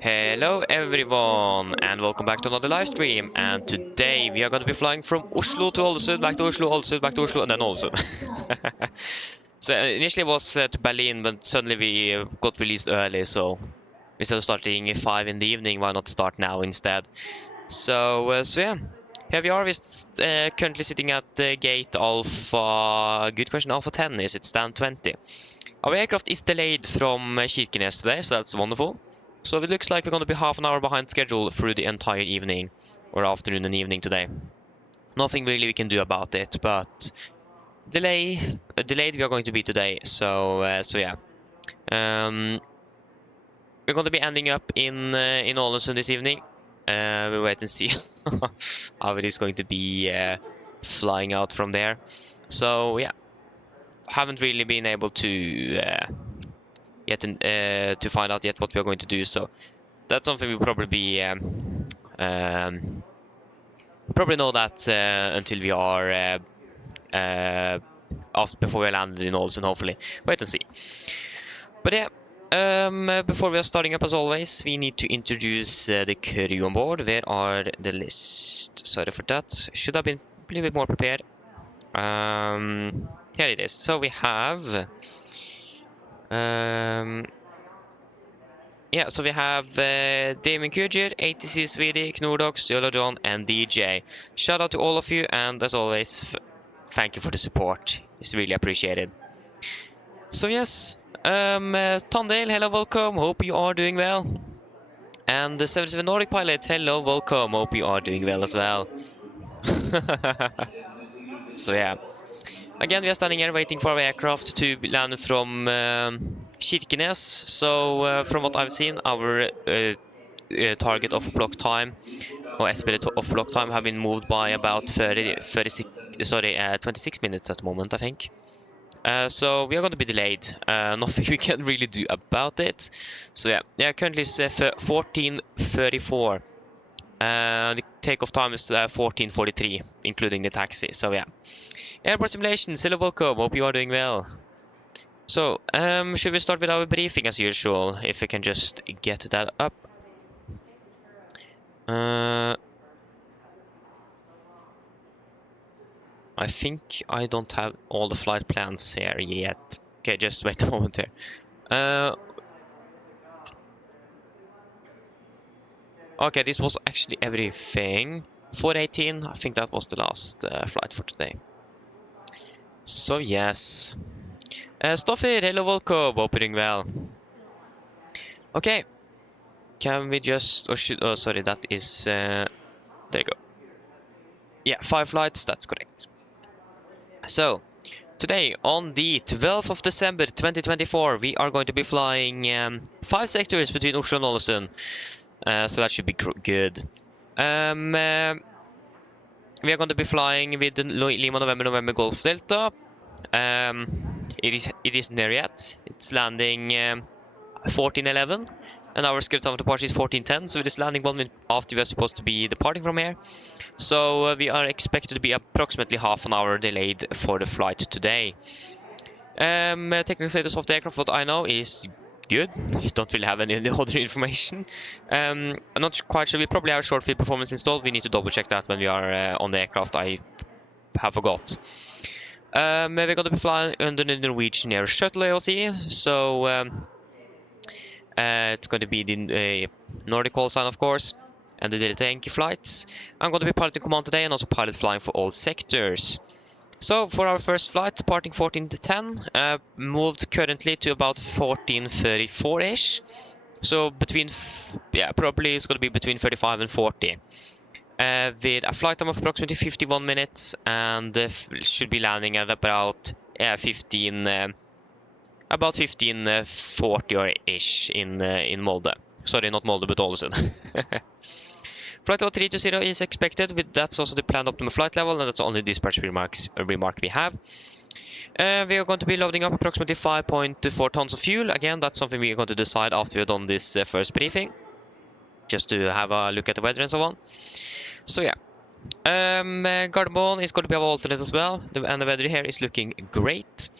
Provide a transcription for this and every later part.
Hello everyone and welcome back to another live stream, and today we are going to be flying from Oslo to Ålesund, back to Oslo, Ålesund, back to Oslo, and then Ålesund. So initially it was to Berlin, but suddenly we got released early, so instead of starting at 5 in the evening, why not start now instead? So yeah, here we are. We're currently sitting at gate Alpha, good question, Alpha 10, is it stand 20? Our aircraft is delayed from Kirkenes today, so that's wonderful. So it looks like we're going to be half an hour behind schedule through the entire evening, or afternoon and evening today. Nothing really we can do about it, but delayed we are going to be today. So yeah, we're going to be ending up in Ålesund this evening. We'll wait and see how it is going to be flying out from there. So yeah, haven't really been able to yet to find out yet what we are going to do. So that's something we'll probably be probably know that until we are before we landed in Ålesund, hopefully. Wait and see. But yeah, before we are starting up, as always, we need to introduce the crew on board. Where are the list? Sorry for that. Should have been a little bit more prepared. Here it is. So we have yeah, so we have Damon Kujer, ATC Swede, Knordox, Yola John, and DJ. Shout out to all of you, and as always, thank you for the support. It's really appreciated. So yes, Tandale, hello, welcome. Hope you are doing well. And the 77 Nordic pilot, hello, welcome. Hope you are doing well as well. So yeah. Again, we are standing here waiting for our aircraft to land from Kirkenes. So from what I've seen, our target off block time, or estimated off block time, have been moved by about 26 minutes at the moment, I think. So we are going to be delayed. Nothing we can really do about it. So yeah, currently it's 14:34. The takeoff time is 14:43, including the taxi. So yeah. Airport simulations, hello, welcome. Hope you are doing well. So, should we start with our briefing as usual? If we can just get that up. I think I don't have all the flight plans here yet. Okay, just wait a moment here. Okay, this was actually everything. 4:18, I think that was the last flight for today. So yes. Stoffer, hello, welcome. Hope you're doing well. Okay. Can we just... oh, sorry, that is... there you go. Yeah, 5 flights, that's correct. So, today, on the 12th of December 2024, we are going to be flying 5 sectors between Oslo and Ålesund. So that should be good. We are going to be flying with the Lima November Golf Delta. It isn't there yet. It's landing 14:11, and our scheduled time of departure is 14:10. So it is landing 1 minute after we are supposed to be departing from here. So we are expected to be approximately half an hour delayed for the flight today. Technical status of the aircraft, what I know, is good. I don't really have any other information. I'm not quite sure. We probably have short field performance installed. We need to double check that when we are on the aircraft. I have forgot. We're going to be flying under the Norwegian Air Shuttle AOC. So it's going to be the Nordic call sign, of course, and the Delta Yankee flights. I'm going to be piloting command today and also pilot flying for all sectors. So for our first flight, departing 14:10, moved currently to about 14:34-ish. So between, yeah, probably it's going to be between 35 and 40. With a flight time of approximately 51 minutes, and should be landing at about 15:40 or ish in Molde. Sorry, not Molde, but Ålesund. Flight level 320 is expected. That's also the planned optimal flight level, and that's the only dispatch remark we have. We are going to be loading up approximately 5.4 tons of fuel. Again, that's something we are going to decide after we've done this first briefing, just to have a look at the weather and so on. So yeah, Gardermoen is going to be alternate as well, and the weather here is looking great.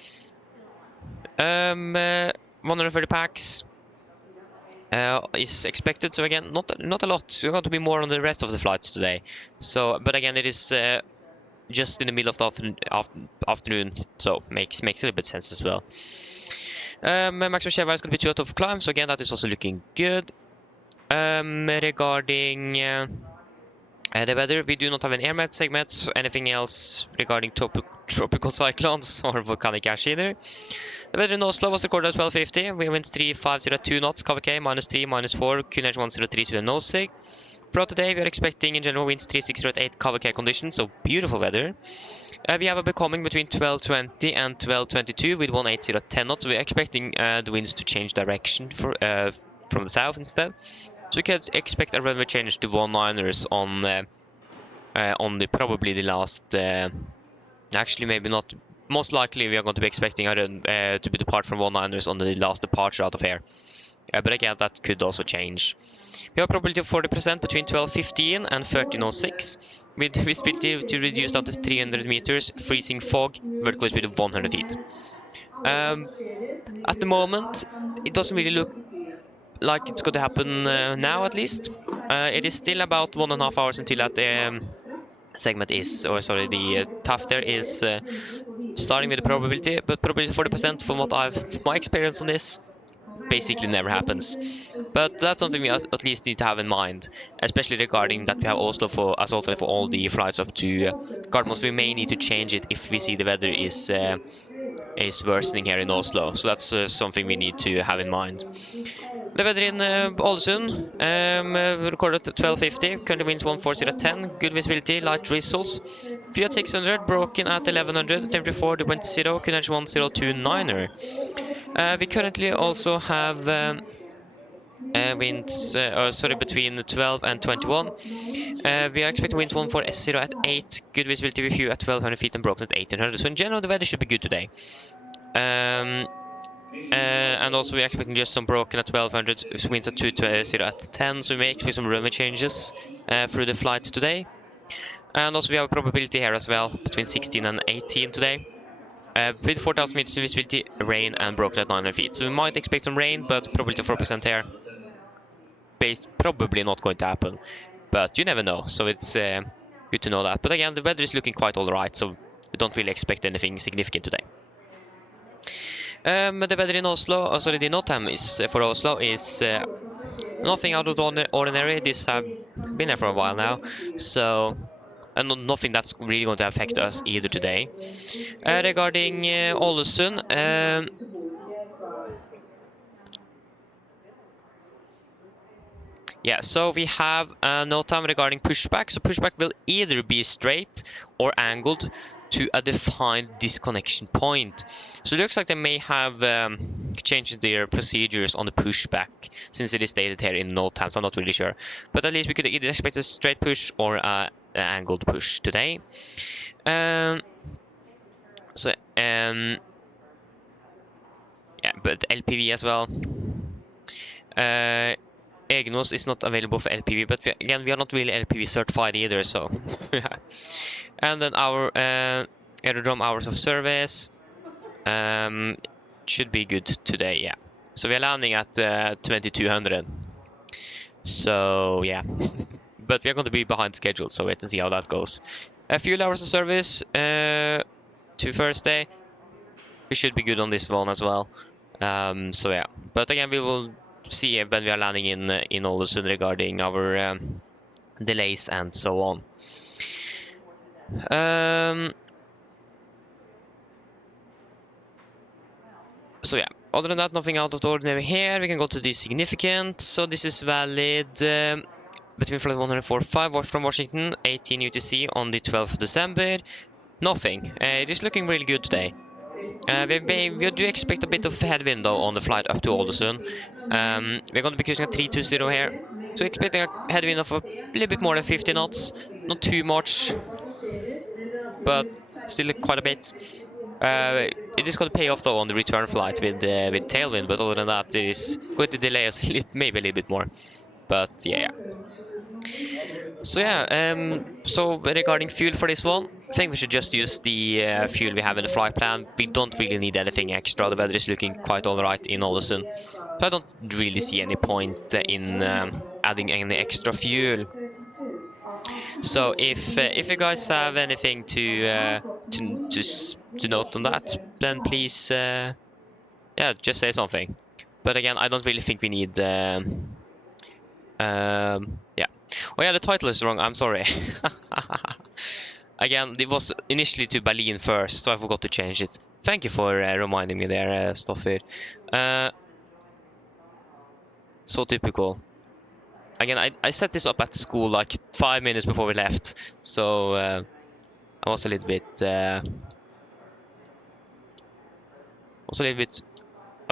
130 packs. is expected. So again, not a lot. We're going to be more on the rest of the flights today. So, but again, it is just in the middle of the afternoon, so makes a little bit sense as well. Maximum share value is going to be 2 out of climb, so again, that is also looking good. Regarding the weather, we do not have an air mat segment, so anything else regarding tropical cyclones or volcanic ash either. The weather in Oslo was recorded at 1250. We winds 3502 knots, KVK -3, -4, QNH 1032 and nosig. Throughout the day, we are expecting in general winds 3608 KVK conditions, so beautiful weather. We have a becoming between 1220 and 1222 with 18010 knots. We're expecting the winds to change direction from the south instead. So we could expect a runway change to 19ers on probably the last. Actually, maybe not. Most likely, we are going to be expecting to be depart from 19ers on the last departure out of here. But again, that could also change. We have a probability of 40% between 1215 and 1306, with visibility to reduce down to 300 meters, freezing fog, vertical speed of 100 feet. At the moment, it doesn't really look like it's going to happen now, at least. It is still about 1.5 hours until that segment is, or sorry, the tough there is starting with the probability, but probability 40% from my experience on this basically never happens. But that's something we at least need to have in mind, especially regarding that we have Oslo as alternate for all the flights up to Gardermoen. We may need to change it if we see the weather is worsening here in Oslo. So that's something we need to have in mind. The weather in Ålesund recorded at 1250, currently winds 14010, good visibility, light drizzles. Fiat 600 broken at 1100, temperature 4, wind 0, QNH 1029er. We currently also have winds, between 12 and 21. We are expecting winds 140 at 8, good visibility with you at 1200 feet and broken at 1800. So in general, the weather should be good today. And also we are expecting just some broken at 1200, winds at 220 at 10, so we may expect some runway changes through the flight today. And also we have a probability here as well, between 16 and 18 today. With 4000 meters of visibility, rain and broken at 900 feet. So we might expect some rain, but probability 4% here. Probably not going to happen, but you never know, so it's good to know that. But again, the weather is looking quite alright, so we don't really expect anything significant today. The weather in Oslo, the note time is for Oslo is nothing out of the ordinary. This have been there for a while now, so and nothing that's really going to affect us either today. Regarding Ålesund, yeah, so we have no time regarding pushback. So pushback will either be straight or angled to a defined disconnection point. So it looks like they may have changed their procedures on the pushback, since it is stated here in no time, so I'm not really sure. But at least we could either expect a straight push or an angled push today. Yeah, but LPV as well. Egnos is not available for LPV, but again, we are not really LPV certified either, so and then our aerodrome hours of service should be good today, yeah. So we are landing at 2200. So yeah, but we are going to be behind schedule, so we have to see how that goes. A few hours of service to Thursday. We should be good on this one as well. So yeah, but again, we will see when we are landing in Ålesund regarding our delays and so on. So yeah, other than that, nothing out of the ordinary here. We can go to the significant. So this is valid between flight 145 from Washington, 18 UTC on the 12th of December. Nothing. It is looking really good today. We do expect a bit of headwind though on the flight up to Ålesund. We're going to be cruising at 320 here, so expecting a headwind of a little bit more than 50 knots. Not too much, but still quite a bit. It is going to pay off though on the return flight with tailwind, but other than that, it is going to delay us maybe a little bit more. But yeah. So yeah, so regarding fuel for this one, I think we should just use the fuel we have in the flight plan. We don't really need anything extra. The weather is looking quite alright in Ålesund. So I don't really see any point in adding any extra fuel. So if you guys have anything to note on that, then please yeah, just say something. But again, I don't really think we need yeah. Oh yeah, the title is wrong. I'm sorry. Again, it was initially to Berlin first, so I forgot to change it. Thank you for reminding me there, Stoffer. So typical. Again, I set this up at school like 5 minutes before we left, so I was a little bit a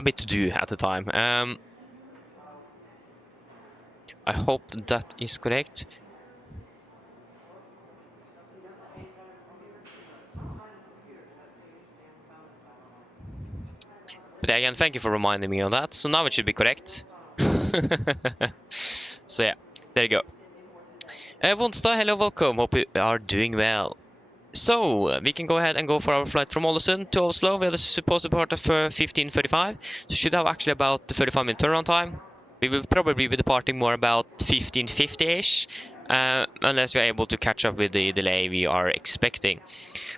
bit to do at the time. I hope that is correct. But again, thank you for reminding me on that. So now it should be correct. So yeah, there you go. Vonstad, hello, welcome. Hope you are doing well. So we can go ahead and go for our flight from Ålesund to Oslo. We are supposed to depart for 15:35. So should have actually about the 35-minute turnaround time. We will probably be departing more about 15:50-ish, unless we are able to catch up with the delay we are expecting.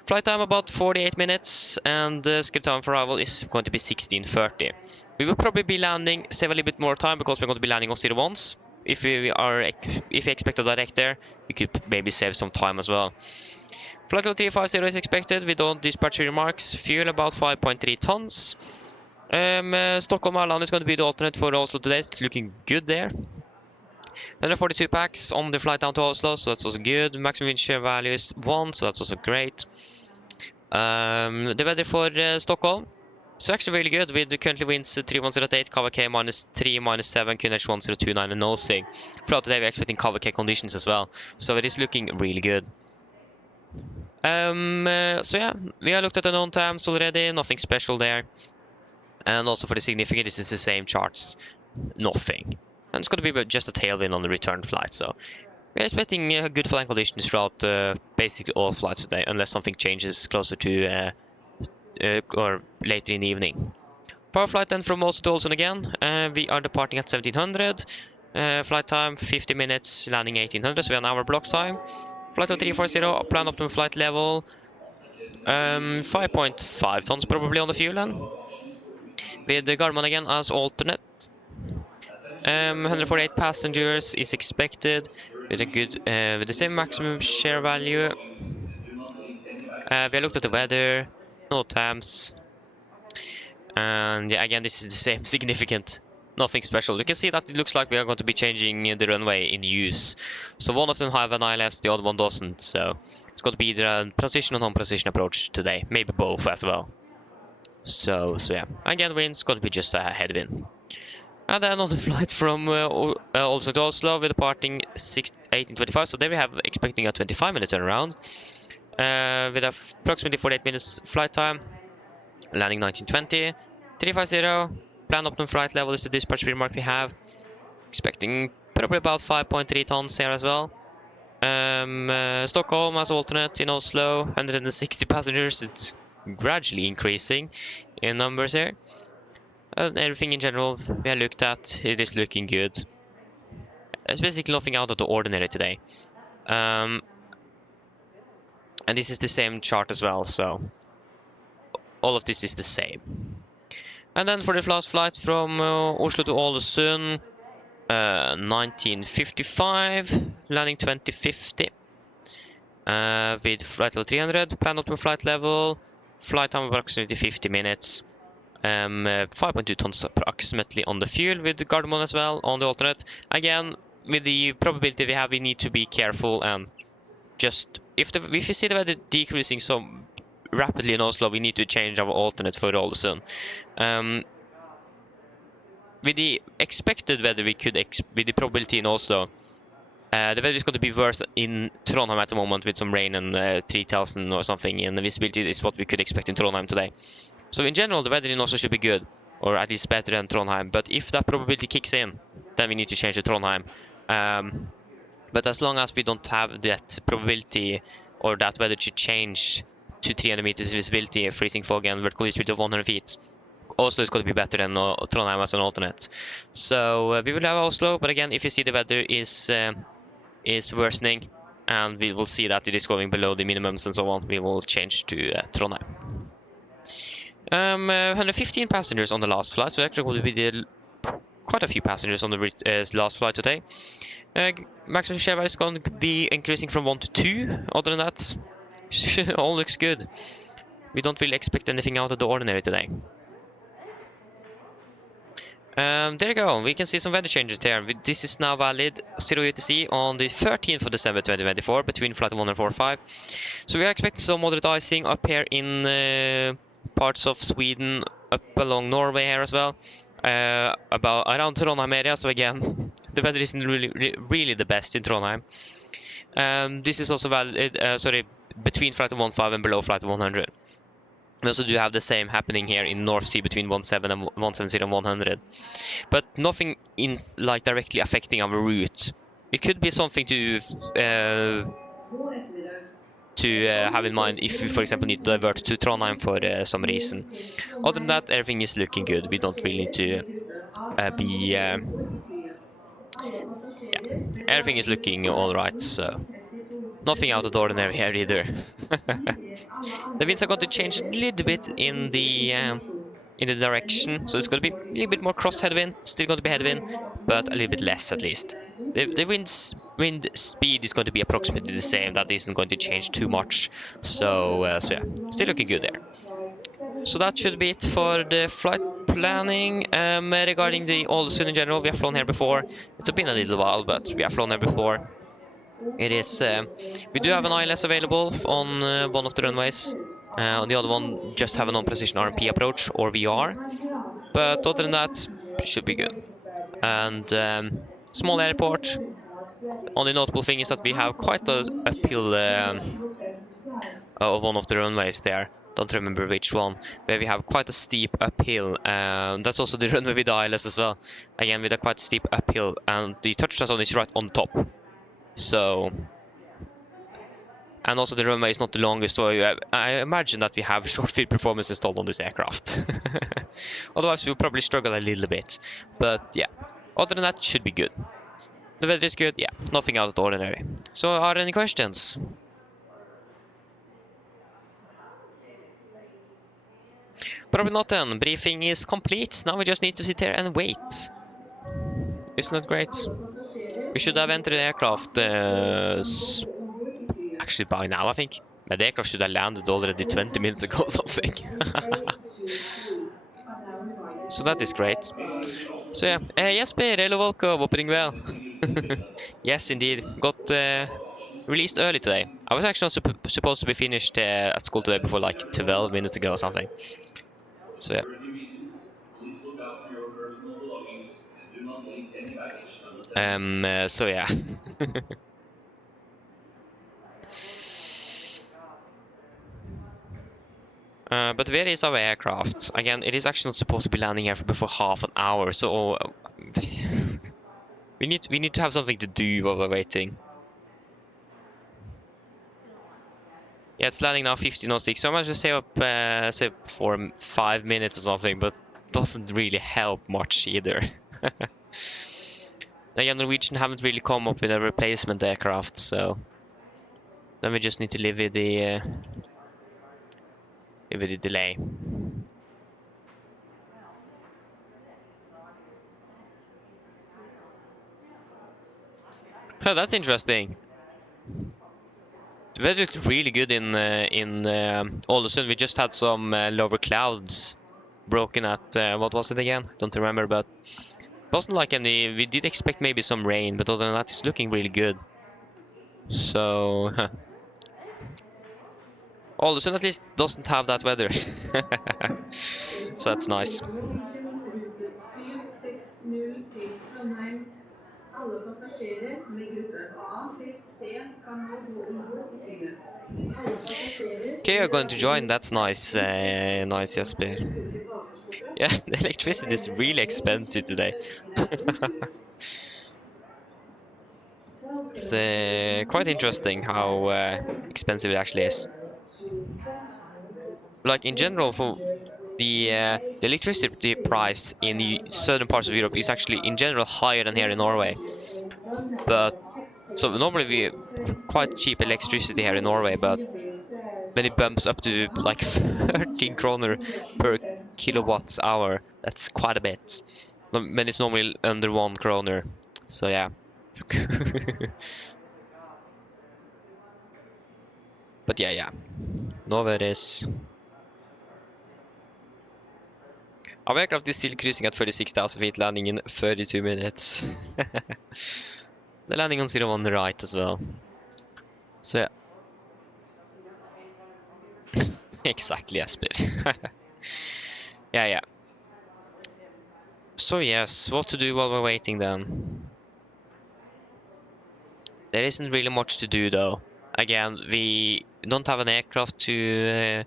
Flight time about 48 minutes, and the scheduled time for arrival is going to be 16:30. We will probably be landing, save a little bit more time because we're going to be landing on 01s. If we expect a direct there, we could maybe save some time as well. Flight level 350 is expected with all dispatch remarks. Fuel about 5.3 tons. Stockholm Arlanda is going to be the alternate for Oslo today. It's looking good there. 142 packs on the flight down to Oslo, so that's also good. Maximum wind shear value is 1, so that's also great. The weather for Stockholm is actually really good with the currently winds 3108, KVK -3, -7, QNH 1029 and nosing. Throughout today we're expecting KVK conditions as well, so it is looking really good. So yeah, we have looked at the known times already, nothing special there. And also for the significant, this is the same charts, nothing. And it's going to be just a tailwind on the return flight, so we're expecting good flying conditions throughout basically all flights today, unless something changes closer to or later in the evening. Power flight then from Oslo to Ålesund again. We are departing at 1700. Flight time 50 minutes, landing 1800, so we have an hour block time. Flight level 340, plan optimum flight level. 5.5 tons probably on the fuel then. With the Garmin again as alternate. 148 passengers is expected with a good with the same maximum share value. We looked at the weather, no temps, and yeah, again this is the same significant, nothing special. You can see that it looks like we are going to be changing the runway in use. So one of them have an ILS, the other one doesn't. So it's going to be either a precision or non-precision approach today, maybe both as well. So yeah, again wind's going to be just a headwind. And then on the flight from Ålesund to Oslo, we're departing 18:25. So there we have expecting a 25-minute turnaround with approximately 48 minutes flight time. Landing 19:20. 350. Plan optimum flight level is the dispatch remark we have. Expecting probably about 5.3 tons here as well. Stockholm as alternate in Oslo. 160 passengers. It's gradually increasing in numbers here. Everything in general we have looked at, it is looking good. It's basically nothing out of the ordinary today. And this is the same chart as well, so all of this is the same. And then for the last flight from Oslo to Ålesund, 1955, landing 2050. With flight level 300, plan optimum flight level, flight time approximately 50 minutes. 5.2 tons approximately on the fuel with the Gardermoen as well on the alternate. Again, with the probability we have, we need to be careful and just if we see the weather decreasing so rapidly in Oslo, we need to change our alternate for Ålesund. With the expected weather we could with the probability in Oslo, the weather is going to be worse in Trondheim at the moment with some rain and 3000 or something, and the visibility is what we could expect in Trondheim today. So in general, the weather in Oslo should be good, or at least better than Trondheim. But if that probability kicks in, then we need to change to Trondheim. But as long as we don't have that probability or that weather to change to 300 meters visibility, freezing fog and vertical visibility of 100 feet, Oslo is going to be better than Trondheim as an alternate. So we will have Oslo, but again, if you see the weather is worsening, and we will see that it is going below the minimums and so on, we will change to Trondheim. 115 passengers on the last flight, so actually will be quite a few passengers on the last flight today. Maximum share value is going to be increasing from 1 to 2. Other than that, all looks good. We don't really expect anything out of the ordinary today. There you go. We can see some weather changes here. This is now valid 0 UTC on the 13th of December 2024 between flight 1 and 45. So we are expecting some moderate icing up here in parts of Sweden, up along Norway here as well. About around Trondheim area. So again, the weather isn't really the best in Trondheim. This is also valid. Between flight 15 and below flight 100. We also do have the same happening here in North Sea between 17 and 170 and 100, but nothing in like directly affecting our route. It could be something to have in mind if you, for example, need to divert to Trondheim for some reason. Other than that, everything is looking good. We don't really need to everything is looking all right. So nothing out of the ordinary here either. The winds are going to change a little bit in the direction, so it's going to be a little bit more cross headwind, still going to be headwind, but a little bit less at least. The wind speed is going to be approximately the same. That isn't going to change too much. So yeah, still looking good there. So that should be it for the flight planning. Regarding the Ålesund in general, we have flown here before. It's been a little while, but we have flown here before. It is. We do have an ILS available on one of the runways. On the other one, just have a non-precision RMP approach or VR. But other than that, it should be good. And small airport. Only notable thing is that we have quite a uphill of one of the runways there. Don't remember which one, where we have quite a steep uphill. That's also the runway with the ILS as well. Again, with a quite steep uphill, and the touchdown zone is right on top. So, and also the runway is not the longest, so I imagine that we have short field performance installed on this aircraft. Otherwise, we'll probably struggle a little bit. But yeah, other than that, should be good. The weather is good, yeah, nothing out of the ordinary. So, are there any questions? Probably not then. Briefing is complete. Now we just need to sit here and wait. Isn't that great? We should have entered the aircraft actually by now, I think. The aircraft should have landed already 20 minutes ago or something. So that is great. So yeah, Jesper, hello, welcome, opening well. Yes, indeed. Got released early today. I was actually supposed to be finished at school today before like 12 minutes ago or something. So yeah. So yeah. But where is our aircraft? Again, it is actually not supposed to be landing here before half an hour, so we need to have something to do while we're waiting. Yeah, it's landing now 15:06, so I might just say up say for 5 minutes or something, but doesn't really help much either. Again, Norwegian haven't really come up with a replacement aircraft, so then we just need to live with the delay. Oh, that's interesting. The weather looked really good in Ålesund. We just had some lower clouds broken at what was it again? Don't remember, but it wasn't like any. We did expect maybe some rain, but other than that, it's looking really good. So, Ålesund at least doesn't have that weather. So that's nice. Okay, you're going to join. That's nice. Nice, Jesper. Yeah, the electricity is really expensive today. It's quite interesting how expensive it actually is. Like in general, for the electricity price in the southern parts of Europe is actually in general higher than here in Norway. But so normally we quite cheap electricity here in Norway, but when it bumps up to like 13 kroner per kilowatts hour, that's quite a bit. When it's normally under 1 kroner. So yeah. But yeah. Norway it is. Our aircraft is still cruising at 36,000 feet, landing in 32 minutes. They're landing on 01 right as well. So yeah. Exactly, Asper. Yeah. So yes, what to do while we're waiting then? There isn't really much to do though. Again, we don't have an aircraft to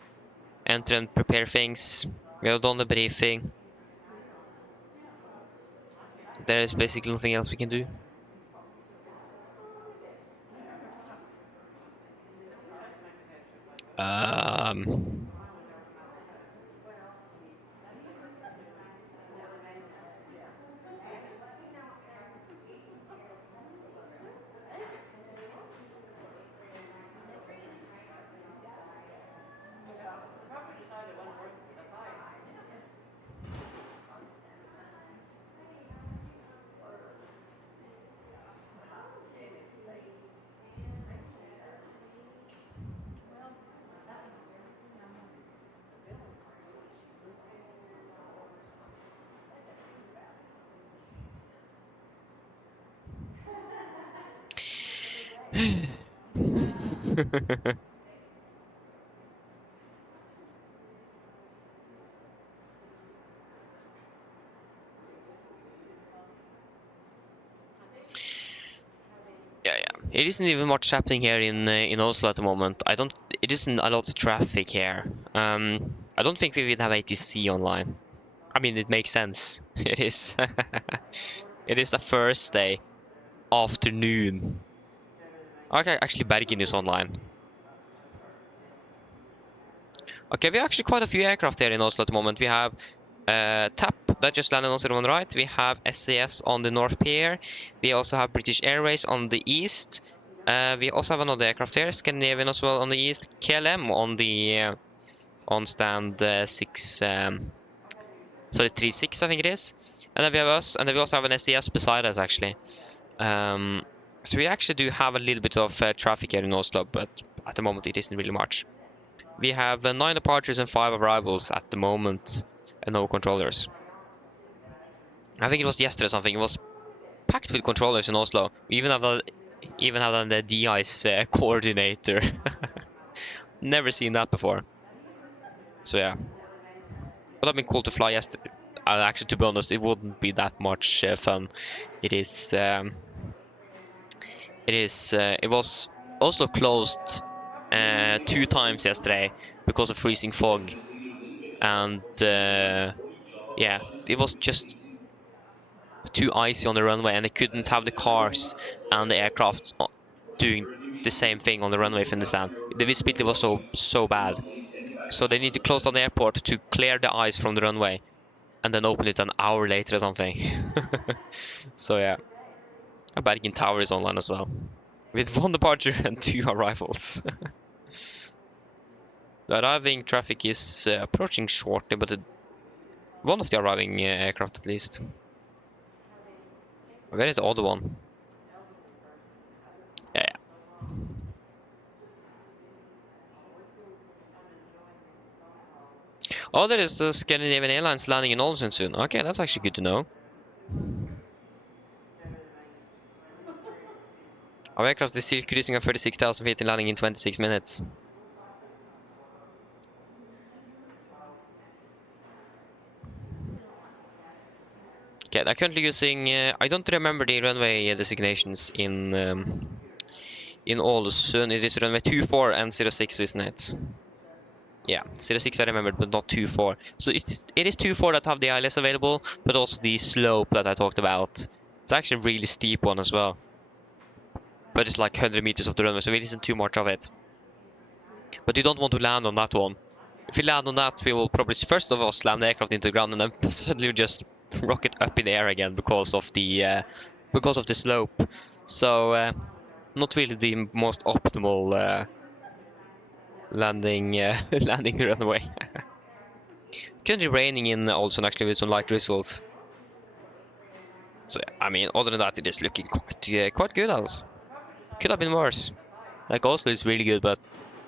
enter and prepare things. We have done the briefing. There is basically nothing else we can do. Yeah. It isn't even much happening here in Oslo at the moment. It isn't a lot of traffic here. I don't think we will have ATC online. I mean, it makes sense. It is. It is a Thursday afternoon. Okay, actually Bergen is online. Okay, we have actually quite a few aircraft here in Oslo at the moment. We have TAP that just landed on 01 right. We have SAS on the North Pier. We also have British Airways on the east. We also have another aircraft here, Scandinavian as well on the east. KLM on the on stand 36 I think it is. And then we have us, and then we also have an SAS beside us actually. So we actually do have a little bit of traffic here in Oslo, but at the moment it isn't really much. We have 9 departures and 5 arrivals at the moment, and no controllers. I think it was yesterday or something. It was packed with controllers in Oslo. We even have the de-ice coordinator. Never seen that before. So yeah, would have been cool to fly yesterday. Actually, to be honest, it wouldn't be that much fun. It was Oslo closed 2 times yesterday because of freezing fog, and yeah, it was just too icy on the runway, and they couldn't have the cars and the aircraft doing the same thing on the runway, if you understand. The visibility was so bad, so they need to close down the airport to clear the ice from the runway, and then open it an hour later or something. So yeah, a Bergen Tower is online as well, with 1 departure and 2 arrivals. The arriving traffic is approaching shortly, but one of the arriving aircraft at least. Where is the other one? Yeah. Oh, there is the Scandinavian Airlines landing in Ålesund soon. Okay, that's actually good to know. Our aircraft is still cruising at 36,000 feet and landing in 26 minutes. Okay, they're currently using... I don't remember the runway designations in Ålesund. It is runway 24 and 06, isn't it? Yeah, 06 I remembered, but not 24. So it is 24 that have the ILS available, but also the slope that I talked about. It's actually a really steep one as well. But it's like 100 meters of the runway, so it isn't too much of it. But you don't want to land on that one. If we land on that, we will probably first of all slam the aircraft into the ground and then suddenly just rocket up in the air again because of the slope. So not really the most optimal landing landing runway. Currently raining in Ålesund actually with some light drizzles. So I mean, other than that, it is looking quite good. Else could have been worse. Like Oslo is really good, but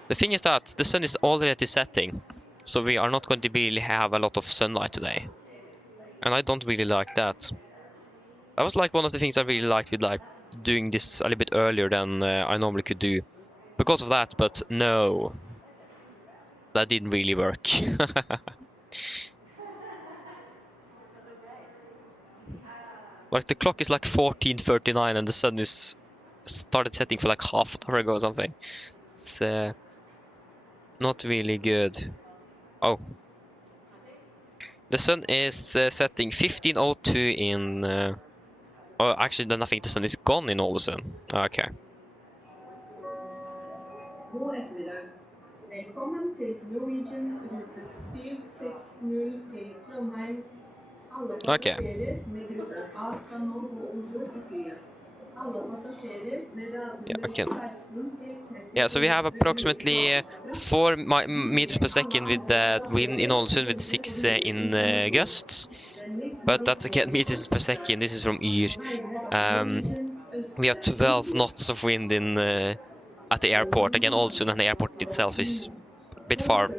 the thing is that the sun is already setting, so we are not going to really have a lot of sunlight today, and I don't really like that. That was like one of the things I really liked with like doing this a little bit earlier than I normally could do, because of that. But no, that didn't really work. Like the clock is like 14:39 and the sun is started setting for like half an hour ago or something. It's not really good. Oh, the sun is setting 15:02 in. Oh, actually, then I think the sun is gone in Ålesund. Okay. God ettermiddag. Velkommen til Norwegian rute 760 til Trondheim. Alle passasjerer med gruppe A kan nå gå ombord i flyet. Alle passasjerer med radnummer 16 til 30. Yeah, so we have approximately 4 meters per second with the wind in Ålesund with 6 in gusts. But that's again meters per second. This is from Yr. We have 12 knots of wind in at the airport. Again, Ålesund and the airport itself is a bit far,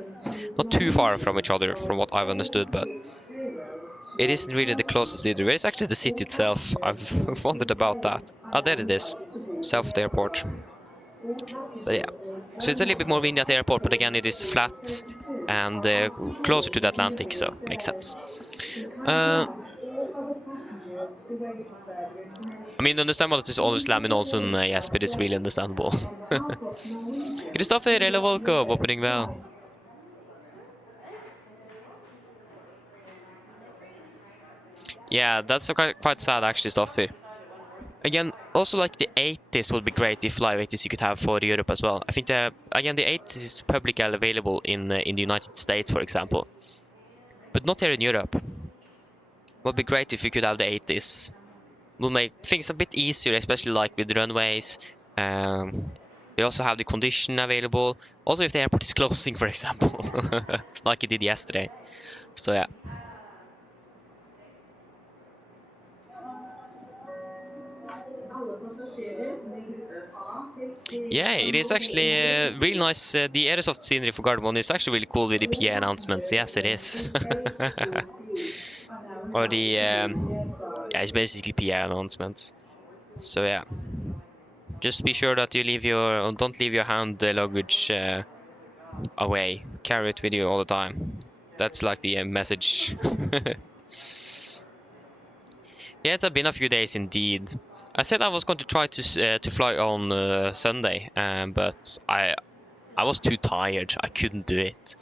not too far from each other, from what I've understood, but it isn't really the closest either. It's actually the city itself. I've wondered about that. Oh, there it is, south of the airport. But yeah, so it's a little bit more windy at the airport, but again, it is flat and closer to the Atlantic, so makes sense. I mean, understandable that it's always slamming also, yes, but it's really understandable. Kristoffer, eller Volkov, opening well. Yeah, that's quite sad actually, Stoffer. Again, also like the 80s would be great if live 80s you could have for Europe as well. I think again the 80s is publicly available in the United States, for example, but not here in Europe. Would be great if you could have the 80s. Will make things a bit easier, especially like with runways. We also have the condition available. Also, if the airport is closing, for example, like it did yesterday. So yeah. Yeah, it is actually really nice. The Airsoft scenery for Gardermoen is actually really cool with the PA announcements. Yes, it is. Or the yeah, it's basically PA announcements. So yeah, just be sure that you don't leave your hand luggage away. Carry it with you all the time. That's like the message. Yeah, it has been a few days indeed. I said I was going to try to fly on Sunday, but I was too tired. I couldn't do it,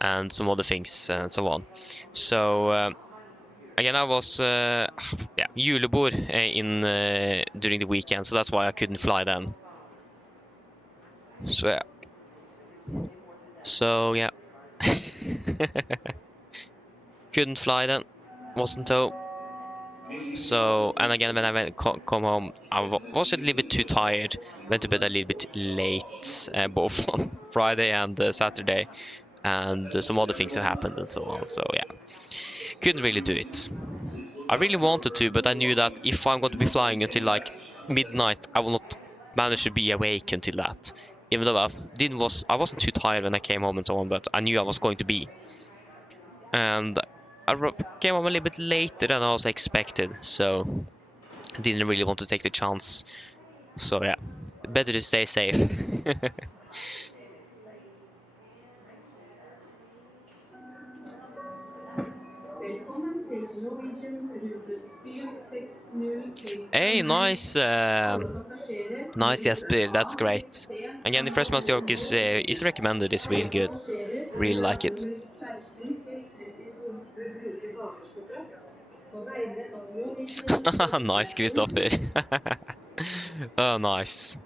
and some other things and so on. So again, I was julebord during the weekend, so that's why I couldn't fly then. So yeah, couldn't fly then, wasn't told. So, and again, when I come home, I was a little bit too tired. Went to bed a little bit late, both on Friday and Saturday, and some other things that happened and so on. So yeah, couldn't really do it. I really wanted to, but I knew that if I'm going to be flying until like midnight, I will not manage to be awake until that. Even though I wasn't too tired when I came home and so on, but I knew I was going to be. And I came home a little bit later than I was expected, so I didn't really want to take the chance. So yeah, better to stay safe. Hey, nice, nice Jesper, that's great. Again, the freshman joke is recommended. It's really good. Really like it. Nice, Christopher. Oh, nice.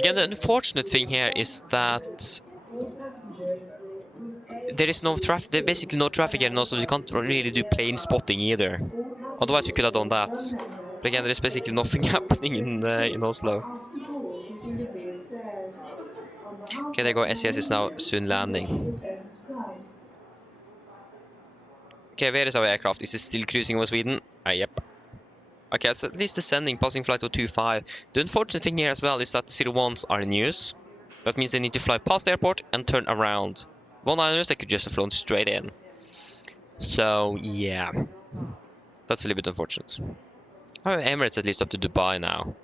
Again, the unfortunate thing here is that All passengers with good there is no traffic. There's basically no traffic here, and also you can't really do plane spotting either. All Otherwise, we could have passengers done with that. unlanded But again, there is basically taxi nothing happening in Oslo. are asked to board using the rear stairs. On behalf Okay, there you go. of SES is now Norwegian, soon we wish you a landing. pleasant flight. Okay, where is our aircraft? Is it still cruising over Sweden? Ah, yep. Okay, so at least descending, passing flight 025. The unfortunate thing here as well is that 01s are in use. That means they need to fly past the airport and turn around. 19ers, they could just have flown straight in. So, yeah. That's a little bit unfortunate. However, Emirates at least up to Dubai now.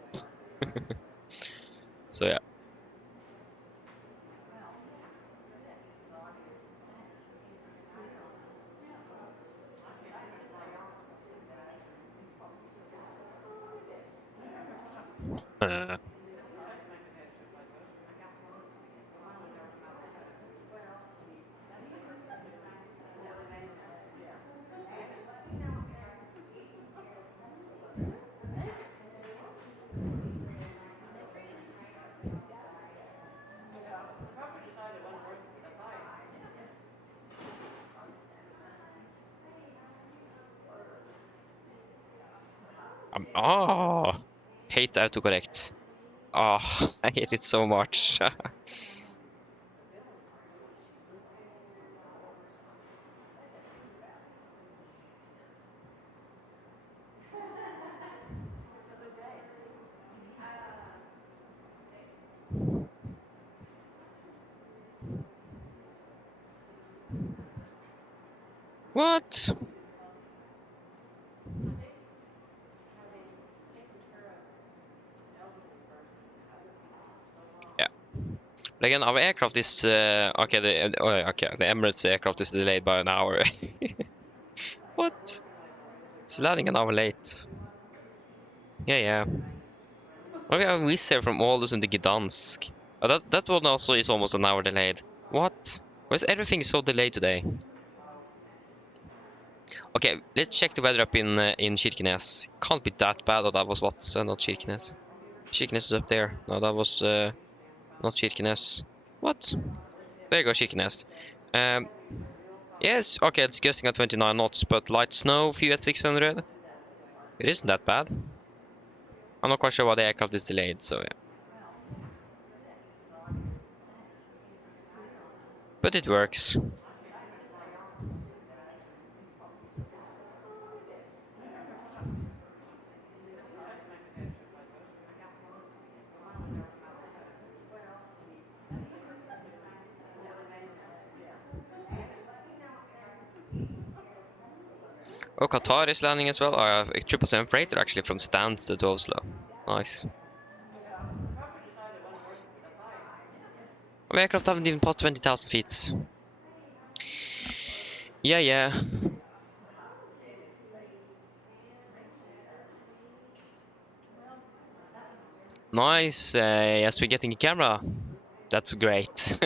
So, yeah. Uh, oh, hate autocorrect. Oh, I hate it so much. What? Yeah. But again, our aircraft is okay. The Emirates aircraft is delayed by an hour. What? It's landing an hour late. Yeah. Oh, we have Wizz Air from Ålesund to Gdansk. Oh, that one also is almost an hour delayed. What? Why is everything so delayed today? Okay, let's check the weather up in Kirkenes. Can't be that bad. Oh, that was what? Not Kirkenes. Kirkenes is up there. No, that was not Kirkenes. What? There you go, Kirkenes. Yes, okay, it's gusting at 29 knots, but light snow, few at 600. It isn't that bad. I'm not quite sure why the aircraft is delayed, so yeah. But it works. Oh, Qatar is landing as well. A 777 freighter actually from Stansted to Oslo. Nice. Our aircraft haven't even passed 20,000 feet. Yeah. Nice. Yes, we're getting a camera. That's great.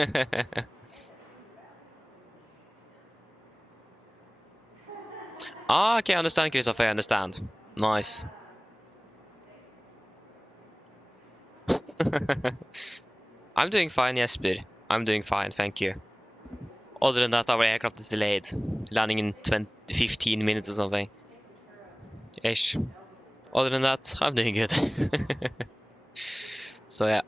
Ah, okay, I understand, Christopher. I understand. Nice. I'm doing fine, Jesper. I'm doing fine, thank you. Other than that, our aircraft is delayed. Landing in 15 minutes or something. Ish. Other than that, I'm doing good. So yeah.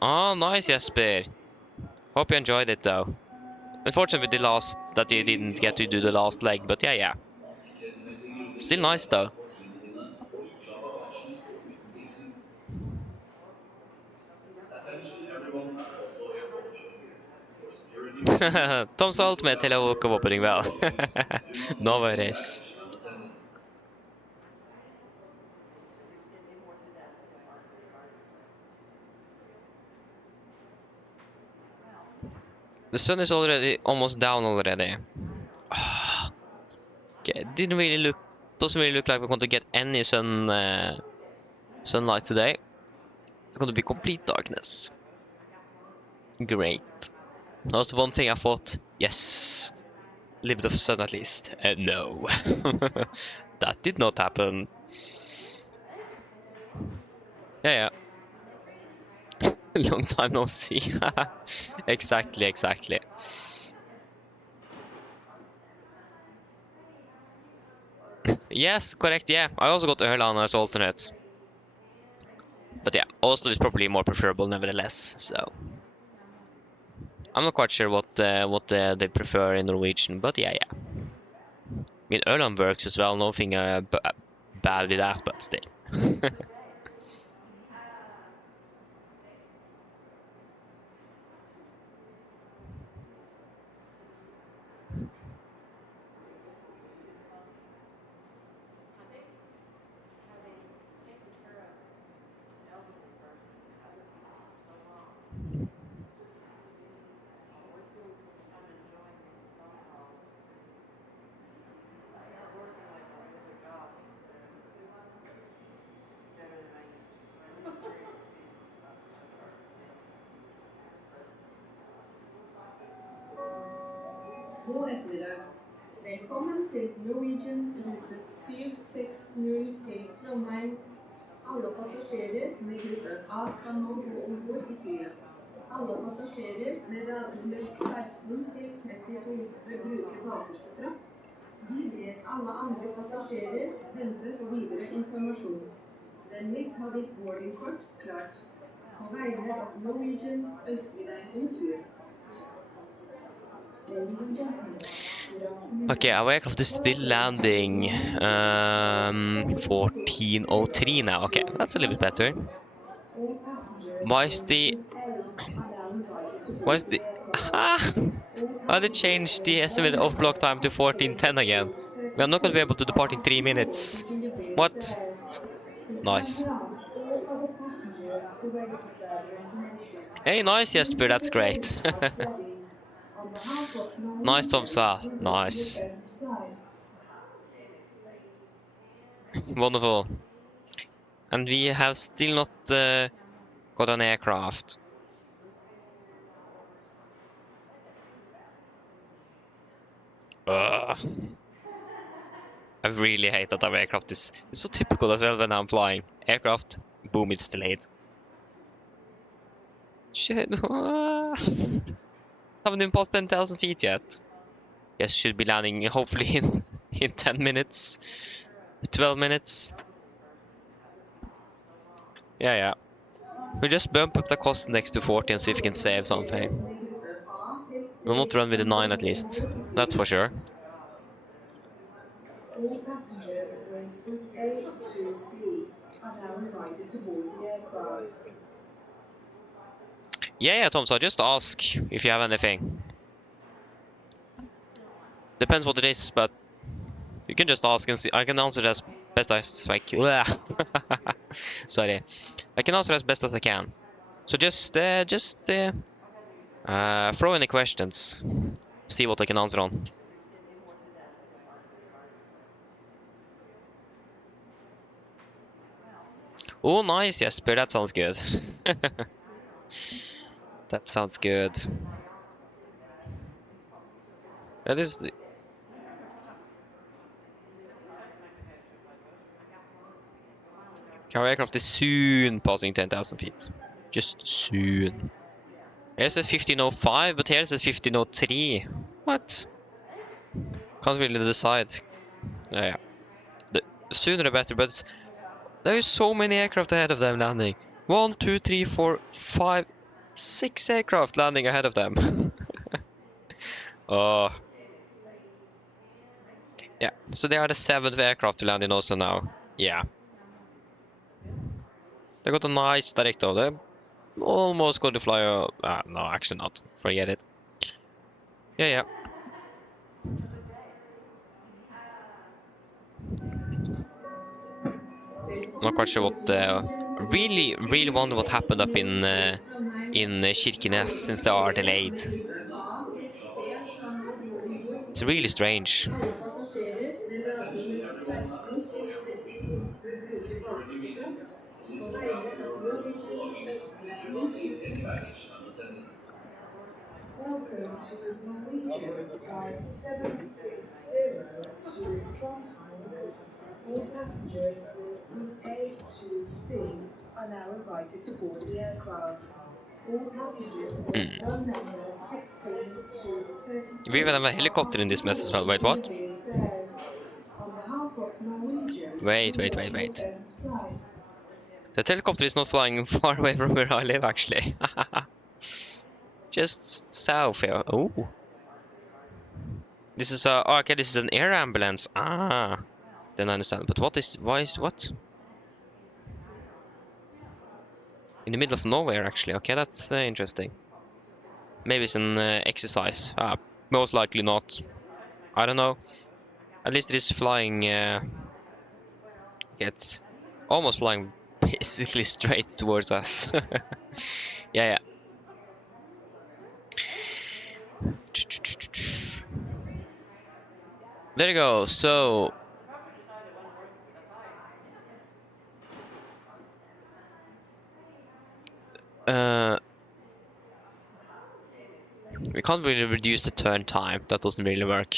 Oh, nice, Jesper. Hope you enjoyed it though. Unfortunately, that you didn't get to do the last leg, but yeah. Still nice though. Tom Salt med til å komme opp vel. No worries. The sun is already almost down already. Okay, doesn't really look like we're going to get any sunlight today. It's going to be complete darkness. Great. That was the one thing I thought. Yes. little bit of sun at least. No. That did not happen. Yeah, yeah. Long time no see. Exactly, exactly. Yes, correct, yeah. I also got Ålesund as alternate. But yeah, Oslo is probably more preferable nevertheless, so. I'm not quite sure what they prefer in Norwegian, but yeah, yeah. I mean, Ålesund works as well, nothing bad with that, but still. God ettermiddag. Velkommen til Norwegian rute 760 til Trondheim. Alle passasjerer med gruppe A kan nå gå om bord i flyet. Alle passasjerer med radnummer 16 til 32 bør bruke bakerste trapp. Vi ber alle andre passasjerer vente på videre informasjon. Vennligst ha ditt boardingkort klart. På vegne av Norwegian ønsker vi deg en god tur. Okay, our aircraft is still landing 1403 now. Okay, that's a little bit better. Why is the ah, why they changed the estimated off block time to 1410 again? We are not going to be able to depart in 3 minutes. What? Nice. Hey, nice, Jesper, that's great. Nice, Tomsa. Nice. Wonderful. And we have still not got an aircraft. Ugh. I really hate that our aircraft is. It's so typical as well when I'm flying. Aircraft, boom, it's delayed. Shit. Haven't even passed 10,000 feet yet. Yes, should be landing hopefully in 10 minutes, 12 minutes. Yeah, yeah. We just bump up the cost next to 40 and see if we can save something. We'll not run with the 9 at least. That's for sure. All passengers with Group A to B are now invited to board the aircraft. Yeah, Tom, so just ask if you have anything. Depends what it is, but you can just ask and see. I can answer as best as I can. Sorry. I can answer as best as I can. So just throw any questions. See what I can answer on. Oh, nice, Jesper. That sounds good. That sounds good. That is the... Our aircraft is soon passing 10,000 feet. Just soon. Here says 1505, but here says 1503. What? Can't really decide. Yeah. The sooner the better, but there's so many aircraft ahead of them landing. 1, 2, 3, 4, 5, 6 aircraft landing ahead of them. Oh. Yeah, so they are the 7th aircraft to land in Oslo now. Yeah. They got a nice direct though. They almost got to fly. No, actually not. Forget it. Yeah, yeah. Not quite sure what. Really wonder what happened up in Kirkenes since they are delayed. It's really strange. Welcome to Norwegian Flight 760 to Trondheim. All passengers with Group A to C are now invited to board the aircraft. All passengers with no number 16 to We even 32 have a are helicopter in asked to this mess as board well. Wait, through what? the rear stairs. On behalf of Norwegian, Wait, we wait, wish wait, you a wait. pleasant flight. The helicopter is not flying far away from where I live, actually. Just south here. Oh, this is okay. This is an air ambulance. Ah, then I understand. But why is what? In the middle of nowhere, actually. Okay, that's interesting. Maybe it's an exercise. Most likely not. I don't know. At least it is flying. It's almost flying basically straight towards us. Yeah, yeah. There you go. So, we can't really reduce the turn time. That doesn't really work.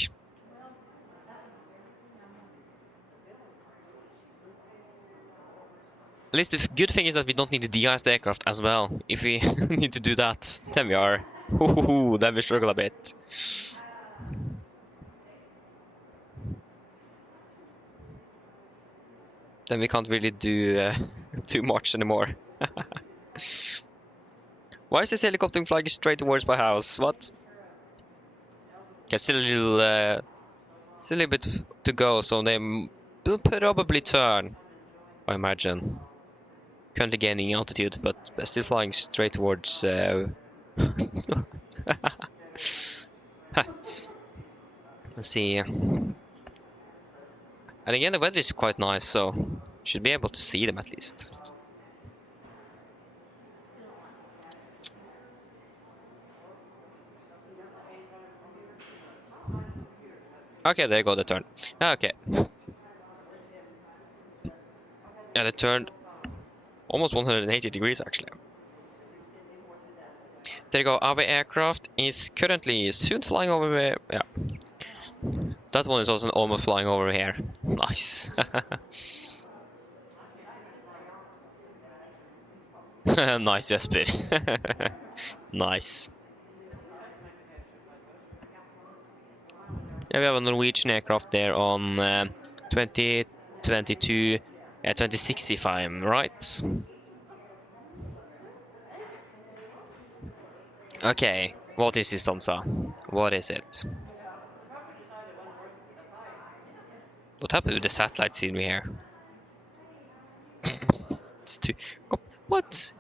At least the good thing is that we don't need to de-ice the aircraft as well. If we need to do that, then we are. Then we struggle a bit. Then we can't really do too much anymore. Why is this helicopter flying straight towards my house? What? Okay, still a little bit to go, so they will probably turn, I imagine. Currently gaining altitude, but still flying straight towards. Let's see. And again, the weather is quite nice, so should be able to see them at least. Okay, there you go, the turn. Okay. Yeah, they turned almost 180 degrees actually. There you go, our aircraft is currently soon flying over here. Yeah. That one is also almost flying over here. Nice. Nice, Jesper. Nice. Yeah, we have a Norwegian aircraft there on 2022, 2060 if I'm right. Okay, what is this, Tomsa? What is it? What happened with the satellite scenery here? It's too... What?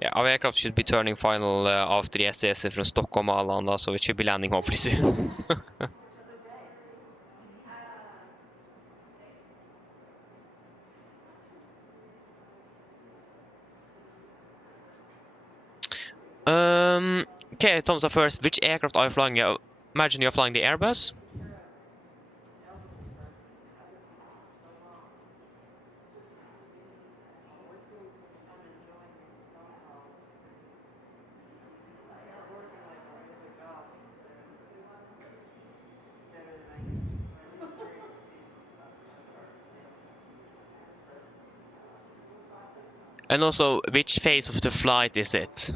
Yeah, our aircraft should be turning final after the SAS from Stockholm Arlanda, so it should be landing hopefully soon. Okay, Tomsa first, which aircraft are you flying? Imagine you're flying the Airbus. And also, which phase of the flight is it?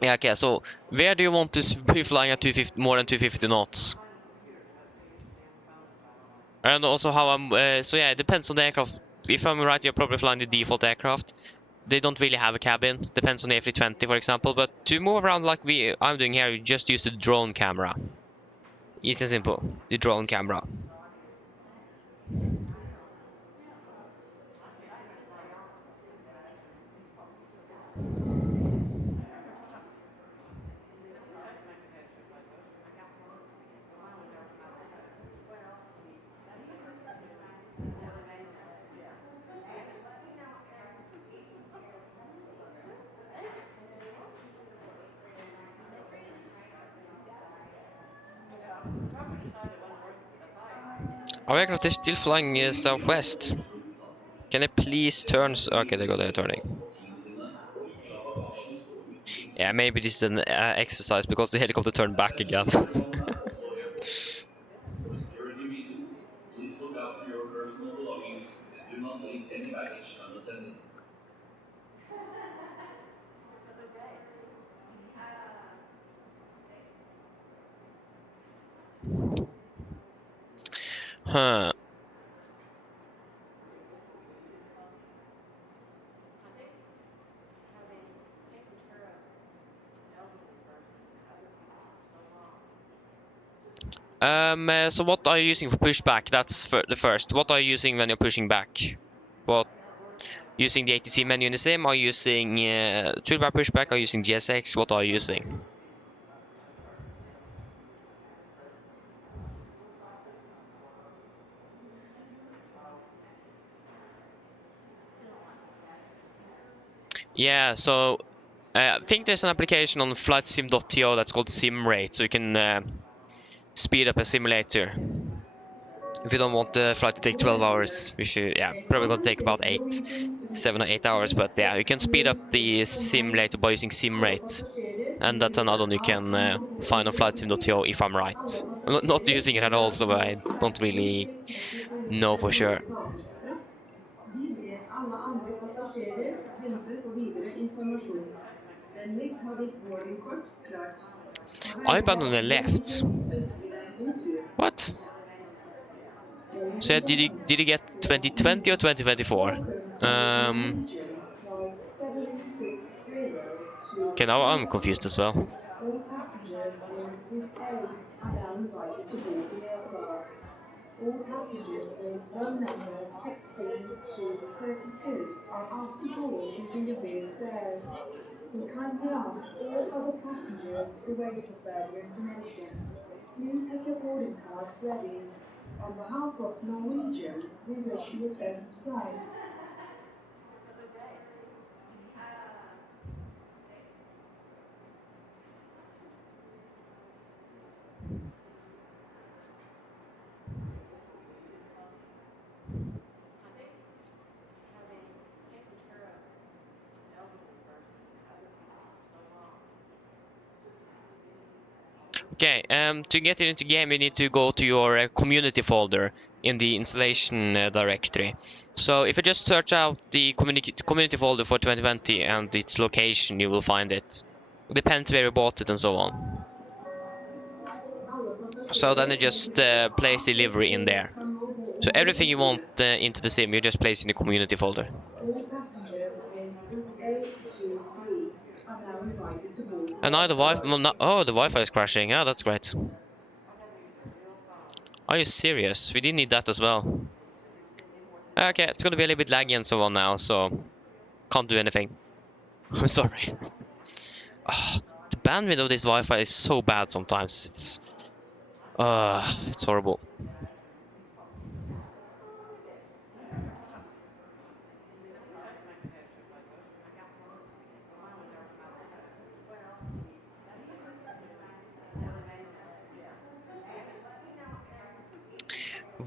Yeah, okay, so where do you want to be flying at 250, more than 250 knots? And also how so yeah, it depends on the aircraft. If I'm right, you're probably flying the default aircraft. They don't really have a cabin. Depends on the A320, for example. But to move around like I'm doing here, you just use the drone camera. Easy and simple. The drone camera. Our aircraft is still flying southwest. Can I please turn? Okay, they go there turning. Yeah, maybe this is an exercise because the helicopter turned back again. For security reasons, please look after your personal belongings and do not leave any baggage unattended. Huh. So what are you using for pushback? That's the first. What are you using when you're pushing back? What? Using the ATC menu in the sim? Are you using toolbar pushback? Are you using GSX? What are you using? Yeah, so I think there's an application on flightsim.to that's called SimRate, so you can speed up a simulator. If you don't want the flight to take 12 hours, we should, yeah, probably gonna take about 7 or 8 hours, but yeah, you can speed up the simulator by using SimRate. And that's an add-on you can find on flightsim.to if I'm right. I'm not using it at all, so I don't really know for sure. Vi ber alle andre passasjerer vente på videre informasjon. Vennligst ha ditt boardingkort klart. På vegne iPad on av the left. Norwegian ønsker vi deg god tur. What? Ladies So and did you gentlemen, get 2020 or 2024? welcome to Norwegian flight 760 to Okay, now I'm confused as well. All passengers with Group A are now invited to board the aircraft. All passengers with row number 16 to 32 are asked to board using the rear stairs. We kindly ask all other passengers to wait for further information. Please have your boarding card ready. On behalf of Norwegian, we wish you a pleasant flight. Okay, to get into game, you need to go to your community folder in the installation directory. So if you just search out the community folder for 2020 and its location, you will find it. Depends where you bought it and so on. So then you just place delivery in there. So everything you want into the sim, you just place in the community folder. All passengers with Group A to B are now invited to board the And now the Wi-Fi. aircraft. Well, no, oh, the Wi-Fi is crashing. Oh, that's great. Are you serious? We didn't need that as well. Okay, it's gonna be a little bit laggy and so on now, so can't do anything. I'm sorry. Oh, the bandwidth of this Wi-Fi is so bad sometimes. It's horrible.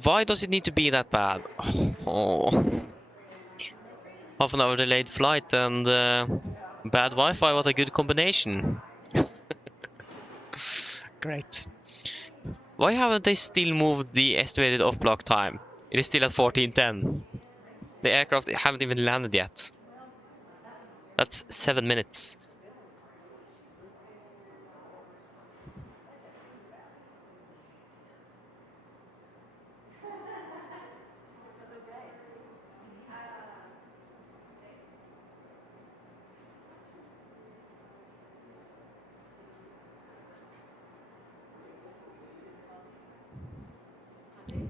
Why does it need to be that bad? Oh. Half an hour delayed flight and bad Wi-Fi, what a good combination. Great. Why haven't they still moved the estimated off-block time? It is still at 14:10. The aircraft haven't even landed yet. That's 7 minutes.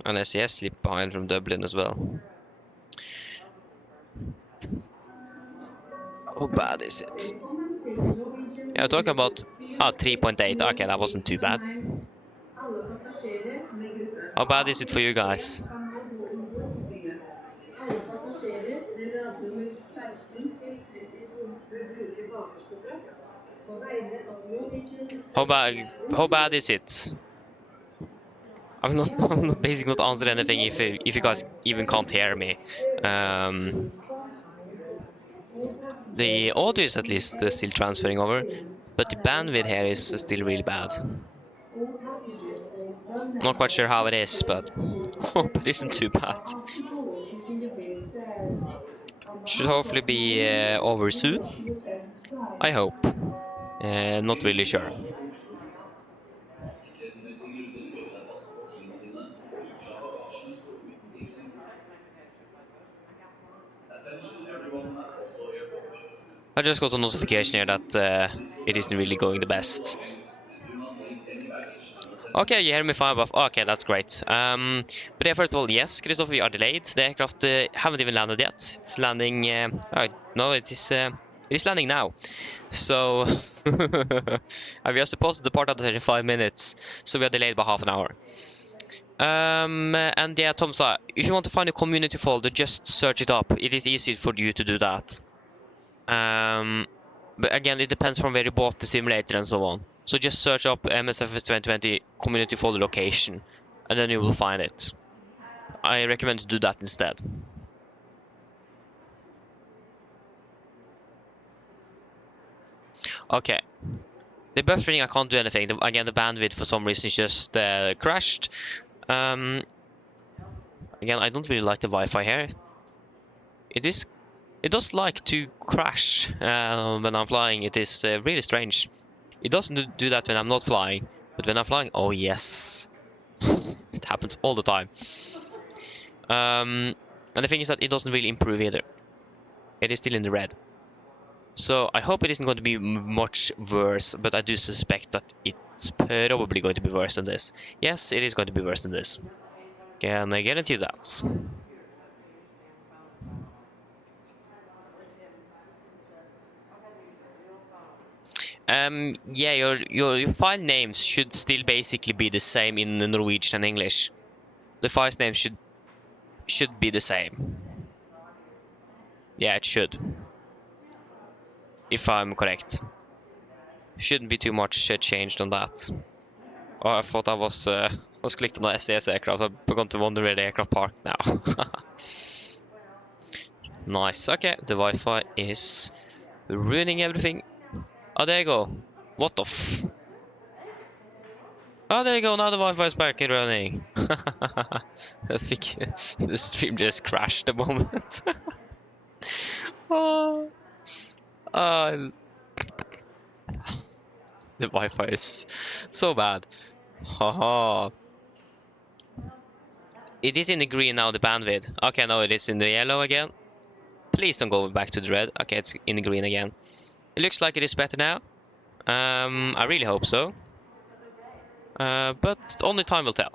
And SES slipped behind from Dublin as well. How bad is it? Yeah, we're talking about 3.8. Okay, that wasn't too bad. How bad is it for you guys? Alle passasjerer ved radnummer 16 til 32 bør bruke bakerste trapп. På vegne av Norwegian How bad is it? I'm not basically not answering anything if you guys even can't hear me. The audio is at least still transferring over, but the bandwidth here is still really bad. All passengers face one Not quite sure how it is, platform but to hope it isn't Ålesund too bad. are asked to follow using the rear stairs. On Should behalf hopefully of be Norwegian, over we soon. wish you a pleasant flight. I hope. Not really sure. Sikkerhetsmessige grunner krever deg pass på tingene dine, og ikke la bagasjen stå uten tilsyn. Attention everyone at Oslo Airport. I just got a notification here that it isn't really going the best. Do not leave any baggage unattended. Okay, you hear me fine, buff. Okay, that's great. But yeah, first of all, yes, Christopher, we are delayed. The aircraft haven't even landed yet. It's landing. No, it is landing now. So we are supposed to depart at 35 minutes, so we are delayed by half an hour. And yeah, Tom, so if you want to find a community folder, just search it up. It is easy for you to do that. But again, it depends from where you bought the simulator and so on. So just search up MSFS2020 community folder location, and then you will find it. I recommend to do that instead. Okay. The buffering, I can't do anything. Again, the bandwidth for some reason just crashed. Again, I don't really like the Wi-Fi here. It does like to crash when I'm flying. It is really strange. It doesn't do that when I'm not flying, but when I'm flying, oh yes, it happens all the time. And the thing is that it doesn't really improve either. It is still in the red. So I hope it isn't going to be much worse, but I do suspect that it's probably going to be worse than this. Yes, it is going to be worse than this. Can I guarantee that? Yeah, your file names should still basically be the same in Norwegian and English. The file names should be the same. Yeah, it should. If I'm correct. Shouldn't be too much changed on that. Oh, I thought I was clicked on the SAS aircraft. I've begun to wonder where the aircraft parked now. Nice. Okay, the Wi-Fi is ruining everything. Oh, there you go. What the f... Oh, there you go. Now the Wi-Fi is back and running. I think the stream just crashed a moment. Oh, the Wi-Fi is so bad. Haha. It is in the green now, the bandwidth. Okay, no, it is in the yellow again. Please don't go back to the red. Okay, it's in the green again. It looks like it is better now. I really hope so. But only time will tell.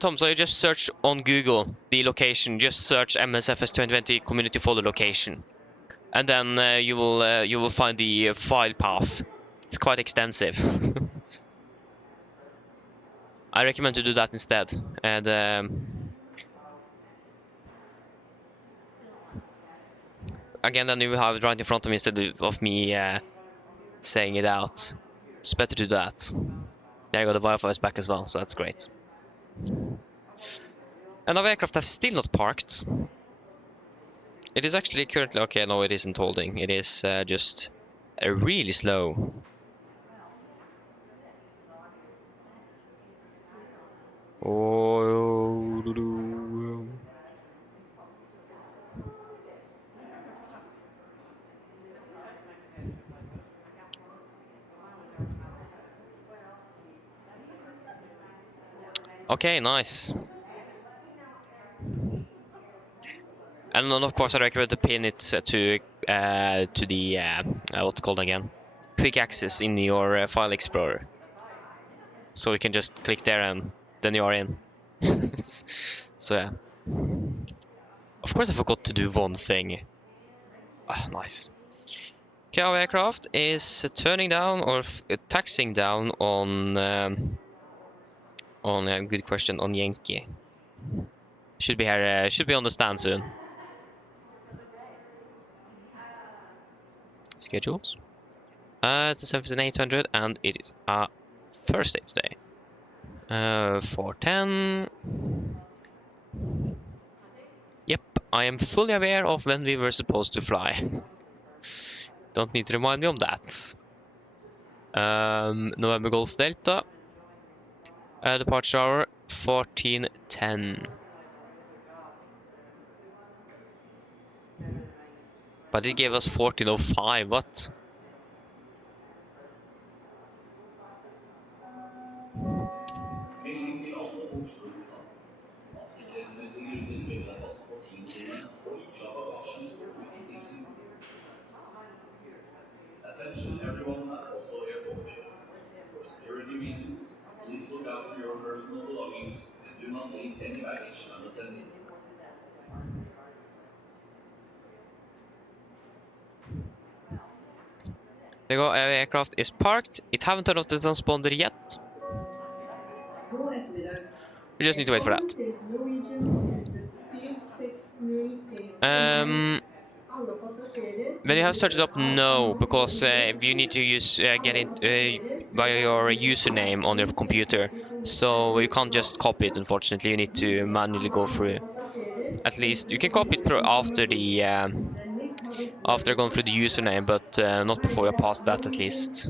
Tom, so you just search on Google the location. Just search MSFS2020 community folder location, and then you will find the file path. It's quite extensive. I recommend to do that instead. And again, then you will have it right in front of me instead of me saying it out. It's better to do that. There you go. The Wi-Fi is back as well, so that's great. And our aircraft have still not parked. It is actually currently... Okay, no, it isn't holding. It is just really slow. Oh. Okay, nice. And then of course I recommend to pin it to the what's it called again? Quick access in your file explorer. So you can just click there and then you are in. So yeah. Of course I forgot to do one thing. Ah, nice. Okay, our aircraft is turning down or taxiing down on a good question, on Yankee. Should be here. Should be on the stand soon. Schedules. It's a 7800 and it is a Thursday today. 410. Yep, I am fully aware of when we were supposed to fly. Don't need to remind me of that. November Golf Delta. Departure hour 1410. But it gave us 1405. What? Melding til alle på Oslo lufthavn. Av sikkerhetsmessige grunner bør dere passe på tingene dine og ikke la bagasjen stå ute i tilsyn. Attention everyone at Oslo Airport. For security reasons, please look after your personal belongings and do not leave any baggage unattended. There you go, our aircraft is parked. It haven't turned off the transponder yet. God ettermiddag. We just need to wait for that. Velkommen til Norwegian rute 760 til Trondheim. Alle passasjerer. When you have searched up, no, because you need to use get it by your username on your computer, so you can't just copy it. Unfortunately, you need to manually go through. At least you can copy it after the after going through the username, but not before you pass that at least.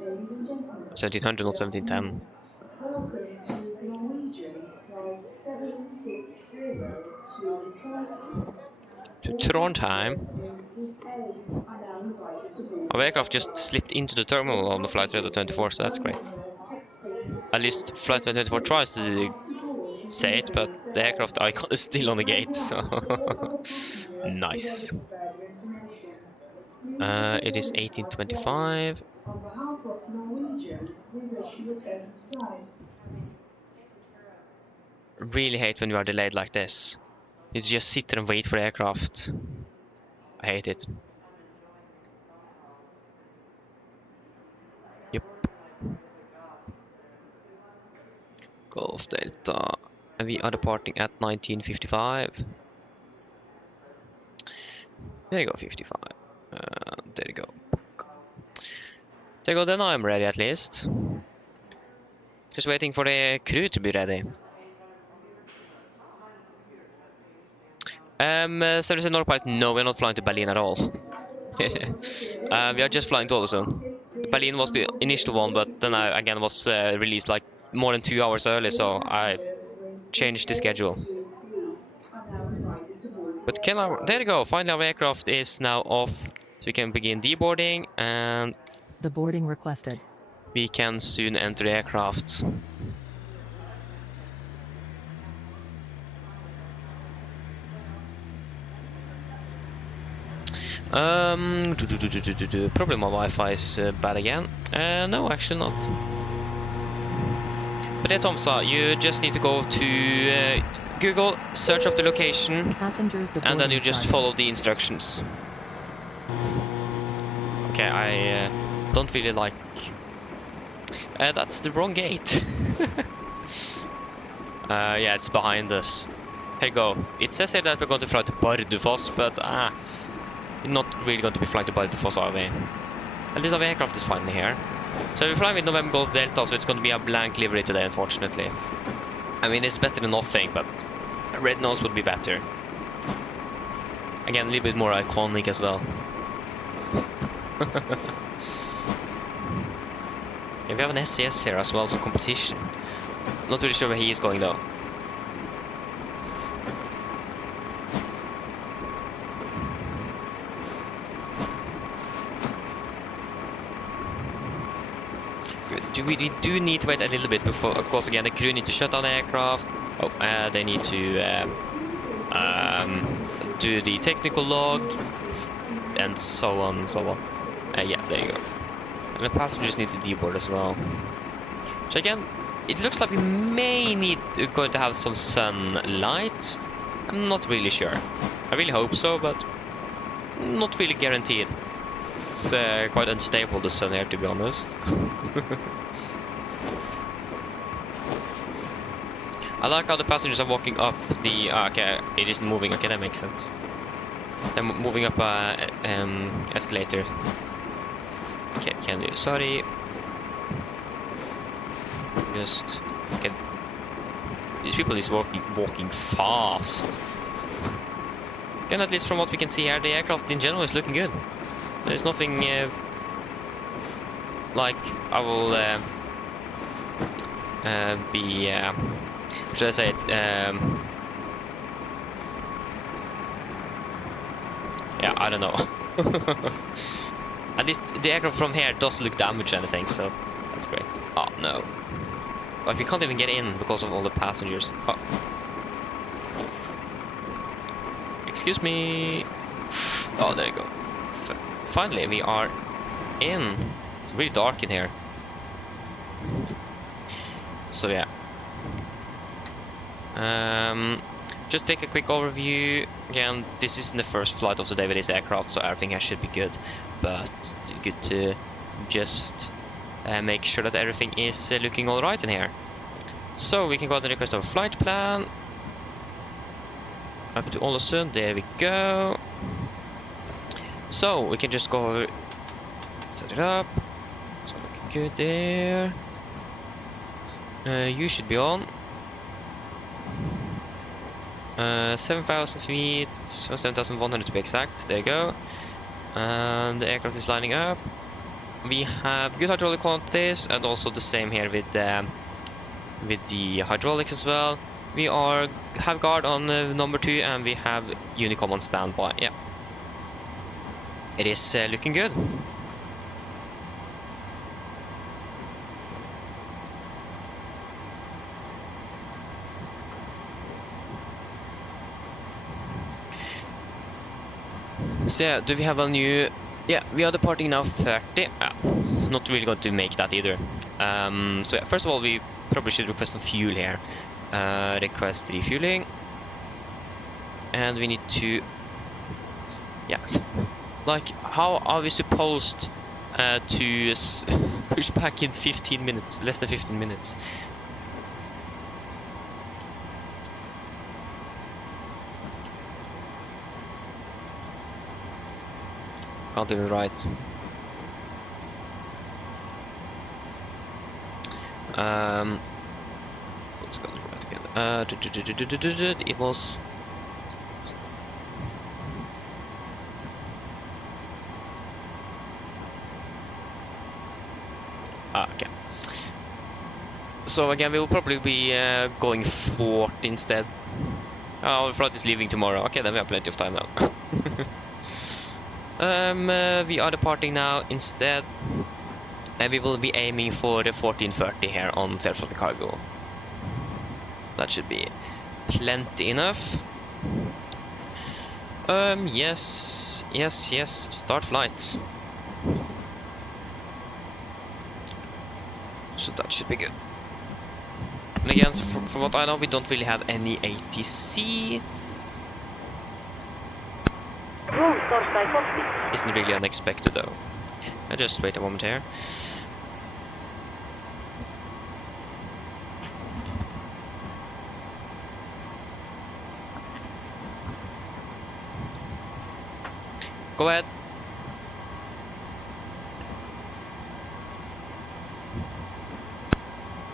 Ladies and gentlemen, 1700, not 1710. welcome to Norwegian flight 760 to Trondheim. To Trondheim. Our aircraft just slipped into the terminal on the flight Radar 24, so that's great. At least flight 24 tries to say it, but the aircraft icon is still on the gate, so nice. It is 1825. On behalf of Norwegian, we wish you a pleasant flight. Really hate when we are delayed like this. You just sit there and wait for the aircraft. I hate it. Yep. Golf Delta. And we are departing at 1955. There you go, 55. There you go. There you go, then I'm ready at least. Just waiting for the crew to be ready. Service in Norpilot, no, we're not flying to Berlin at all. We are just flying to Ålesund. Berlin was the initial one, but then I again was released like more than 2 hours early, so I changed the schedule. But there you go, finally our aircraft is now off, so we can begin deboarding, and the boarding requested. We can soon enter the aircraft. Probably my Wi-Fi is bad again. No, actually not. But yeah, Tomsa, you just need to go to Google, search up the location, and then you just follow the instructions. Okay, I don't really like... that's the wrong gate. Yeah, it's behind us. Here you go. It says here that we're going to fly to Bardufoss, but we're not really going to be flying to Bardufoss, are we? At least our aircraft is finally here. So we're flying with November Golf Delta, so it's going to be a blank livery today, unfortunately. I mean, it's better than nothing, but a red nose would be better. Again, a little bit more iconic as well. Yeah, we have an SCS here as well, so competition. Not really sure where he is going though. We do need to wait a little bit before, of course, again, the crew need to shut down the aircraft. Oh, they need to do the technical log, and so on and so on. Yeah, there you go. And the passengers need to deboard as well. So again, it looks like we may need going to have some sunlight. I'm not really sure. I really hope so, but not really guaranteed. It's quite unstable, the sun here, to be honest. I like how the passengers are walking up the... okay, it isn't moving. Okay, that makes sense. They're moving up escalator. Okay, can do. Sorry. Just... okay. These people is walking fast. And at least from what we can see here, the aircraft in general is looking good. There's nothing like I will be should I say it? Yeah, I don't know. At least the aircraft from here doesn't look damaged or anything, so that's great. Oh no. Like we can't even get in because of all the passengers. Oh. Excuse me. Oh, there you go. Finally, we are in. It's really dark in here. So yeah. Just take a quick overview. Again, this isn't the first flight of the day with this aircraft, so everything here should be good. But it's good to just make sure that everything is looking alright in here. So we can go ahead and request our flight plan. Up to Ålesund, there we go. So we can just go over, set it up. It's looking good there. You should be on. 7,000 feet, or 7,100 to be exact. There you go. And the aircraft is lining up. We have good hydraulic quantities, and also the same here with the hydraulics as well. We have guard on number 2, and we have Unicom on standby. Yeah, it is looking good. So yeah, do we have a new... yeah, we are departing now 30. Not really going to make that either. So yeah, first of all, we probably should request some fuel here. Request refueling. And we need to... yeah. Like, how are we supposed to push back in 15 minutes? Less than 15 minutes. Can't even write. Let's go right again. It was... okay. So again, we will probably be going 40 instead. Our flight is leaving tomorrow. Okay, then we have plenty of time now. We are departing now instead, and we will be aiming for the 1430 here on self-flying cargo. That should be plenty enough. Yes, start flight. So that should be good. And again, so from what I know, we don't really have any ATC. Isn't really unexpected though. I'll just wait a moment here. Go ahead.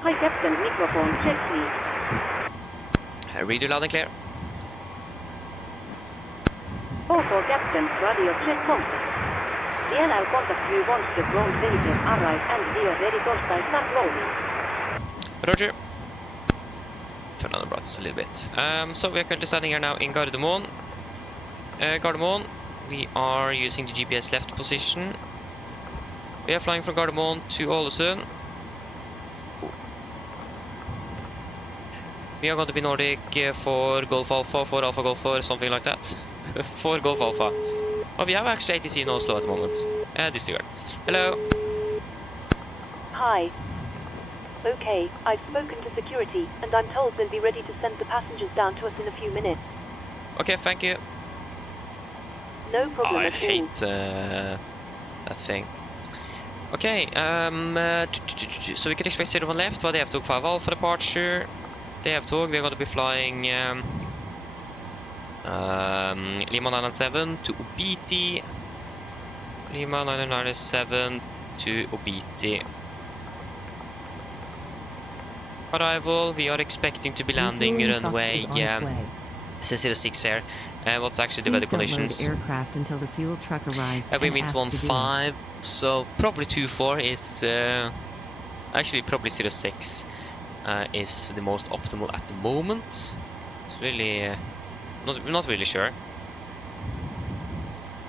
Hi Captain, microphone check please. I read you loud and clear. Also Captain, radio check contact. The NL contact you once the ground vehicle arrive and we are ready to start loading. Roger. Turn on the brightness a little bit. So we are currently standing here now in Gardermoen. We are using the GPS left position. We are flying from Gardermoen to Ålesund. We are going to be Nordic for Golf Alpha, for Alpha Golf, or something like that. For Golf Alpha. Oh, we have actually ATC in Oslo at the moment. Disregard. Hello. Hi. Okay, I've spoken to security, and I'm told they'll be ready to send the passengers down to us in a few minutes. Okay, thank you. No problem I at all. hate that thing. Okay, so we can expect 01 left while they have took 5 Alpha departure. They have took, we're going to be flying Lima 997 to Obiti. Lima 997 to Obiti. Arrival, we are expecting to be landing runway 06 here. What's actually the weather conditions? Aircraft until the fuel truck arrives. We meet 15, so probably 24 is actually probably 06 is the most optimal at the moment. It's really not really sure.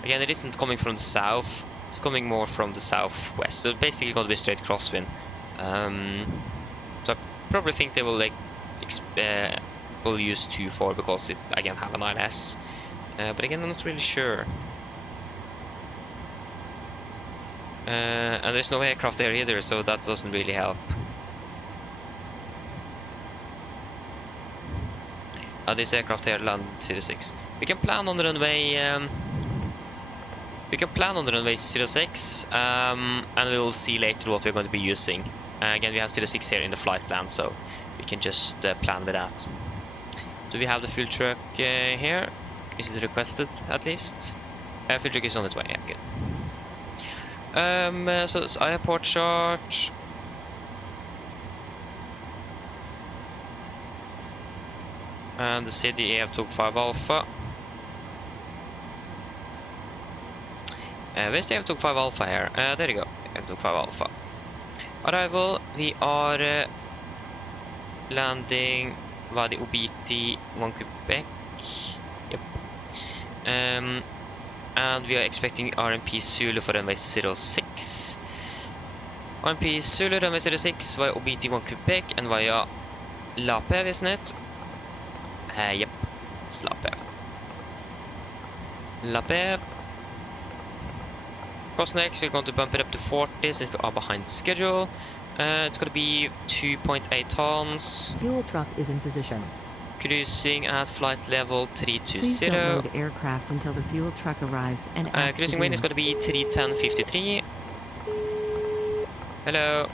Again, it isn't coming from the south; it's coming more from the southwest. So basically, going to be straight crosswind. So I probably think they will will use 24 because it again have an ILS. But again, I'm not really sure. And there's no aircraft there either, so that doesn't really help. This aircraft here land 06. We can plan on the runway. We can plan on the runway 06, and we will see later what we're going to be using. Again, we have 06 here in the flight plan, so we can just plan with that. Do we have the fuel truck here? Is it requested at least? Fuel truck is on its way. Yeah, good. So it's airport chart. And the city have took 5 Alpha. Where's the took 5 Alpha here? There you go. took 5 Alpha. Arrival. We are landing Wadi Obiti 1 Quebec. Yep. And we are expecting RMP Zulu for runway 06. RMP Zulu runway 06 via Obiti 1 Quebec and via La Pev, isn't it? Yep, it's La Pev. La Pev. Cost next, we're going to bump it up to 40 since we are behind schedule. It's going to be 2.8 tons. Fuel truck is in position. Cruising at flight level 320. Please don't load aircraft until the fuel truck arrives and cruising wind is going to be 310.53. Hello.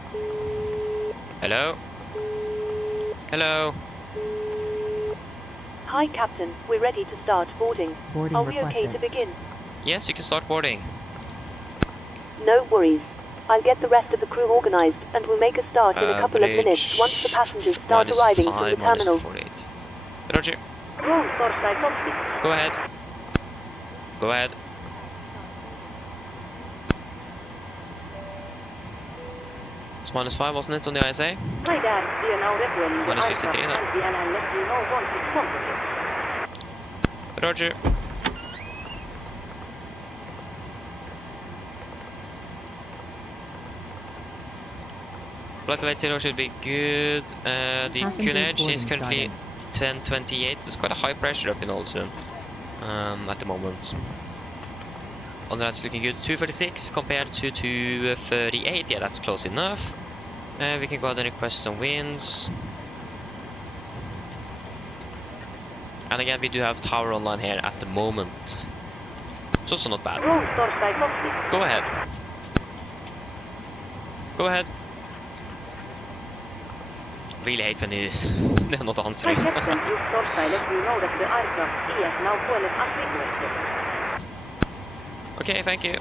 Hello. Hello. Hi, Captain. We're ready to start boarding. Boarding Are we requested. okay to begin? Yes, you can start boarding. No worries. I'll get the rest of the crew organized and we'll make a start in a couple of minutes once the passengers start arriving from the terminal. 48. Roger. Roll, Sorsai, Foxy. Go ahead. Go ahead. It's -5, wasn't it, on the ISA? Hi there. We are now refueling the Minus aircraft 53 then. and the airline let you know once it's comfortable. Roger. Flight weight 0 should be good. The Passengers QNH is boarding currently 1028, so it's quite a high pressure up in Ålesund at the moment. On that's looking good. 236 compared to 238. Yeah, that's close enough. We can go ahead and request some winds. And again, we do have tower online here at the moment. It's also not bad. Roll, Sorsai, Foxy. Go ahead. Go ahead. Really hate when they're not answering. Hi, Captain. This Sorsai let you know that the aircraft is now full as requested. Okay, thank you.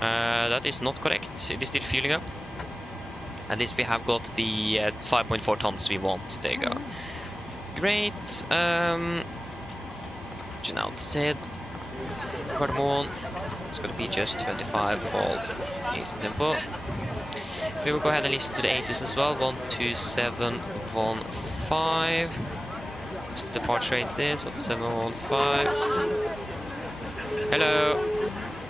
That is not correct. It is still fueling up. At least we have got the 5.4 tons we want. There you go. Great. Outside. Cardamom. It's going to be just 25 volt. Easy simple. We will go ahead and listen to the 80s as well. 12715. What's the departure rate is? 12715. Hello.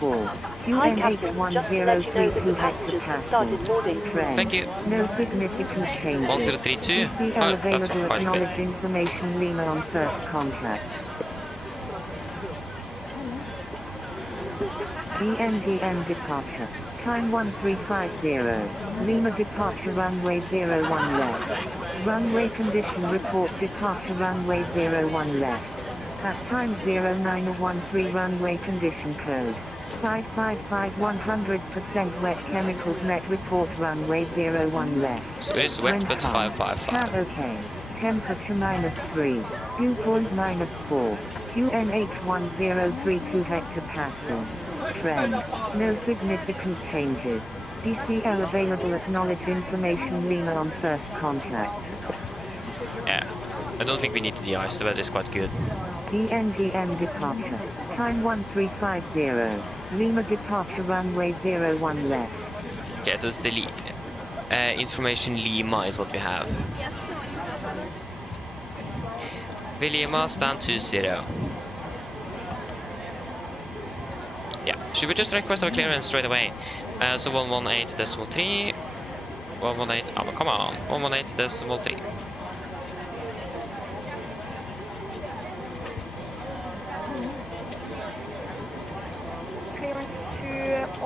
Hi, Captain. Just to let you know that the passengers have started boarding. Thank you. No significant changes. 1032. Please Oh, that's available quite good. acknowledge information Lima on first contact. PMDG departure. Time 1350. Lima departure runway 01 left. Runway condition report departure runway 01 left. At time 0913 runway condition code. 555 100% wet chemicals met report runway 01 left. So it is wet, Wind but calm. 555. Cab okay. Temperature -3. Dew point -4. QNH 1032 hectopascal. Trend. No significant changes. DCL available. Acknowledge information Lima on first contact. Yeah. I don't think we need to de-ice, the weather is quite good. DNDM departure. Time 1350. Lima departure runway 01 left. Okay, so it's the information Lima is what we have. Lima, stand 20. Yeah, should we just request our clearance straight away? So 118.3. 118, oh come on, 118.3. Clearance to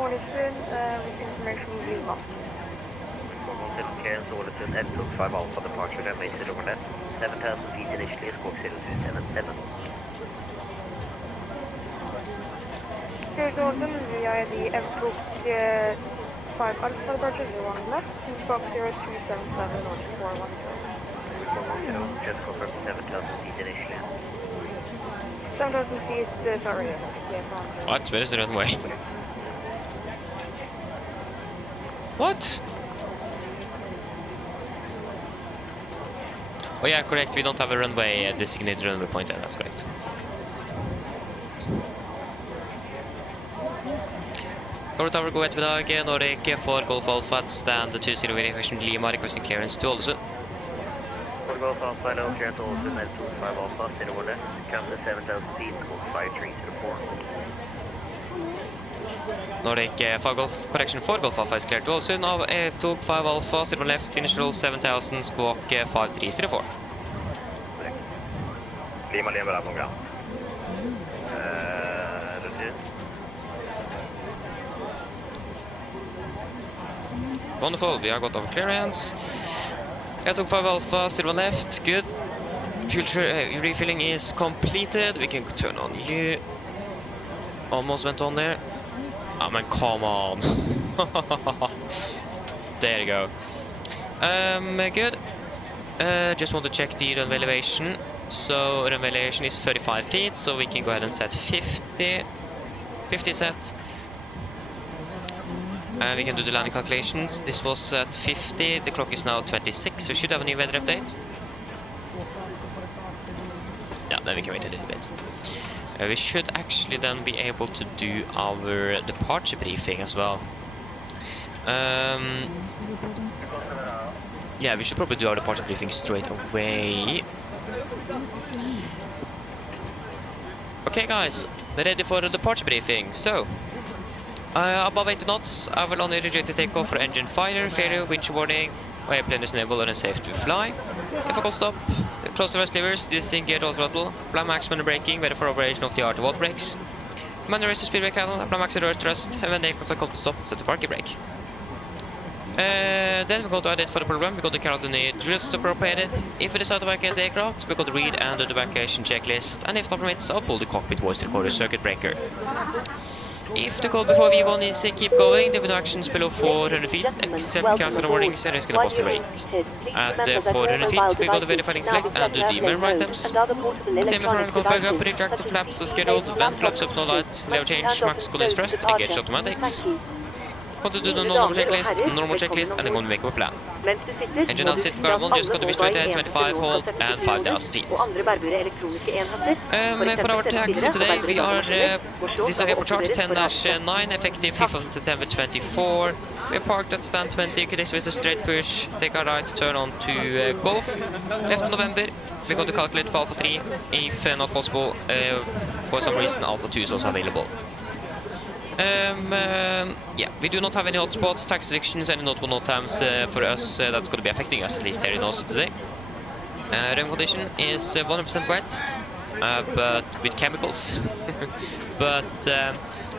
Ålesund with information Lima. Clearance Ålesund, M25 Alpha departure, runway 01 left, 7,000 feet initially, squawk 0277. Clearance Ålesund via the M25 Alpha departure 01 left, squawk 0277 or 410. Just confirm 7,000 feet initially. 7,000 feet, sorry. What? Where is the runway? What? Oh yeah, correct. We don't have a runway designated runway point there. That's correct. Go tower, go ahead with dag. Norway for Golf Alpha at stand 20 verification Lima requesting clearance to Ålesund. For Golf Alpha, hello, clearance Ålesund, M25 Alpha, 01 left, count to 7,000 feet, squawk 5304. Nordic 5 Golf, correction 4 Golf Alpha is cleared to Ålesund of F2 5 Alpha, 01 left, initial 7000, squawk 5304. Lima Lima Bravo Ground. Routine. Wonderful, we have got our clearance. I took 5 Alpha, 01 left, good. Fuel refilling is completed, we can turn on you. Almost went on there. Oh man, come on. There you go. Good. Just want to check the runway elevation. So runway elevation is 35 feet, so we can go ahead and set 50. 50 set. And we can do the landing calculations. This was at 50, the clock is now 26, so we should have a new weather update. Yeah, then we can wait a little bit. We should actually then be able to do our departure briefing as well. Yeah, we should probably do our departure briefing straight away. Okay guys, we're ready for the departure briefing. So, above 80 knots, I will only reject the takeoff for engine failure, winch warning, airplane is unable and unsafe to fly. If I call stop, close the rest levers, distinct gear all throttle, apply maximum braking, ready for operation of the RT watt brakes. Manual raise the speed brake handle, apply max reverse thrust, and when the aircraft are called to stop, set the parking brake. Then we go to identify the problem, we go to count the drills appropriated. If we decide to vacate the aircraft, we go to read and do the evacuation checklist, and if time permits, I'll pull the cockpit voice recorder circuit breaker. If the code before V1 is keep going, there will be no actions below 400 feet, except cancel warnings and risk an imposter rate. At 400 feet, we go to verifying select and do the memory items. Attempt for go back up, retract the flaps as scheduled, vent flaps up, no light, lever change, max collision first, engage automatics. Want to do the normal checklist, and then going to make up a plan. Engine out, sit for carbon, just got to be straight ahead, 25, hold, and 5,000 feet. For our taxi today, we are, this is airport charge 10-9, effective 5th of September 24. We are parked at stand 20, this with a straight push, take our right, turn on to Golf. Left of November, we're going to calculate for Alpha 3, if not possible, for some reason Alpha 2 is also available. Yeah, we do not have any hotspots, tax restrictions, any notable note times for us that's going to be affecting us at least here in Oslo today. Rain condition is 100% wet, but with chemicals. But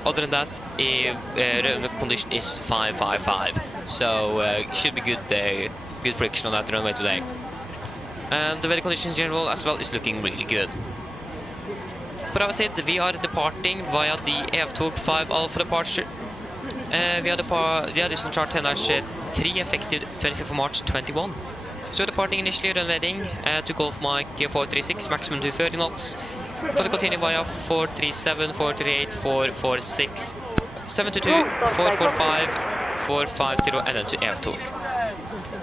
other than that, rain condition is 555, so it should be good friction on that runway today. And the weather conditions in general as well is looking really good. For our side, we are departing via the EF-tog 5 Alpha departure. We are additional chart 10-3 effective 25th of March 21. So departing initially run heading to Golf Mike 436, maximum to 30 knots. Going to continue via 437, 438, 446, 722, 445, 450 and then to EF-tog.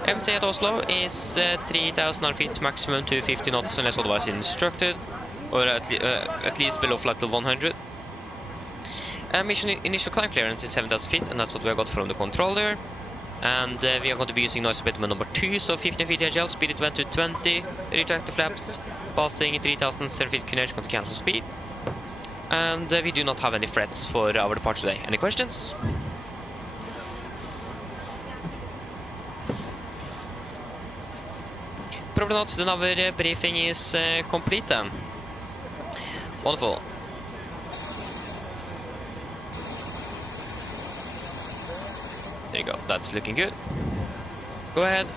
MC at Oslo is 3,000 feet, maximum to 50 knots unless otherwise instructed, or at least below flight level 100. Mission initial climb clearance is 7,000 feet, and that's what we have got from the controller. And we are going to be using noise abatement number 2, so 15 feet AGL, speed it went to 20, retract the flaps, passing 3,007 feet Cunage, going to cancel speed. And we do not have any threats for our departure today. Any questions? Probably not, then our briefing is complete then. Wonderful. There you go, that's looking good. Go ahead.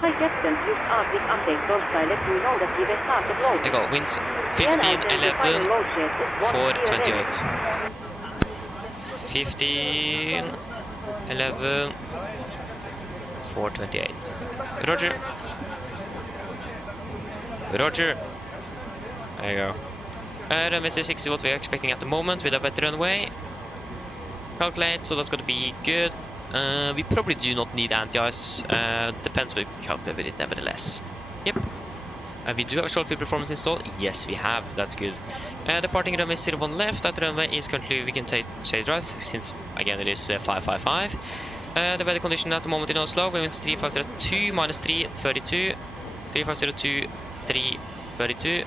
Hi Captain, just Arctic update Torstad let you know that we will start the load. There you go, winds 15, 11, 428. 15, 11, 428. Roger. Roger. There you go. Runway 6 is what we are expecting at the moment with a better runway. Calculate, so that's going to be good. We probably do not need anti-ice. Depends, but we calculate with it nevertheless. Yep. We do have a short field performance installed. Yes, we have. That's good. Departing runway 01 left. That runway is currently, we can take shade right, since again it is 555. The weather condition at the moment in Oslo, winds 3502, minus 3, 32. 3502, 3, 32.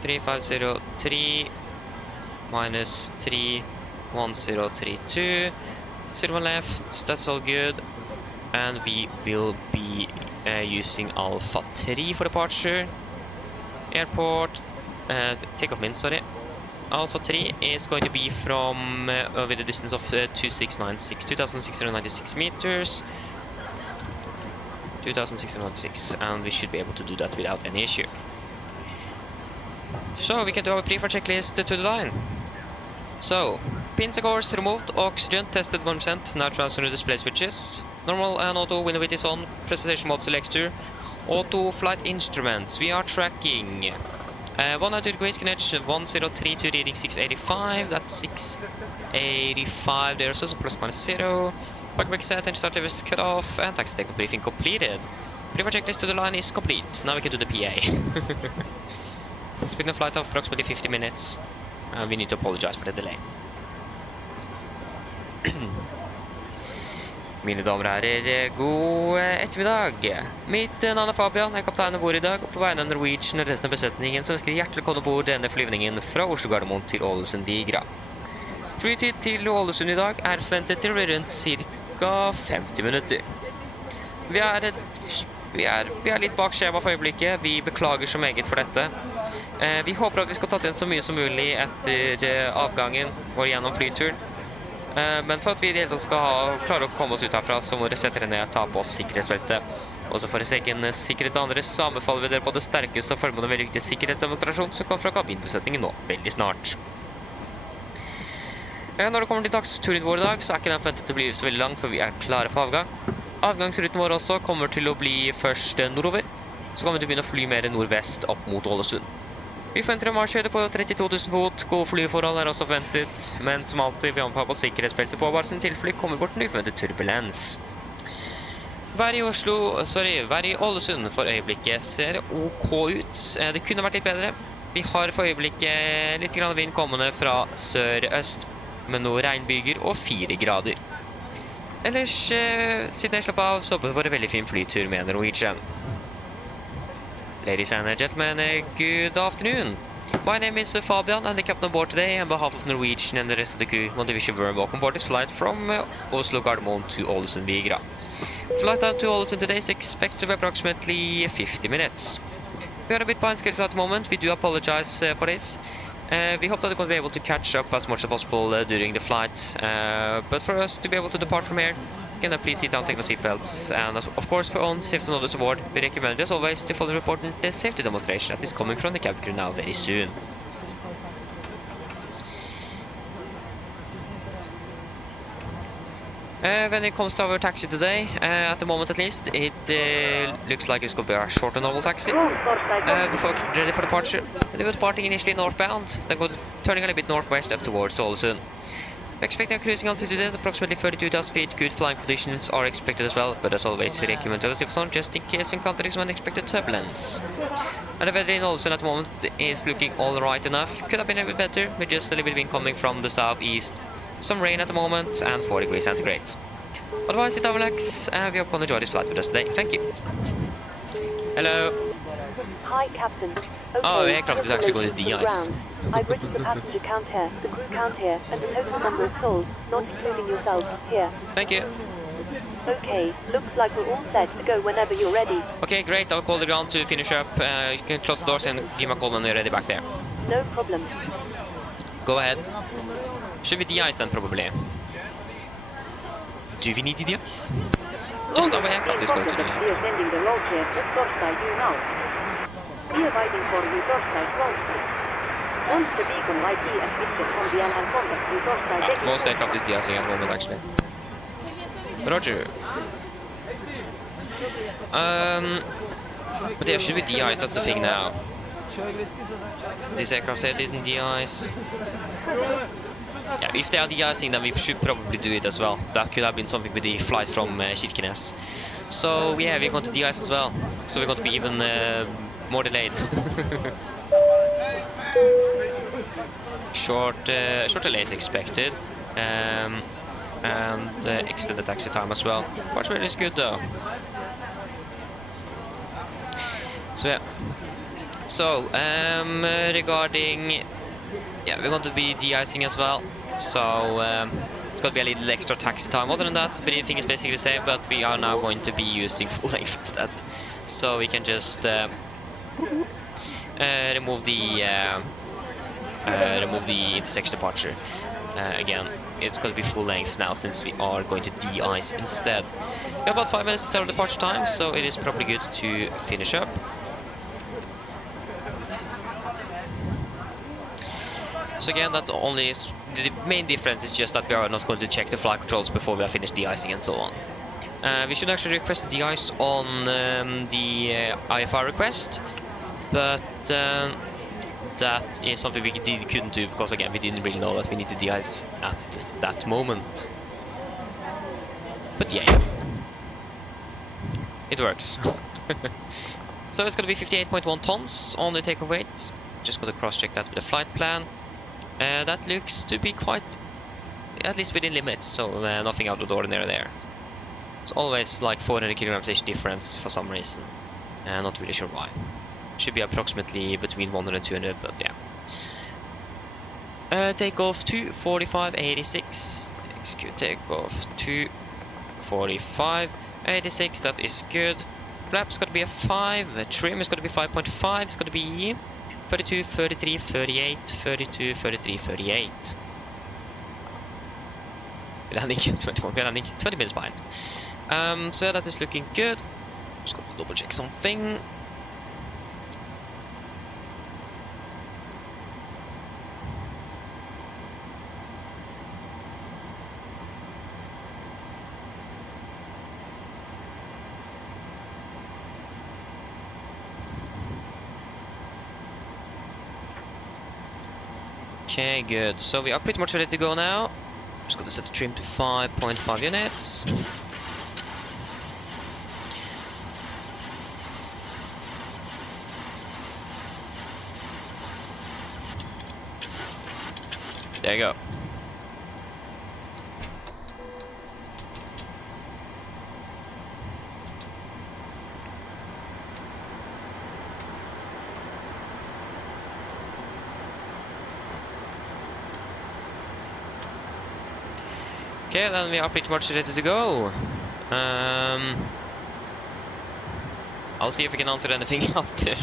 3503, minus 3, 1032. 01 left, that's all good. And we will be using Alpha 3 for departure. Airport, takeoff min, sorry. Alpha 3 is going to be from, with a distance of 2696, 2696 meters. 2696, and we should be able to do that without any issue. So we can do our pre-flight checklist to the line. So, pins and cores removed, oxygen tested 1%, now transfer display switches. Normal and auto window width is on, presentation mode selector. Auto flight instruments, we are tracking 190 degrees Cunage, 1032 reading 685, that's 685 there, so plus minus 0. Park brake set, engine start levers cut off, and taxi takeoff briefing completed. Pre-flight checklist to the line is complete, now we can do the PA. It's been a flight of approximately 50 minutes. We need to apologize for the delay. Mine damer og herrer, god ettermiddag. Mitt navn er Fabian, jeg er kaptein ombord i dag, og på vegne av Norwegian og resten av besetningen så ønsker jeg hjertelig velkommen ombord denne flyvningen fra Oslo Gardermoen til Ålesund Vigra. Flytid til Ålesund i dag er forventet til å bli rundt ca. 50 minutter. Vi er litt bak skjema for øyeblikket, vi beklager så meget for dette. Vi håper at vi skal tatt igjen så mye som mulig etter avgangen vår gjennom flyturen. Men for at vi i det hele tatt skal klare å komme oss ut herfra, så må dere sette dere ned og ta på oss sikkerhetsbeltet. Også for deres egen sikkerhet og andres, så anbefaler vi dere på det sterkeste å følge med den veldig viktige sikkerhetsdemonstrasjonen som kommer fra kabinbesetningen nå, veldig snart. Når det kommer til dagsturen vår i dag, så er ikke den forventet til å bli så veldig lang, for vi er klare for avgang. Avgangsruten vår også kommer til å bli først nordover, så kommer vi til å begynne å fly mer nordvest opp mot Ålesund. Vi forventer en marsjhøyde på 32 000 fot, gode flyforhold er også forventet, men som alltid vi anbefaler på sikkerhetsbeltet på bare sin tilfelle kommer bort en uforventet turbulens. Vær i Ålesund for øyeblikket ser OK ut. Det kunne vært litt bedre. Vi har for øyeblikket litt grann vind kommende fra sør-øst, med noen regnbyger og 4 grader. Ellers, siden jeg slapp av, så håper vi en veldig fin flytur med Norwegian. Ladies and gentlemen, good afternoon. My name is Fabian, and the captain aboard today on behalf of Norwegian and the rest of the crew. Want to wish you a warm welcome aboard this flight from Oslo Gardermoen to Ålesund Vigra. Flight time to Ålesund today is expected to be approximately 50 minutes. We are a bit behind schedule at the moment. We do apologize for this. We hope that we're going to be able to catch up as much as possible during the flight. But for us to be able to depart from here, second, then please sit down, take the seatbelts. And of course, for own safety and others aboard, we recommend as always to follow the important safety demonstration that is coming from the cabin crew now very soon. When it comes to our taxi today, at the moment at least, it looks like it's going to be a short and normal taxi. Before ready for departure, we go departing initially northbound, then go turning a little bit northwest up towards Ålesund. We're expecting a cruising altitude at approximately 32,000 feet. Good flying conditions are expected as well, but as always, we recommend to the on just in case encountering some unexpected turbulence. And the weather in Ålesund at the moment is looking alright enough. Could have been a bit better, with just a little bit of wind coming from the southeast. Some rain at the moment, and 4 degrees centigrade. Otherwise, sit down, relax, and we hope you enjoy this flight with us today. Thank you. Hello. Hi, Captain. Okay, Oh, the aircraft is actually going to de-ice. I've written the passenger count here, the crew count here, and the total number of souls, not including yourself, here. Thank you. Okay, looks like we're all set to go whenever you're ready. Okay, great. I'll call the ground to finish up. You can close the doors and give me a call when you're ready back there. No problem. Go ahead. Should we de-ice then, probably? Do we need to de-ice? Just our aircraft is going to do that. We are sending the roll clear to Torstai you now. We are waiting for you Torstai closely. Once the beacon light is switched from the and contact you Torstai. Most aircraft is de-icing at the moment, actually. Roger. But yeah, should we de-ice? That's the thing now. This aircraft here didn't de-ice. Yeah, if they are de-icing, then we should probably do it as well. That could have been something with the flight from Kirkenes. So yeah, we're going to de-ice as well. So we're going to be even more delayed. Short delay is expected. And extended taxi time as well. Which really is good though. So yeah. So regarding, yeah, we're going to be de-icing as well. So it's going to be a little extra taxi time. Other than that, everything is basically the same, but we are now going to be using full length instead. So we can just remove the intersection departure. Again, it's going to be full length now since we are going to de-ice instead. We have about 5 minutes until departure time, so it is probably good to finish up. So again, that's only the main difference is just that we are not going to check the flight controls before we have finished de-icing and so on. We should actually request the de-ice on the IFR request, but that is something we couldn't do because again we didn't really know that we need to de-ice at that moment. But yeah, it works. So it's going to be 58.1 tons on the takeoff weight. Just going to cross-check that with the flight plan. That looks to be quite, at least within limits, so nothing out of the ordinary there. It's always like 400 kilograms each difference for some reason. Not really sure why. Should be approximately between 100 and 200, but yeah. Takeoff to 45.86. Execute takeoff to 45.86. That is good. Flap's got to be a 5. The trim is going to be 5.5. It's going to be 32, 33, 38, 32, 33, 38. Landing 21, we're landing 20 minutes behind. So yeah, that is looking good. Just got to double check something. Okay, good. So we are pretty much ready to go now. Just got to set the trim to 5.5 units. There you go. Okay, then we are pretty much ready to go. I'll see if we can answer anything after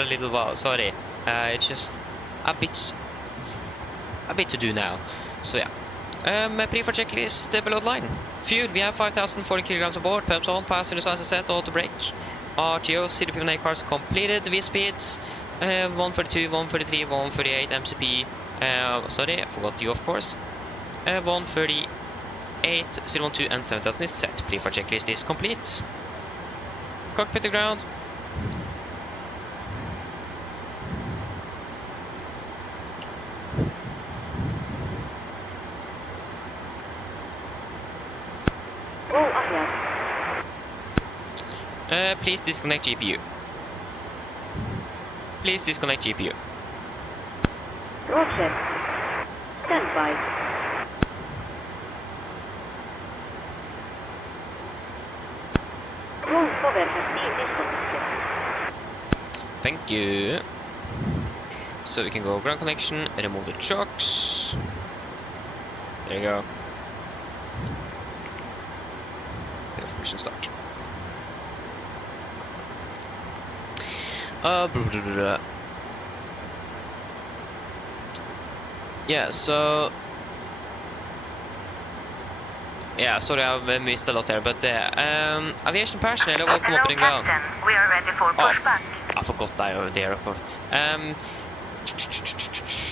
a little while. Sorry, it's just a bit to do now. So yeah, Pre-for checklist below the line. Fuel, we have 5,040 kilograms aboard. Pumps on, passenger size set, auto brake. RTO, CDP cars completed. V-speeds, 142, 143, 138, MCP. Sorry, I forgot you, of course. 138, 012, and 7,000 is set. Pre-for checklist is complete. Cockpit to ground. Go ahead. Please disconnect GPU. Please disconnect GPU. Roger. Stand by. Roll cover has been disconnected. Thank you. So we can go ground connection, remove the chocks. There you go. Mission start. Yeah, so yeah, sorry, I've missed a lot there, but aviation personnel, welcome up and ground. We are ready for pushback. I forgot that over there, of course.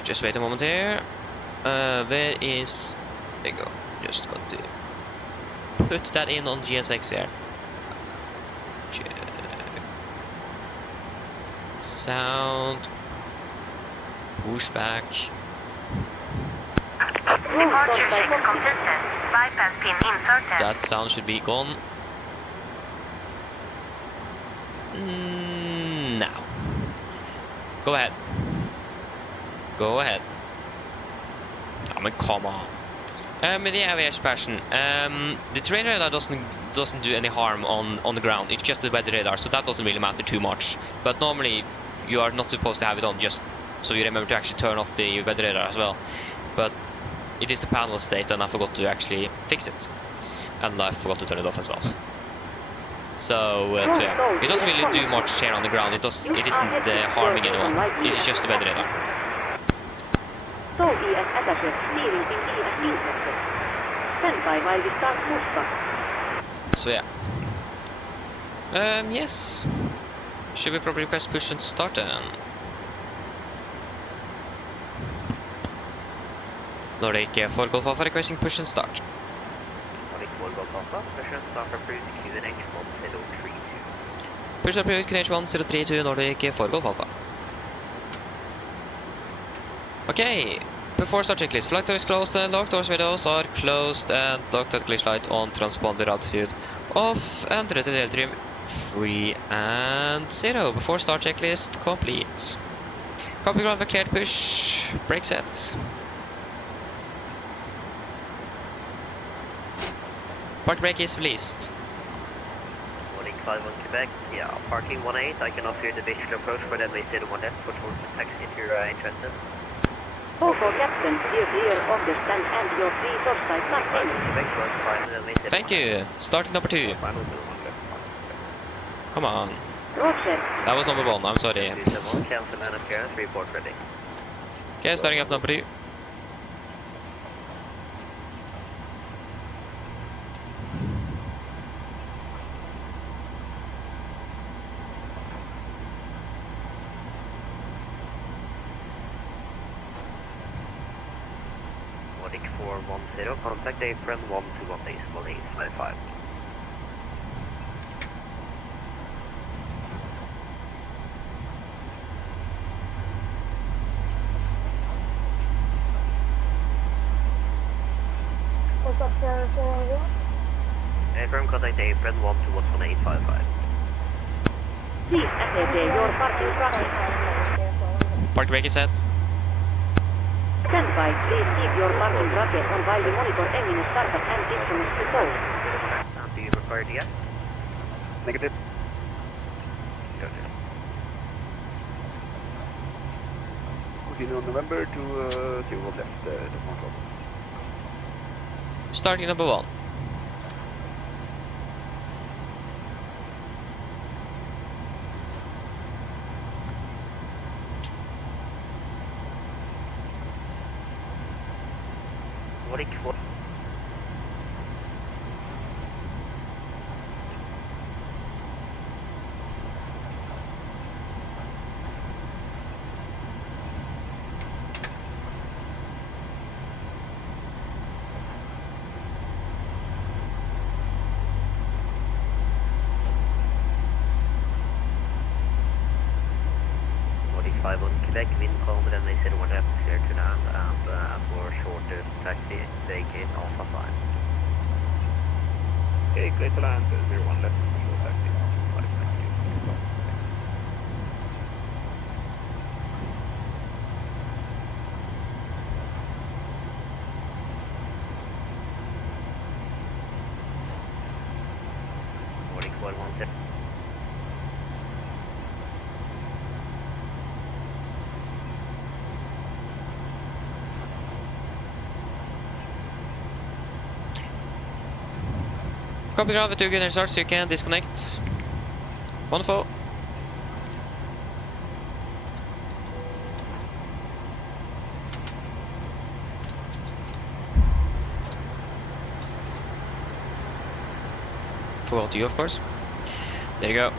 Just wait a moment here. Where is? There you go. Just got to put that in on GSX here. Sound. Pushback. Departure check completed. Bypass pin inserted. That sound should be gone. Now. Go ahead. Go ahead. I mean, come on. With the aviation passion, the terrain radar doesn't do any harm on the ground. It's just the weather radar, so that doesn't really matter too much. But normally, you are not supposed to have it on, just so you remember to actually turn off the weather radar as well. But it is the panel state, and I forgot to actually fix it, and I forgot to turn it off as well. So yeah, it doesn't really do much here on the ground. It isn't harming anyone. It's just the weather radar. So ES attaché, steering in ES interested. Stand by while we start pushback. So yeah. Yes. Should we probably request push and start then? Nordic 4 Golf Alpha requesting push and start. Nordic 4 Golf Alpha, push and start for cruise QNH1032. Push up cruise QNH1032, Nordic 4 Golf Alpha. Okay, before start checklist, flight door is closed and locked doors windows are closed and locked at glitch light on, transponder altitude off and ready to trim 3 and 0. Before start checklist complete. Copy ground by cleared push, brake set. Park brake is released. Nordic 51 Quebec, yeah, parking 18, I can offer you the visual approach for that way 01 left, for towards the taxi if you're interested. Oh, for captain, steer clear of the stand and your free top side not in. Thank you. Starting number 2. Come on. Roger. That was number 1, I'm sorry. Cancel man appearance, report ready. Okay, starting up number 2. Nordic 410, contact apron 121 decimal 855. What's up, sir? Apron, contact apron 121 855. Please assay your parking traffic. Park brake is set. Stand by, please keep your parking bracket on while we monitor engine startup and instruments to go. Do you require DS? Negative. Continue on November to 0 left, the control. Starting number 1. Nordic 4. Nordic 5 on Quebec, wind calm, then they said one left, clear to land, and for shorter taxi, vacate Alpha 5. Okay, clear to land, 01 left, short taxi, Alpha 5, thank you. Nordic 417. Copy ground with 2 good starts, so you can disconnect. Wonderful. Forward you, of course. There you go.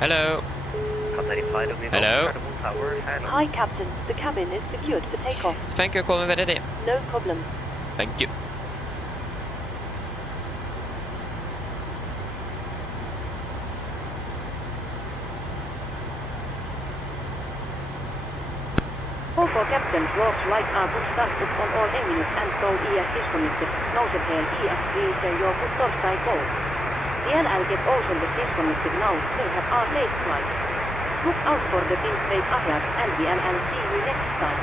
Hello. Hello. Hi, Captain. The cabin is secured for takeoff. Thank you, calling ready. No problem. Thank you. All for Captain, your flight are put started on all engines and so ES disconnected. Nousetel ES3 ser your put torstai go. DLL get also the disconnected now, they have our late flight. Look out for the pin straight ahead and DLL see you next time.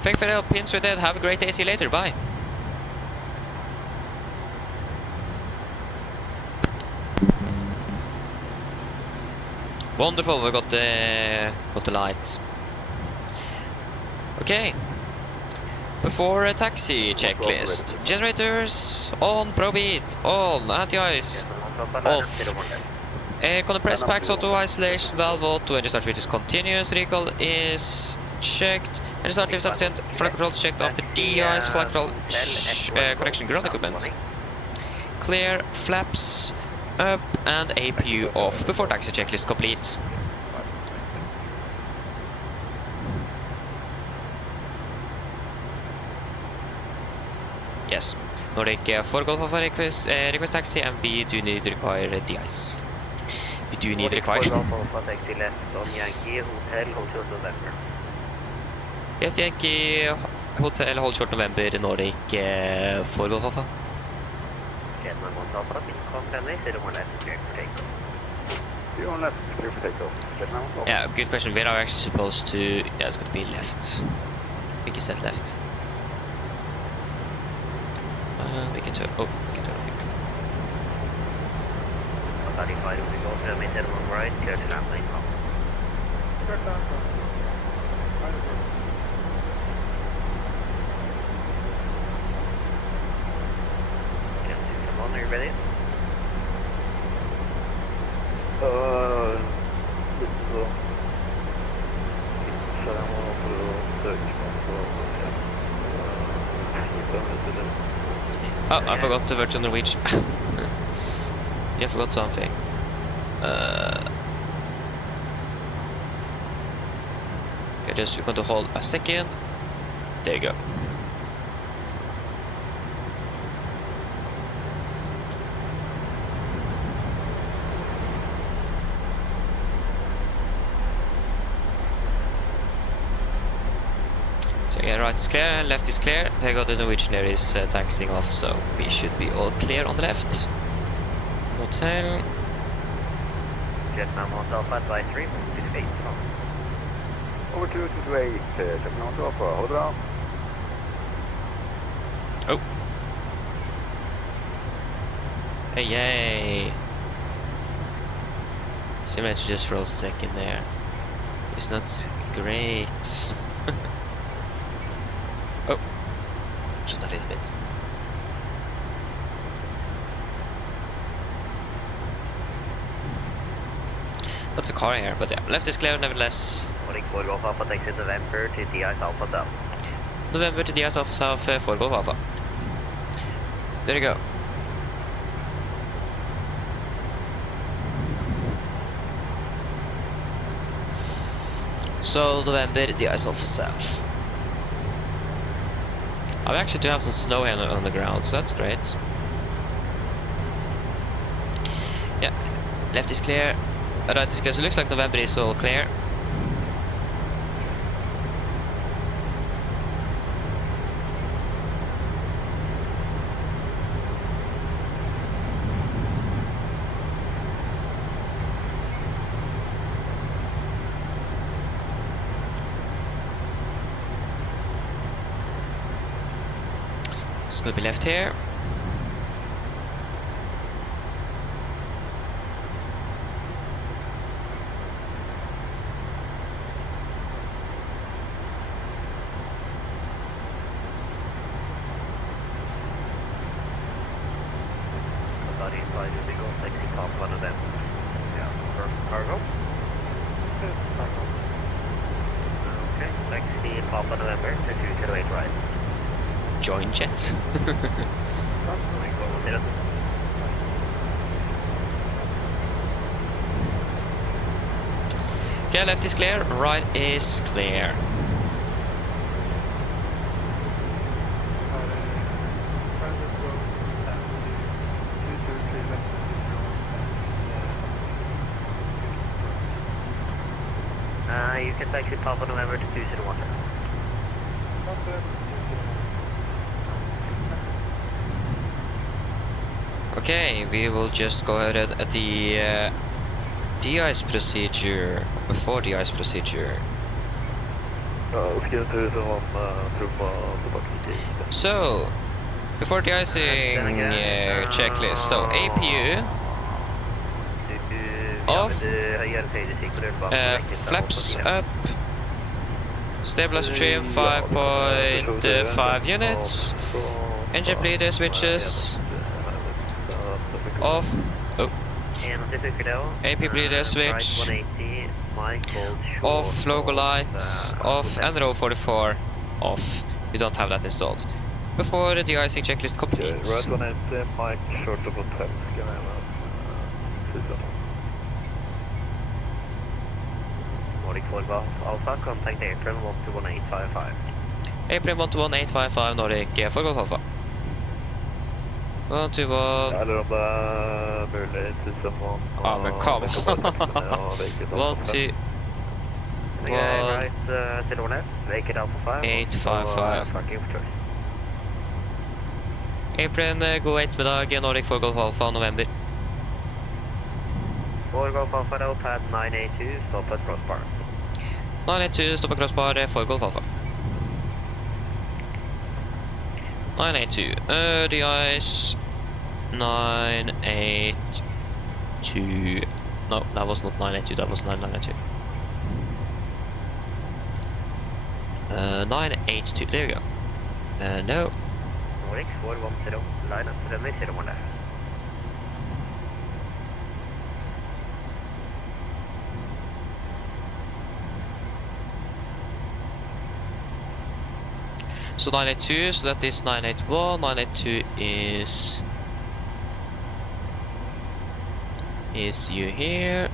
Thank you for the help, pins are dead. Have a great day, see you later, bye. Wonderful, we got the light. Okay. Before a taxi checklist. Generators on, probeat on, anti-ice off. Compressed packs auto isolation valve auto, engine start is continuous, recall is checked, engine start lift attend, flight control checked after de-ice, flight control connection ground equipment. Clear, flaps up and APU off before taxi checklist complete. Yes, Nordic 4 Golf Alpha request taxi, and we do need require de-ice. We do need require. Yes, Yankee Hotel hold short November, Nordic 4 Golf Alpha. Yeah, good question. Where are we actually supposed to? Yeah, it's gonna be left. We can set left. We can turn. Oh, we can turn off. Right, clear to land lane now. Come on, are you ready? Oh, I forgot the virtual Norwegian. Yeah, I forgot something. Okay, just you're going to hold a second. There you go. So yeah, right is clear, left is clear. There you go, the Norwegian there is taxiing off, so we should be all clear on the left. Hotel. Vietnam Hotel 553, 68 from. Over to 228, Vietnam Hotel Alpha, hold it on. Oh. Hey, yay. Simulator just froze a second there. It's not great. just a little bit. That's a car here, but yeah, left is clear nevertheless. Morning 4 Golf Alpha, taxi November to DIS Alpha South. November to DIS Alpha South 4 Golf Alpha. There you go. So November DIS Alpha South. I actually do have some snow here on the ground, so that's great. Yeah, left is clear, right is clear. So it looks like November is all clear. It's gonna be left here. Somebody inside you, they go taxi Papa November. Yeah, for cargo. Okay, taxi Papa November to 208 right. Join jets. Okay, left is clear, right is clear. You can taxi Papa November to 201. Okay, we will just go ahead at the de-ice procedure, before the ice procedure. So, before the icing checklist, so APU off, flaps up, stabilizer trim 5.5 units, engine bleeder switches off, AP bleeder switch off, logo lights off, and row 44 off. We don't have that installed. Before the de-icing checklist completes. Right 180, Mike, short of hotel, ska vi Nordic 4 Golf Alpha, contact April 121855. April 121855, Nordic 4 Golf Alpha. 121. Eller om det är möjligt som om... Ja, men kom. 1, 2, 1, 855. April, go 8 middag, Nordic 4 Golf Alpha, November. 4 Golf Alpha, no pad 982, stop at crossbar. 982, stop at crossbar, 4 Golf Alpha. 982, the ice. 982. No, that was not 982, that was 992. 982, there we go. No. Nordic 410, line up to the mid 01 left. So 982, so that is 981, 982 is you here.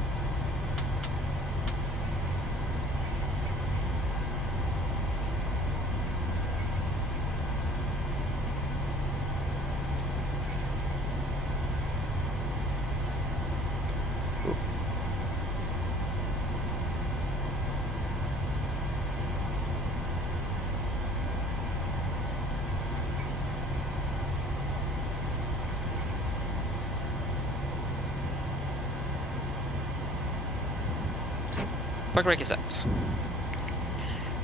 Park brake is set.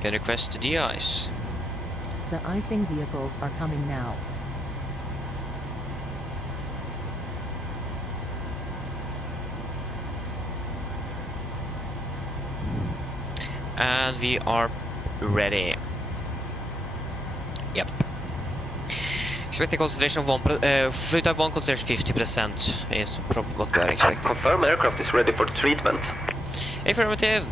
Can request to de-ice. The icing vehicles are coming now. And we are ready. Yep. Expecting concentration of fluid type 1 concentration 50% is probably what we are expecting. Confirm aircraft is ready for treatment. Affirmative.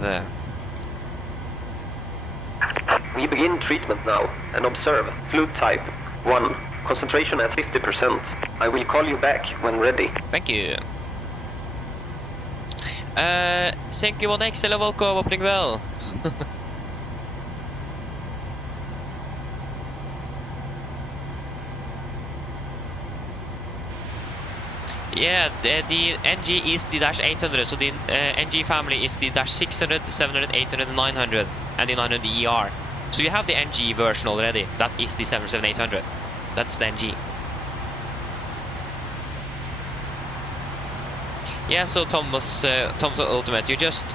We begin treatment now and observe fluid type 1, concentration at 50%. I will call you back when ready. Thank you. Thank you, 1X, eller Volkov, oppring vel. Yeah, the NG is the dash 800, so the NG family is the dash 600, 700, 800, and 900, and the 900 ER. So you have the NG version already. That is the 77800. That's the NG. Yeah, so Thomas Ultimate, you just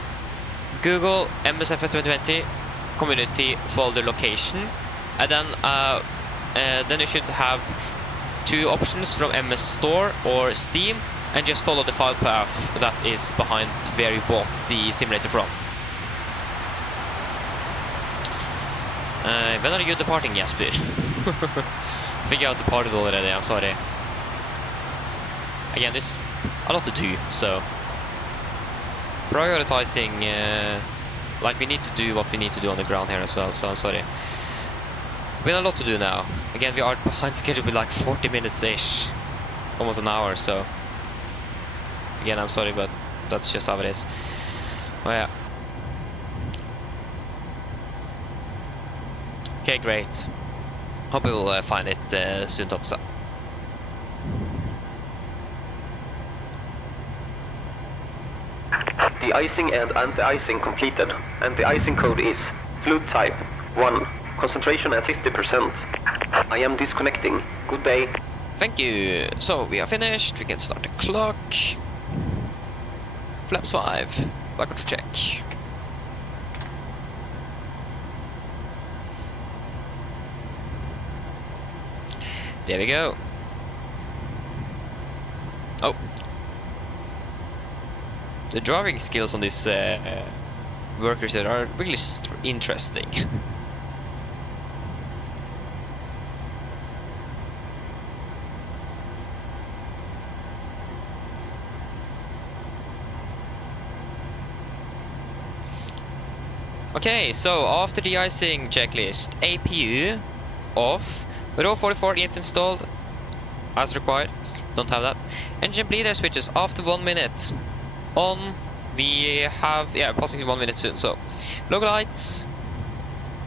Google MSFS2020 community folder location, and then you should have two options from MS Store or Steam, and just follow the file path that is behind where you bought the simulator from. When are you departing, Jasper? I think I have departed already, I'm sorry. Again, there's a lot to do, so prioritizing, like we need to do what we need to do on the ground here as well, so I'm sorry. We have a lot to do now. Again, we are behind schedule with like 40 minutes-ish. Almost an hour, so... Again, I'm sorry, but that's just how it is. Oh yeah. Okay, great. Hope we will find it soon, Topsa. The icing and anti-icing completed, and the icing code is fluid type 1, concentration at 50%. I am disconnecting. Good day. Thank you. So we are finished. We can start the clock. Flaps 5. Back to check. There we go. Oh. The driving skills on these workers here are really interesting. Okay, so after the icing checklist, APU off, row 44 is installed as required. Don't have that. Engine bleeder switches after 1 minute. On, we have, yeah, passing 1 minute soon, so local lights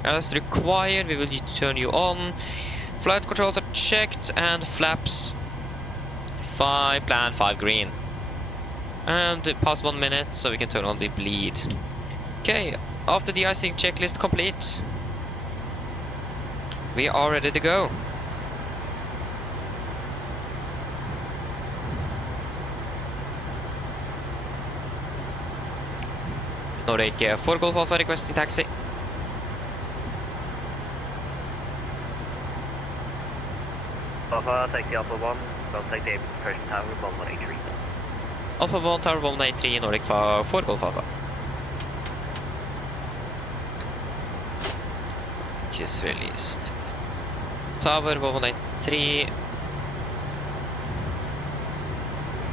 as required, we will need to turn you on. Flight controls are checked, and flaps 5 plan, 5 green. And past 1 minute, so we can turn on the bleed. Okay, after the icing checklist complete, we are ready to go. Norwegian 4 Golf Alpha requesting taxi. Alpha, taxi Alpha 1, contact the person tower 1183. Alpha 1 Tower 183 Nordic 4 Golf Alpha. Kiss released. Tower 183.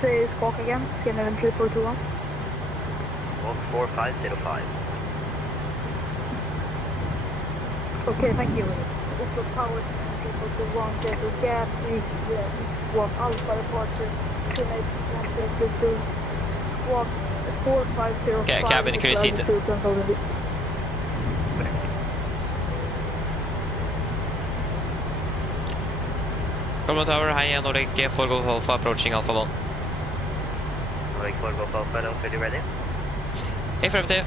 Say squawk again, scan 3421. 14505. Okay, thank you. Oslo Tower 3421, there's a gap is 1 Alpha departure, Connect 132, squawk 4505. Okay, cabin crew seated. Common Tower, high Nordic 4 Golf Alpha approaching Alpha 1. Nordic 4 Golf Alpha, are you ready? Affirmative.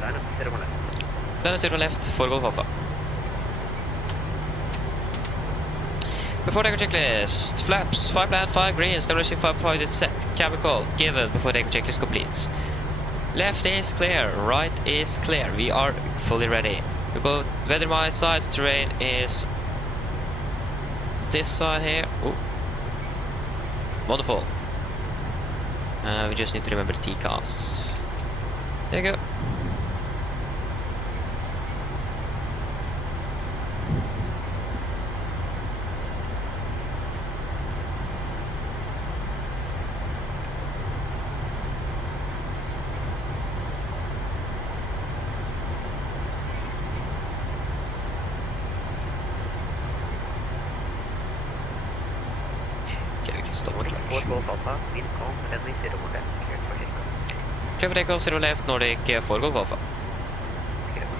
Line up 0 left. Line up 0 left, 4 Golf Alpha. Before takeoff checklist, flaps 5 land, 5 green, stabilization 5 provided set, cabin call given before takeoff checklist complete. Left is clear, right is clear, we are fully ready. We go weather my side, terrain is this side here. Ooh. Wonderful. We just need to remember the TCAS. There you go. Stop the Nordic clock. 4 Golf Alpha, wind calm, friendly 0 more left, clear for takeoff. Clear for takeoff, 0 left, Nordic 4 Golf Alpha.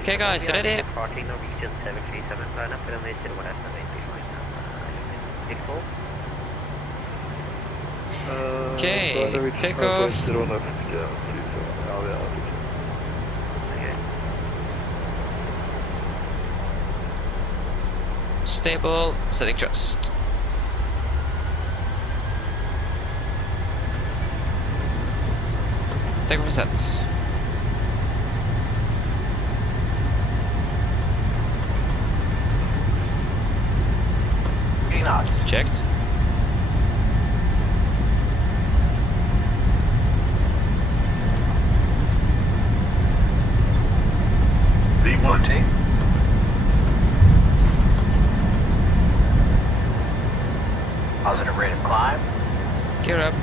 Okay guys, ready? Departing Norwegian 737, line up, friendly 0 more left, and 8 behind. Okay, take off. Stable, setting thrust. Take off set. Checked. V1. Positive rate of climb. Gear up.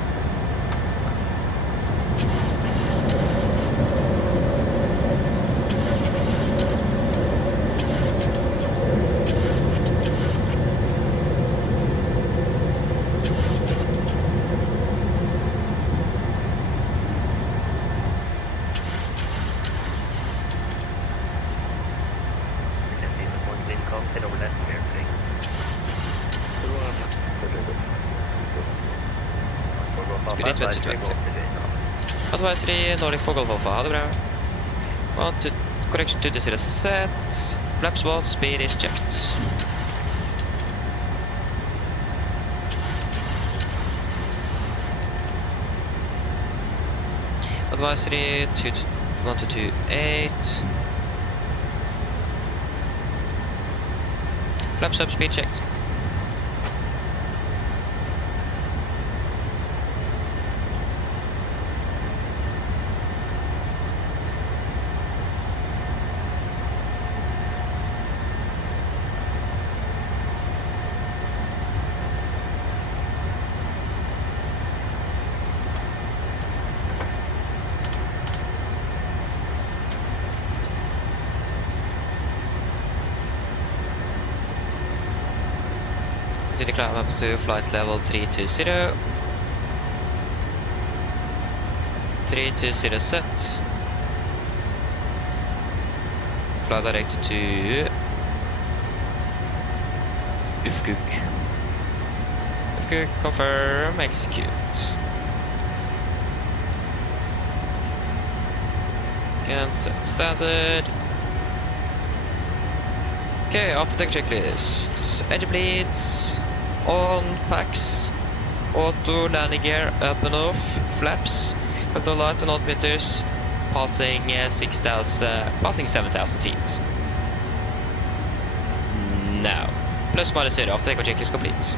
Speed 2020. Advisory, Nordic 4 Golf Alpha, ha det bra. Correction to the zero set. Flaps 1, speed is checked. Advisory, 1228. Flaps up, speed checked. Continue climb up to flight level 320. 320 set. Fly direct to Ufkuk. Ufkuk, confirm, execute. Again, set standard. Okay, after tech checklist. Edge bleeds. On packs. Auto landing gear up and off. Flaps. Up no light and altimeters. Passing 7,000 feet. Now. Plus minus 0 after tech checklist complete.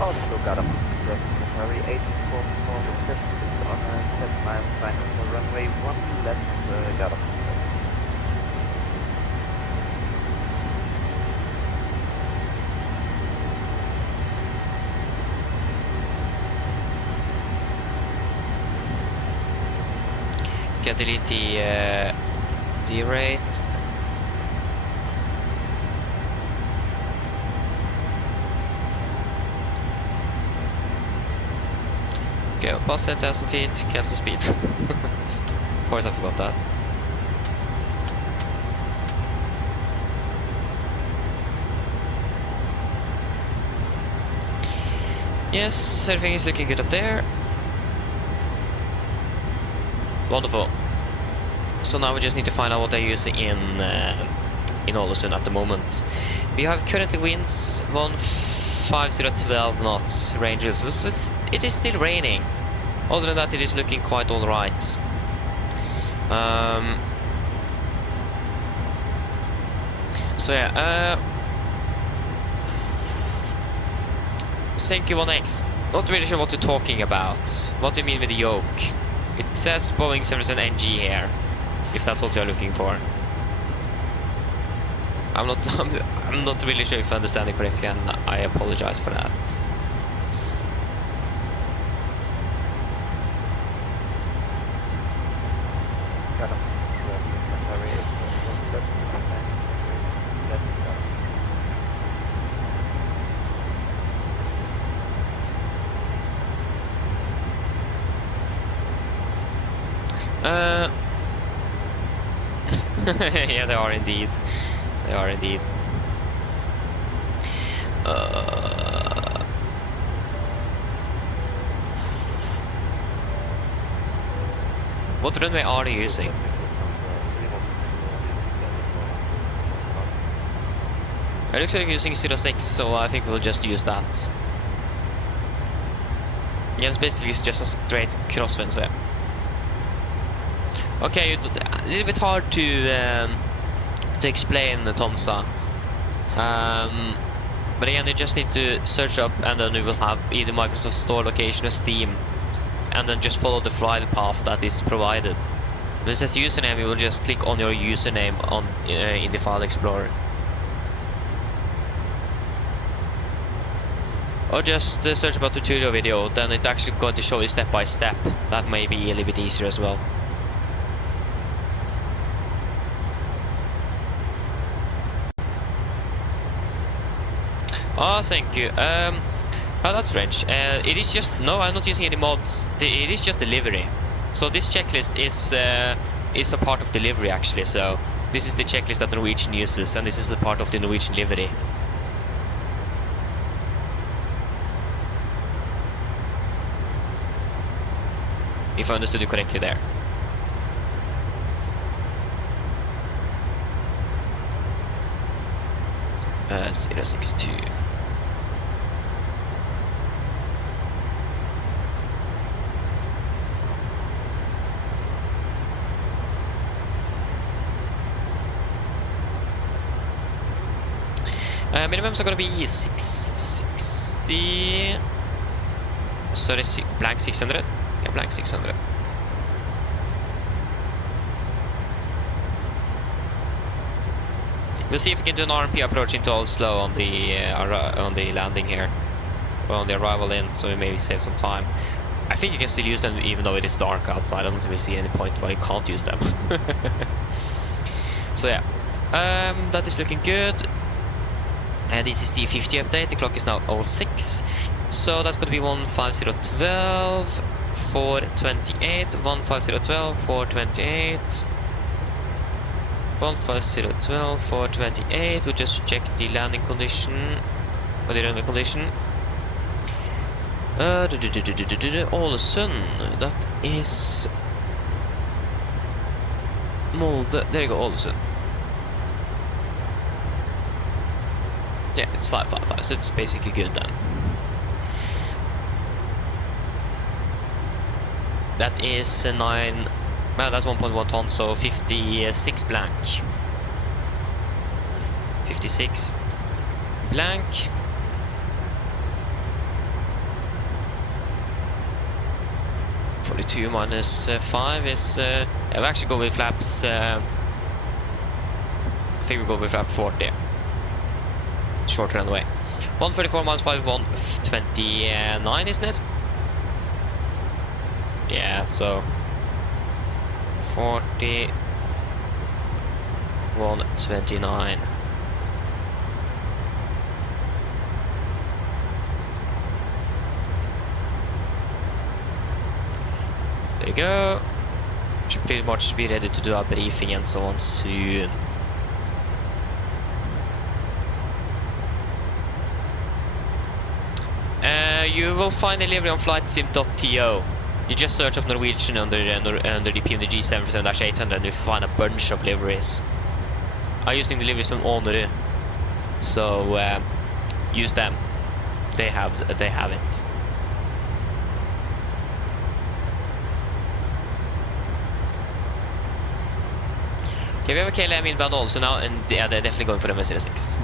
Oslo got up. Hurry 84 forward 56 on 10 miles final for runway 1 left, got up. Can delete the rate. Okay, past 10,000 feet, cancel speed. Of course I forgot that. Yes, everything is looking good up there. Wonderful. So now we just need to find out what they're using in Ålesund at the moment. We have currently winds 150-12 knots, ranges. It is still raining. Other than that, it is looking quite all right. So yeah, thank you, 1X. Not really sure what you're talking about. What do you mean with the yoke? It says Boeing 737 NG here, if that's what you're looking for. I'm not really sure if I understand it correctly, and I apologize for that. Got him. Inventory 841 left behind. Left, got him. Yeah, they are indeed. They are indeed. What runway are you using? It looks like you're using 06, so I think we'll just use that. Yeah, it's basically just a straight crosswind swim. Okay, a little bit hard to explain, Tomsa. But again, you just need to search up, and then we will have either Microsoft Store location or Steam, and then just follow the file path that is provided. When it says username, you will just click on your username on in the file explorer, or just search about tutorial video. Then it's actually going to show you step by step. That may be a little bit easier as well. Oh, thank you. Oh, that's strange. It is just... No, I'm not using any mods. It is just delivery. So this checklist is a part of delivery, actually. So this is the checklist that Norwegian uses, and this is a part of the Norwegian livery. If I understood you correctly there. Uh, 062. Minimums are gonna be 660. Sorry, blank 600. Yeah, blank 600. We'll see if we can do an RMP approach into Oslo on the landing here, or on the arrival in, so we maybe save some time. I think you can still use them even though it is dark outside. I don't really see any point why you can't use them. So yeah, that is looking good. And this is the 50 update. The clock is now 06, so that's going to be 15012 428 15012 428 15012 428. We'll just check the landing condition or the runway condition. Ålesund, that is Molde. There you go, Ålesund. Yeah, it's 555, so it's basically good then. That is 9. Well, that's 1.1 tons, so 56 blank. 56 blank. -42 minus 5 is... I'll actually go with flaps... I think we'll go with flap 40. Short runway. 134 minus 5, 129, isn't it? Yeah, so... 40... 129. There you go. Should pretty much be ready to do our briefing and so on soon. You will find a livery on flightsim.to. You just search up Norwegian under the PMDG 7%-800 and you find a bunch of liveries. I'm using the liveries on Ålesund, so use them. They have it. Okay, we have a KLM inbound also now, and yeah, they're definitely going for the MS-06.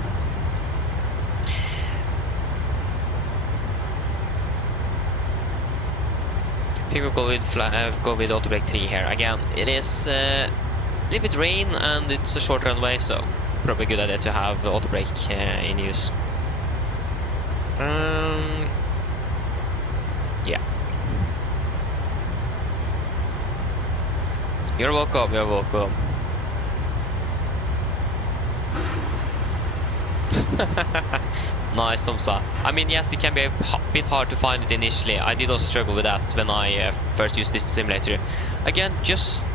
I think we'll go with auto brake 3 here. Again, it is a little bit rain and it's a short runway, so probably a good idea to have auto brake in use. Yeah. You're welcome, you're welcome. Nice, Tomsa. I mean, yes, it can be a bit hard to find it initially. I did also struggle with that when I first used this simulator. Again, just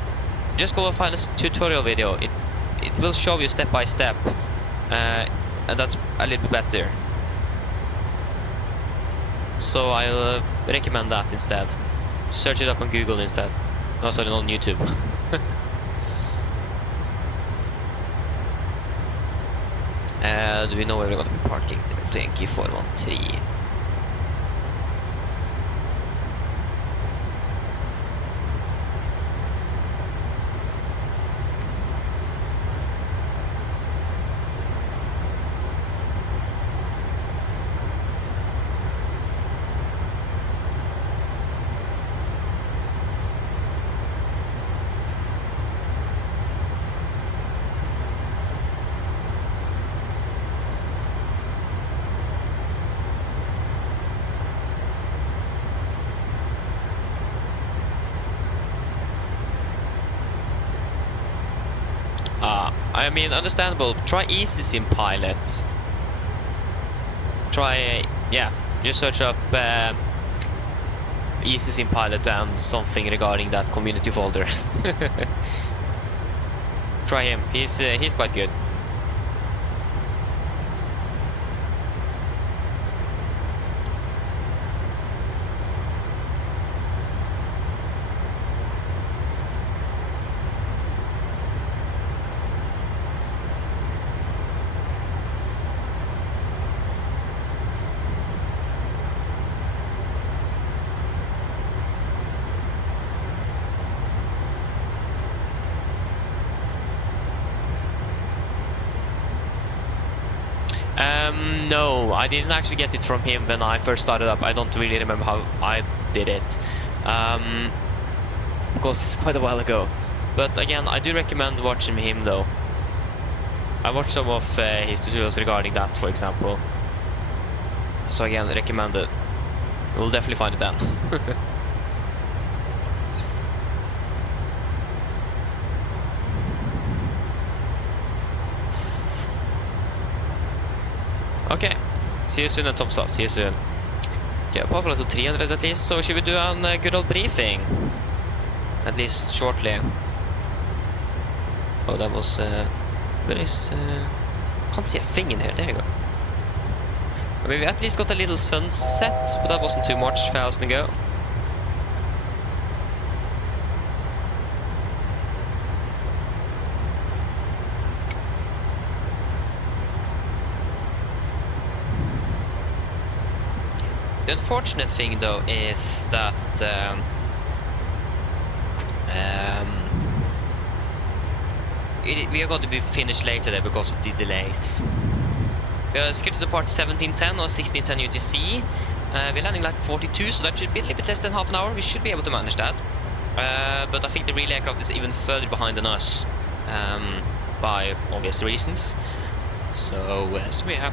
go and find a tutorial video. It will show you step by step, and that's a little bit better. So I'll recommend that instead. Search it up on Google instead. No, sorry, not on YouTube. Do we know where we're going to be parking? Thank you, 413. I mean, understandable. Try Easy Sim Pilot. Try, yeah, just search up Easy Sim Pilot and something regarding that community folder. Try him. He's quite good. No, I didn't actually get it from him when I first started up. I don't really remember how I did it, because it's quite a while ago. But again, I do recommend watching him though. I watched some of his tutorials regarding that, for example. So again, recommend it. You'll definitely find it then. Okay, see you soon, Tomsa. See you soon. Okay, apart from 300 at least, so should we do a good old briefing? At least shortly. Oh, that was... where is... can't see a thing in here, there you go. I mean, we at least got a little sunset, but that wasn't too much for hours ago. The unfortunate thing though is that we are going to be finished later there because of the delays. We are scheduled to depart 17:10 or 16:10 UTC. We're landing like 42, so that should be a little bit less than half an hour. We should be able to manage that. But I think the relay aircraft is even further behind than us, by obvious reasons. So yeah.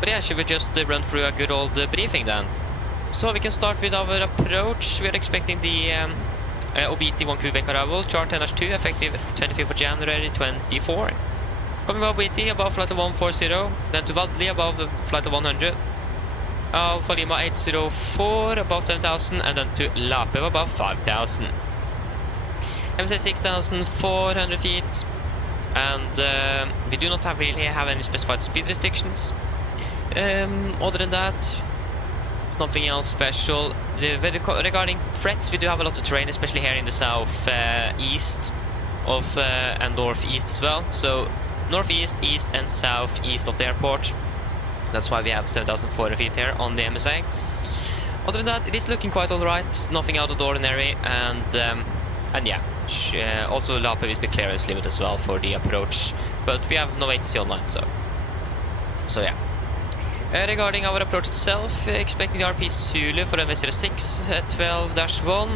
But yeah, should we just run through a good old briefing then? So we can start with our approach. We are expecting the OBT-1 Quebec arrival, chart 10-2, effective 25th of January 24. Coming by OBT above flight 140, then to Vadli above flight 100. Alpha Lima 804 above 7,000, and then to Lape above 5,000. MSA 6,400 feet, and we do not really have any specified speed restrictions. Other than that, there's nothing else special. Regarding threats, we do have a lot of terrain, especially here in the south east of and northeast as well. So northeast, east, and southeast of the airport. That's why we have 7,400 feet here on the MSA. Other than that, it is looking quite alright. Nothing out of the ordinary, and yeah. Also, Lape is the clearance limit as well for the approach, but we have no ATC online, so yeah. Regarding our approach itself, expecting the RP Zulu for MSFS2020 12-1.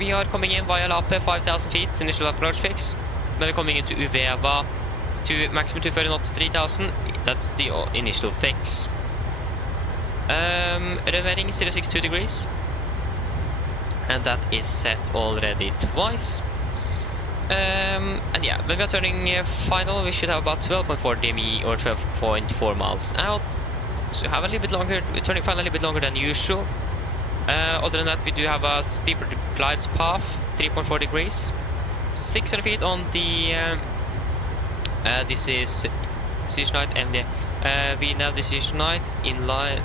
We are coming in via Lape, 5,000 feet, initial approach fix. when we're coming into Uveva to maximum 230 knots, 3000. That's the initial fix. Revealing 062 degrees, and that is set already twice. And yeah, when we are turning final, we should have about 12.4 DME or 12.4 miles out. So have a little bit longer, we're turning final a little bit longer than usual. Other than that, we do have a steeper glide path, 3.4 degrees, 600 feet on the. This is Decision Night MD. We now Decision Night in line.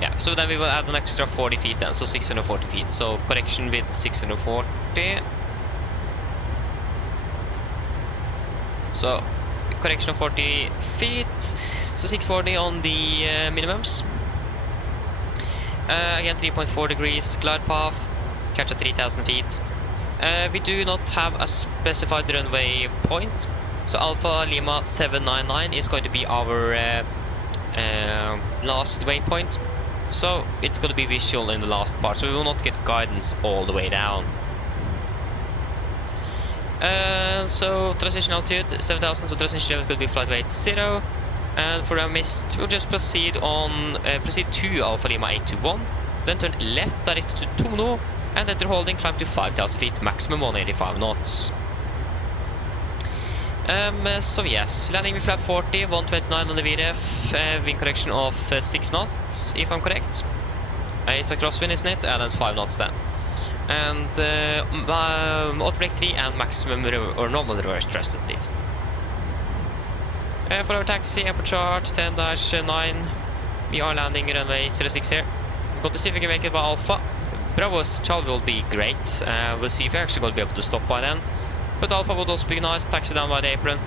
Yeah, so then we will add an extra 40 feet then, so 640 feet. So correction with 640. So correction of 40 feet. So 640 on the minimums. Again, 3.4 degrees glide path. Catch at 3,000 feet. We do not have a specified runway point. So Alpha Lima 799 is going to be our last waypoint. So it's going to be visual in the last part, so we will not get guidance all the way down. So transition altitude 7,000, so transition level is going to be flight weight 0. And for a mist, we'll just proceed to Alpha Lima 821, then turn left direct to Tono, and after holding climb to 5,000 feet, maximum 185 knots. So yes, landing with flap 40, 129 on the VRF, wind correction of 6 knots, if I'm correct. It's a crosswind, isn't it? And that's 5 knots then. And auto brake 3 and maximum or normal reverse thrust at least. For our taxi, airport chart 10-9, we are landing runway 06 here. Got to see if we can make it by Alpha. Bravo's Charlie will be great. We'll see if we're actually going to be able to stop by then. But Alpha would also be nice, taxi down by the apron.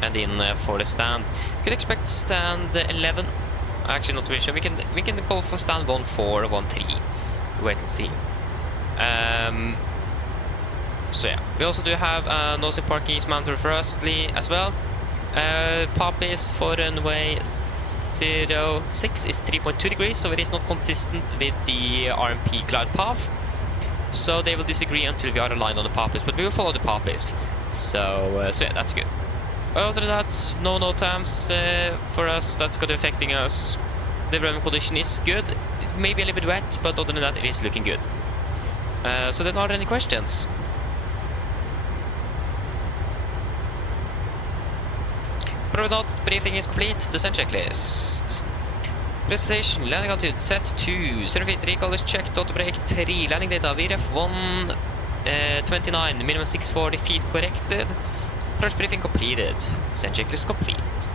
And in for the stand. Could expect stand 11. Actually not really sure. We can go for stand 14 or 13. Wait and see. So yeah. We also do have nose parking is mandatory firstly as well. Pop is for runway 06 is 3.2 degrees, so it is not consistent with the RMP glide path. So they will disagree until we are aligned on the poppies, but we will follow the poppies. So yeah, that's good. Other than that, no times for us. That's good affecting us. The runway condition is good. It may be a little bit wet, but other than that, it is looking good. So then, are there any questions? Product briefing is complete. Descent checklist. Presentation, landing altitude set to 7 feet, recall is checked, auto brake 3, landing data VRF 129, minimum 640 feet corrected, approach briefing completed, descent checklist complete.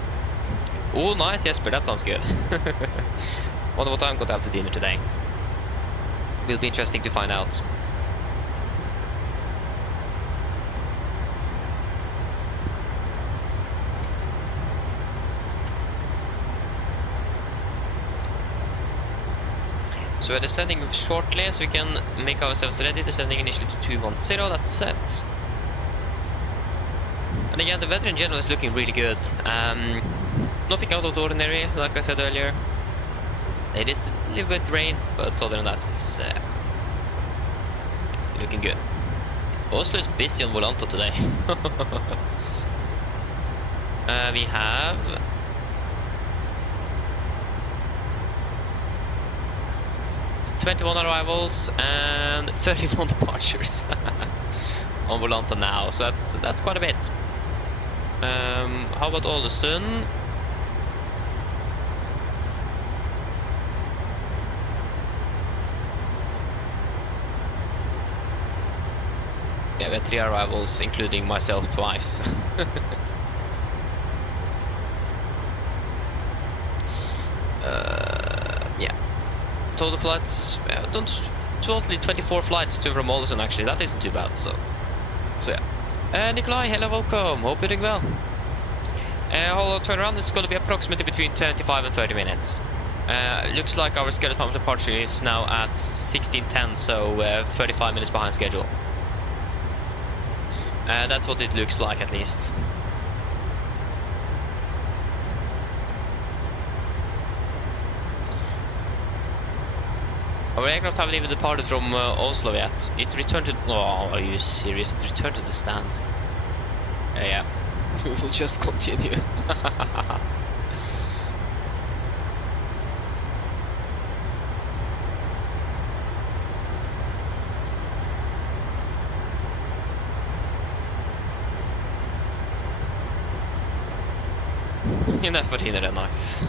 Oh nice Jesper, that sounds good. Wonder what I'm going to have to dinner today. Will be interesting to find out. So we're descending shortly, so we can make ourselves ready. Descending initially to 210, that's set. And again, the weather in general is looking really good. Nothing out of the ordinary, like I said earlier. It is a little bit rain, but other than that, it's looking good. Oslo is busy on Volanta today. We have 21 arrivals and 31 departures on Volanta now, so that's quite a bit. How about Ålesund? Yeah, we had 3 arrivals, including myself twice. Yeah. Total flights, totally 24 flights to from Ålesund actually, that isn't too bad, so yeah. Nikolai, hello, welcome, hope you're doing well. Hollow turnaround is going to be approximately between 25 and 30 minutes. Looks like our scheduled time of departure is now at 16:10, so 35 minutes behind schedule. That's what it looks like at least. Our aircraft haven't even departed from Oslo yet. It returned to... Oh, are you serious? It returned to the stand. Yeah. We will just continue. Enough for dinner, nice.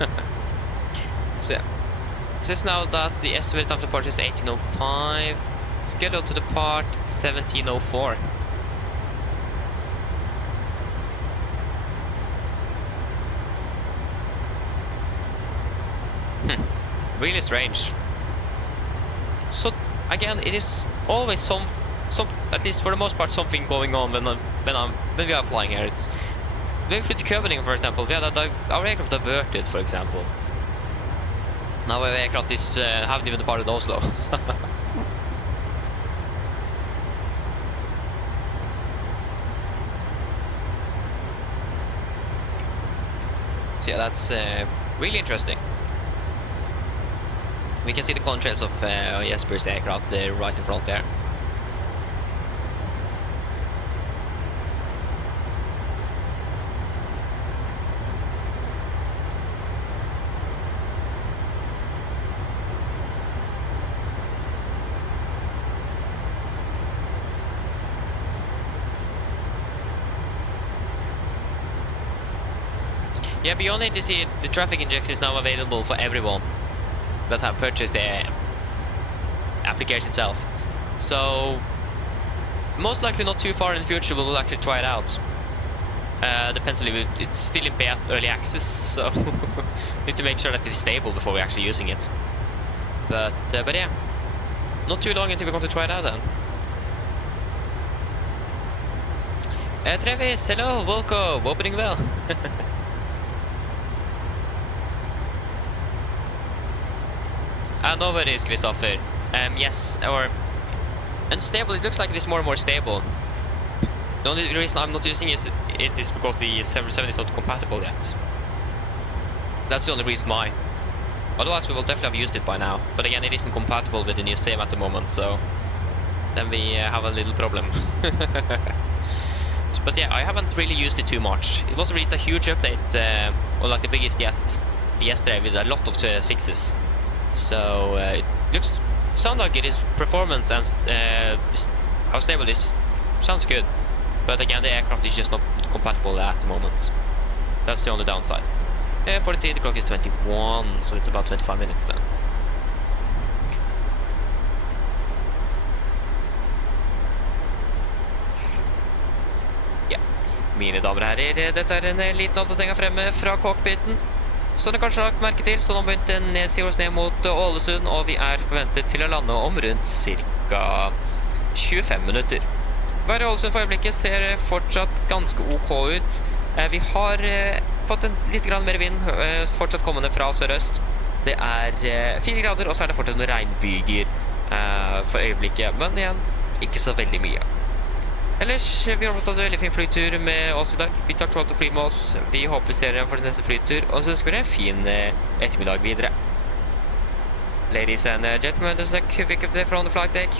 So yeah. It says now that the estimated time to depart is 18:05. Scheduled to depart 17:04. Really strange. So again, it is always some, at least for the most part, something going on when we are flying here. It's when we flew to Copenhagen, for example. We had our aircraft diverted, for example. Now our aircraft is haven't even departed Oslo. So yeah, that's really interesting. We can see the contrails of Jesper's aircraft right in front there. Yeah, beyond ATC, the traffic injection is now available for everyone that have purchased the application itself. So most likely not too far in the future we'll actually try it out. Depends a little bit. It's still in beta early access, so need to make sure that it's stable before we're actually using it. But yeah, not too long until we're going to try it out then. Travis, hello, welcome, opening well. No worries, Christopher. Yes, or unstable. It looks like it is more and more stable. The only reason I'm not using it is because the 777 is not compatible yet. That's the only reason why. Otherwise, we will definitely have used it by now. But again, it isn't compatible with the new SAM at the moment, so then we have a little problem. But yeah, I haven't really used it too much. It was released a huge update, or like the biggest yet, yesterday with a lot of fixes. So it sounds like it is performance and how stable it is. Sounds good, but again, the aircraft is just not compatible at the moment. That's the only downside. 43, the clock is 21, so it's about 25 minutes then. Ja, mine damer og herrer, dette en liten oppdatering fremme fra cockpiten. Som dere kanskje har lagt merke til, så nå begynte nedsiden oss ned mot Ålesund, og vi forventet til å lande om rundt ca. 25 minutter. Været i Ålesund for øyeblikket ser fortsatt ganske ok ut. Vi har fått litt mer vind, fortsatt kommende fra sørøst. Det 4 grader, og så det fortsatt noen regnbyger for øyeblikket, men igjen, ikke så veldig mye. Ellers, vi har fått en veldig fin flytur med oss i dag. Vi tar til å fly med oss. Vi håper vi ser igjen for den neste flytur, og så ønsker vi en fin ettermiddag videre. Ladies and gentlemen, this is a quick update from the flight deck.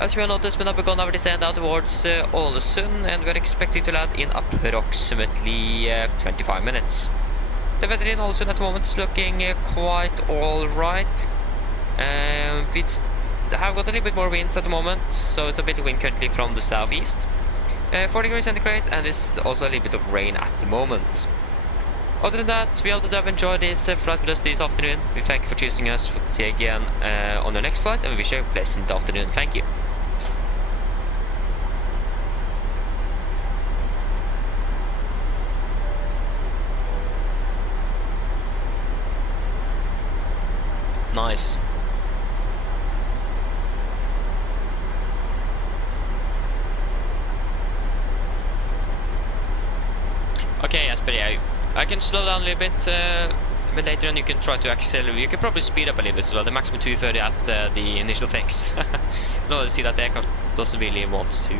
As you will notice, we have begun our descent out towards Ålesund, and we are expecting to land in approximately 25 minutes. The weather in Ålesund at the moment is looking quite alright. We have got a little bit more winds at the moment, so it's a bit of wind currently from the southeast. 4 degrees centigrade, and there's also a little bit of rain at the moment. Other than that, we hope that you have enjoyed this flight with us this afternoon. We thank you for choosing us. We'll see you again on the next flight, and we wish you a pleasant afternoon. Thank you. Nice. Okay, Jesper, yeah, I can slow down a little bit later, and you can try to accelerate. You can probably speed up a little bit, so the maximum 230 at the initial fix. No, you see that the aircraft doesn't really want to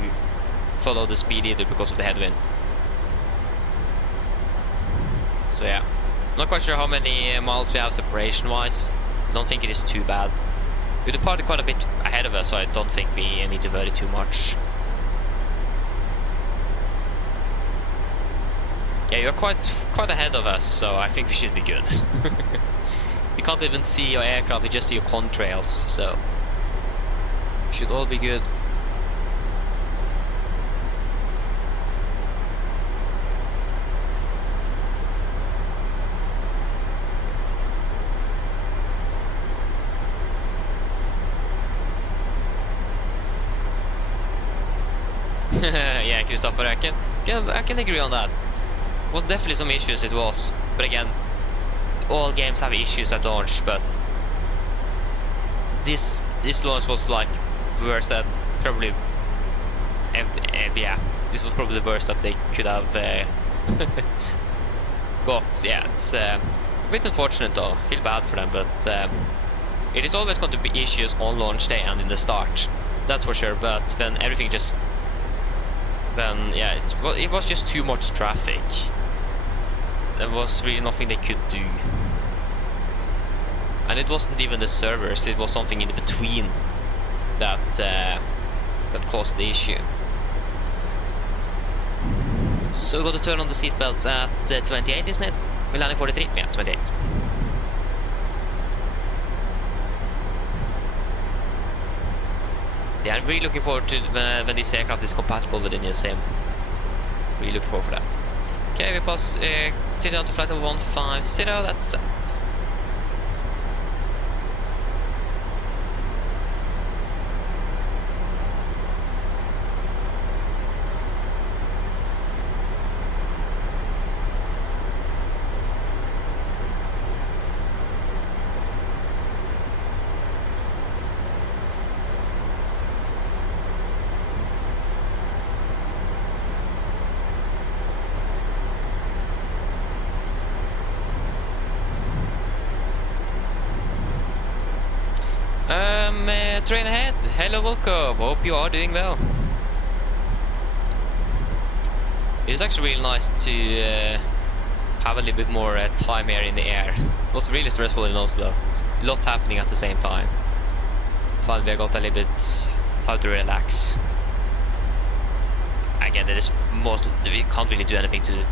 follow the speed either because of the headwind. So yeah, not quite sure how many miles we have separation-wise. I don't think it is too bad. We departed quite a bit ahead of us, so I don't think we need to worry too much. Yeah, you're quite ahead of us, so I think we should be good. You can't even see your aircraft, you just see your contrails, so we should all be good. Yeah, Christopher, I can agree on that. Was definitely some issues, it was, but again, all games have issues at launch, but this launch was like worse than probably yeah, this was probably the worst that they could have got. Yeah, it's a bit unfortunate though. I feel bad for them, but it is always going to be issues on launch day and in the start, that's for sure. But when everything just yeah, it was just too much traffic. There was really nothing they could do. And it wasn't even the servers, it was something in between that caused the issue. So we got to turn on the seatbelts at 28, isn't it? We're landing 43? Yeah, 28. Yeah, I'm really looking forward to when this aircraft is compatible with the new sim. Really looking forward for that. Okay, we pass, continue on to flight level 150, that's set. Train ahead. Hello, welcome. Hope you are doing well. It's actually really nice to have a little bit more time here in the air. It was really stressful in Oslo. A lot happening at the same time. Finally, I got a little bit time to relax. Again, we can't really do anything to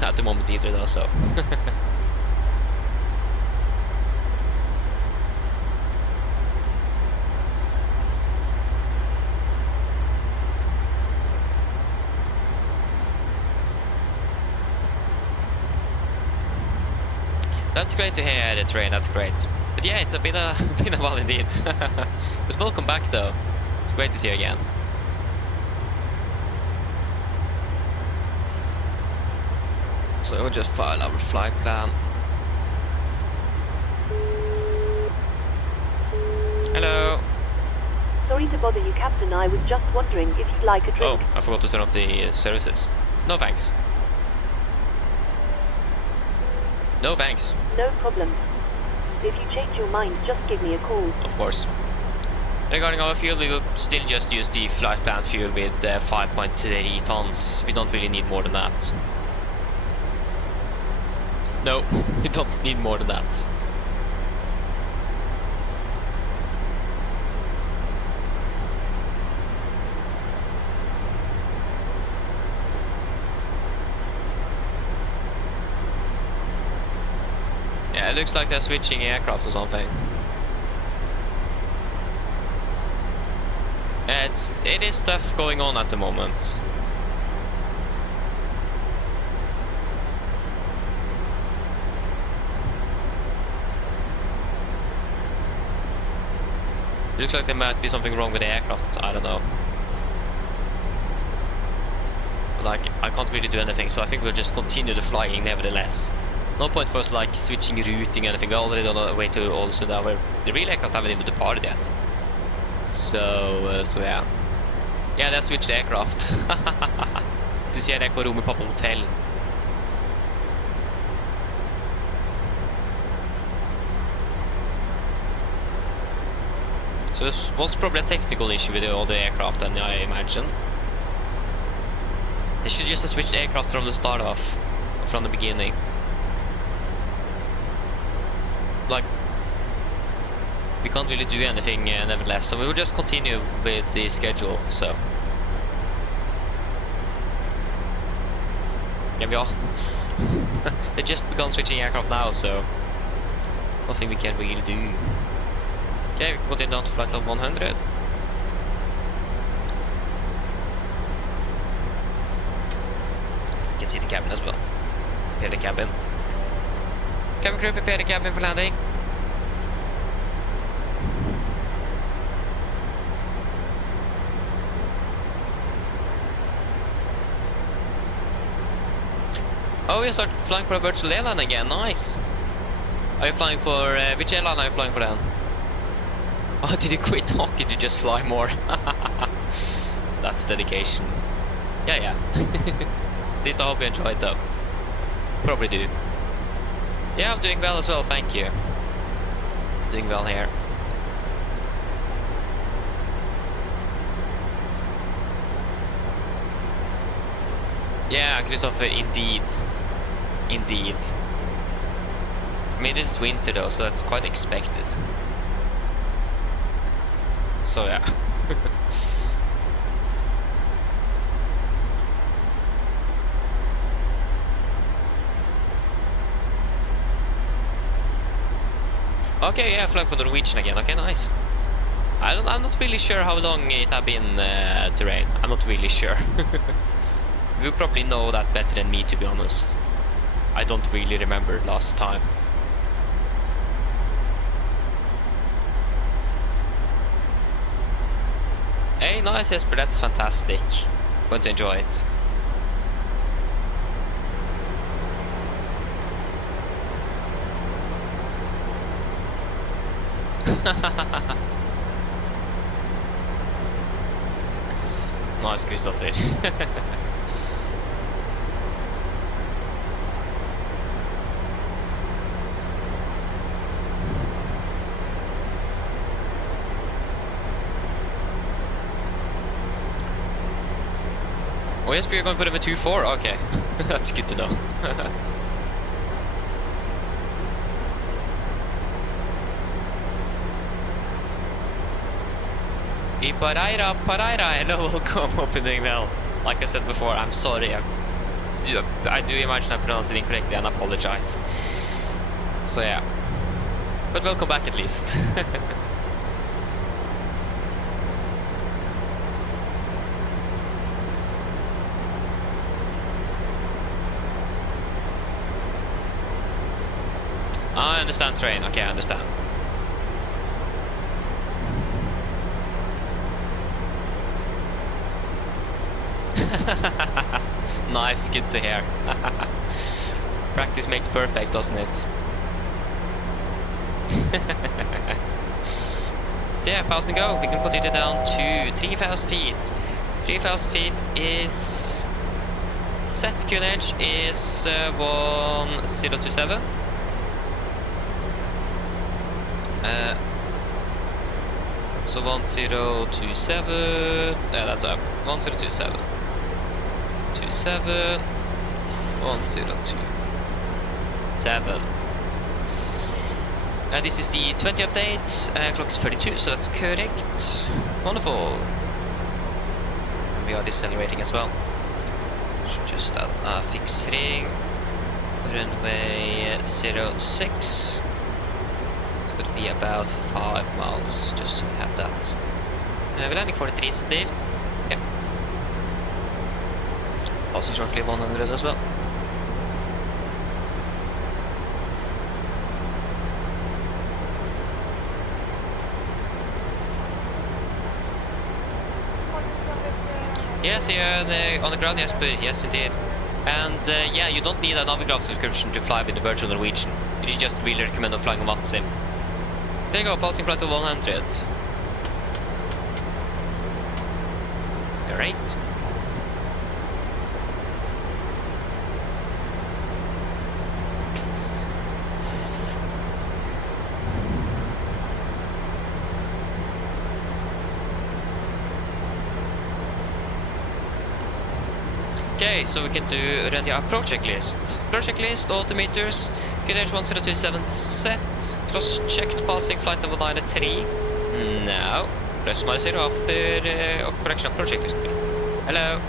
at the moment either, though. So. That's great to hear, the train, that's great. But yeah, it's been a while indeed. But welcome back though. It's great to see you again. So we'll just file our flight plan. Hello. Sorry to bother you, Captain. I was just wondering if you'd like a drink. Oh, I forgot to turn off the services. No thanks. No thanks. No problem. If you change your mind, just give me a call. Of course. Regarding our fuel, we will still just use the flight plan fuel with 5.3 tons. We don't really need more than that. No, we don't need more than that. Yeah, it looks like they're switching aircraft or something. It is stuff going on at the moment. It looks like there might be something wrong with the aircraft, I don't know. But like, I can't really do anything, so I think we'll just continue the flying nevertheless. No point for us like switching routing or anything. We're already on our way to Ålesund now, where the real aircraft haven't even departed yet. So yeah. Yeah, they've switched aircraft. Du ser det på rommet på hotell. So this was probably a technical issue with the other aircraft, and I imagine. They should just have switched aircraft from the start off, from the beginning. Like, we can't really do anything nevertheless, so we will just continue with the schedule, so. Yeah, we are. They just begun switching aircraft now, so nothing we can really do. Okay, we can continue down to flight level 100. You can see the cabin as well. Prepare the cabin. Cabin crew, prepare the cabin for landing. Oh, you start flying for a virtual airline again. Nice. Are you flying for which airline are you flying for then? Oh, did you quit hockey to just fly more? That's dedication. Yeah. At least I hope you enjoyed though. Probably do. Yeah, I'm doing well as well, thank you. Doing well here. Yeah, Christopher, indeed. Indeed. I mean, it's winter though, so that's quite expected. So yeah. Okay, yeah, flying for Norwegian again. Okay, nice. I'm not really sure how long it have been terrain. I'm not really sure. You probably know that better than me, to be honest. I don't really remember last time. Hey, nice, Jesper, that's fantastic. Going to enjoy it. Nice, Christopher. Oh yes, we are going for the 2-4. Okay, that's good to know. Paraira, hello, welcome, hope you're doing well. Like I said before, I'm sorry. I do imagine I pronounced it incorrectly and apologize. So yeah. But welcome back at least. I understand terrain, okay, I understand. Nice, good to hear. Practice makes perfect, doesn't it? Yeah, 1,000 go. We can continue down to 3,000 feet. 3,000 feet is set QNH is 1027. So 1027. Yeah, that's up. 1027. 27. 1027. This is the 20 update. Clock is 32, so that's correct. Wonderful. And we are decelerating as well. So just add a fixing. Runway 06. It's going to be about 5 miles, just so we have that. We're landing 43 still. Yep. Also shortly 100 as well. Yes, yeah, on the ground, yes, but yes, indeed. And yeah, you don't need a Navigraph subscription to fly with the Virtual Norwegian. You just really recommend flying on Watsim. There you go, passing flight to 100. Great. Okay, so we can run the project list. Project list, altimeters, QDH 1027 set, cross-checked passing flight level 9 at 3. No. Press minus 0 after correction of project is complete. Hello.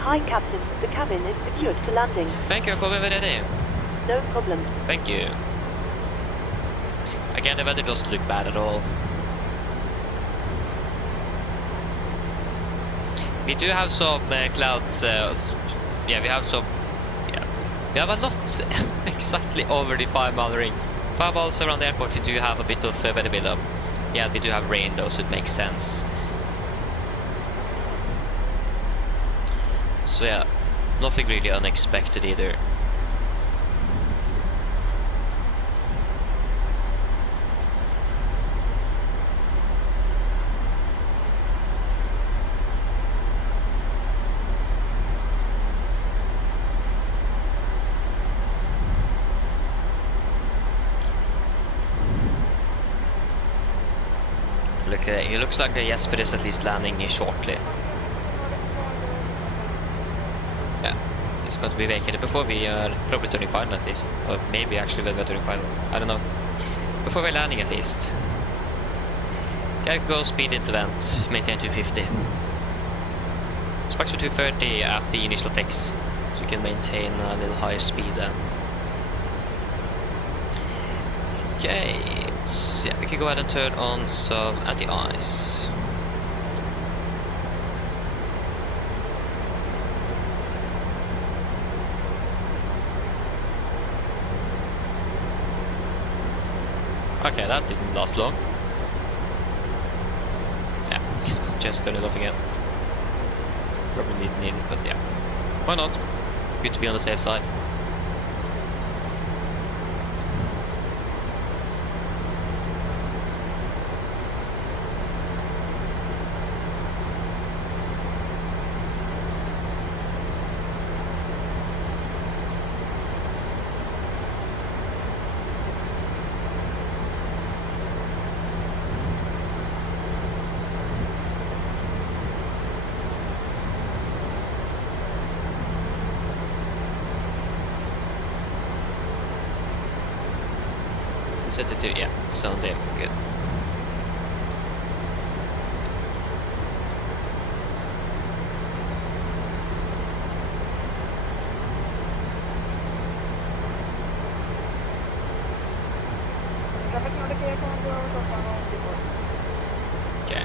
Hi, Captain. The cabin is secured for landing. Thank you, Kobe, ready. No problem. Thank you. Again, the weather doesn't look bad at all. We do have some clouds. Yeah, we have some. Yeah, we have a lot exactly over the 5 mile ring. 5 miles around the airport, we do have a bit of weather build-up. Yeah, we do have rain though, so it makes sense. So yeah, nothing really unexpected either. It looks like Jesper is at least landing shortly. Yeah, it's going to be vacated before we are probably turning final at least. Or maybe actually when we're turning final. I don't know. Before we're landing at least. Okay, go speed into vent. Maintain 250. Specs for 230 at the initial fix. So we can maintain a little higher speed then. Okay, yeah, we can go ahead and turn on some anti-ice. Okay, that didn't last long. Yeah, just turn it off again. Probably didn't need it, but yeah. Why not? Good to be on the safe side. Set it to, yeah, sounding good. Okay,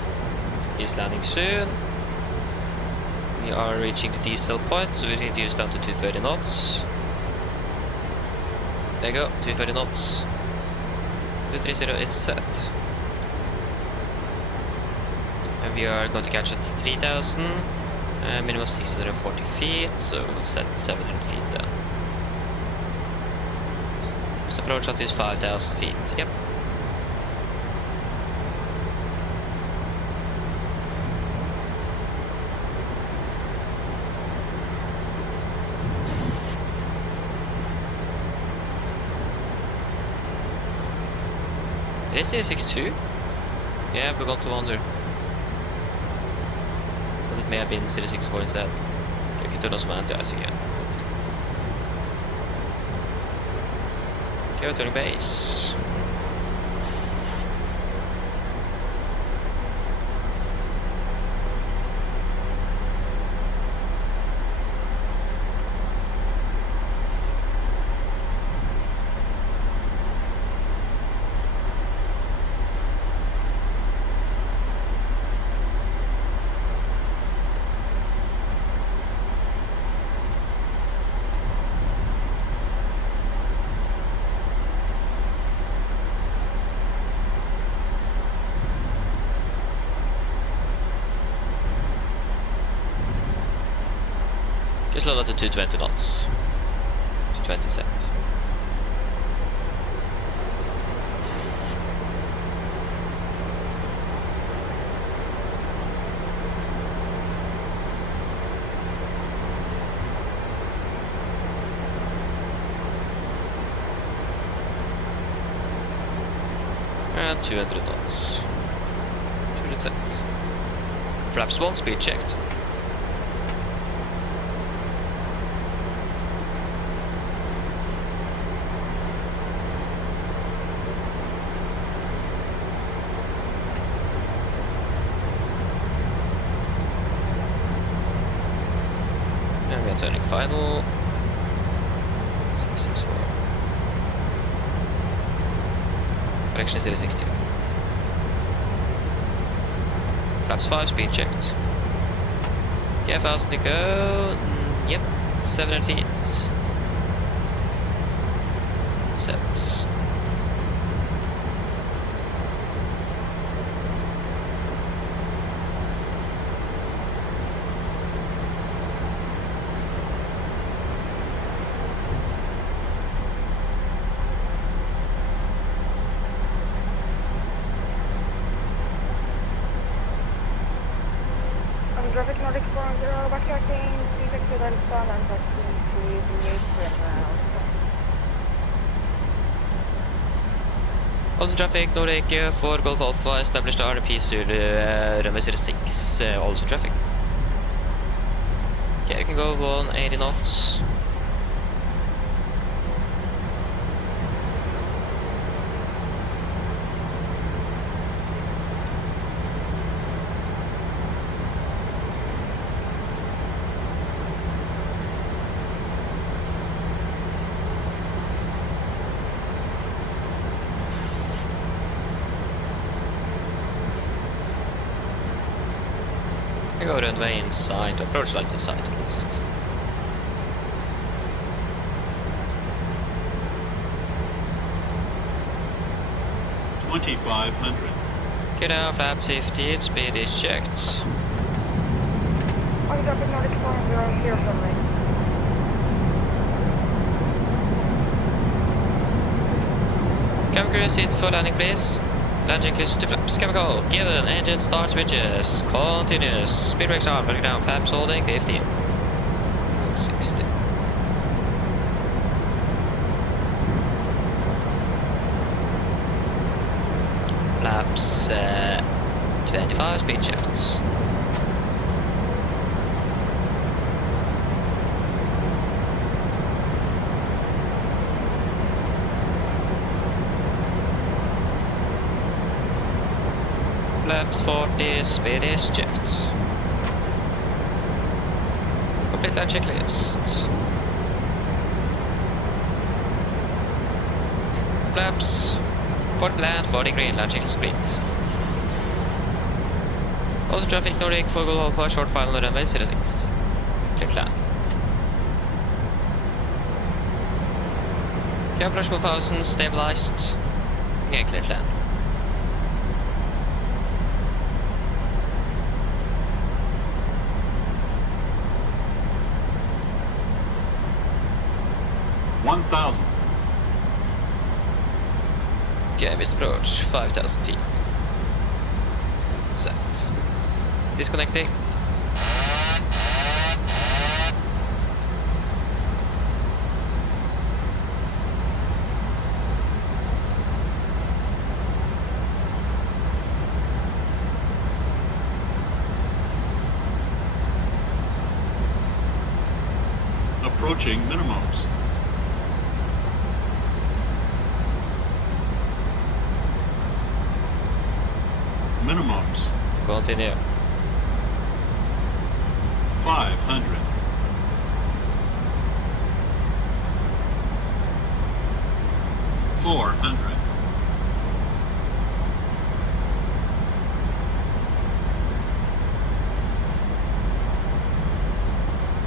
he's landing soon. We are reaching the diesel point, so we need to use down to 230 knots. There you go, 230 knots. 230 is set. And we are going to catch at 3000, minimum 640 feet, so we'll set 700 feet then. First approach at is 5000 feet, yep. Is it 6.2? Yeah, we got to wonder. But it may have been 6.4 instead. Okay, we can turn on some anti-ice again. Okay, we're turning base. Just load that to 220 knots. 220 sets. And 200 knots. 200 sets. Flaps 1, speed checked. And we are turning final. 664. Correction 060. Flaps 5, speed checked. Gear 1000 to go. Yep, 700 feet. Sets. Traffic Nordic 40, backtracking, defect to Delta, and taxi to the apron. Ålesund traffic, Nordic for Golf Alpha, established RP Zulu, runway 06, Ålesund traffic. Okay, you can go 180 knots. I go runway inside, approach lights inside at least. Okay, now flap 15, speed is checked. On traffic Nordic 40, here from me. Cabin crew, sit for landing please. Landing clears to flaps, chemical, given, engine start switches, continuous, speed brakes on, running down, flaps holding 15. 60. Flaps 25, speed checked. Flaps 40, speed is checked. Complete land checklist. Flaps for land 40 green, land checklist complete. Also traffic Nordic for Golf Alpha, short final runway 06. Clear land. Okay, approach 1000, stabilized. Again, clear land. Okay, missed approach, 5,000 feet. Set. Disconnecting. Approaching minimums. Minimums. Continue. 500. 400.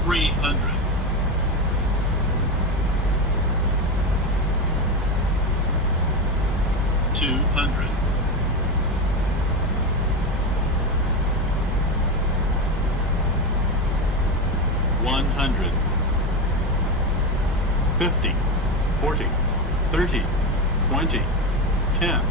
300. 200. 100. 50. 40. 30. 20. 10.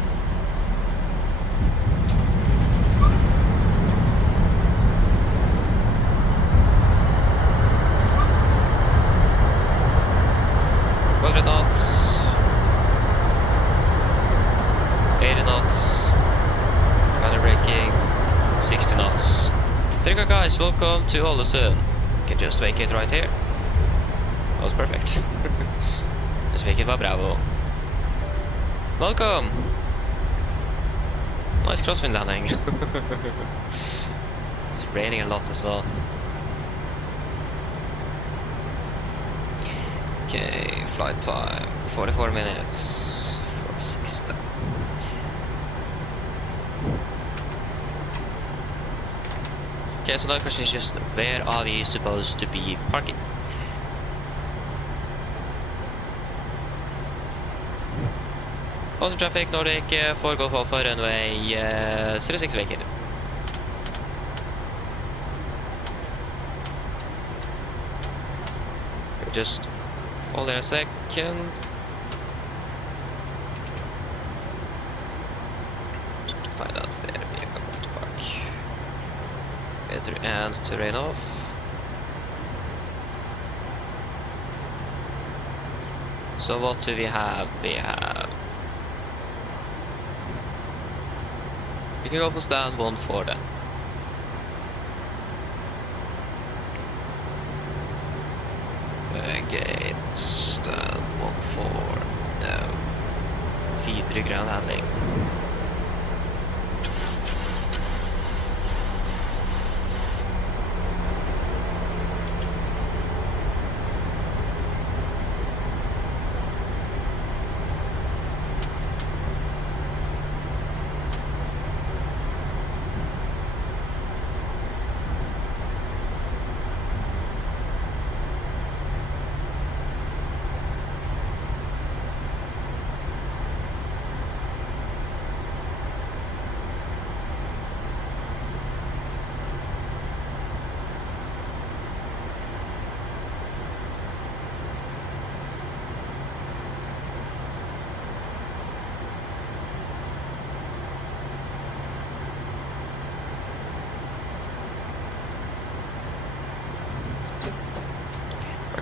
Knots, 80 knots, kind of braking, 60 knots. There you go guys, welcome to Ålesund. You can just vacate right here. That was perfect. Just vacate var bravo. Welcome! Nice crosswind landing. It's raining a lot as well. Okay, flight time 44 minutes. 46 then. Okay, so the question is just where are we supposed to be parking? Oslo traffic, Nordic, 4 Golf Alpha, runway 06 vacated. Just hold there a second. Just to find out where we are going to park. Weather and terrain off. So what do we have? We can go for stand 1-4 then. Gate stand 1-4. No. Feeder ground handling.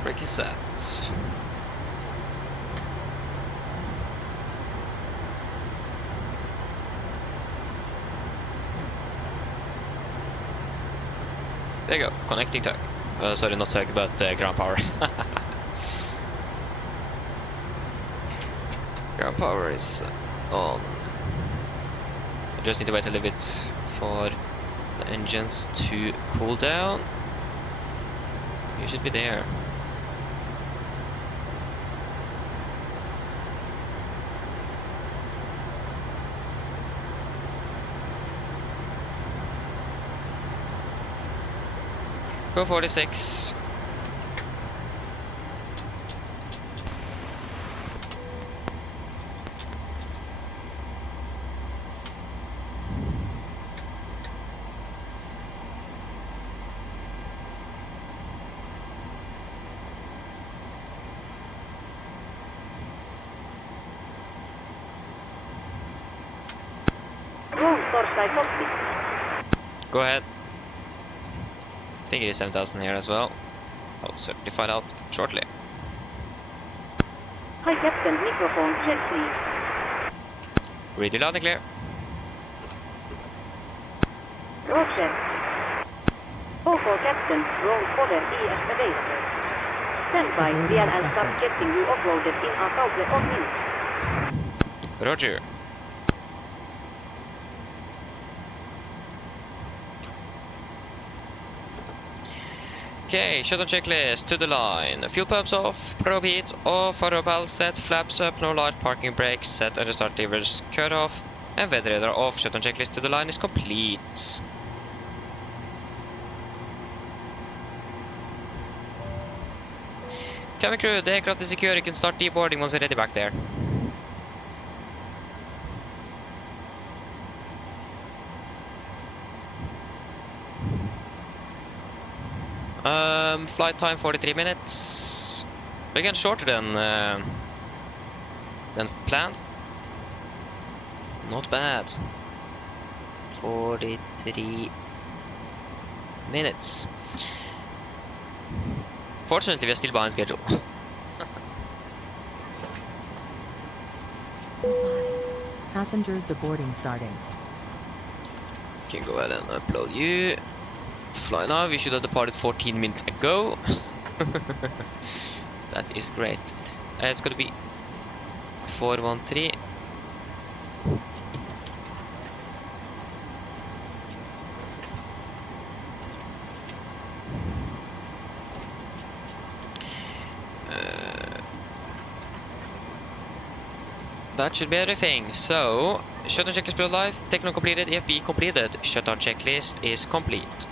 Brake is set. There you go, connecting tug. Sorry, not tug, but ground power. Ground power is on. I just need to wait a little bit for the engines to cool down. You should be there. Go 46. Go ahead. I think it is 7,000 here as well. I'll certainly find out shortly. Hi Captain, microphone check please. Read you loud and clear. Roger. Go for Captain, roll forward ES available. Stand by, VLL start getting you offloaded in a couple of minutes. Roger. Okay, shutdown checklist to the line. Fuel pumps off, probe heat off, propel set, flaps up, no light, parking brakes set, and start levers cut off, and weather radar off. Shutdown checklist to the line is complete. Cabin crew, the aircraft is secure. You can start deboarding once you're ready back there. Flight time 43 minutes. Again, shorter than planned. Not bad. 43 minutes. Fortunately, we are still behind schedule. Passengers deboarding starting. Can go ahead and upload you. Fly now. We should have departed 14 minutes ago. That is great. It's gonna be 413. That should be everything. So, shutdown checklist build live, techno completed, EFB completed. Shutdown checklist is complete.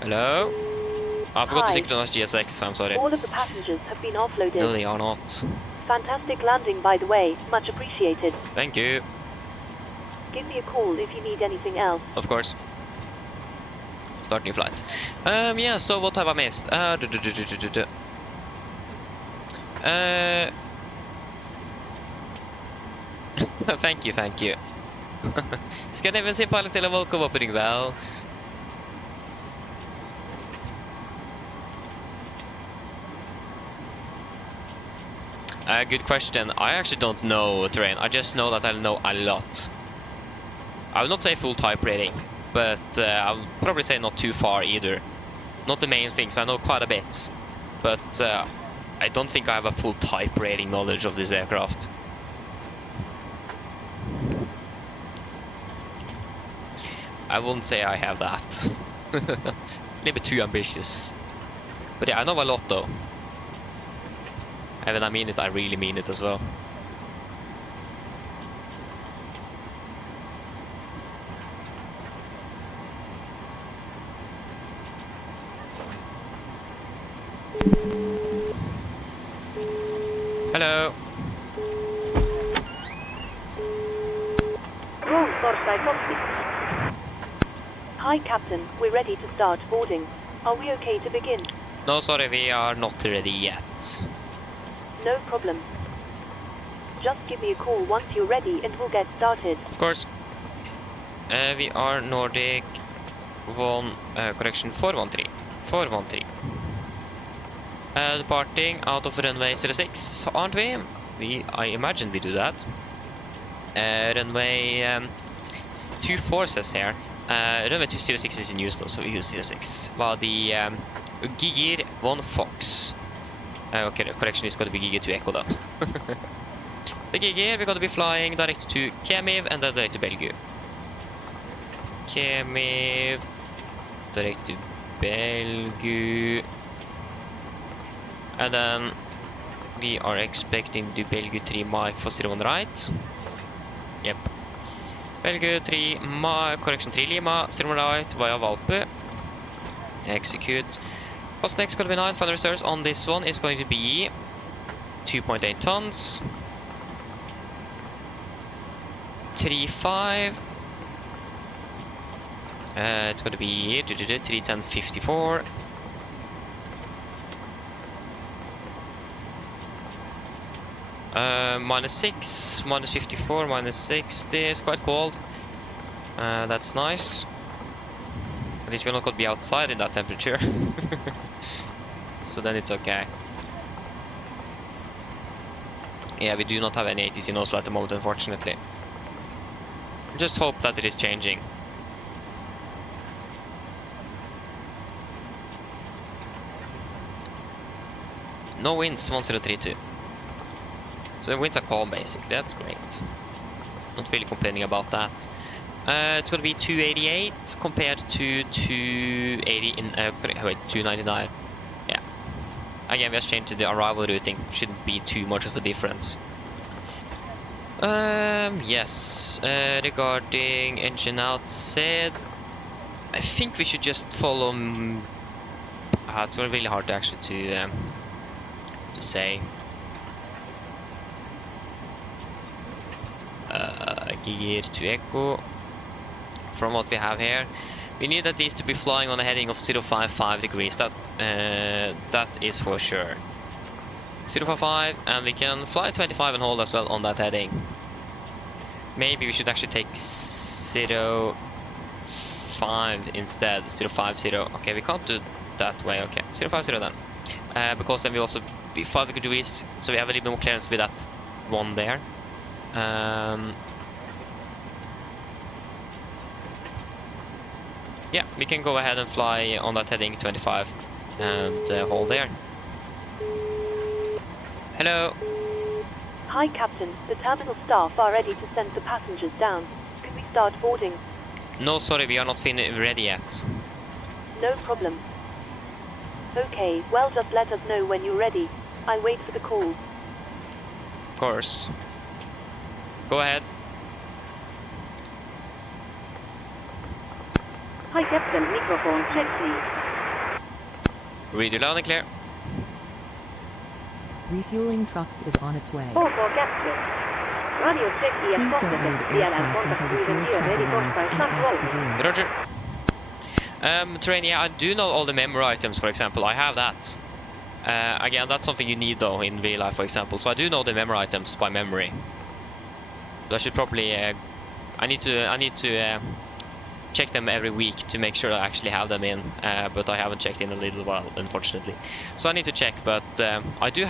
Hello? I forgot to synchronize GSX, I'm sorry. All of the passengers have been offloaded. No, they are not. Fantastic landing, by the way. Much appreciated. Thank you. Give me a call if you need anything else. Of course. Start new flight. Yeah, so what have I missed? Thank you. Skal neven si pilot til å welcome oppring vel? Good question. I actually don't know terrain. I just know that I know a lot. I will not say full type rating, but I'll probably say not too far either. Not the main things. I know quite a bit, but I don't think I have a full type rating knowledge of this aircraft. I won't say I have that. Maybe too ambitious. But yeah, I know a lot though. And when I mean it, I really mean it as well. Hello. Hi, Captain. We're ready to start boarding. Are we okay to begin? No, sorry, we are not ready yet. No problem. Just give me a call once you're ready and we'll get started. Of course. We are Nordic 413. 413. Departing out of runway 06, aren't we? I imagine we do that. Runway 24 says here. Runway 206 is in use though, so we use 06. While the Gigir 1 Fox. Okay, the correction is going to be Gigir 2 Echo then. The Gigir, we're going to be flying direct to Kemiv and then direct to Belgium. Kemiv, direct to Belgium. And then we are expecting to Belgium 3 Mike for 01 right. Yep. Belgium 3 Mike, correction 3 Lima, 01 right via Valpe. Execute. Cost next going to be 9. Final reserves on this one is going to be 2.8 tons. 3.5. It's going to be 310.54. -6, -54, -60 is quite cold. That's nice. At least we're not going to be outside in that temperature. So then it's okay. Yeah, we do not have any ATC in Oslo at the moment, unfortunately. Just hope that it is changing. No winds, 1032. So the winds are calm basically, that's great. Not really complaining about that. It's going to be 288 compared to 280 in, wait, 299. Yeah. Again, we have changed to the arrival routing. Shouldn't be too much of a difference. Yes. Regarding engine out said, I think we should just follow. It's going to be really hard to actually to say. Gear to Echo. From what we have here, we need at least to be flying on a heading of 055 degrees. That is for sure. 055, and we can fly 25 and hold as well on that heading. Maybe we should actually take 05 instead. 050. Okay, we can't do that way. Okay, 050 then. Because then we also be 5 degrees, so we have a little bit more clearance with that one there. Yeah, we can go ahead and fly on that heading 25 and hold there. Hello. Hi, Captain. The terminal staff are ready to send the passengers down. Can we start boarding? No, sorry, we are not ready yet. No problem. Okay, well, just let us know when you're ready. I wait for the call. Of course. Go ahead. Hi, Captain. Microphone check, please. Read you loud and clear. Refueling truck is on its way. For Captain. Radio check here. Please don't load aircraft until the fuel truck arrives and ask to join. Roger. Terrain, yeah, I do know all the memory items, for example. I have that. Again, that's something you need, though, in real life, for example. So I do know the memory items by memory. But I should probably... I need to check them every week to make sure I actually have them in. But I haven't checked in a little while, unfortunately. So I need to check, but I do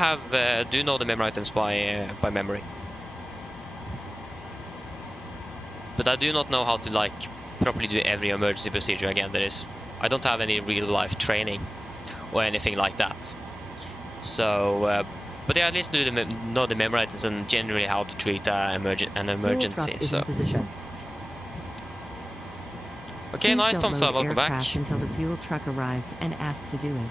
know the memory items by memory. But I do not know how to, like, properly do every emergency procedure again. I don't have any real life training or anything like that. So, but yeah, at least know the memory items and generally how to treat an emergency. Fuel truck is in So, position. okay, Please nice, don't Tom. So load welcome back. aircraft until the fuel truck arrives and ask to do it.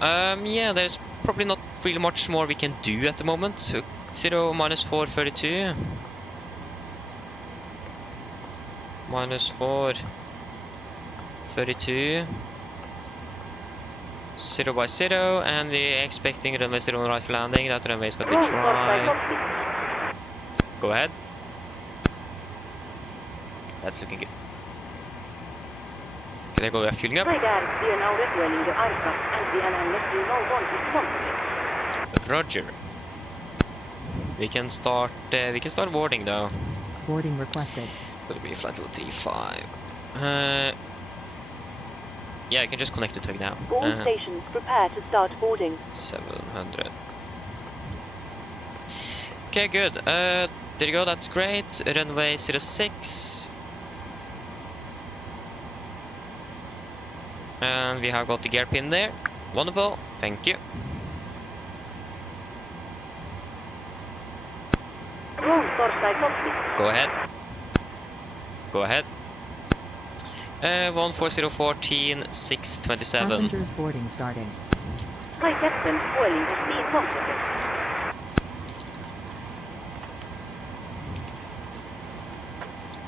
Yeah, there's probably not really much more we can do at the moment. So, 0 minus 432. Minus 432. 0 by 0, and we're expecting runway 0 right for landing. That runway is going to be dry. Go ahead. That's looking good. Okay, there go, we are fueling up. Hi there, we are now refueling the aircraft and we have let you know once it's Roger. We can start boarding though. Boarding requested. Could be flight level T5. Yeah, you can just connect the tug now. All stations prepare to start boarding. 700. Okay, good. There you go, that's great. Runway 06. And we have got the gear pin there. Wonderful, thank you. Go ahead. Go ahead. 14014 627. Passengers boarding starting. Hi, Captain. Boiling has been completed.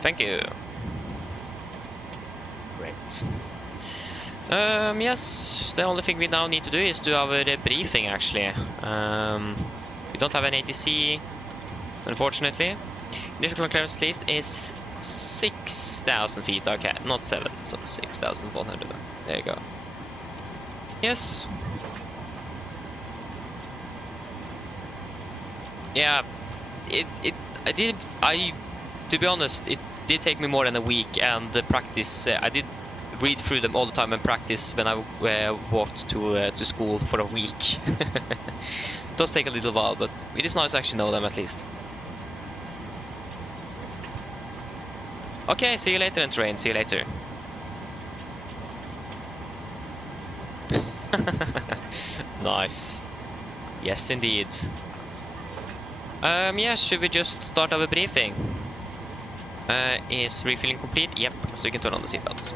Thank you. Great. Yes, the only thing we now need to do is do our briefing, actually. We don't have an ATC, unfortunately. Initial clearance list is 6,000 feet. Okay, not 7, so 6,100. There you go. Yes. Yeah, to be honest, it did take me more than a week, and practice. I did read through them all the time and practice when I walked to school for a week. It does take a little while, but it is nice to actually know them at least. Okay, see you later, Train. See you later. Nice. Yes, indeed. Yeah, should we just start our briefing? Is refilling complete? Yep, so you can turn on the seatbelts.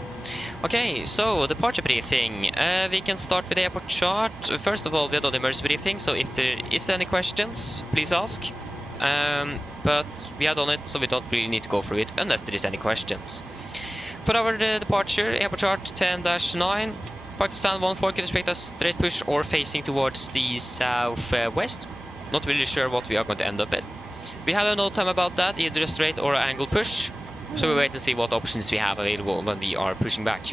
Okay, so departure briefing. We can start with the airport chart. First of all, we have done the emergency briefing, so if there is any questions, please ask. But we have done it, so we don't really need to go through it unless there is any questions. For our departure, airport chart 10-9. Park to stand 14, can expect a straight push or facing towards the southwest. Not really sure what we are going to end up at. We have no time about that, either a straight or an angle push. So we wait and see what options we have available when we are pushing back.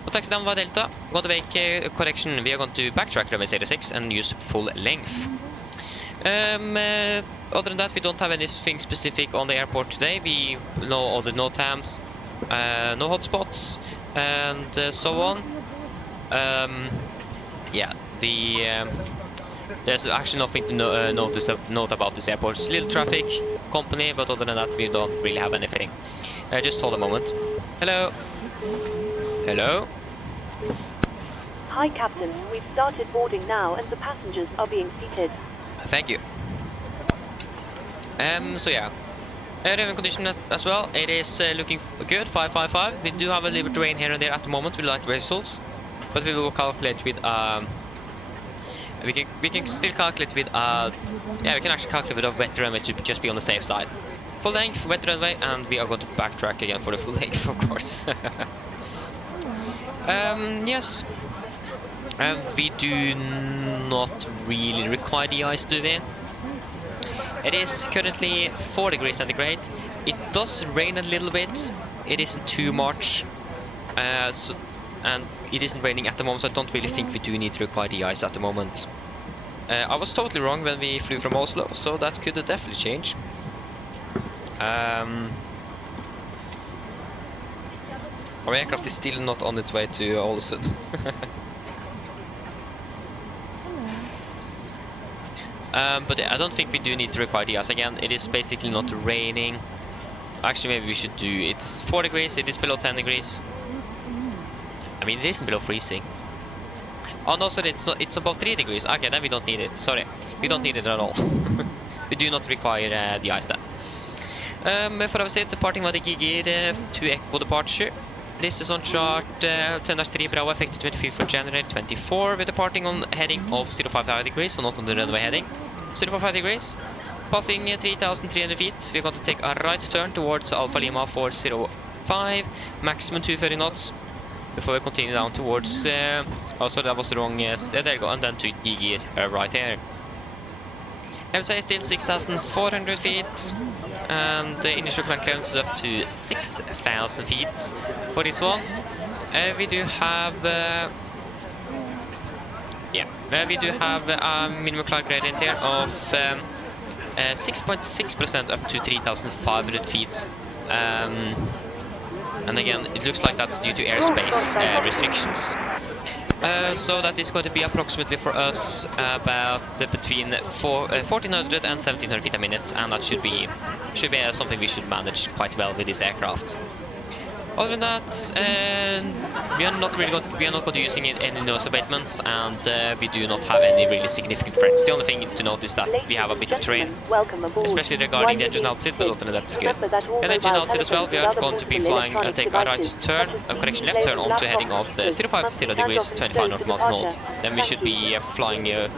We'll taxi down via Delta. Going to make a correction. We are going to backtrack runway 06 and use full length. Other than that, we don't have anything specific on the airport today. We know all the NOTAMs, no hotspots, and so on. Yeah, there's actually nothing to note about this airport. It's little traffic, company, but other than that, we don't really have anything. Just hold a moment. Hello. Hello. Hi, Captain. We've started boarding now, and the passengers are being seated. Thank you. So yeah. Raven condition as well. It is looking good, 555. We do have a little bit of rain here and there at the moment with light drizzles, but we will calculate with we can still calculate with yeah, we can actually calculate with a wet runway to just be on the safe side. Full length, wet runway, and we are going to backtrack again for the full length, of course. Yes. We do not really require the ice, do we? It is currently 4 degrees centigrade. It does rain a little bit. It isn't too much. And it isn't raining at the moment, so I don't really think we do need to require the ice at the moment. I was totally wrong when we flew from Oslo, so that could definitely change. Our aircraft is still not on its way to Ålesund. But yeah, I don't think we do need to require the ice again. It is basically not raining. Actually, maybe we should do. It's 4 degrees. It is below 10 degrees. I mean, it isn't below freezing. Oh no, sorry, it's above 3 degrees. Okay, then we don't need it. Sorry, we don't need it at all. We do not require the ice then. For our state, departing with the Gigir to Echo departure. This is on chart 10-3 Bravo, effective 25th for January 24. We're departing on heading of 055 degrees, so not on the runway heading. 055 degrees, passing 3,300 feet. We're going to take a right turn towards Alpha Lima 405, maximum 230 knots. Before we continue down towards, oh sorry, that was the wrong, yes, there you go, and then to Gigir right here. MSA is still 6,400 feet, and the initial flight clearance is up to 6,000 feet for this one. We do have, we do have a minimum climb gradient here of 6.6% up to 3,500 feet. And again, it looks like that's due to airspace restrictions. So that is going to be approximately for us about between 1,400 and 1,700 feet a minute, and that should be something we should manage quite well with this aircraft. Other than that, we are not going to be using any nose abatements, and we do not have any really significant threats. The only thing to note is that we have a bit of terrain, especially regarding the engine outside, but other than that, it's good. And engine outside as well, we are going to be flying, take a right turn, left turn onto heading of 050 degrees, 25 nautical miles north. Then we should be flying well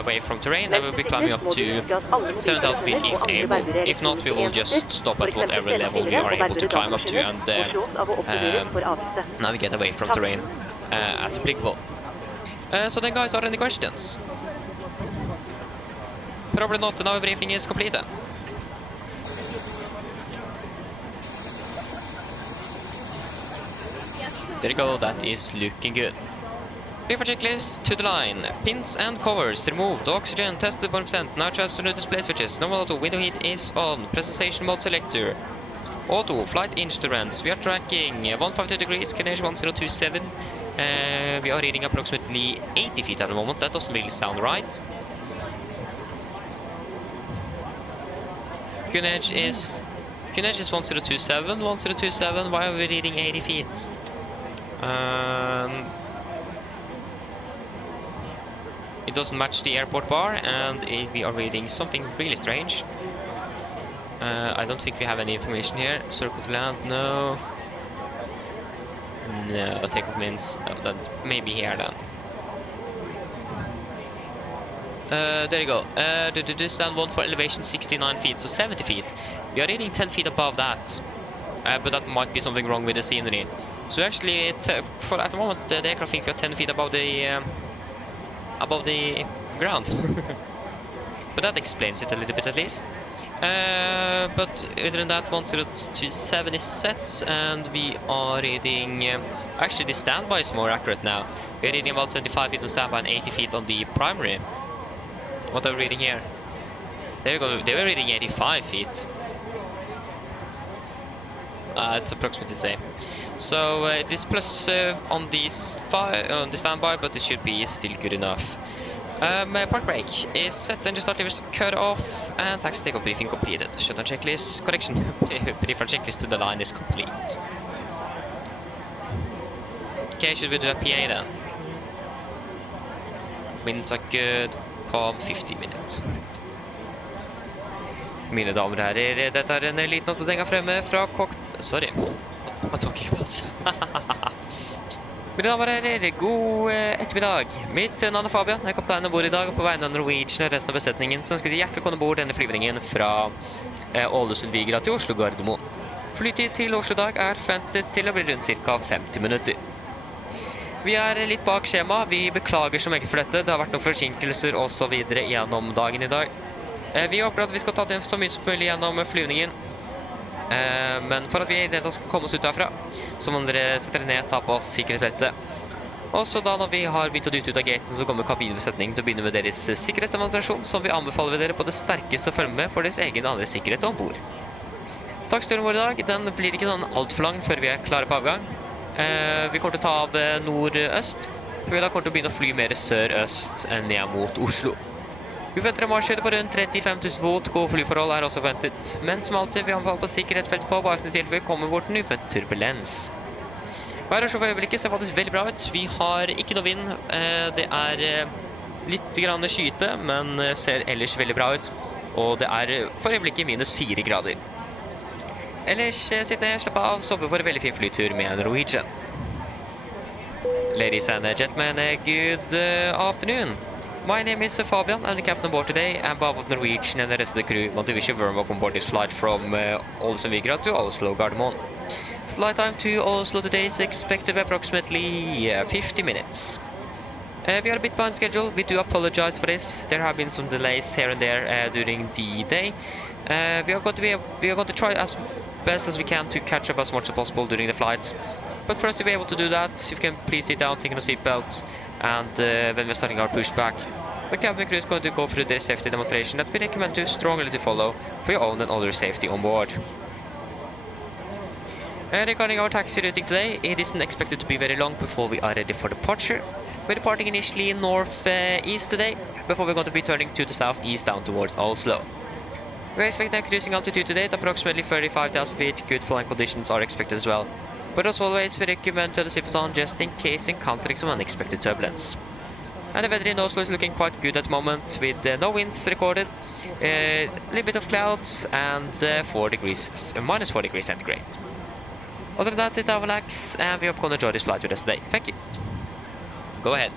away from terrain, and we'll be climbing up to 7,000 feet if able. If not, we will just stop at whatever level we are able to climb up to and navigate away from terrain as applicable. So then, guys, are there any questions? Probably not. The nav briefing is completed. There you go. That is looking good. Reefer checklist to the line. Pins and covers removed. Oxygen tested 1%. Now transfer to display switches. Normal auto. Window heat is on. Presentation mode selector. Auto, flight instruments, we are tracking 150 degrees, QNH 1027. We are reading approximately 80 feet at the moment. That doesn't really sound right. QNH is 1027, 1027. Why are we reading 80 feet? It doesn't match the airport bar, and we are reading something really strange. I don't think we have any information here. Circle to land, no. No, takeoff means that maybe here then. There you go. Stand 1 for elevation 69 feet, so 70 feet. We are reading 10 feet above that. But that might be something wrong with the scenery. So actually, at the moment, the aircraft thinks we are 10 feet above the ground. But that explains it a little bit at least. But other than that, 1027 is set, and we are reading. Actually, the standby is more accurate now. We're reading about 75 feet on standby and 80 feet on the primary. What are we reading here? There you go. They were reading 85 feet. It's approximately the same. So it is plus on the standby, but it should be still good enough. Park brake is set, engine start levers cut off, and taxi takeoff briefing completed. Shutdown checklist, correction, brief checklist to the line is complete. Okay, should we do a PA then? Minutes are good. Calm 50 minutes. Mine damer og herrer, dette er en liten oppdatering her fremme fra Sorry, what am I talking about? Mine damer og herrer, god ettermiddag. Mitt navn er Fabian, jeg er kaptein og bor i dag, og på vegne av Norwegian og resten av besetningen, så ønsker de hjertelig komme bord denne flyvningen fra Ålesund til Oslo Gardermoen. Flytid til Oslo dag er forventet til å bli rundt ca. 50 minutter. Vi er litt bak skjema, vi beklager så meget for dette, det har vært noen forsinkelser og så videre gjennom dagen i dag. Vi håper at vi skal ta den så mye som mulig gjennom flyvningen, men for at vi i det skal komme oss ut derfra, så må dere sette ned, ta på oss sikkerhetsbeltet. Og så da når vi har begynt å dytte ut av gaten, så kommer kabinbesetningen til å begynne med deres sikkerhetsdemonstrasjon, som vi anbefaler dere på det sterkeste å følge med for deres egen og andre sikkerhet ombord. Taksturen vår i dag, den blir ikke sånn alt for lang før vi er klare på avgang. Vi kommer til å ta av nord-øst, for vi da kommer til å begynne å fly mer sør-øst ned mot Oslo. Vi forventer en marsjhøyde på rundt 35 000 fot, gode flyforhold er også forventet, men som alltid vi anbefaler på sikkerhetsbeltet på, bare i tilfelle vi kommer bort til en uforventet turbulens. Været for øyeblikket ser faktisk veldig bra ut, vi har ikke noe vind, det er litt grann skyete, men ser ellers veldig bra ut, og det er for øyeblikket minus 4 grader. Ellers sitt ned, slapp av, sove for en veldig fin flytur med Norwegian. Ladies and gentlemen, good afternoon. My name is Fabian, I'm the captain on board today, and on behalf of Norwegian and the rest of the crew, I want to wish you a warm welcome on board this flight from Ålesund to Oslo Gardermoen. Flight time to Oslo today is expected to be approximately 50 minutes. We are a bit behind schedule, we do apologize for this, there have been some delays here and there during the day. We are going to try as best as we can to catch up as much as possible during the flight. But for us to be able to do that, if you can please sit down, take on the seatbelts, and when we're starting our pushback, the cabin crew is going to go through their safety demonstration that we recommend you strongly to follow for your own and other safety on board. Regarding our taxi routing today, it isn't expected to be very long before we are ready for departure. We're departing initially north-east today, before we're going to be turning to the southeast down towards Oslo. We're expecting a cruising altitude today at approximately 35,000 feet, good flying conditions are expected as well. But as always, we recommend to the zippers on just in case encountering some unexpected turbulence. And the weather in Oslo is looking quite good at the moment, with no winds recorded, a little bit of clouds, and minus 4 degrees centigrade. Other than that, sit down, relax, and we hope you can enjoy this flight with us today. Thank you. Go ahead.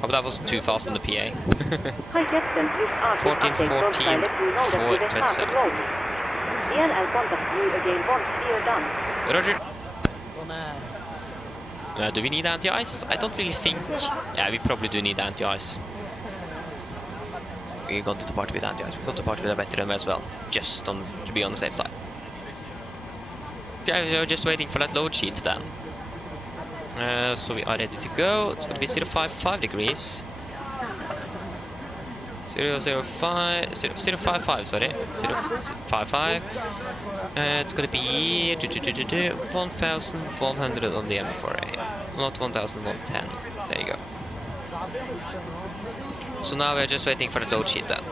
Hope that wasn't too fast on the PA. Hi Captain, please ask 14, 427. I'll contact you again once we are done. Roger. Do we need anti-ice? I don't really think. Yeah, we probably do need anti-ice. We're going to depart with anti-ice. We're going to depart with a veteran as well, just to be on the safe side. Okay, we're just waiting for that load sheet then. So we are ready to go. It's going to be 055 degrees. 055, sorry. 055. It's going to be 1,100 on the M4A. Not 1,110. There you go. So now we're just waiting for the load sheet then.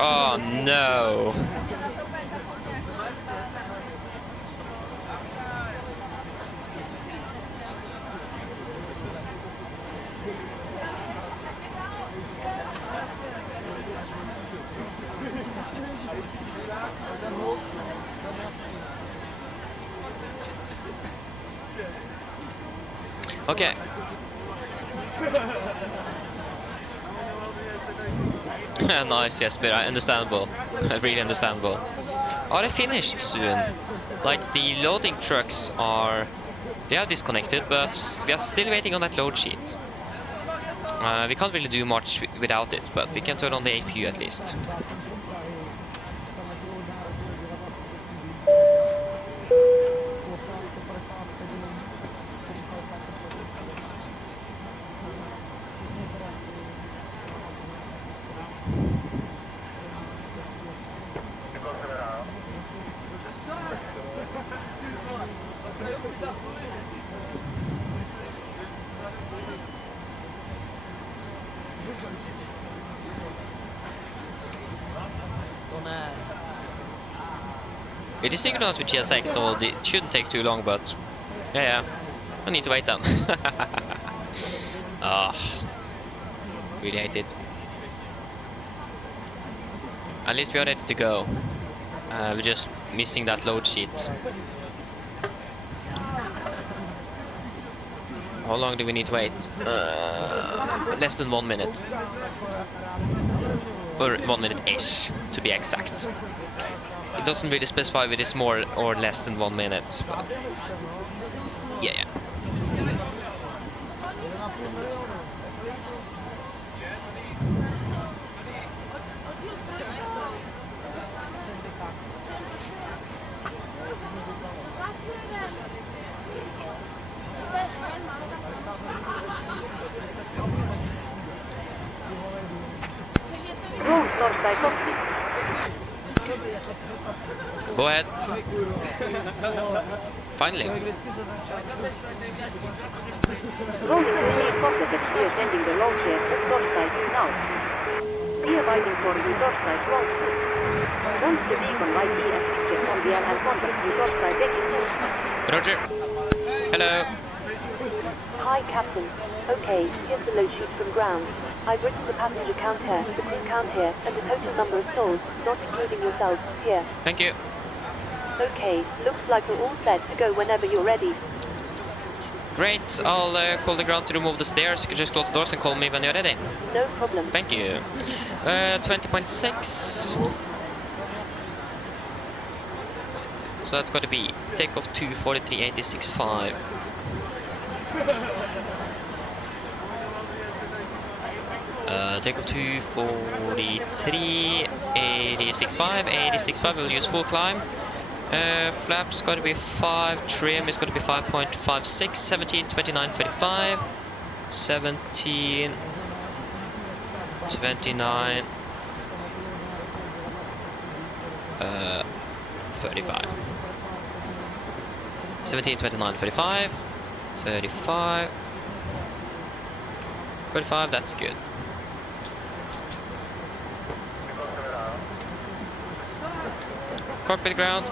Oh no. Okay. Nice, yes, but understandable. Really understandable. Are they finished soon? Like, the loading trucks are... They are disconnected, but we are still waiting on that load sheet. We can't really do much without it, but we can turn on the APU at least. It is synchronized with GSX, so it shouldn't take too long, but yeah, I need to wait then. Really hate it. At least we are ready to go. We're just missing that load sheet. How long do we need to wait? Less than 1 minute. Or 1 minute-ish, to be exact. It doesn't really specify if it is more or less than 1 minute, but yeah. Go ahead. Finally. Rolling to the complex is sending the low share to Torstai now. We are waiting for the Torstai close. Once the beacon light is fixed on the and contact the Torstai taking. Roger. Hello. Hi, Captain. Okay, here's the load sheet from ground. I've written the passenger count here, the crew count here, and the total number of souls, not including yourselves, here. Thank you. Okay, looks like we're all set to go whenever you're ready. Great, I'll call the ground to remove the stairs. You can just close the doors and call me when you're ready. No problem. Thank you. 20.6. So that's got to be takeoff 243.86.5. Takeoff 243.86.5. 86.5. We'll use full climb. Flaps got to be 5. Trim is going to be 5.56. 17, 29, 35. 17, 29, 35. 17, 29, 35. 35. 35, that's good. Cockpit ground.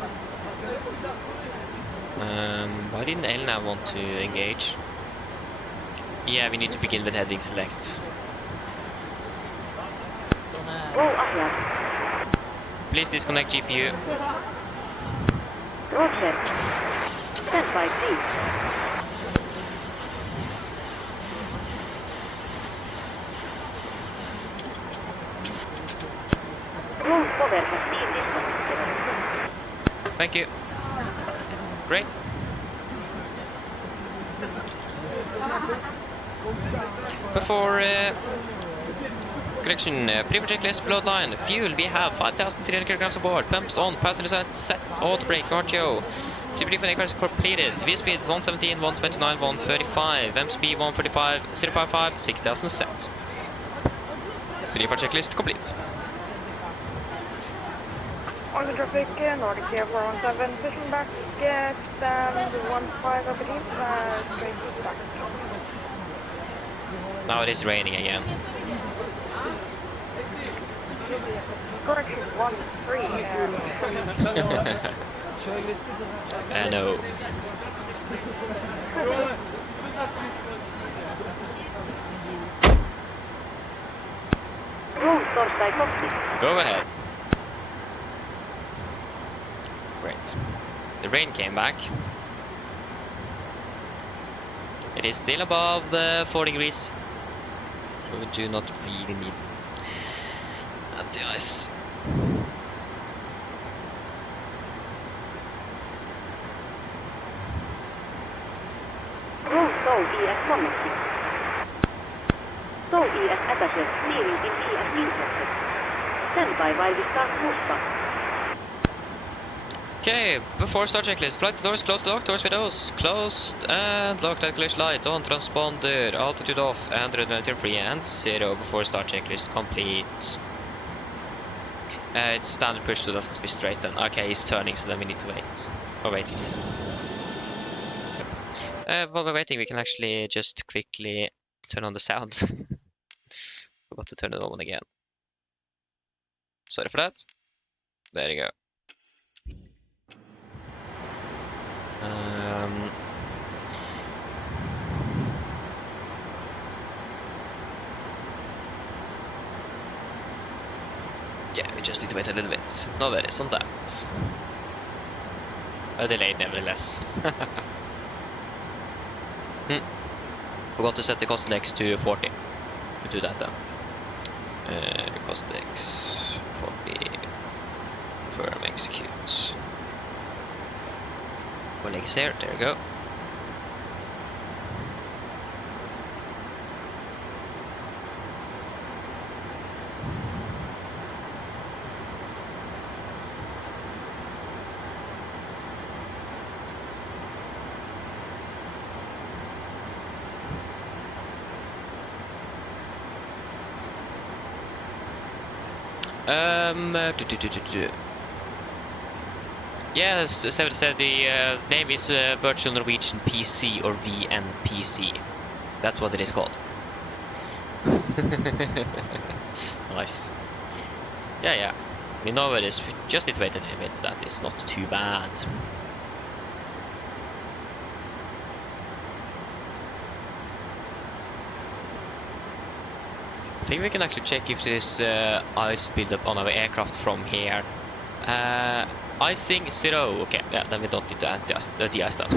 Why didn't Elna want to engage? Yeah, we need to begin with heading select. Please disconnect GPU. Roger. Stand by, please. Roll cover has been disconnected. Thank you. Great. Before correction, pre-for checklist load line. Fuel, we have 5,300 kilograms aboard. Pumps on, passenger side set, auto brake, RTO. CPD for aircraft is completed. V speed 117, 129, 135. M speed 145, 055, 6,000 set. Pre-for checklist complete. On the traffic, Nordic Air 417, pushing back, stand 15, I believe, straight back. Now it is raining again. Correction 13. I know. Go ahead. Great. The rain came back. It is still above 4 degrees. So we do not really need Nice. Roll Soul ES connected. Soul ES attaches leaving in ES intercepted. Stand by while we start pushback. Okay, before start checklist. Flight doors closed, locked, doors windows closed, and locked, English light on, transponder, altitude off, and redundant free, and 0 before start checklist complete. It's standard push, so that's going to be straight then. Okay, he's turning, so then we need to wait. Or wait, please. While we're waiting, we can actually just quickly turn on the sound. Forgot to turn it on again. Sorry for that. There you go. Yeah, we just need to wait a little bit. No worries on that. A delayed nevertheless. Forgot to set the cost X to 40. We do that then. Cost X 40. Confirm execute. One legs here, there we go. Yes, the name is Virtual Norwegian PC or VNPC. That's what it is called. Nice. Yeah. We know where it is. We just need to wait a little bit. That is not too bad. I think we can actually check if there's ice buildup on our aircraft from here. Icing 0. Okay, yeah, then we don't need to de-ice them.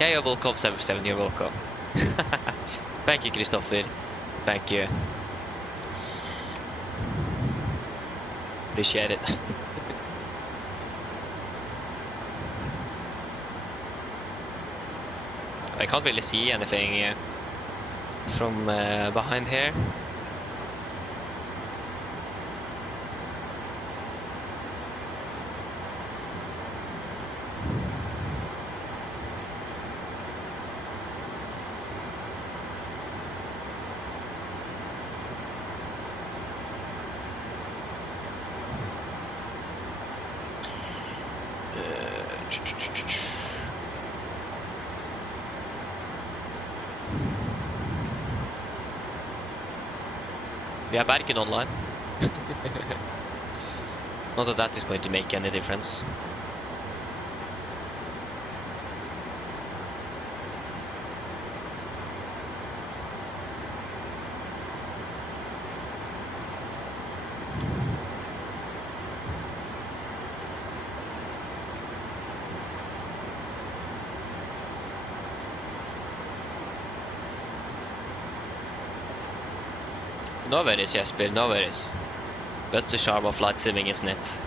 Yeah, you're welcome, 77, you're welcome. Thank you, Christopher. Thank you. Appreciate it. I can't really see anything from behind here. We have Bergen online. Not that that is going to make any difference. No worries, Jesper, no worries. That's the charm of flight simming, isn't it?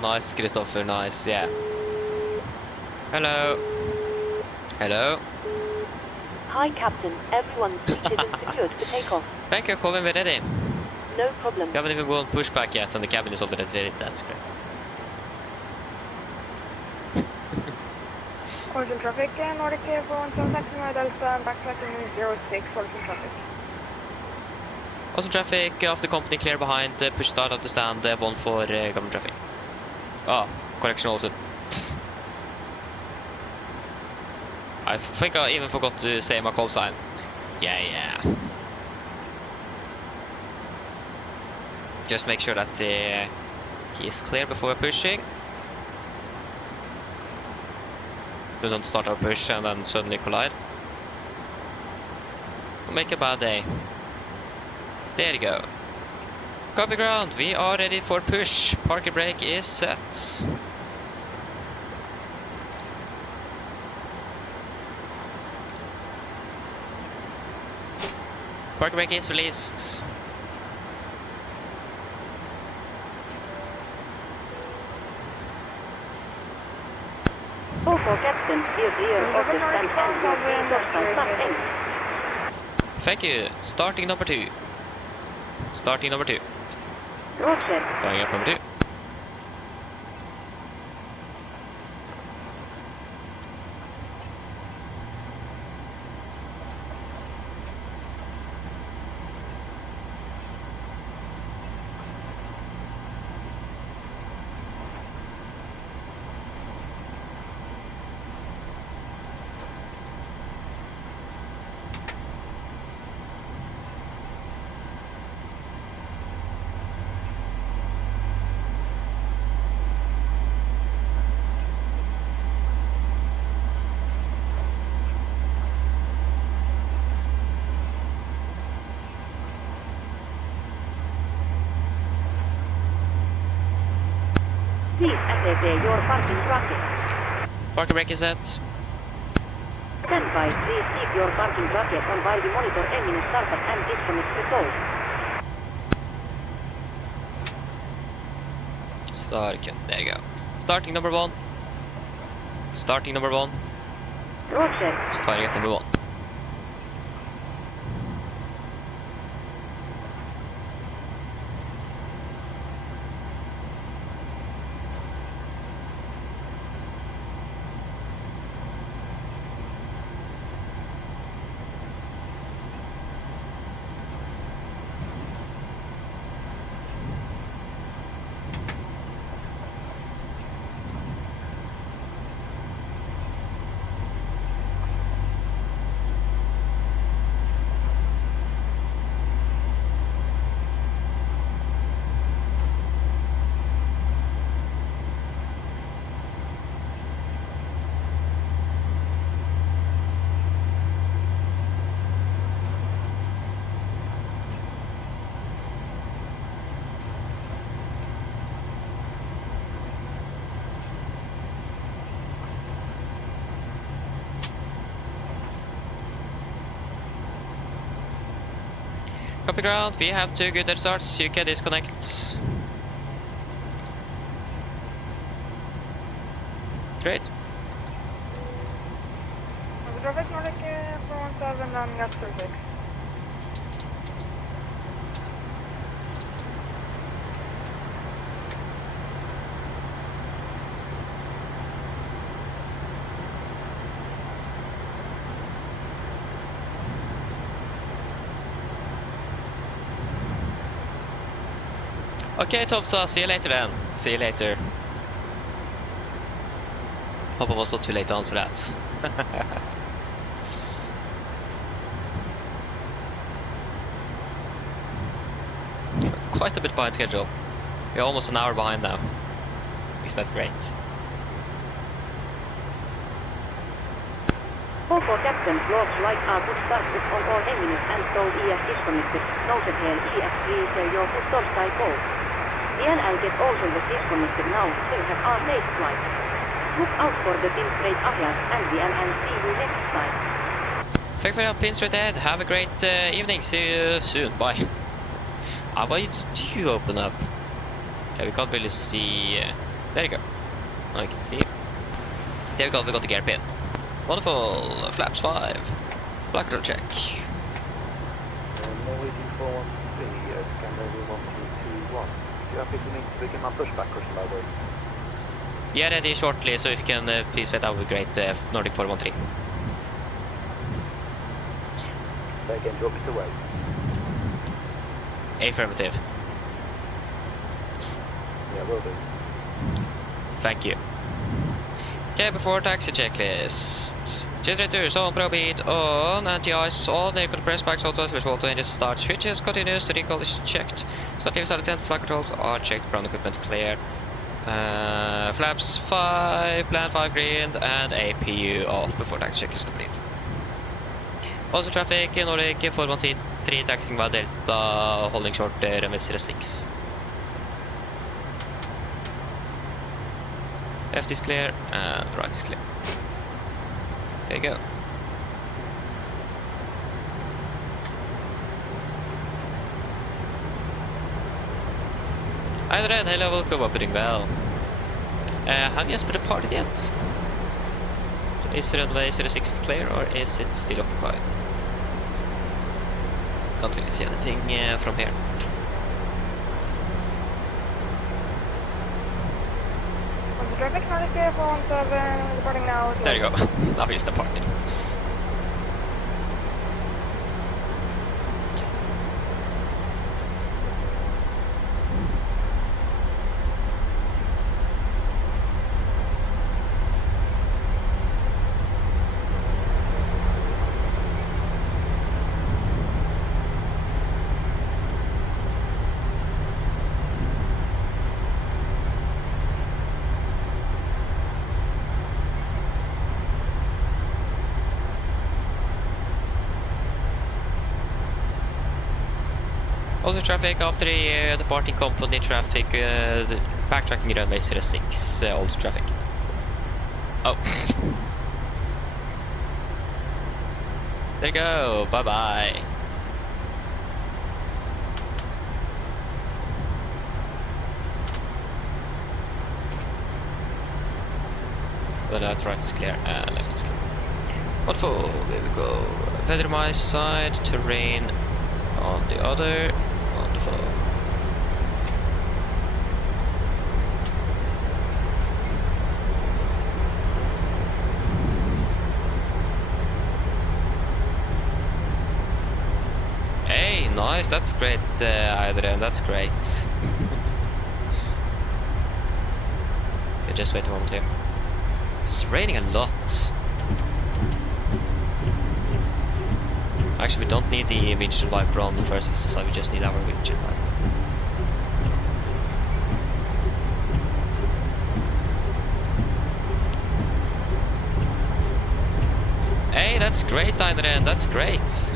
Nice, Christopher, nice, yeah. Hello. Hello. Hi, Captain. Everyone's seated and secured for takeoff. Thank you, Colin, we're ready. No problem. We haven't even gone pushback yet, and the cabin is already ready. That's great. Ålesund traffic, Nordic Air 417 Delta, backtracking 06, Ålesund traffic. Awesome traffic, off the company, clear behind, push start at the stand, 1 for government traffic. Oh, correction also. I think I even forgot to say my call sign. Yeah. Just make sure that he is clear before we're pushing. We don't start our push and then suddenly collide. We'll make a bad day. There you go. Copy ground, we are ready for push. Parking brake is set. Parking brake is released. For Captain, steer clear of the stand and your green Torstein start end. Thank you. Starting number 2. Starting number 2. Roger. Going up number 2. Please activate your parking bracket. Parking brake is set. Stand by. Please keep your parking bracket on while we monitor engine startup and disconnect resolve. Start, there you go. Starting number 1. Starting number 1. Roger. Just firing at number 1. Copy ground, we have 2 good starts, you can disconnect. Great. Traffic Nordic from 7 landing at 36. Okay, Tomsa, see you later then. See you later. Hope I was not too late to answer that. Quite a bit behind schedule. We're almost an hour behind now. Is that great? For Captain, looks like our good start on all engines and so EF disconnected. Noted here EF please your good Torstein go. I'll get Ålesund disconnected now, we'll have our next flight. Look out for the pin straight ahead and see you next time. Thank you for your pin straight ahead. Have a great evening. See you soon. Bye. Why did you open up? Okay, we can't really see. There you go. Now you can see it. There we go. We got the gear pin. Wonderful. Flaps 5. Black control check. Norwegian 413, scanner 1221. You happy for me to begin my pushback or shall I wait? Yeah, ready shortly, so if you can please wait, that would be great. Nordic 413. Say again, do you want me to wait? Affirmative. Yeah, will do. Thank you. Okay, before taxi checklist. Generator on pro beat on, anti-ice on, vehicle press backs auto, switch auto engine starts, switches continues, recall is checked, start leaves are attend, flight controls are checked, ground equipment clear. Flaps 5, plan 5 green, and APU off before taxi check is complete. Also traffic, Nordic 413, taxing by Delta, holding short, runway 06. Left is clear, and right is clear. There you go. Hi there, hello, welcome, hope you're doing well. Have you split departed yet? Is runway 06 clear, or is it still occupied? Can't really see anything from here. Traffic, Nordic 417, departing now. There you go. Now he's departing. Also traffic after the departing company traffic, backtracking runway 06, also traffic. Oh. There you go, bye bye. The right is clear, left is clear. Wonderful, here we go. Weather my side, terrain on the other. Wonderful. Hey, nice, that's great, Adrian, that's great. Okay, just wait a moment here. It's raining a lot. Actually, we don't need the windshield wiper on the first officer side, we just need our windshield wiper. Hey, that's great, Adrian, that's great.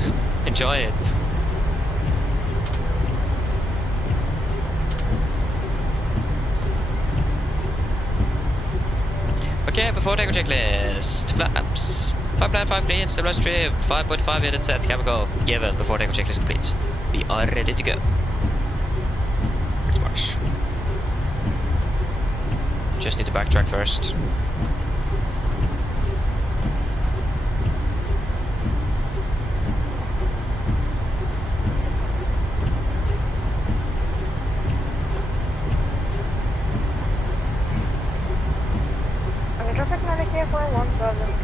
Enjoy it. Okay, before takeoff checklist, flaps. 5 plan, 5 green, stabilized trim, 5.5 unit set, chemical given before takeoff checklist complete. We are ready to go. Pretty much. Just need to backtrack first. Traffic, Nordic 417.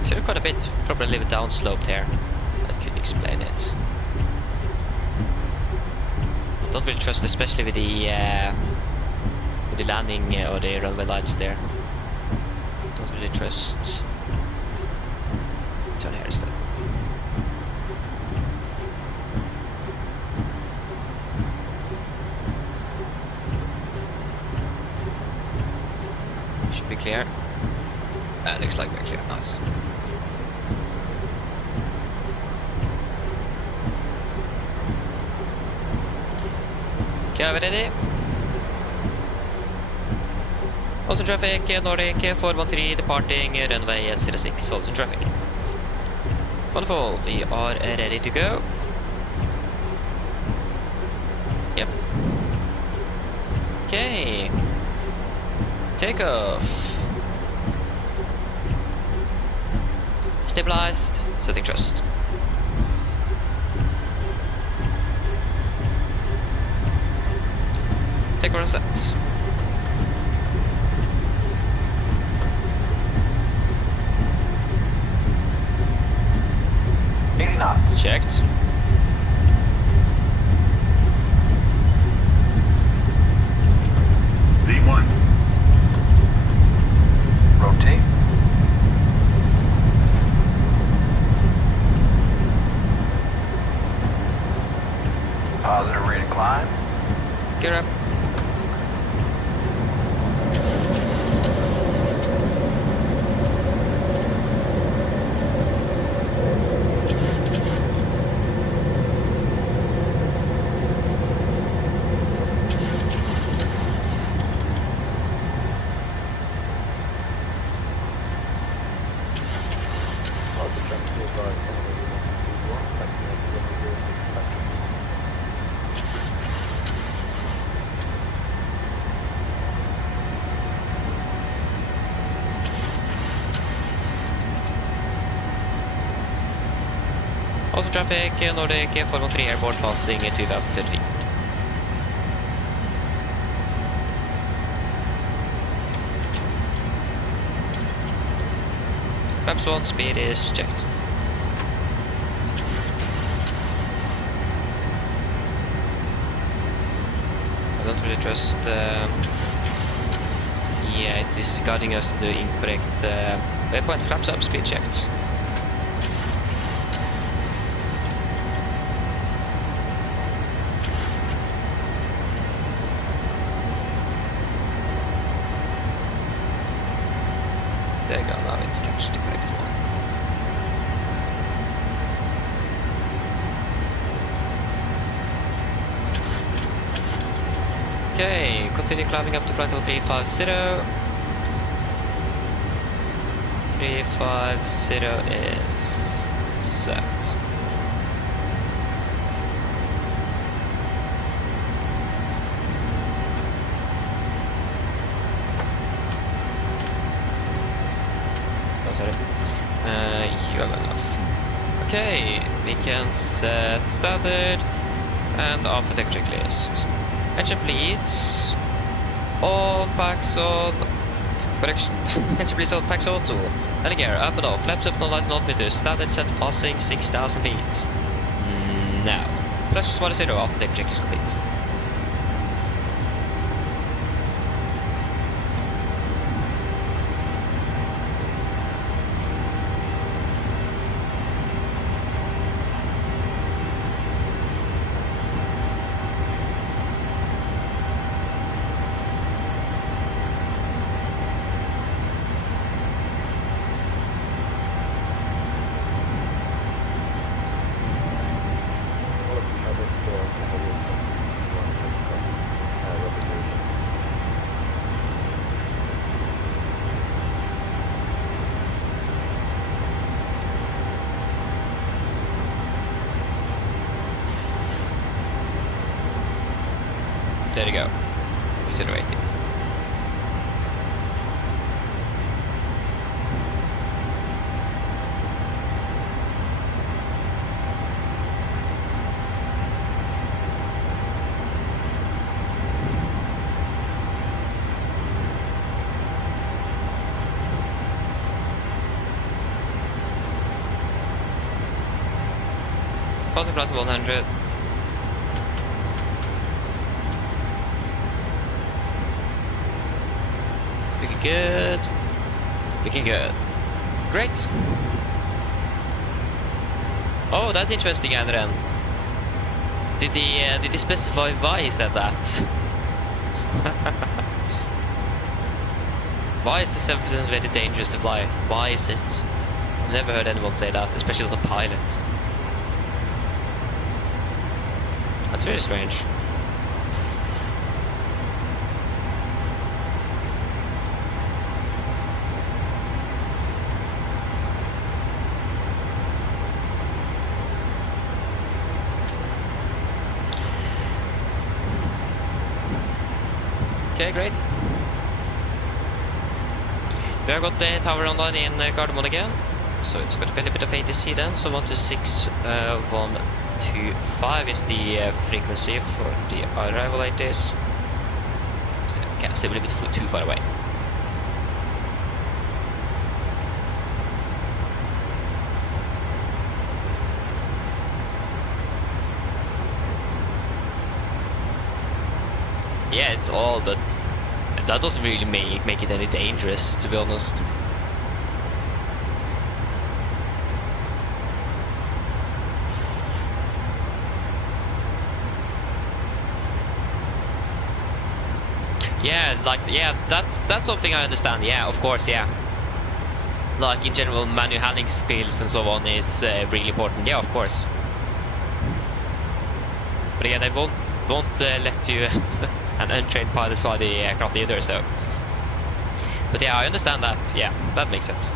It's quite a bit, probably a little bit downsloped here. That could explain it. Don't really trust, especially with the landing or the runway lights there. Don't really trust. Turn here instead. Should be clear. Looks like we're clear. Nice. Okay, are we ready? Also traffic, Nordic 413 departing runway 06, also traffic. Wonderful, we are ready to go. Yep. Okay. Takeoff. Stabilized, setting thrust. Take one set. Checked. Gear up. Also traffic, Nordic 413 airport passing 2,030 feet. Perhaps 1 speed is checked. I don't really trust... yeah, it is guiding us to the incorrect waypoint. Flaps up, speed checked. There you go, now it's catched the correct one. Okay, continue climbing up to flight level 350. 350 is set. You are good enough. Okay, we can set standard and after tech checklist. Engine bleeds on packs on correction. Engine bleeds on packs auto. Landing gear up and off. Flaps up 0.9 meters. Standard set passing 6,000 feet. Now. Plus 1 after tech checklist complete. There you go. Accelerating. Passing flight to 100. Looking good. Looking good. Great. Oh, that's interesting, Adrian. Did he specify why he said that? Why is the 7% very dangerous to fly? Why is it? I've never heard anyone say that, especially the pilot. That's very strange. Okay, great. We have got the tower online in Gardermoen again, so it's going to be a little bit of ATC then. So 126.125 is the frequency for the arrival ATs. Okay, still a little bit too far away. Yeah, it's all, but that doesn't really make it any dangerous, to be honest. Yeah, like, yeah, that's something I understand. Yeah, of course, yeah. Like, in general, manual handling skills and so on is really important. Yeah, of course. But yeah, they won't let you an untrained pilot fly the aircraft either, so. But yeah, I understand that. Yeah, that makes sense.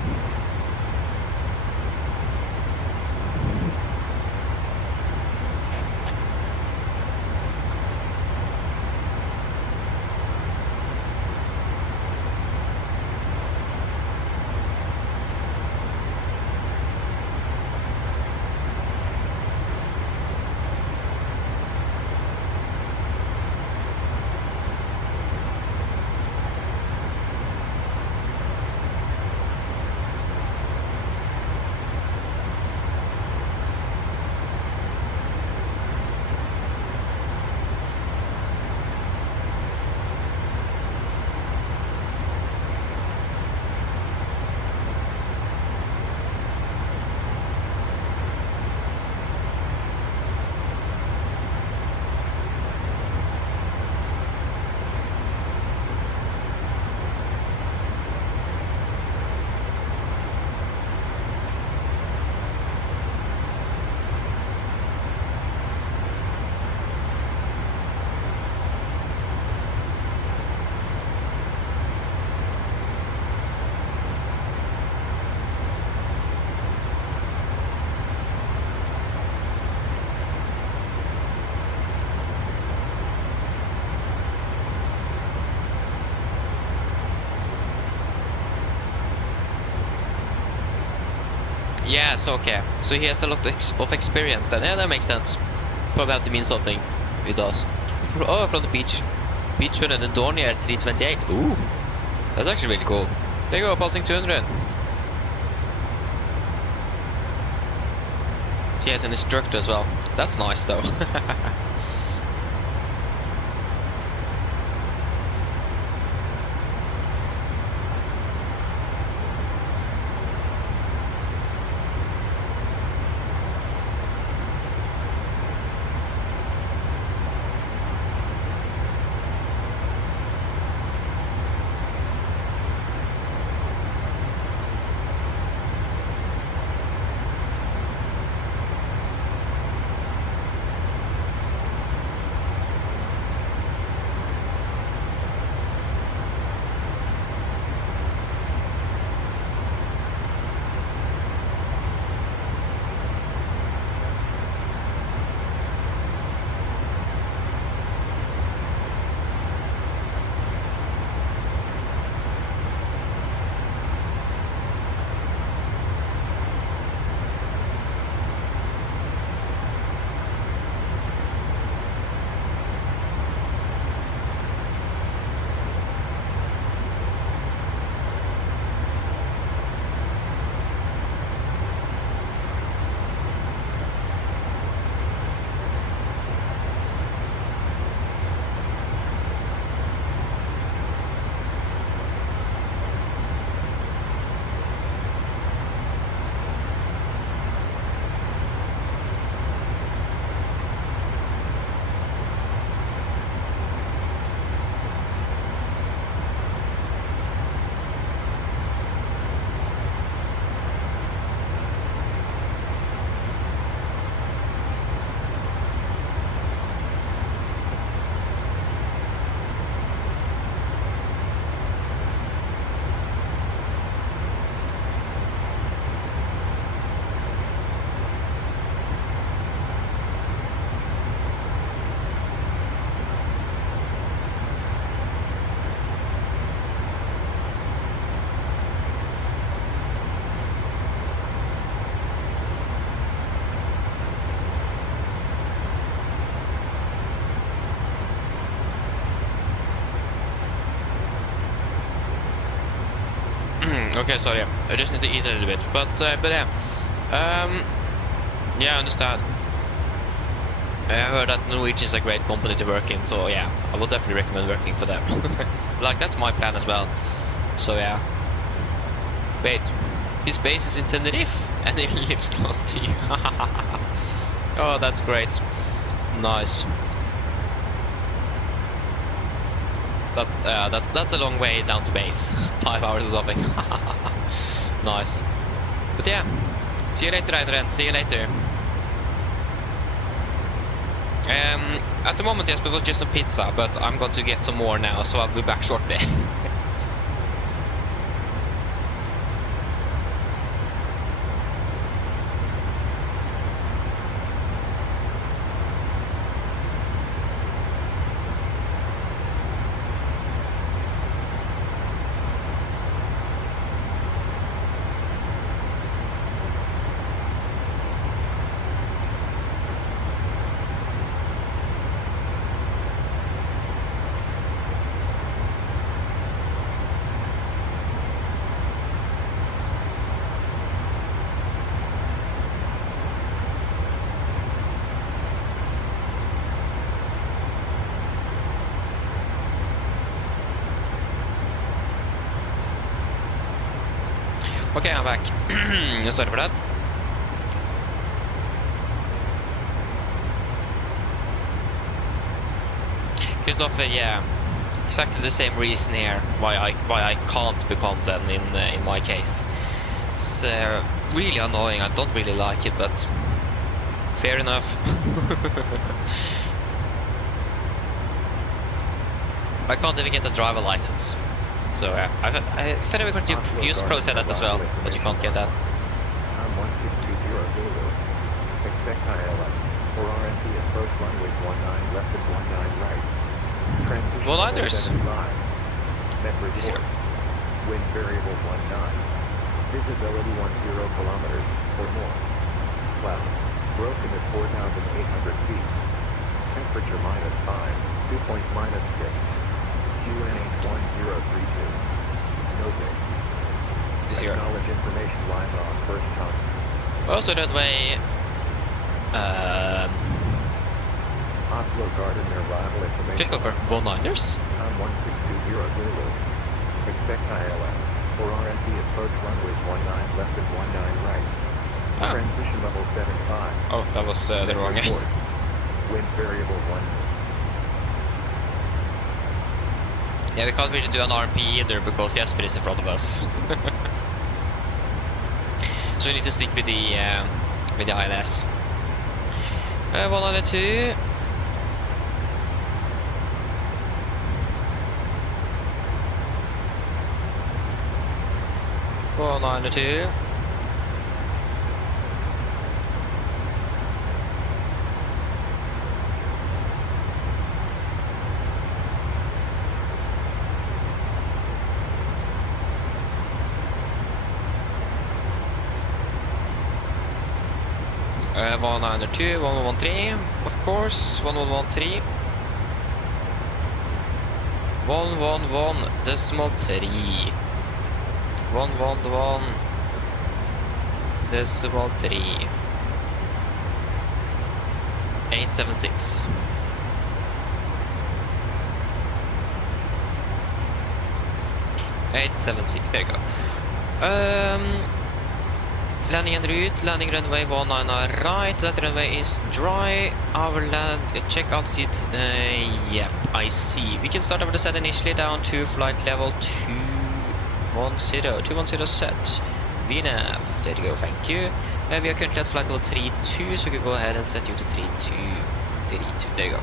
Yeah, so okay. So he has a lot of experience then. Yeah, that makes sense. Probably have to mean something. It does. Oh, from the beach. Beach 100 and Dornier 328. Ooh. That's actually really cool. There you go, passing 200. She has an instructor as well. That's nice though. Okay, sorry. I just need to eat a little bit. But yeah. Yeah, I understand. I heard that Norwegian is a great company to work in, so yeah, I would definitely recommend working for them. Like, that's my plan as well. So yeah. Wait, his base is in Tenerife and he lives close to you. Oh, that's great. Nice. That's a long way down to base. 5 hours or something. Nice. But yeah, see you later, Rainer. See you later. At the moment, yes, we was just on pizza, but I'm going to get some more now, so I'll be back shortly. Okay, I'm back. Sorry for that. Christopher, yeah, exactly the same reason here why I can't be content in my case. It's really annoying. I don't really like it, but fair enough. I can't even get a driver license. So I thought we could use Pro said that as well, but you can't get that. I'm 1620 Zulu. Expect ILS. For RNT approach runway 19 left and 19 right. Transition Well, others. 75. Net This report. Wind variable 19. Visibility 10 kilometers or more. Clouds. Broken at 4,800 feet. Temperature -5. Dew point -6. QNH 1032. Noted. Acknowledge information line on first time. Also that way. Oslo Garden arrival information. Just go for one-liners. I'm 1620 Zulu. Expect ILS. For RNT approach runways 19 left and 19 right. Ah. Transition level 75. Oh, that was the wrong end. Wind variable 1. Yeah, we can't really do an RMP either because Jesper is in front of us. So we need to stick with the ILS. 192. Well, 92. Uh, 192, 1113, of course, 1113. 111.3. 111.3. 876. There you go. Landing en route, landing runway 19 right, that runway is dry, our land, check altitude, yep, I see. We can start over the set initially down to flight level 210 set, VNAV, there you go, thank you. We are currently at flight level 32, so we can go ahead and set you to 32, there you go.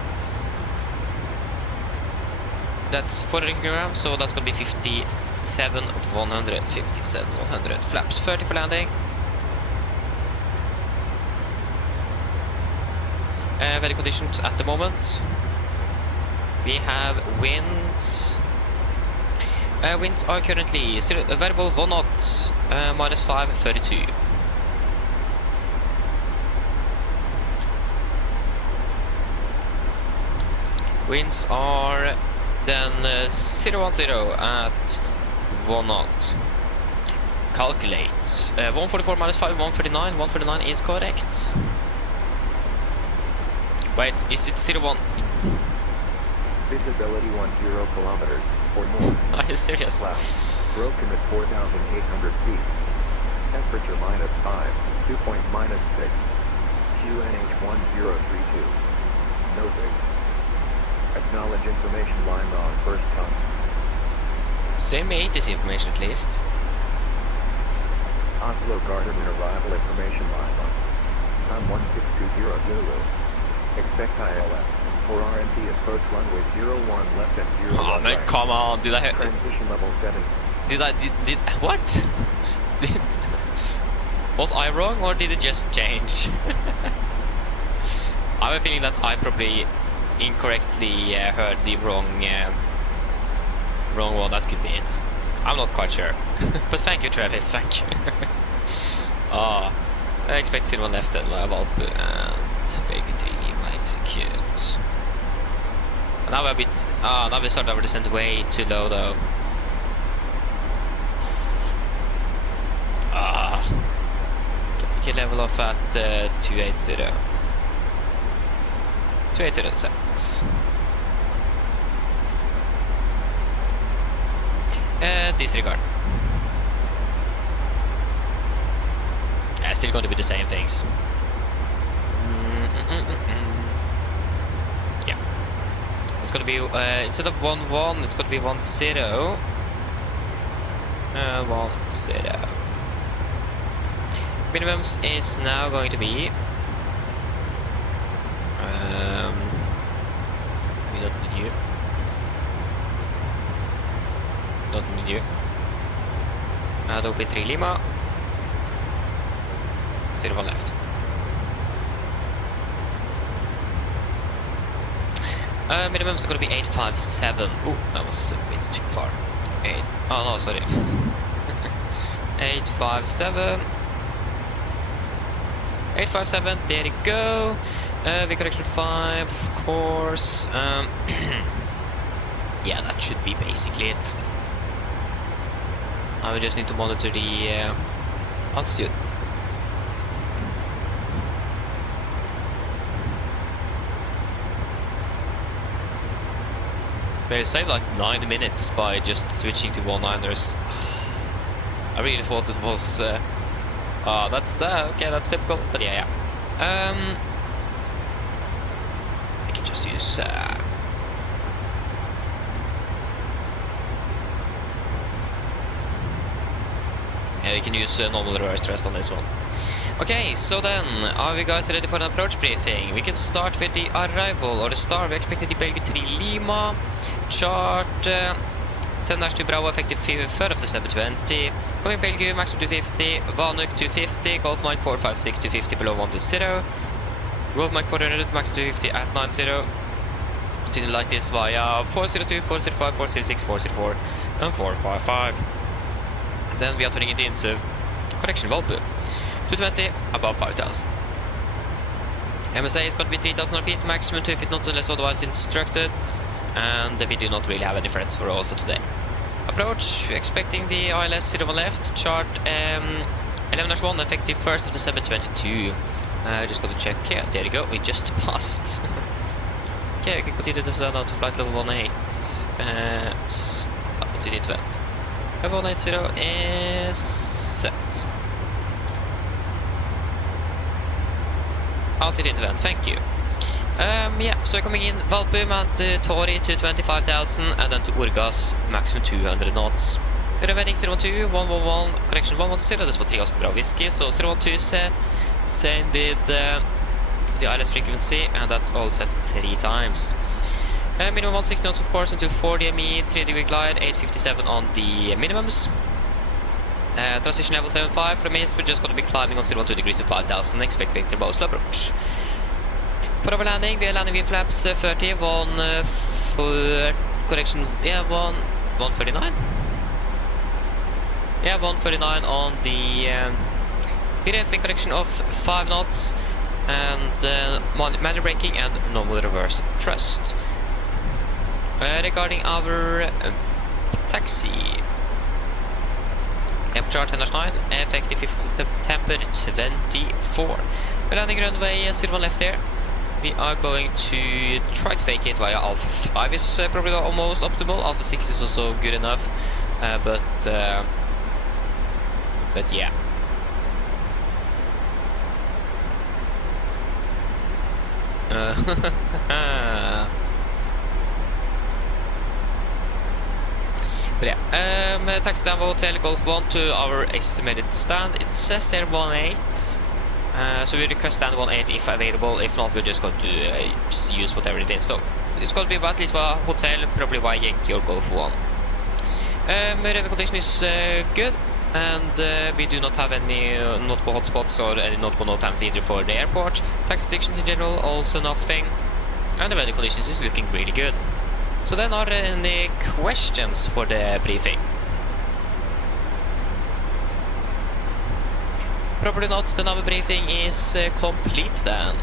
That's 400 kilograms, so that's going to be 57,100, flaps 30 for landing. Weather conditions at the moment. We have winds. Winds are currently variable 1 knot, -532. Winds are then 010 at 1 knot. Calculate. 144 -5, 139. 139 is correct. Wait, is it 01? Visibility 10 kilometers or more. Are you serious? Clouds. Broken at 4,800 feet. Temperature -5. Dew point -6. QNH 1032. Noted. Acknowledge information line on first time. Send me this information at least. Oslo Garderman arrival information line on time 1620 Zulu. Expect ILS for RND approach runway 01 left and 01 Oh man, right. come on, did I hit? Transition level 7. Did what? Was I wrong or did it just change? I have a feeling that I probably incorrectly heard the wrong one. That could be it. I'm not quite sure. But thank you, Travis, thank you. I expect 01 left and Valpu and Baby 3 Lima execute. Now we're a bit. Now we start our descent way too low though. Topic level off at 280. 280 set. Disregard. Still going to be the same things. Yeah. It's going to be, instead of 1-1, it's going to be 1-0. 1-0. Minimums is now going to be... we don't need you. Don't need you. That'll be 3 Lima. 01 left. Minimums are going to be 857. Ooh, that was a bit too far. Oh no, sorry. 857. 857, there you go. V correction 5, of course. Yeah, that should be basically it. I will just need to monitor the altitude. They saved like 9 minutes by just switching to 1-9ers. I really thought it was. That's okay. That's typical. But yeah. I can just use. Yeah, we can use normal reverse thrust on this one. Okay, so then, are we guys ready for an approach briefing? We can start with the arrival, or the start. We expected the Belgium 3 Lima, chart 10-2 Bravo, effective 3rd of December 20. Coming Belgium, maximum 250, Vanuk 250, Golf Mike 456, 250 below 120. Golf Mike 400, max 250 at 90. Continue like this via 402, 405, 406, 404, and 455. Then we are turning it into correction Valpu. 220, above 5,000. MSA is going to be 3,000 feet, maximum 2 feet knots unless otherwise instructed. And we do not really have any threats for also today. Approach, expecting the ILS 01 left, chart 11-1, effective 1st of December 22. Just got to check here, there you go, we just passed. Okay, we can continue this now to flight level 18. Continue to vent. Level 180 is set. Altitude vent, thank you. Yeah, so coming in Valpu and Tori to 25,000 and then to Urgas maximum 200 knots. Revening 012, 111, correction 110, this var 3 ganska bra whisky, so 012 set, same with the ILS frequency, and that's all set 3 times. Minimum 160 knots of course until 40 ME, 3 degree glide, 857 on the minimums. Transition level 75 for the mist, we're just going to be climbing on 012 degrees to 5,000, expect Victor Oslo approach. For our landing, we are landing with flaps 30, 1 for correction, yeah, 139. Yeah, 139 on the BDF in correction of 5 knots and manual braking and normal reverse thrust. Regarding our taxi, chart 10-9, effective 5th September 24. We're landing runway 01 left here. We are going to try to vacate via Alpha 5 is probably almost optimal. Alpha 6 is also good enough, but yeah. But yeah, taxi down Hotel Golf 1 to our estimated stand. It says here 18. So we request stand 18 if available. If not, we're just going to use whatever it is. So it's going to be at least a hotel, probably by Yankee or Golf 1. Revenue condition is good, and we do not have any notable hotspots or any notable no times either for the airport. Taxi restrictions in general, also nothing. And the weather conditions is looking really good. So then, are there any questions for the briefing? Probably not. The Navi briefing is complete then.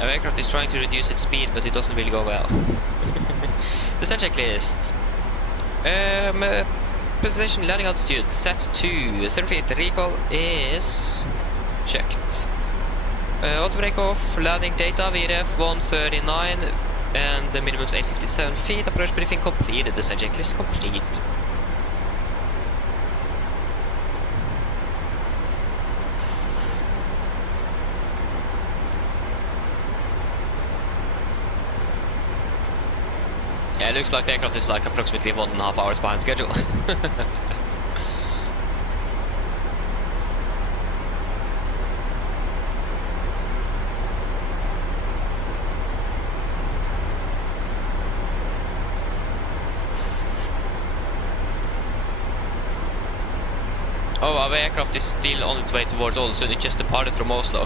Our aircraft is trying to reduce its speed, but it doesn't really go well. The set checklist. Position landing altitude set to 0 feet. Recall is checked. Auto break off. Landing data VRF 139 and the minimum is 857 feet. Approach briefing completed. The set checklist complete. Yeah, it looks like the aircraft is like approximately 1.5 hours behind schedule. Oh, our aircraft is still on its way towards Ålesund. It just departed from Oslo.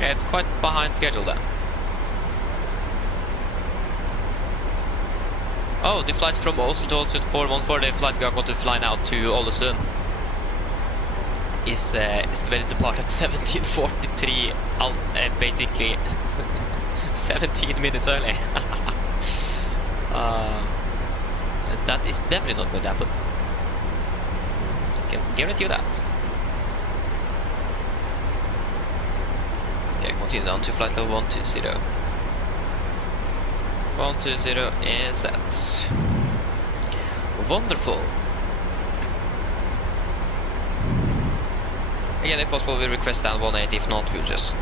Yeah, it's quite behind schedule then. Oh, the flight from Oslo to Ålesund 414, the flight we are going to fly now to Ålesund, is estimated to depart at 17:43, basically 17 minutes early. That is definitely not going to happen. I can guarantee you that. Okay, continue down to flight level 120. 120 is set. Wonderful. Again, if possible, we request down 180. If not, we'll just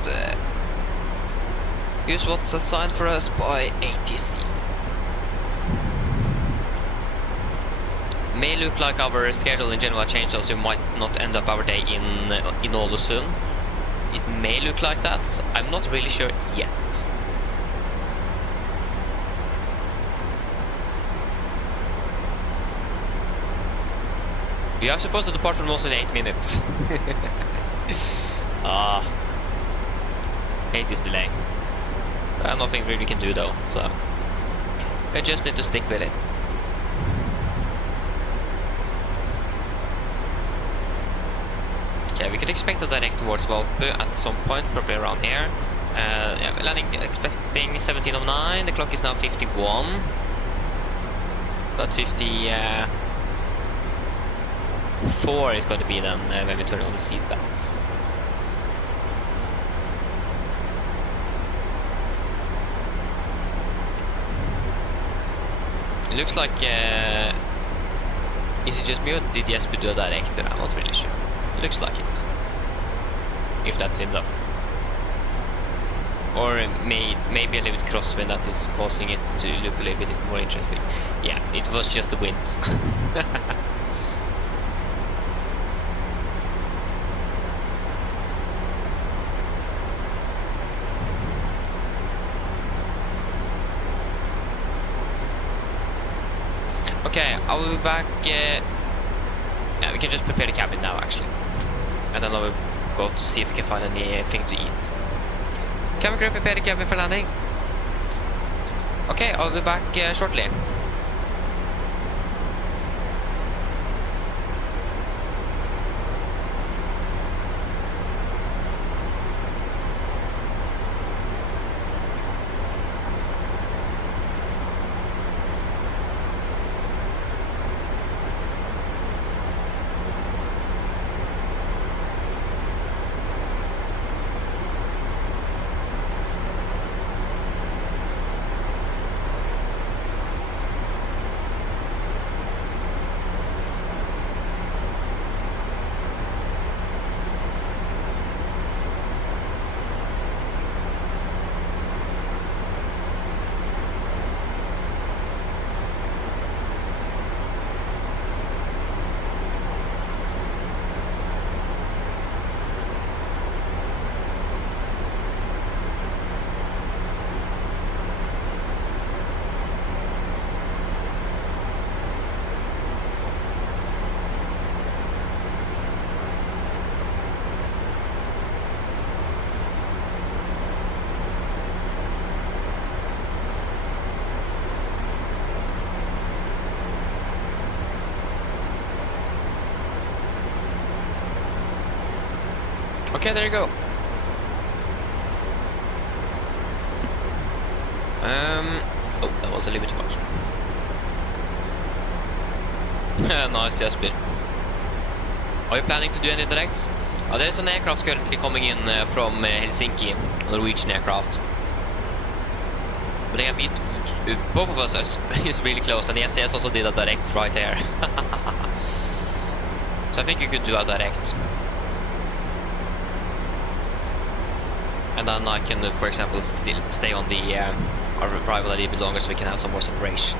use what's assigned for us by ATC. May look like our schedule in general changed, so we might not end up our day in Ålesund. It may look like that. I'm not really sure yet. We are supposed to depart from Oslo in 8 minutes. 8 is delay. Nothing really can do though, so I just need to stick with it. Okay, we could expect a direct towards Valby at some point, probably around here. Yeah, we're landing, expecting 17:09. The clock is now 51. But 54 is going to be then when we turn on the seat belts. It looks like, is it just me or did Jesper do a director? I'm not really sure. It looks like it. If that's in them. Or maybe a little bit crosswind that is causing it to look a little bit more interesting. Yeah, it was just the winds. Okay, I will be back. Yeah, we can just prepare the cabin now actually. And then I will go to see if we can find anything to eat. Can we prepare the cabin for landing? Okay, I'll be back shortly. Okay, there you go. Oh, that was a little bit too much. Nice, Jesper. Are you planning to do any directs? There's an aircraft currently coming in from Helsinki, a Norwegian aircraft. But I meet both of us is really close, and the SAS also did a direct right there. So I think you could do a direct. And then I can, for example, still stay on the our rival a little bit longer so we can have some more separation.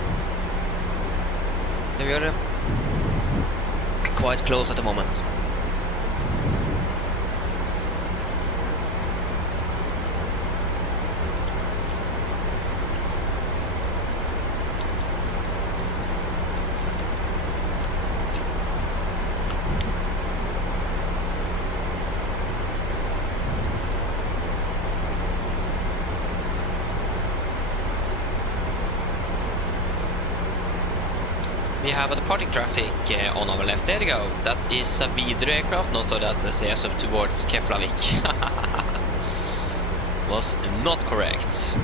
We are quite close at the moment. We have a departing traffic on our left. There you go. That is a Widerøe aircraft, no, so that's SAS up towards Keflavik. Was not correct.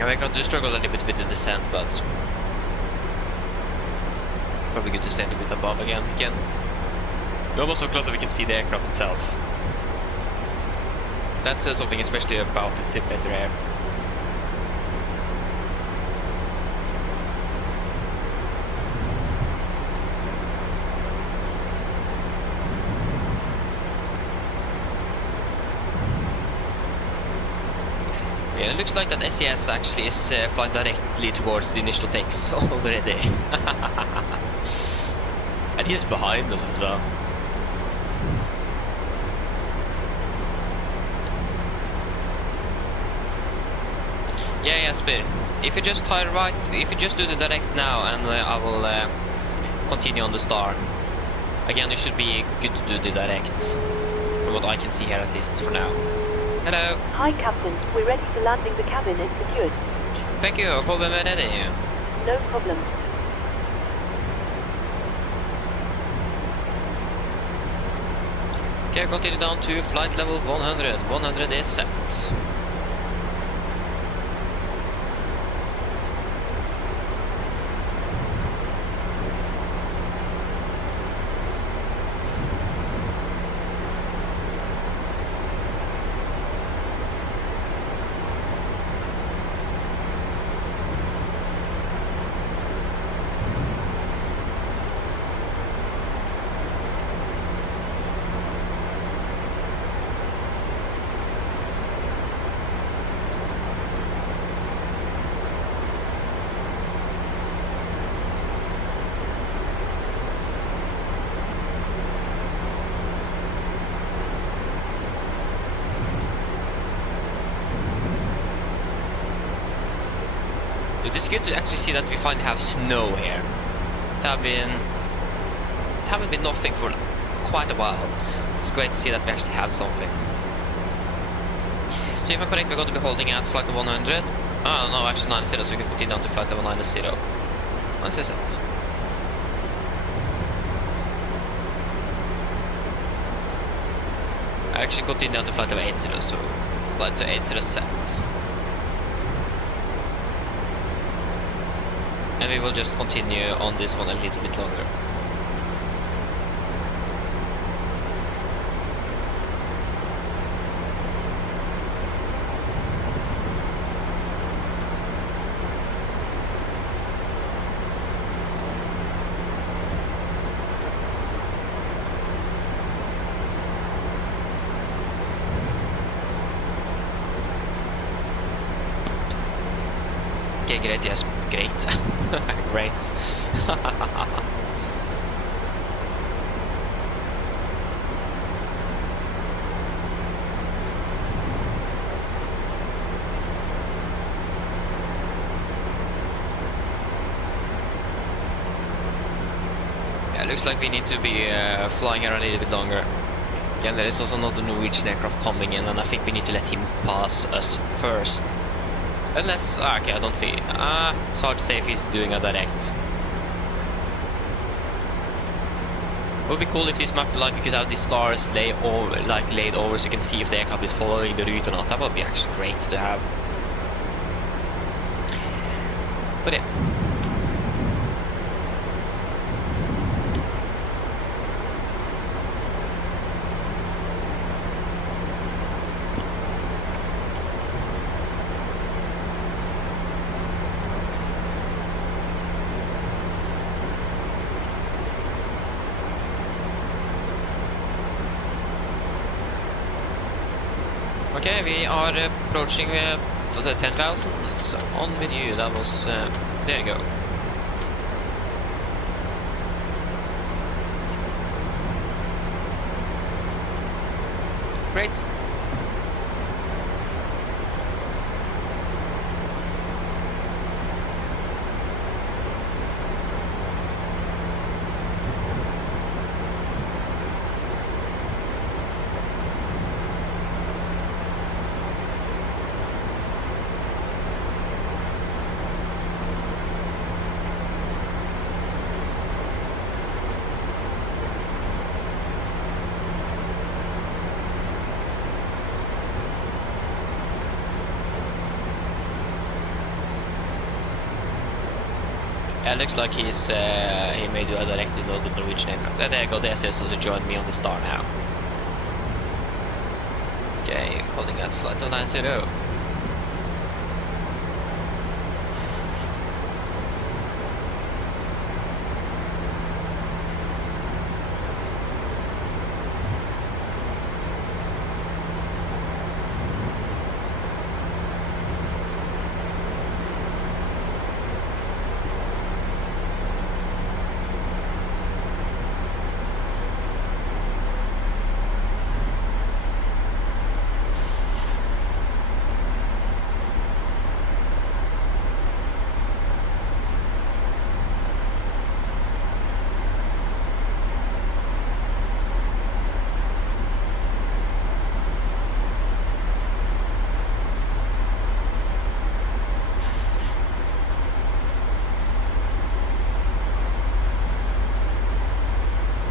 I do struggle a little bit with the descent, but probably good to stay a little bit above again. We're almost so close that we can see the aircraft itself. That says something especially about the simulator air. Yeah, it looks like that SAS actually is flying directly towards the initial fix already. And he's behind us as well. Yeah, Jesper. If you just tie right, if you just do the direct now, and I will continue on the star. Again, it should be good to do the direct, from what I can see here at least for now. Hello. Hi, Captain. We're ready for landing. The cabin is secured. Thank you. Problem ready. No problem. Okay, continue down to flight level 100. 100 is set. It's good to actually see that we finally have snow here. It haven't been nothing for quite a while. It's great to see that we actually have something. So if I'm correct, we're going to be holding at flight of 100. Oh no, actually 90, so we can continue down to flight of 90. 90 set. I actually continue down to flight of 80, so flight to 80 set. And we will just continue on this one a little bit longer. Okay, great, yes, great. Great. Yeah, looks like we need to be flying around a little bit longer. Again, there is also another Norwegian aircraft coming in, and I think we need to let him pass us first. Unless, okay, I don't feel, it's hard to say if he's doing a direct. It would be cool if this map, like, you could have the stars laid over, so you can see if the aircraft is following the route or not. That would be actually great to have. But yeah. Okay, we are approaching for the 10,000, so on with you. That was, there you go. Great. Yeah, it looks like he made you a directly loaded Norwegian aircraft. There you go, the SS also joined me on the star now. Okay, holding at flight of 90.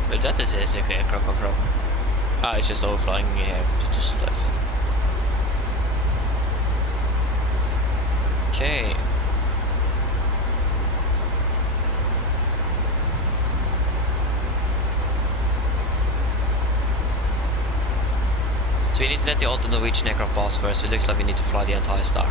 But that is a aircraft come from. Ah, it's just overflying here to Düsseldorf. Okay. So we need to let the other Norwegian aircraft pass first, so it looks like we need to fly the entire star.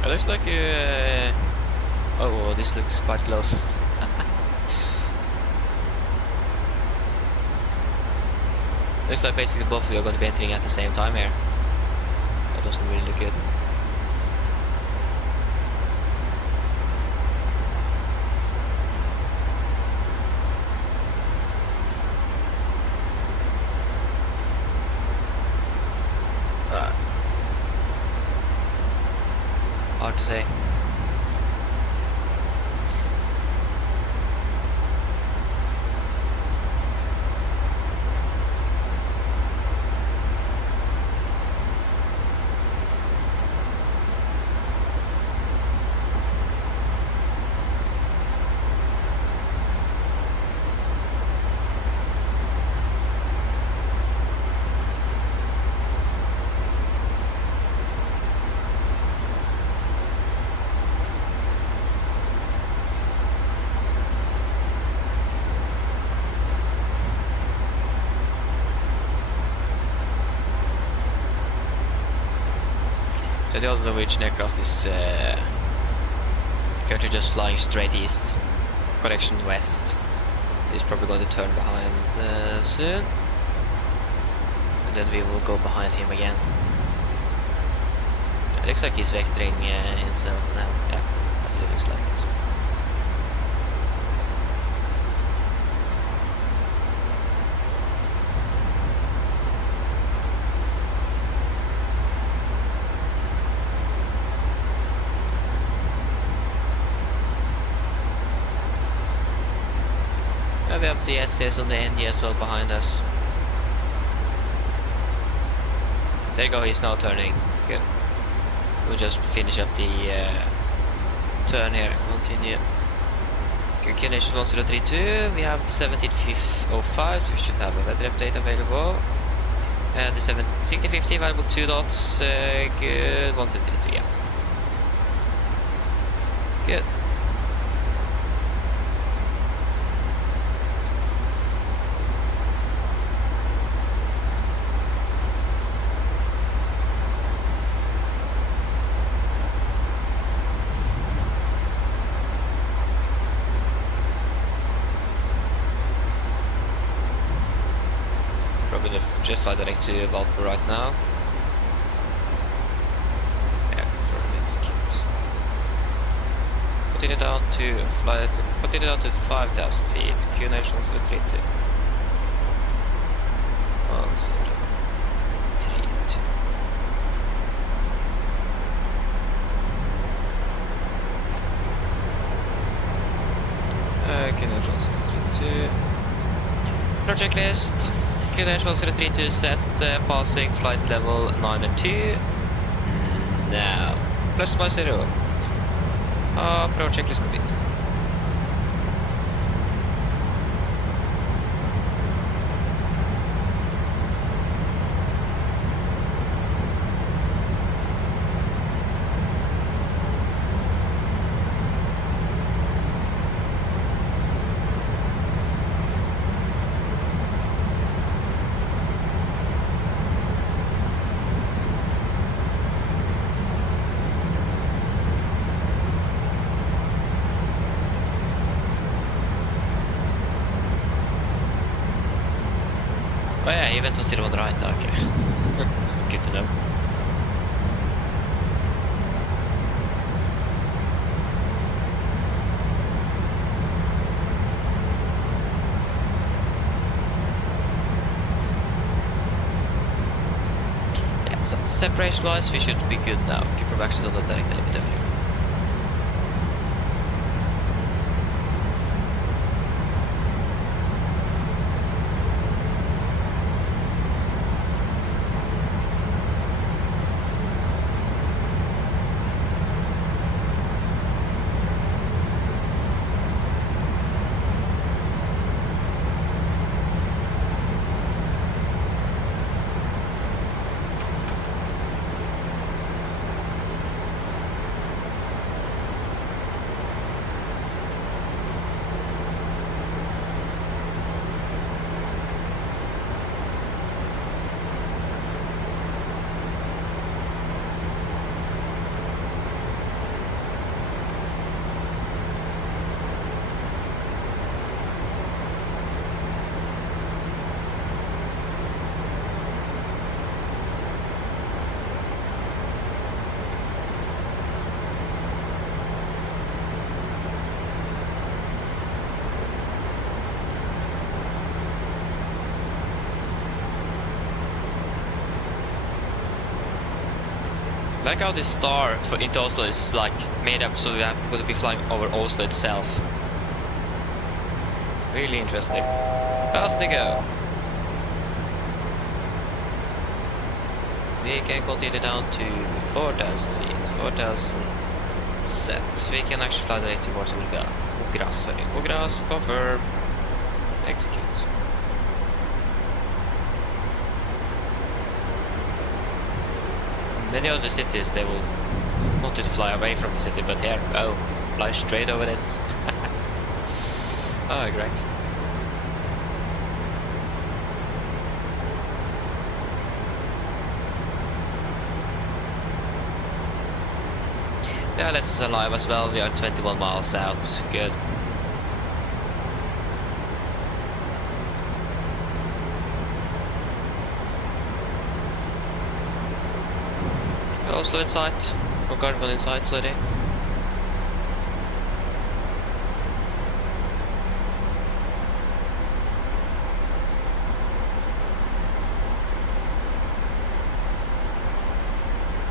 It looks like you... oh, this looks quite close. Looks like basically both of you are going to be entering at the same time here. That doesn't really look good. Hard to say. But the other Norwegian aircraft is currently just flying straight east. Correction, west. He's probably going to turn behind soon. And then we will go behind him again. It looks like he's vectoring himself now. Yeah, definitely looks like it. We have the SS on the ND as well behind us. There you go, he's now turning. Good. We'll just finish up the turn here and continue. Connection 1032, we have 1705, so we should have a weather update available. The 6050 available 2 dots, good, 1732, yeah. Good. Just fly direct to Valpo right now. Yeah, confirm and execute. Continue down to 5,000 feet. Q Nation 1032. 1032. Q Nation 1032. Project list. National 032 set, passing flight level 9 and 2. Now, plus my 0. Approach checklist complete. Oh yeah, he went for still on the right, okay. Good to know. Yeah, so separation wise we should be good now. Keep her back to the direct limit. I like how this star for into Oslo is like made up so we're going to be flying over Oslo itself. Really interesting. Fast to go. We can continue down to 4,000 feet. 4,000 set. We can actually fly direct towards Ogras. Sorry. Ogras, confirm. Execute. Many other cities they will want to fly away from the city, but here, oh, fly straight over it. Oh, great. The ILS is alive as well. We are 21 miles out. Good. Oslo in sight. Or Gardermoen in sight, sorry.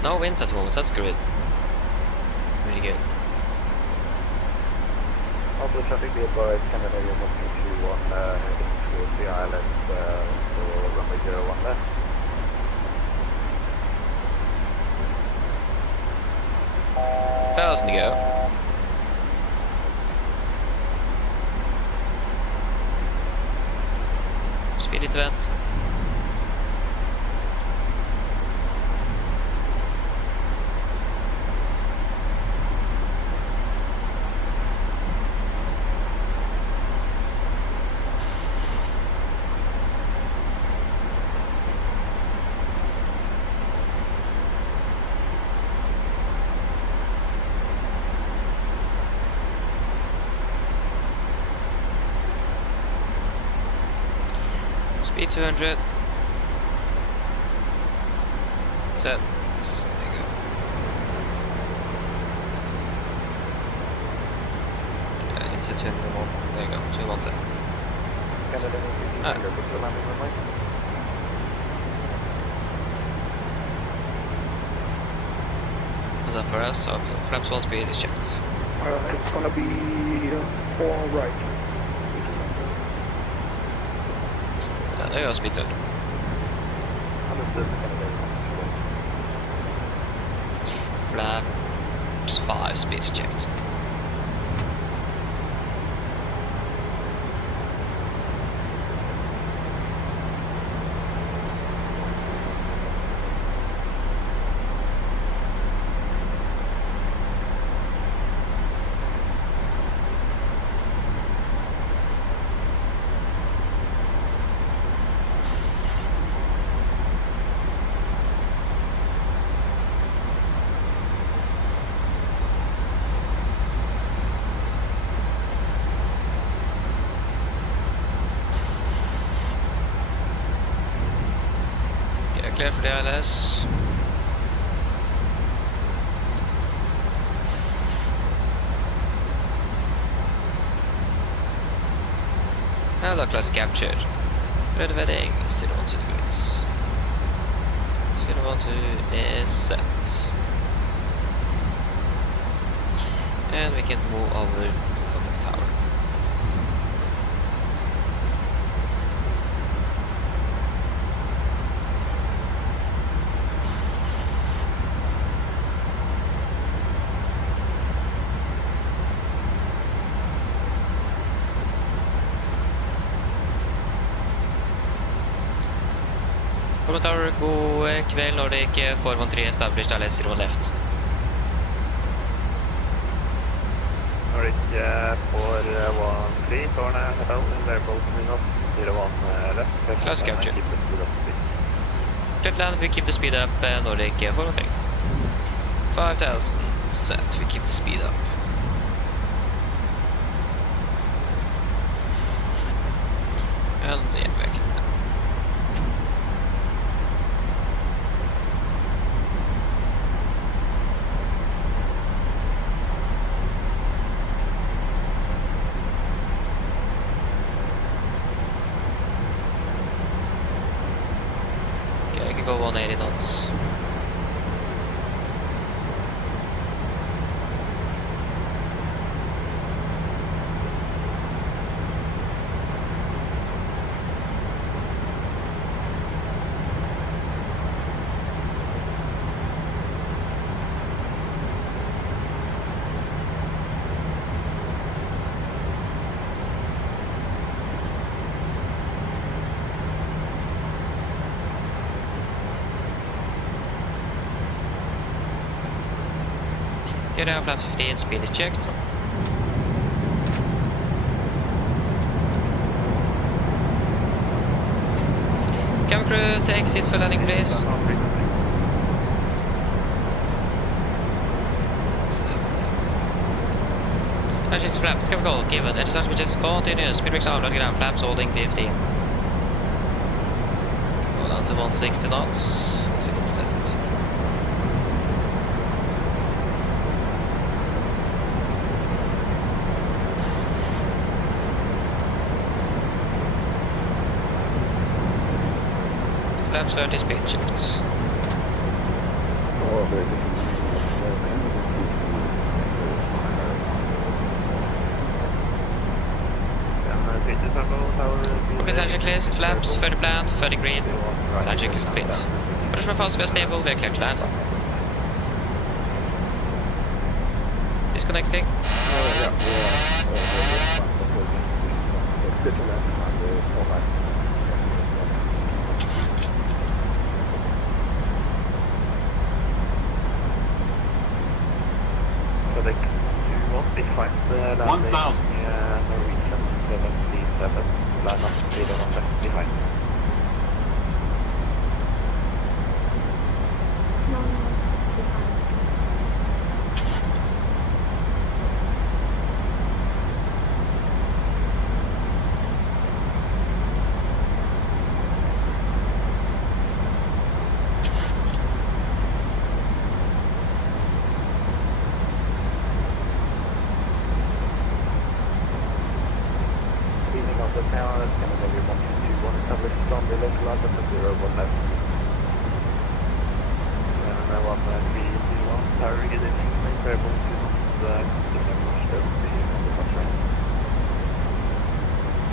No winds at the moment, that's good. Really good. Also traffic be advised, Canada, you're looking to heading towards the island for runway 01 left. Thousand to go. Speed it vent. Speed 200. Set. There you go. I need to set 200 more. There you go. 2 set. Canada, book the landing runway. What's that for us? So flaps 1 speed is checked. It's gonna be all right. There you go, speed 200. Flaps 5 speed is checked. Clear for the ILS. Now class captured. Red wedding 012 degrees. 012 is set. And we can move over to the contact tower. Tower, god kveld, Nordic 413 established ILS 0 left. Nordic 413, Torna, Hotel, Airport, Minot, 01 left. Class capture. Clear land, we keep the speed up, Nordic 413. 5000 set, we keep the speed up. And yeah, back. Go 180 knots. Okay, now flaps 15, speed is checked. Camera crew, take seats for landing, please. 7. Transient flaps chemical given. It is such which is continuous. Speed brakes on, not ground. Flaps holding 50. Go down to 160 knots. 60 cents. Flaps 30 speed shifts. Complete engine clears, flaps, 30 planned, 30 green. Engine is complete. Production fast, we are stable, we are clear to land. Disconnecting. Behind the landing, 1,000. Norwegian 77, line up, leader on left behind. The tower is going to maybe 121 established on the local line for 01 left. And then 1321, power reading, variable to not continue much to the contract.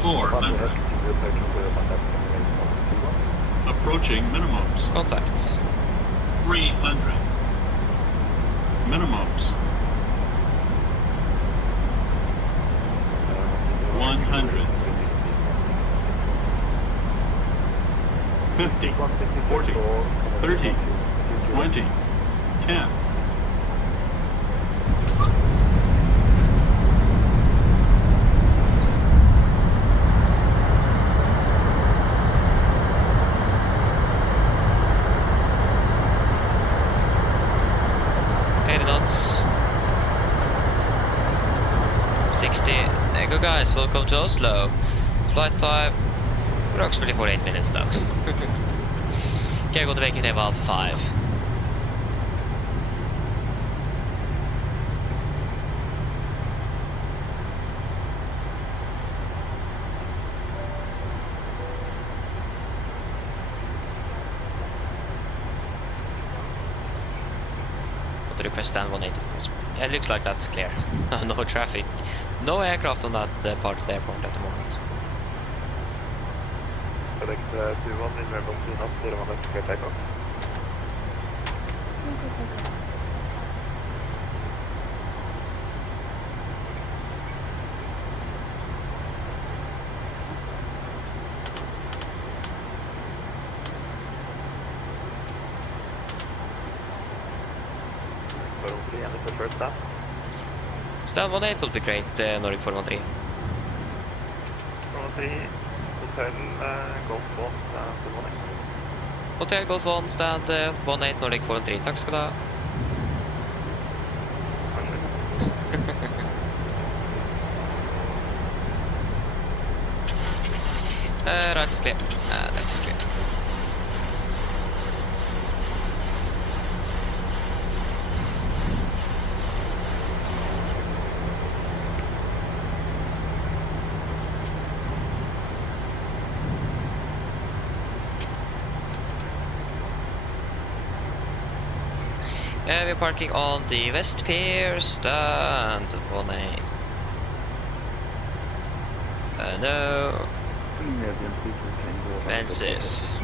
400. Approaching minimums. Contacts. 300. Minimums. 100. 50, 40, 30, 20, 10. Knots. 60. There you go, guys. Welcome to Oslo. Flight time approximately 48 minutes though. Okay, gå till väg till Alpha 5. What to request stand 180. Yeah, it looks like that's clear. No traffic. No aircraft on that part of the airport at the moment. Select 21 in variable to not 01 left, clear takeoff. First stop. Stand 18 will be great, Nordic 413. 413, Hotel Golf 1, stand 18. Hotel Golf 1, stand 18 Nordic 413. Tack ska du ha. Right is clear. Left is clear. We're parking on the West Pier, stand 18. No. Menses.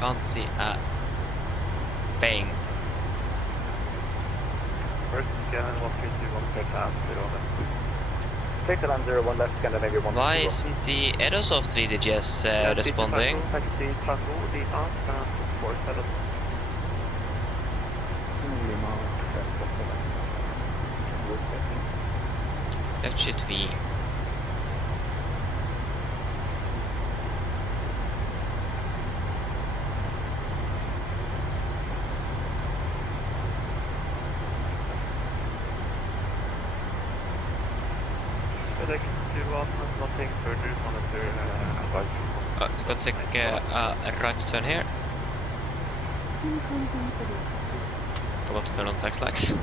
Can't see a thing. First scan 1321 clear pass 01. Take the land 01 left, scan maybe 1. Why isn't the Aerosoft VDGS responding? Left shift V. nothing further wanted to advise you. It's going to take a right turn here. Forgot to turn on the text lights.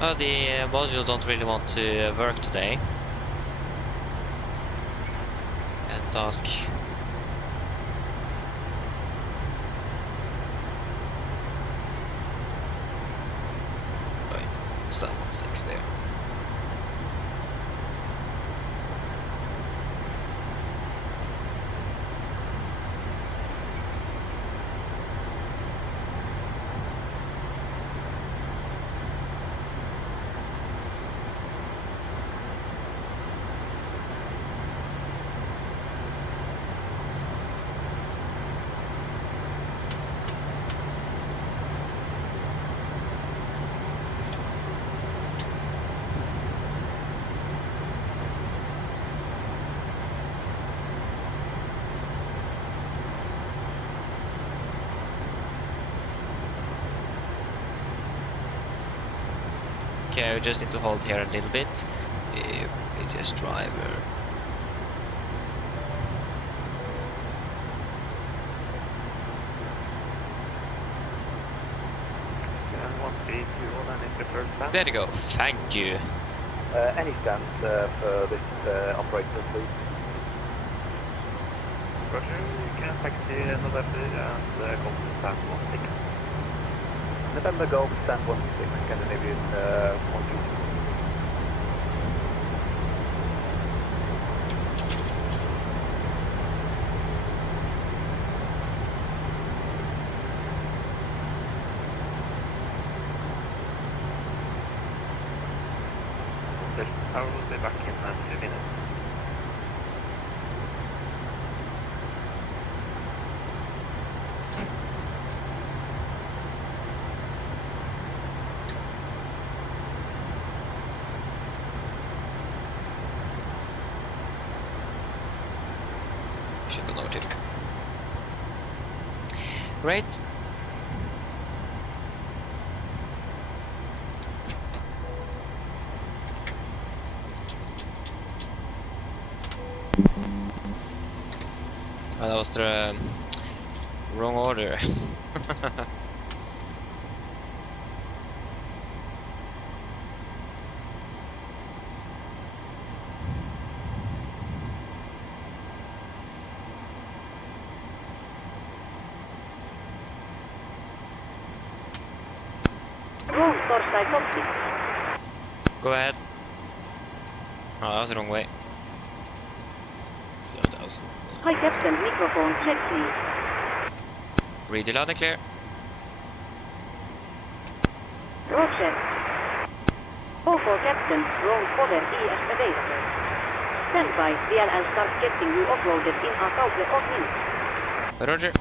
Oh, the module don't really want to work today. And task. Wait, start at 6 there. Okay, we just need to hold here a little bit. We just driver. There you go, thank you. Any stand for this operator, please? Roger, you can taxi November and go to stand 16. November Golf, stand 16, Scandinavian 122. I will be back in 2 minutes. Should go over to. Great. Oh, that was the wrong order. Go ahead. Oh, that was the wrong way. So that was. Hi Captain, microphone check please. Read you loud and clear. Roger. Call for Captain, wrong order ES available. Stand by, DLL start getting you offloaded in a couple of minutes. Roger.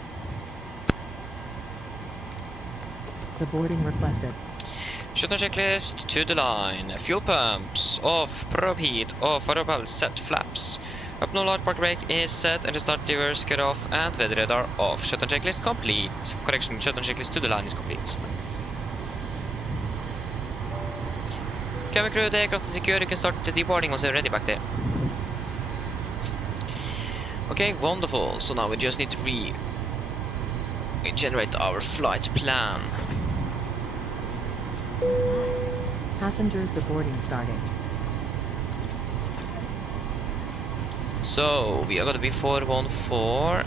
The boarding requested. Shutdown checklist to the line. Fuel pumps off, probe heat off, propel set, flaps. Up no large park brake is set, and the start levers cut off, and weather radar off. Shutdown checklist complete. Correction, shutdown checklist to the line is complete. Cabin crew, the aircraft is secure. You can start the deboarding once you're ready back there. Okay, wonderful. So now we just need to regenerate our flight plan. Passengers deboarding starting. So we are gonna be 414.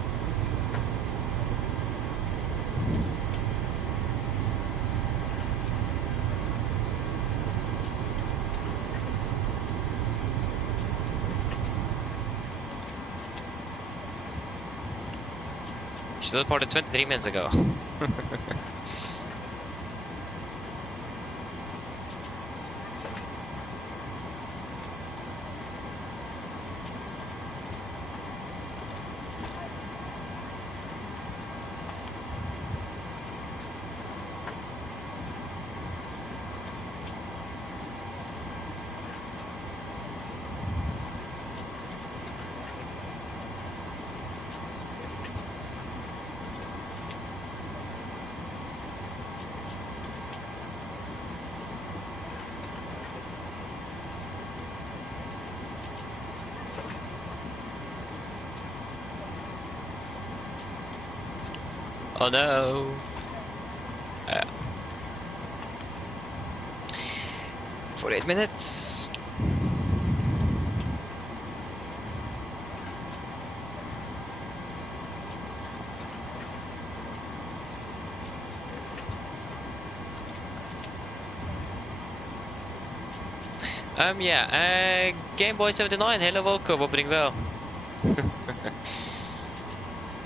Should have departed 23 minutes ago. Oh no. 48 minutes. Yeah, Game Boy 79, hello, welcome, opening bell.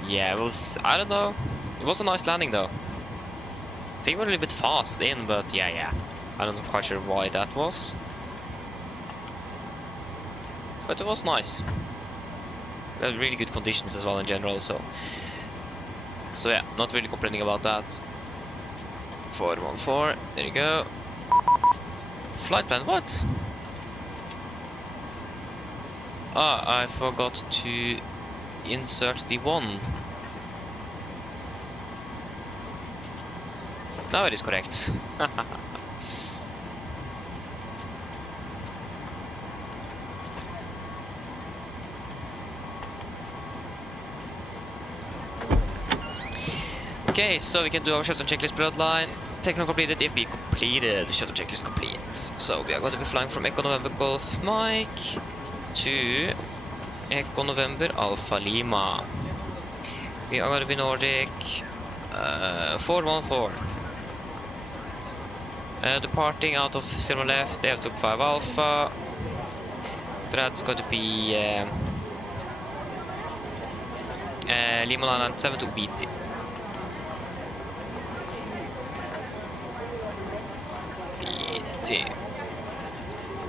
Yeah, it was, I don't know, it was a nice landing though. I think we're a little bit fast in, but yeah. I'm not quite sure why that was. But it was nice. We had really good conditions as well in general, so yeah, not really complaining about that. 414, there you go. Flight plan, what? Ah, I forgot to insert the one. Now it is correct. Okay, so we can do our shutdown checklist bloodline. Techno completed, FB completed, shutdown checklist complete. So we are going to be flying from Echo November Golf Mike to Echo November Alpha Lima. We are going to be Nordic 414. Departing out of 0 left, they have took 5 Alpha. That's going to be Lima Line 7 to BT.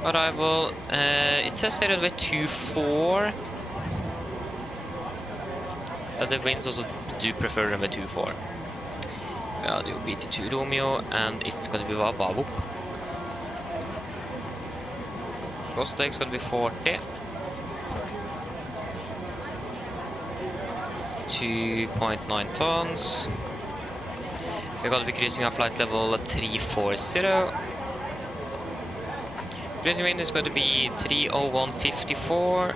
Arrival, it says here runway 24. The winds also do prefer runway 24. Yeah, do BT2 Romeo, and it's gonna be Vavavoop. Cost is gonna be 40. 2.9 tons. We're gonna be cruising our flight level 340. Cruising wind is going to be 30154.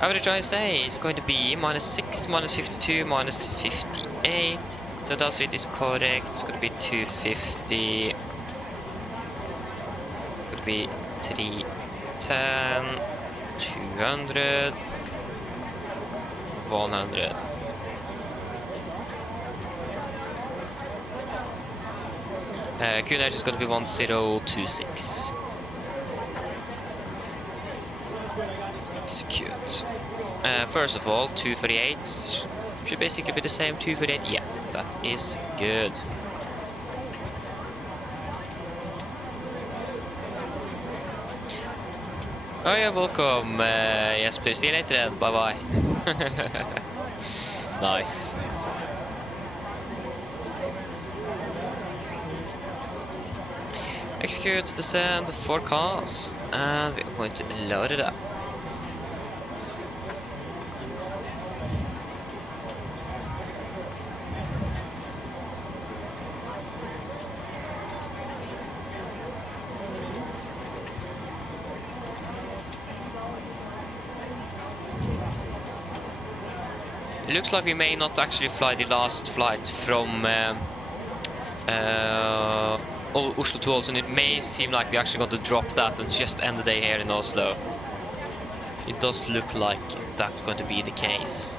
Average ISA is going to be -6, -52, -58. So that's it is correct. It's going to be 250. It's going to be 310, 200, 100. QNH is going to be 1026. Execute. First of all, 238 should basically be the same. 238, yeah, that is good. Oh yeah, welcome. Yes, please. See you later then. Bye bye. Nice. Execute, descend, forecast, and we're going to load it up. It looks like we may not actually fly the last flight from Oslo to Ålesund. It may seem like we actually got to drop that and just end the day here in Oslo. It does look like that's going to be the case.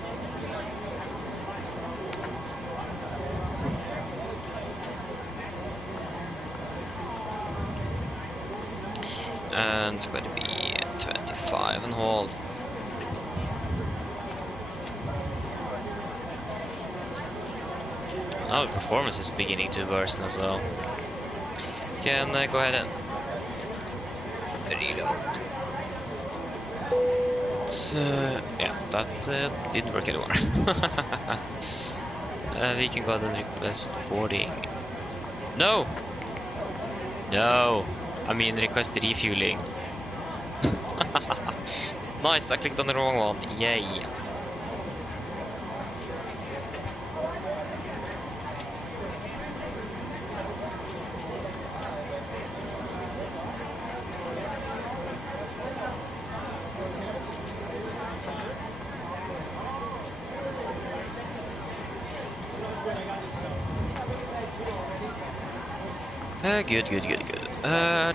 And it's going to be 25 and hold. Now the performance is beginning to worsen as well. Can go ahead and reload. So, yeah, that didn't work anymore. We can go ahead and request boarding. No! No! I mean request refueling. Nice, I clicked on the wrong one. Yay! Good. Yeah,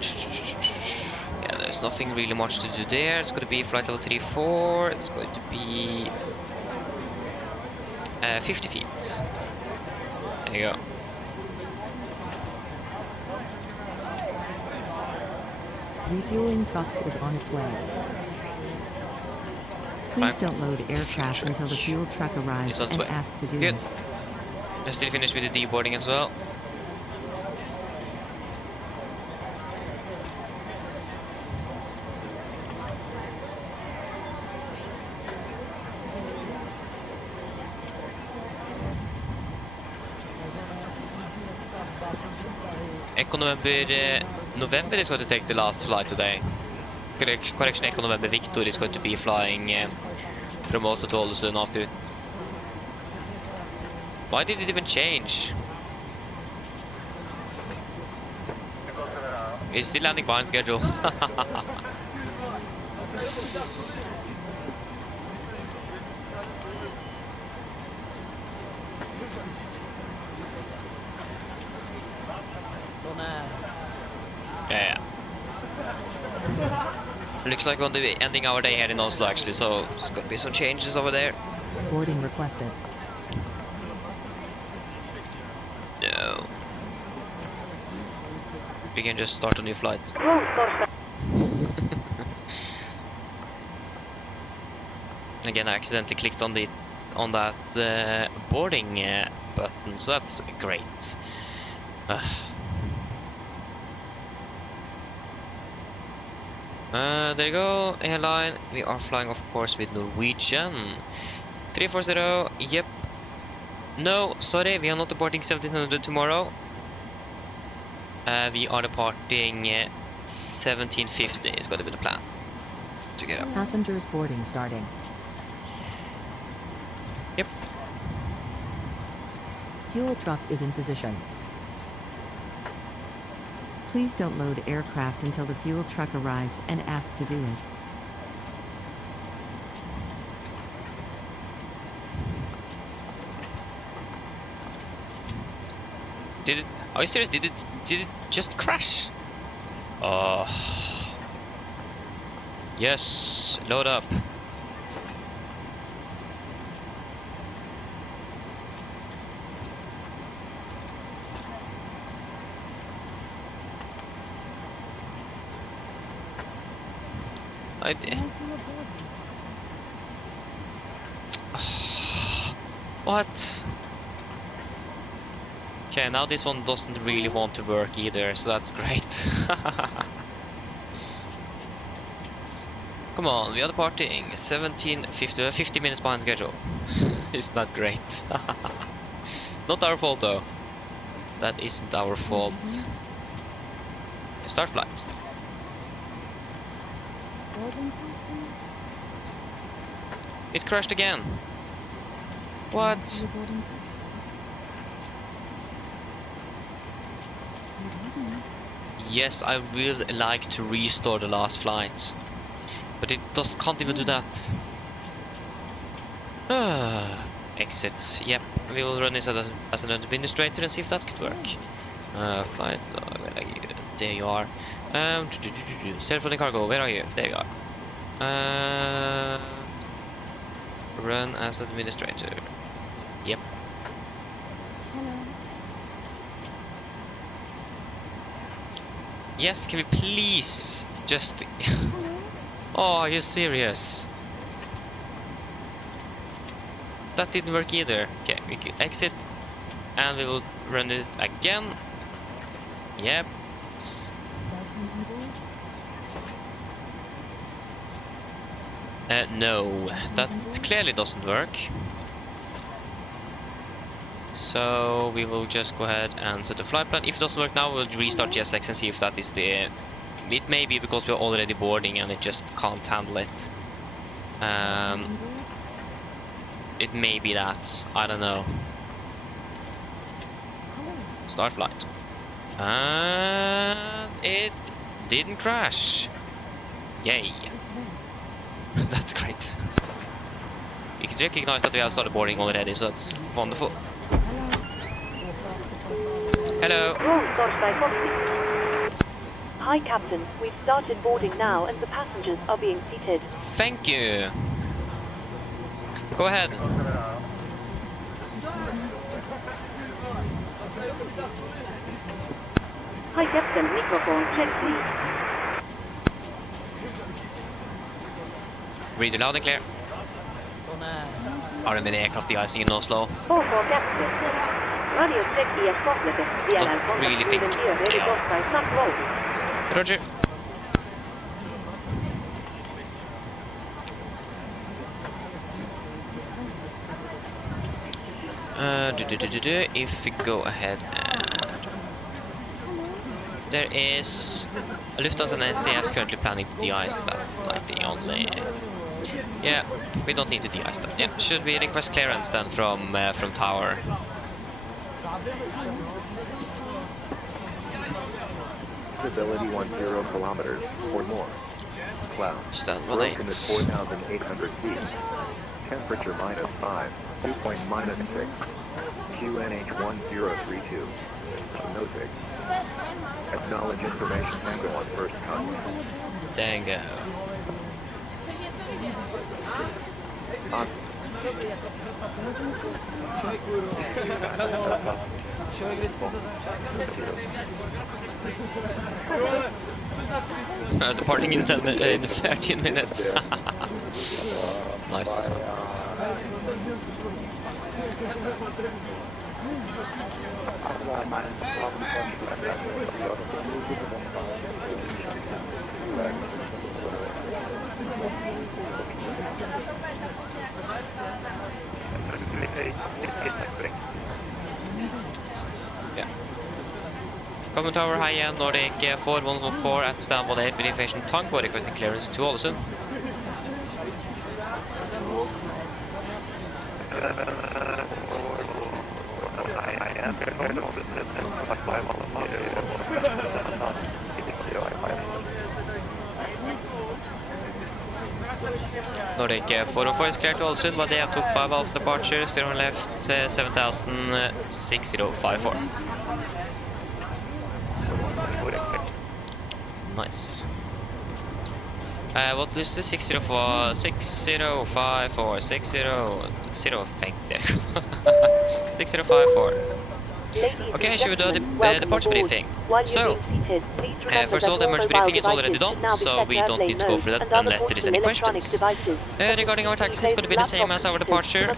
there's nothing really much to do there. It's going to be flight level 34. It's going to be 50 feet. There you go. Refueling truck is on its way. Please don't load aircraft until the fuel truck arrives and ask to do Good. it. Let's still finish with the deboarding as well. Echo November is going to take the last flight today. Correction, Echo November Victor is going to be flying from Oslo to Ålesund after it. Why did it even change? It's still landing behind schedule. Yeah. Looks like we're going to be ending our day here in Oslo actually, so there's going to be some changes over there. Boarding requested. No. We can just start a new flight. Again, I accidentally clicked on that boarding button, so that's great. There you go, airline. We are flying, of course, with Norwegian. 340, yep. No, sorry, we are not departing 1700 tomorrow. We are departing 1750 is going to be the plan. To get up. Passengers boarding starting. Yep. Fuel truck is in position. Please don't load aircraft until the fuel truck arrives and ask to do it. Did it? Are you serious? Did it just crash? Oh. Yes, load up. What? Okay, now this one doesn't really want to work either, so that's great. Come on, we are departing 1750, 50 minutes behind schedule. It's not great. Not our fault though. That isn't our fault. Start flight. It crashed again. What? Yes, I would like to restore the last flight, but it can't even do that. Exit. Yep, we will run this as an administrator and see if that could work. Flight. Where are you? There you are. Self-running cargo. Where are you? There you are. Run as administrator. Yep. Yes, can we please just... Oh, are you serious? That didn't work either. Okay, we can exit and we will run it again. Yep. No, that clearly doesn't work. So we will just go ahead and set a flight plan. If it doesn't work now, we'll restart GSX and see if that is the... It may be because we're already boarding and it just can't handle it. It may be that. I don't know. Start flight. And it didn't crash. Yay. That's great. You can recognize that we have started boarding already, so that's wonderful. Hello. Hi, Captain. We've started boarding now, and the passengers are being seated. Thank you. Go ahead. Hi, Captain. Microphone check, please. Read it loud and clear. AMD aircraft de-icing in Oslo. Don't really think they are. Roger. If we go ahead and... There is a Lufthansa and NCS currently planning to de-ice. That's like the only... Yeah, we don't need to de-ice them. Yeah, should we request clearance then from tower? Visibility 10 kilometers or more. Cloud. Stand Broken at 4,800 feet. Temperature -5. Dew point -6. QNH 1032. Notic. Acknowledge information tango on first contact. Tango. Departing in 13 minutes. Nice. Yeah. Common Tower, high-end Nordic 4114 at stand 18 with aviation tango requesting clearance to Ålesund. Nordic 404 is cleared to Ålesund, but they have took 5 Alpha departure, 0 left, 706054. Nice. What is the 604? 6054, 60, thank you. 6054. Okay, should we do the departure briefing? So, first of all, the emergency briefing is already done, so we don't need to go through that unless there is any questions. Regarding our taxi, it's going to be the same as our departure.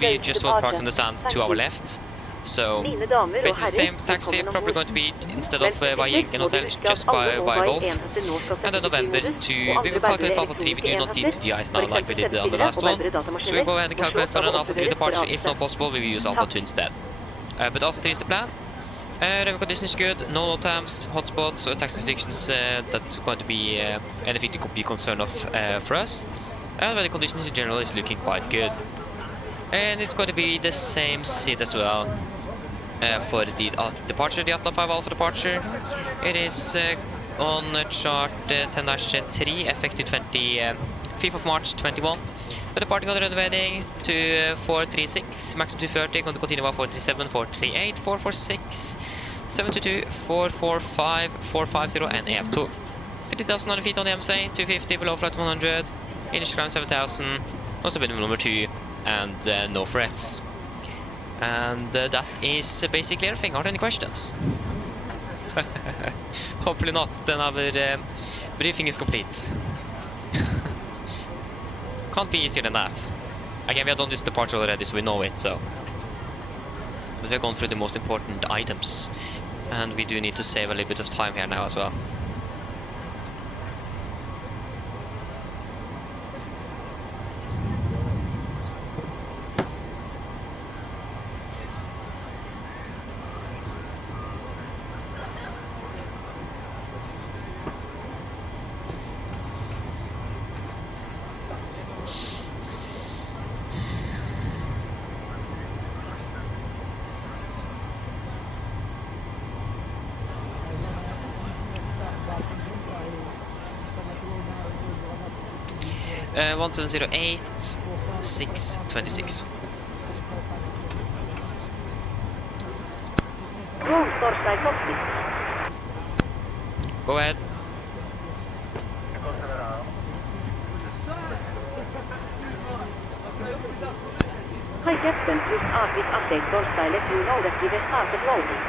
We just will park on the stand to our left. So, basically the same taxi, probably going to be, instead of by Jenken Hotel, just by both. And then November to, we will calculate for Alpha 3, we do not need to de-ice now like we did on the last one. So we go ahead and calculate for an Alpha 3 departure, if not possible we will use Alpha 2 instead. But Alpha 3 is the plan. Revenue condition is good, no load times, hotspots, or tax restrictions, that's going to be anything to be concerned of for us. And the conditions in general is looking quite good. And it's going to be the same seat as well for the departure, the Atlas 5 Alpha departure. It is on chart 10-3, effective 5th of March 21. Departing on the runway heading to 436, maximum 230, going to continue about 437, 438, 446, 722, 445, 450, and AF2. 50,900 feet on the MSA, 250 below flight 100, initial climb 7,000, also minimum number 2, and no threats. And that is basically everything. Are there any questions? Hopefully not, then our briefing is complete. Can't be easier than that. Again, we have done this departure already, so we know it, so. But we've gone through the most important items. And we do need to save a little bit of time here now as well. Uh, 1708 626. ahead. Hi Captain, just asked this update torstai let you know that we have started loading.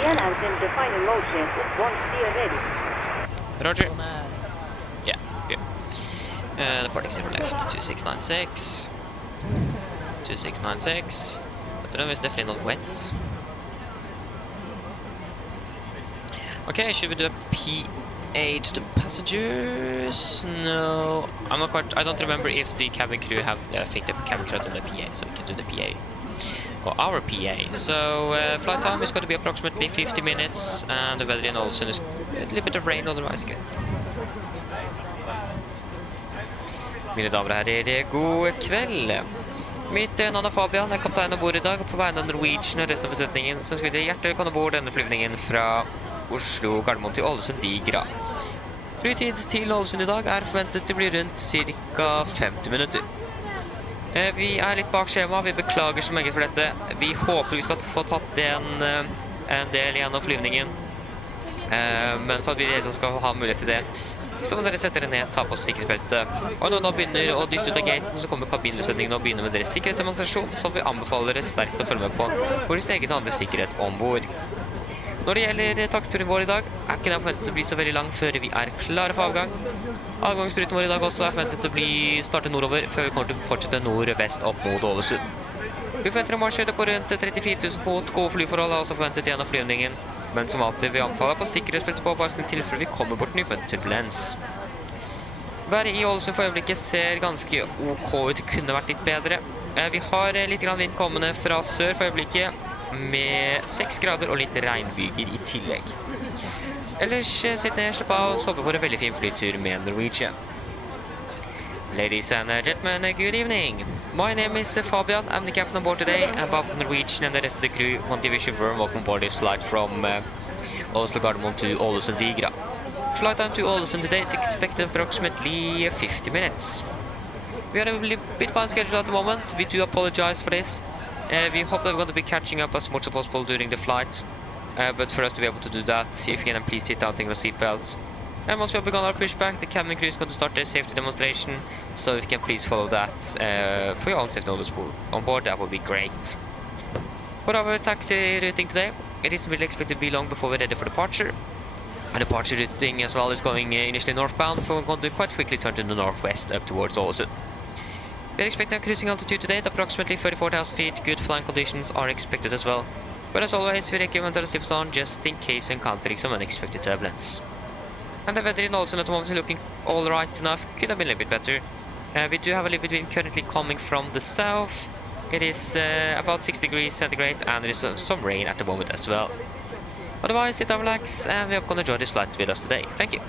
Igen and send the final load share once we are ready. Roger. Yeah, good. Departing 0 left, 2696. 2696. But the room is definitely not wet. Okay, should we do a PA to the passengers? No, I'm not quite. I don't remember if the cabin crew have. I think the cabin crew done the PA, so we can do the PA or our PA. So flight time is going to be approximately 50 minutes, and the weather in Ålesund is a little bit of rain, otherwise good. Mine damer og herrer, god kveld. Mitt navn er Fabian, jeg er kaptein om bord i dag, og på vegne av Norwegian og resten av besetningen, så ønsker vi deg hjertelig velkommen bord denne flyvningen fra Oslo Gardermoen til Ålesund Vigra. Flytid til Ålesund i dag er forventet til å bli rundt ca. 50 minutter. Vi er litt bak skjema, vi beklager så mye for dette. Vi håper vi skal få tatt en del igjen av flyvningen. Men for at vi skal ha mulighet til det, så må dere sette dere ned, ta på sikkerhetsbeltet. Og når dere begynner å dytte ut av gaten, så kommer kabinbesetningen og begynner med deres sikkerhetsdemonstrasjon, som vi anbefaler dere sterkt å følge med på for deres egen og andre sikkerhet ombord. Når det gjelder taktturen vår i dag, er ikke den forventet å bli så veldig lang før vi er klare for avgang. Avgangsruten vår i dag også er forventet å starte nordover, før vi kommer til å fortsette nordvest opp mot Ålesund. Vi forventer en marsjhøyde på rundt 34 000 fot. Gode flyforhold er også forventet gjennom flyvningen, men som alltid vil anbefale på sikkerhetsbeltet på bare til tilfelle vi kommer bort nyforventet turbulens. Været i Ålesund for øyeblikket ser ganske ok ut, det kunne vært litt bedre. Vi har litt vind kommende fra sør for øyeblikket, med 6 grader og litt regnbyger i tillegg. Ellers sitt ned, slapp av og håper for en veldig fin flytur med Norwegian. Ladies and gentlemen, good evening. My name is Fabian. I'm the captain on board today, and on behalf of Norwegian and the rest of the crew, I want to wish you a warm welcome aboard this flight from Oslo Gardermoen to Ålesund Vigra. Flight time to Ålesund today is expected approximately 50 minutes. We are a bit fine schedule at the moment. We do apologize for this. We hope that we're going to be catching up as much as possible during the flight. But for us to be able to do that, if you can please sit down, take your seatbelts. And once we have begun our pushback, the cabin crew is going to start their safety demonstration. So if you can please follow that for your own safety knowledge on board, that would be great. For our taxi routing today, it isn't really expected to be long before we're ready for departure. And departure routing as well is going initially northbound, before we're going to quite quickly turn to the northwest up towards Ålesund. We are expecting a cruising altitude today at approximately 34,000 feet. Good flying conditions are expected as well. But as always, we recommend our zips on just in case encountering some unexpected turbulence. And the weather in Ålesund at the moment is looking alright enough. Could have been a little bit better. We do have a little bit of wind currently coming from the south. It is about 6 degrees centigrade, and there is some rain at the moment as well. Otherwise, sit down, relax, and we are going to enjoy this flight with us today. Thank you.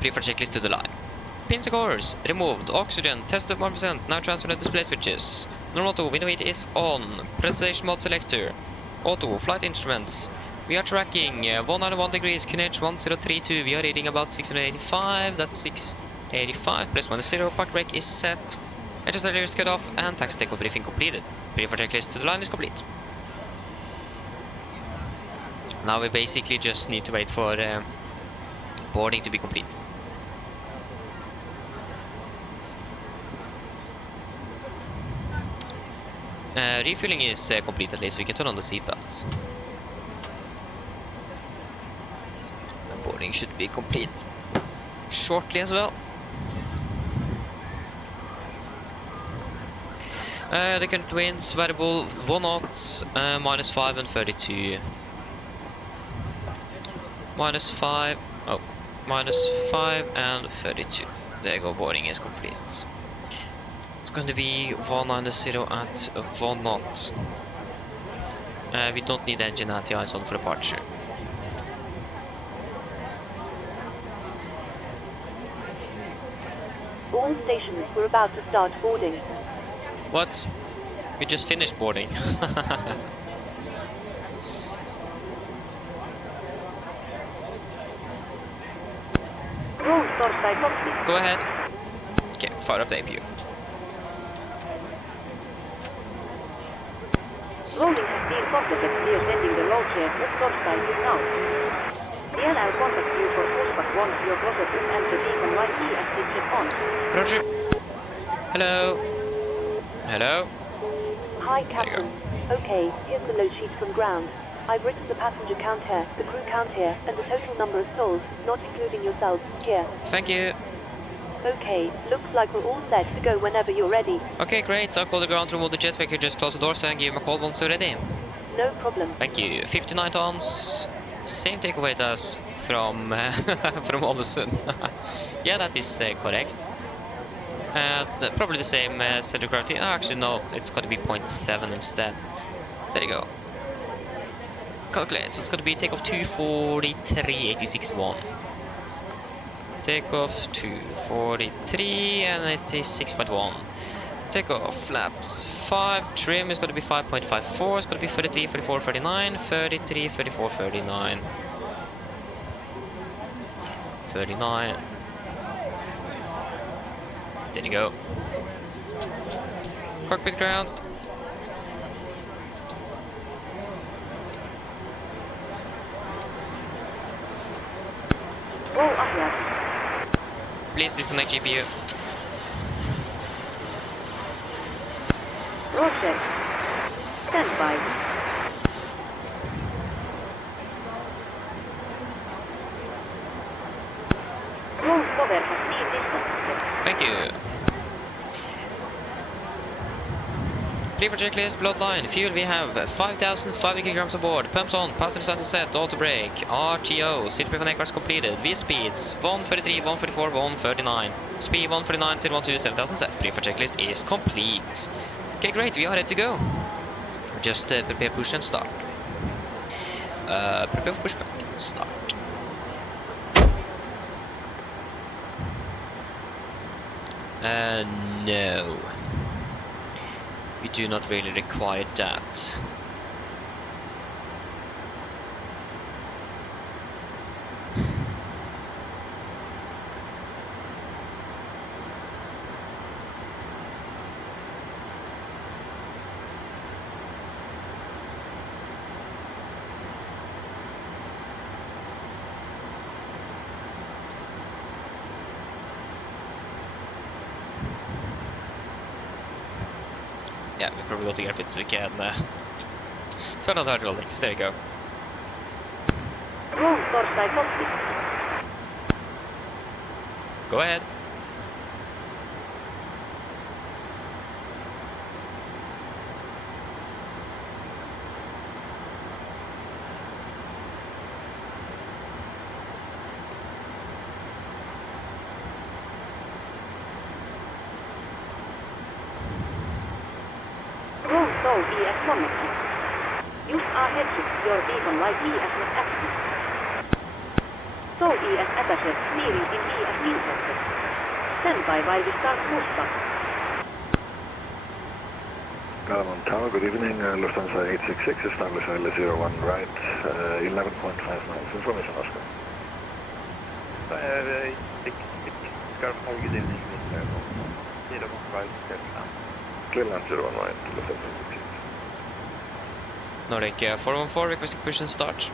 Pre-flight checklist to the line. Pins and cores removed. Oxygen tested 1%. Now transfer the display switches. Normal 2. Window heat is on. Presentation mode selector. Auto. Flight instruments. We are tracking 191 degrees. QNH 1032. We are reading about 685. That's 685 plus 10. Park brake is set. Adjust earlier is cut off, and taxi takeoff briefing completed. Pre-flight checklist to the line is complete. Now we basically just need to wait for boarding to be complete. Refueling is complete at least, so we can turn on the seatbelts. And boarding should be complete shortly as well. The current winds variable 1 knot, -5 and 32. -5, oh, -5 and 32. There you go, boarding is complete. It's going to be 190 at 1 knot. We don't need engine anti-ice on for departure. All stations, we're about to start boarding. What? We just finished boarding. Go ahead. Okay, fire up the APU. Loading has been completed. We are sending the load share with Torstai now. DLL contact you for pushback 1. Your processes and the beacon light ESC check on. Roger. Hello. Hello. Hi, Captain. Okay, here's the load sheet from ground. I've written the passenger count here, the crew count here, and the total number of souls, not including yourselves, here. Thank you. Okay, looks like we're all set to go whenever you're ready. Okay, great. I'll call the ground to remove the jetpack. You just close the doors and give him a call once you're ready. No problem. Thank you. 59 tons. Same takeaway as from from Ålesund. Yeah, that is correct. Probably the same center of gravity. Oh, actually, no. It's got to be 0.7 instead. There you go. Calculate. So it's going to be takeoff 243.86.1. Takeoff 243 and it is 6.1. Takeoff flaps 5. Trim is going to be 5.54. It's going to be 33, 34, 39. 33, 34, 39. 39. There you go. Cockpit ground. Roll ahead. Please disconnect GPU. Roll check. Stand by. Roll cover has been disconnected. Thank you. Clear for checklist, bloodline. Fuel, we have 5,500 kilograms aboard. Pumps on, passenger sensor set, auto brake, RTO, CTP connect cards completed. V speeds 133, 144, 139. Speed 149, 012, 7,000 set. Clear for checklist is complete. Okay, great, we are ready to go. Just prepare push and start. Prepare for pushback. Start. No. We do not really require that. Yeah, we probably got to get a bit so we can turn on the hydraulics. There you go. Roll Torstai cockpit. Go ahead. Soul ES connected. Use our headship, your beacon light ES was active. Soul ES attaché, steering in ES intercepted. Stand by while we start pushback. Garamond Tower, good evening. Lufthansa 866, establish IL01 right, 11.5 miles. Information, Oslo. Garamond, good evening. 01 right, Clearland 01 right, Lufthansa 866. Nordic 414, requesting push and start.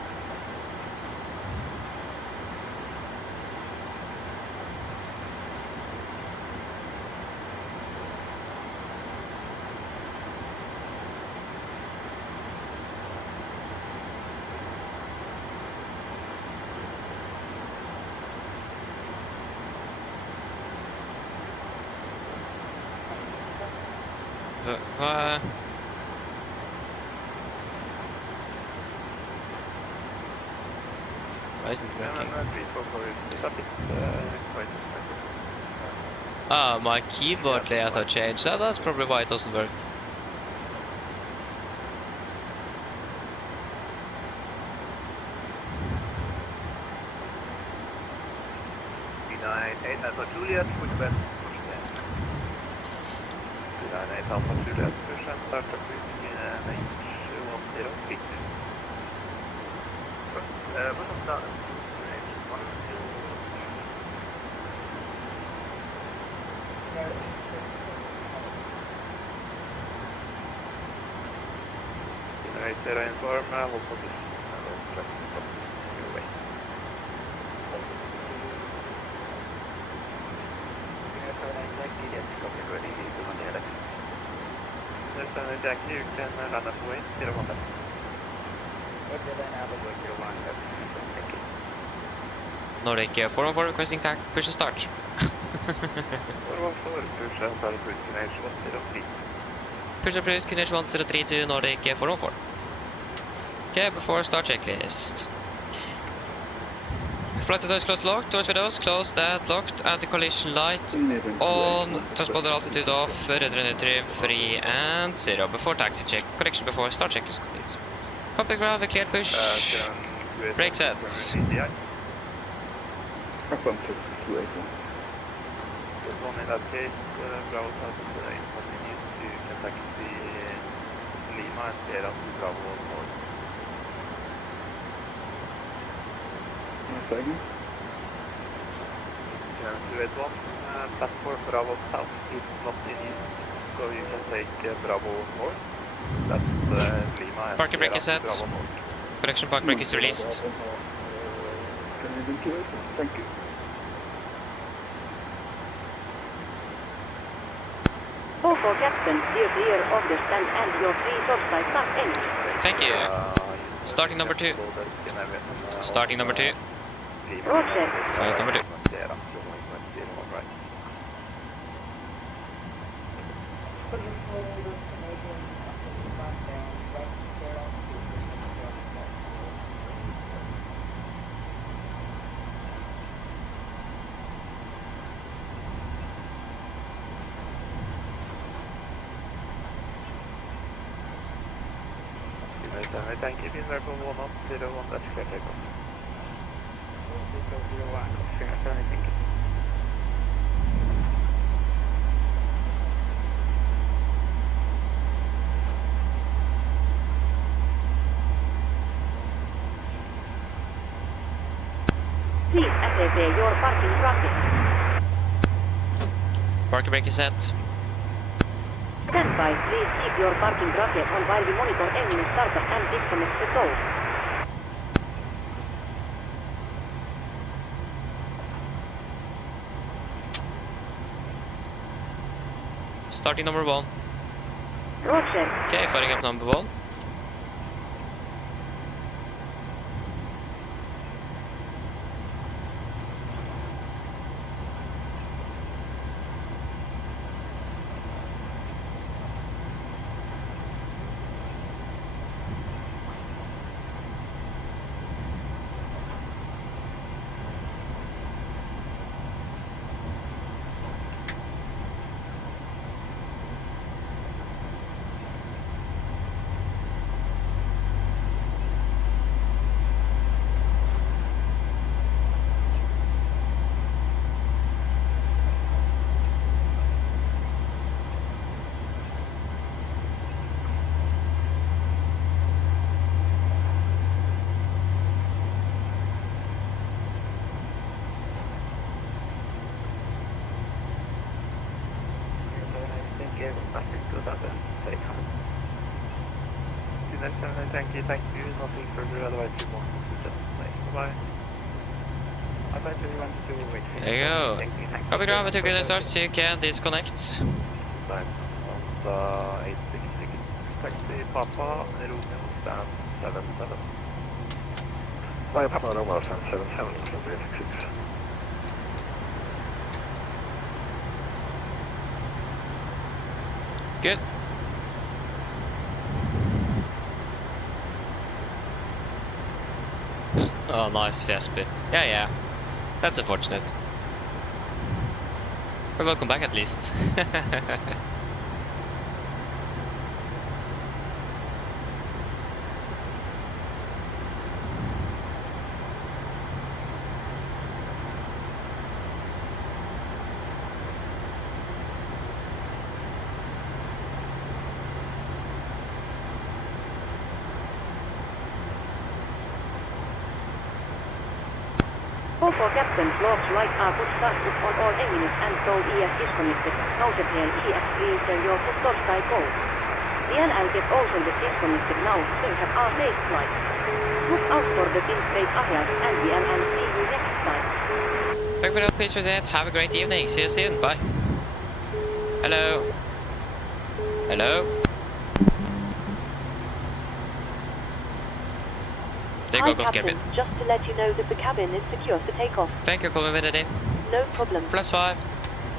Why isn't it working? Ah, my keyboard layout have changed. That's probably why it doesn't work. Juliet, Woodbend, Alpha Juliet, push and start up with 910 feet. Zero inform, hold position. Don't trust your way. There's Jackie, you can land up away, 0-1 left. Okay, then have a look, 0-1 left. Thank you. Nordic 414 requesting tack, push and start. 414, push and start, push and 103. Push and approach, Kuners 103 to Nordic 414. Okay, before start checklist. Flight is closed, locked, doors windows closed, that locked, anti-collision light on, transponder altitude off, radar trim free and 0 before taxi check, correction before start check is complete. Copy ground, clear push, brake set. Affirmative, 281. This one in that case, Bravo has continued to taxi Lima and Sierra to Bravo North. Second. 281, platform Bravo South is not in use, so you can take Bravo North. That's Lima and Parking brake is Sierra set. to Bravo North. Correction park brake is released. Canadian 281, thank you. For Captain, steer clear of the stand and your free topside start engine. Thank you. Starting number 2. Starting number 2. Roger. Flight number 2. Thank you, been there for 1 up, 0-1, that's clear takeoff. 0-1, thank you. Please FAP your parking bracket. Parking brake is set. Stand by, please keep your parking bracket on while we monitor engine startup and disconnect the tow. Starting number 1. Roger. Okay, firing up number 1. Thank you, nothing further, otherwise you want to just say bye-bye. I thought you want to wait for There you go. Copy ground with 2 good starts so you can disconnect. Time on 866. Taxi Papa, Romeo stand 77. Flying Papa Romeo stand 77, 866. Good. Oh, nice CSP. Yeah. That's unfortunate. But welcome back at least. For Captain, lobs light are put started on all engines and so EF disconnected. Noted here, EF please your foot side go. Igen älget Ålesund disconnected now, so you have our safe flight. Look out for the thin straight ahead, NBM, and see you next time. Thank you for that, please for that. Have a great evening. See you soon. Bye. Hello. Hello. There Hi, you go, Captain. Just to let you know that the cabin is secure for takeoff. Thank you, Colin Venedig. No problem. Flaps 5.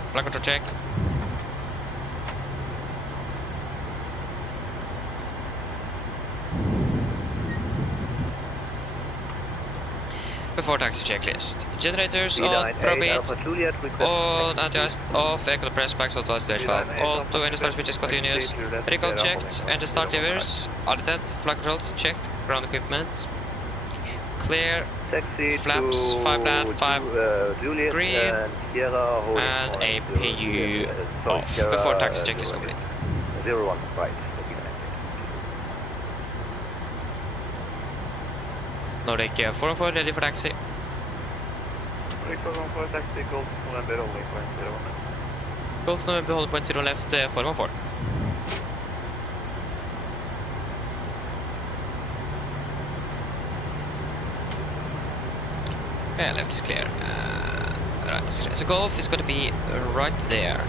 Flight control check. Before taxi checklist. Generators on, probate, on, anti-ice off, echo press packs, auto stage 5. Auto engine start switches continuous. Recall checked, engine start levers, attend, flight controls checked, ground equipment. Clear, flaps, 5 land, 5 green, and APU off. Before taxi checklist complete. 01 right. Nordic 404 ready for taxi. For taxi, Golf November holding point 01. Golf November holding point 0 left 414. Yeah, left is clear. Right is clear. So Golf is going to be right there.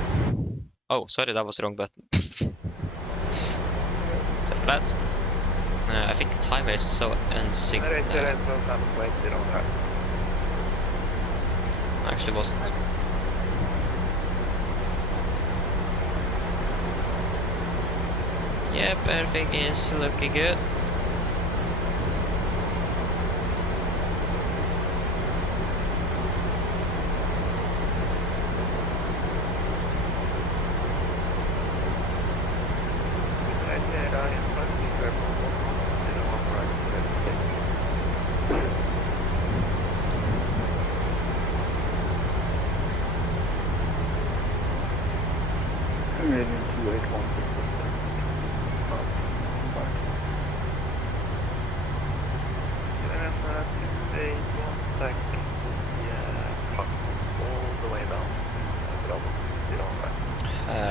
Oh, sorry, that was the wrong button. Sorry for that. I think the timer is so unsynced. Actually wasn't. Yep, everything is looking good.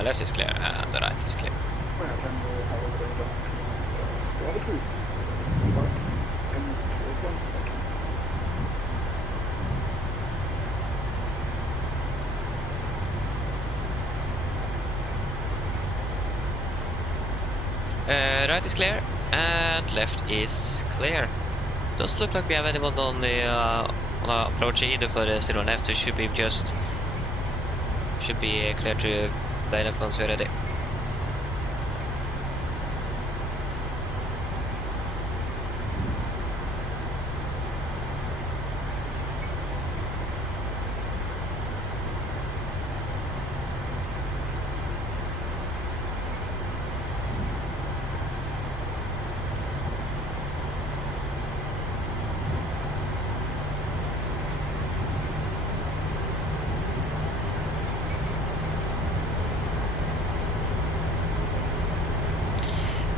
Left is clear and the right is clear. Right is clear and left is clear. Doesn't look like we have anyone on the approach either for the 0 left, so should be clear to line up once we're ready.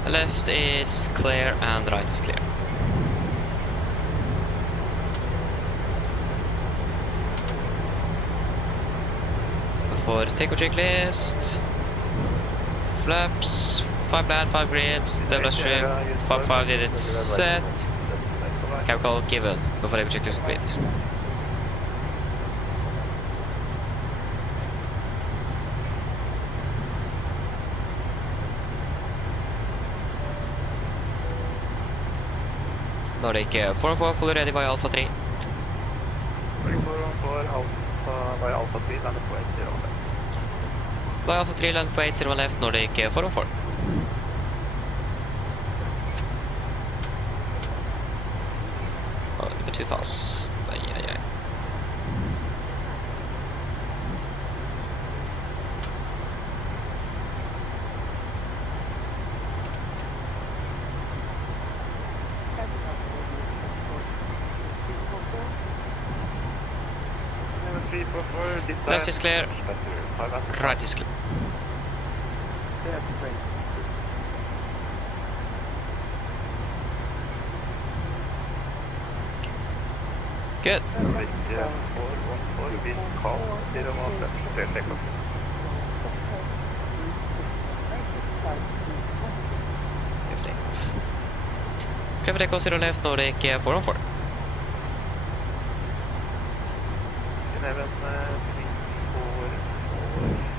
Left is clear and right is clear. Before takeoff checklist. Flaps, 5 land, 5 grids, double stream, 5 did it set. Cab call given before takeoff checklist complete. Nordic 404 fully ready by Alpha 3. 414 Alpha by Alpha 3 landed point 0 left. By Alpha 3 land point 0 left, Nordic 404. Oh, a bit too fast. Yeah. Left is clear, right is clear. Good. Clear for takeoff 0 left, Nordic 414.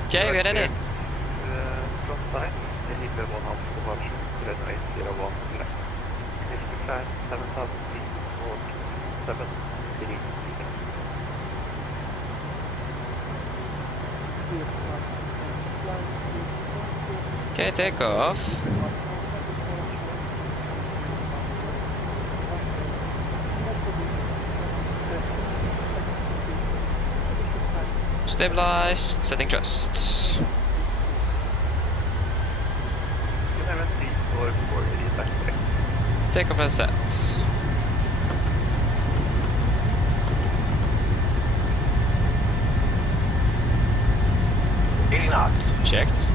Okay, we are ready. Front side, Heathrow 1 departure, runway 01 left. Critical climb 7,000 feet, or 7 Okay, take off. Stabilized, setting thrust. Take off and set. 80 knots. Checked.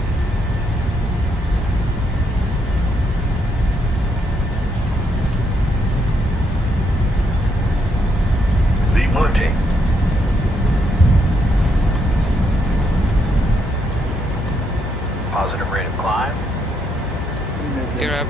Departing. Positive rate of climb. Gear up.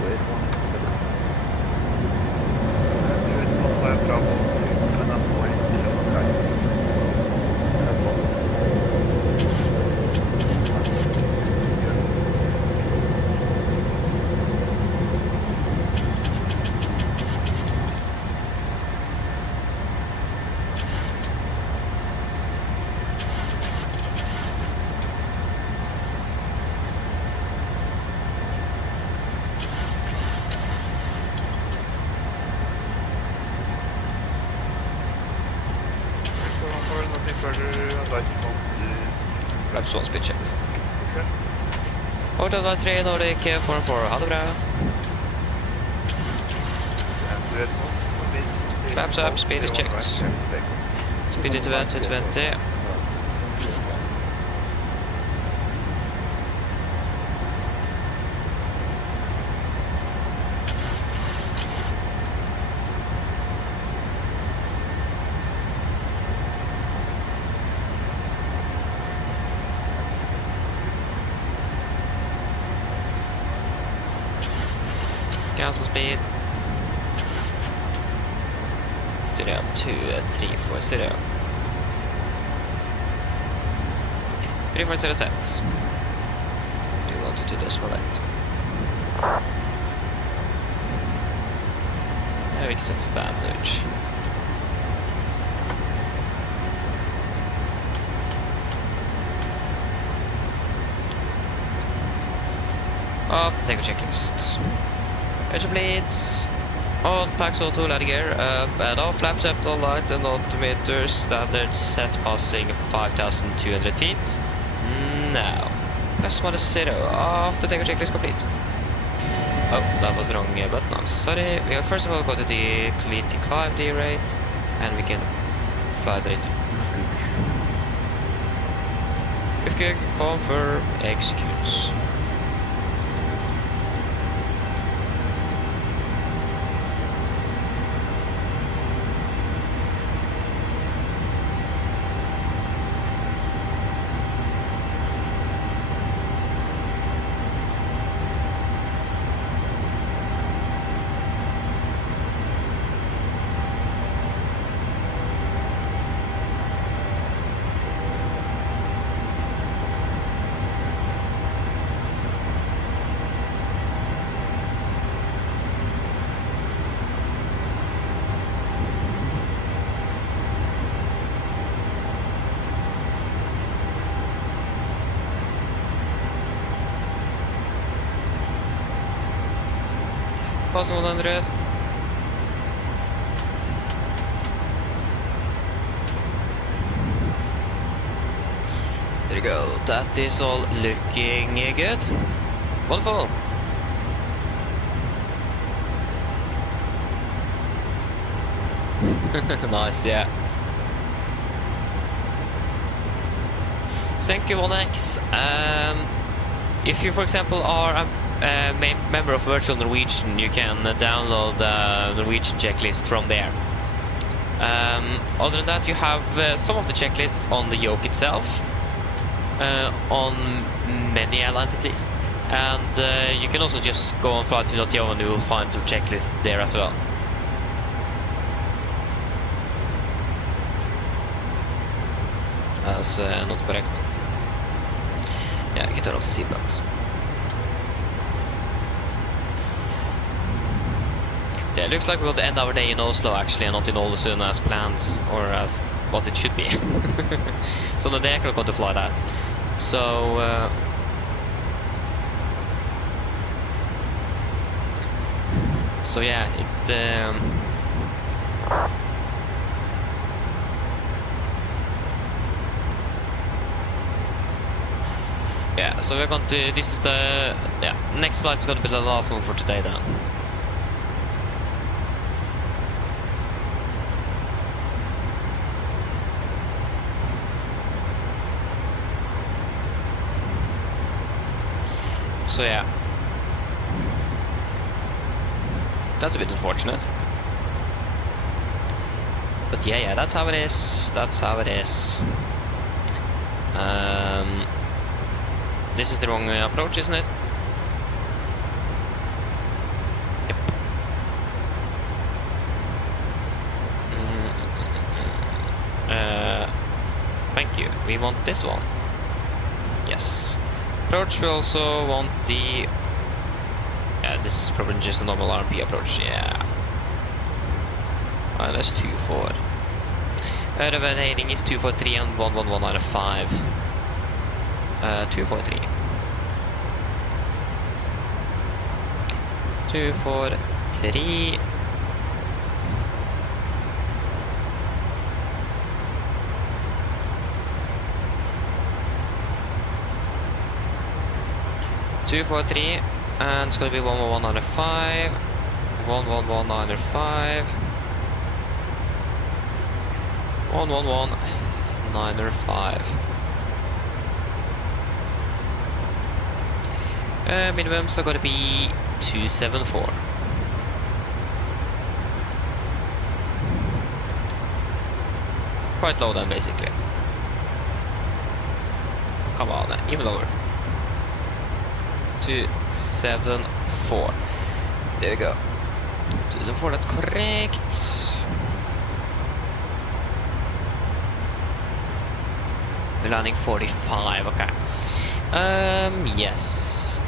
Flaps 1 speed checked. Port advice 3, Nordic 414. Ha det bra. Flaps up, speed is checked. Speed into vent 220. Cancel speed. To 340. 340 set. Do you want to do decimal 8? Yeah, we can set standard. Off the take a checklist. Engine bleeds. On packs auto ladder gear up and off, flaps up, all light and altimeter standard set passing 5,200 feet. Now, plus minus 0. Off the take a checklist complete. Oh, that was the wrong button. I'm sorry. We have first of all got to delete the climb D-rate and we can fly that into Ufguk. Ufguk, confirm, executes. Pass 100. There you go. That is all looking good. Wonderful. Nice, yeah. Thank you, 1X. If you, for example, are a member of Virtual Norwegian, you can download the Norwegian checklist from there. Other than that, you have some of the checklists on the yoke itself, on many airlines at least. And you can also just go on flightsim.io and you will find some checklists there as well. That's not correct. Yeah, I can turn off the seatbelts. Yeah, it looks like we'll end our day in Oslo actually, and not in Ålesund as planned, or as what it should be. So the day we're going to fly that. So yeah, yeah, so we're going to, this is the, yeah, next flight is going to be the last one for today then. So yeah, that's a bit unfortunate. But yeah, that's how it is. That's how it is. This is the wrong approach, isn't it? Yep. Thank you. We want this one. Yes. Approach, we also want the... Yeah, this is probably just a normal RP approach, yeah. Minus 24. The heading is 243 and 11195. 243. 243. And it's gonna be 11195. 11195. 11195. Minimums are gonna be 274. Quite low then, basically. Come on, even lower. 274. There we go. 274, that's correct. We're landing 45, okay. Yes.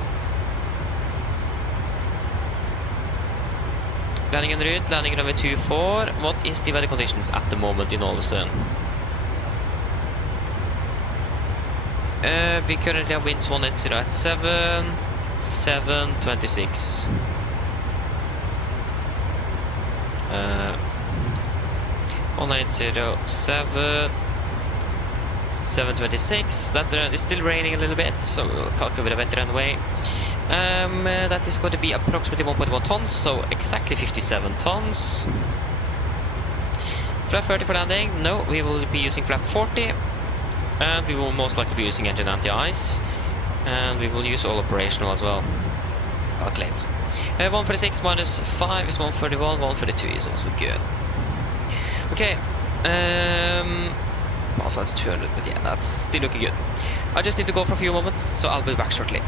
Landing en route, landing runway 24. What is the weather conditions at the moment in Ålesund? We currently have winds 180 at 7, 726. 180, 726. That is still raining a little bit, so we'll calculate a better runway. That is going to be approximately 1.1 tons, so exactly 57 tons. Flap 30 for landing. No, we will be using flap 40. And we will most likely be using engine anti-ice. And we will use all operational as well. Calculate. 146 minus 5 is 131, 132 is also good. Okay. I'll fly to 200, but yeah, that's still looking good. I just need to go for a few moments, so I'll be back shortly.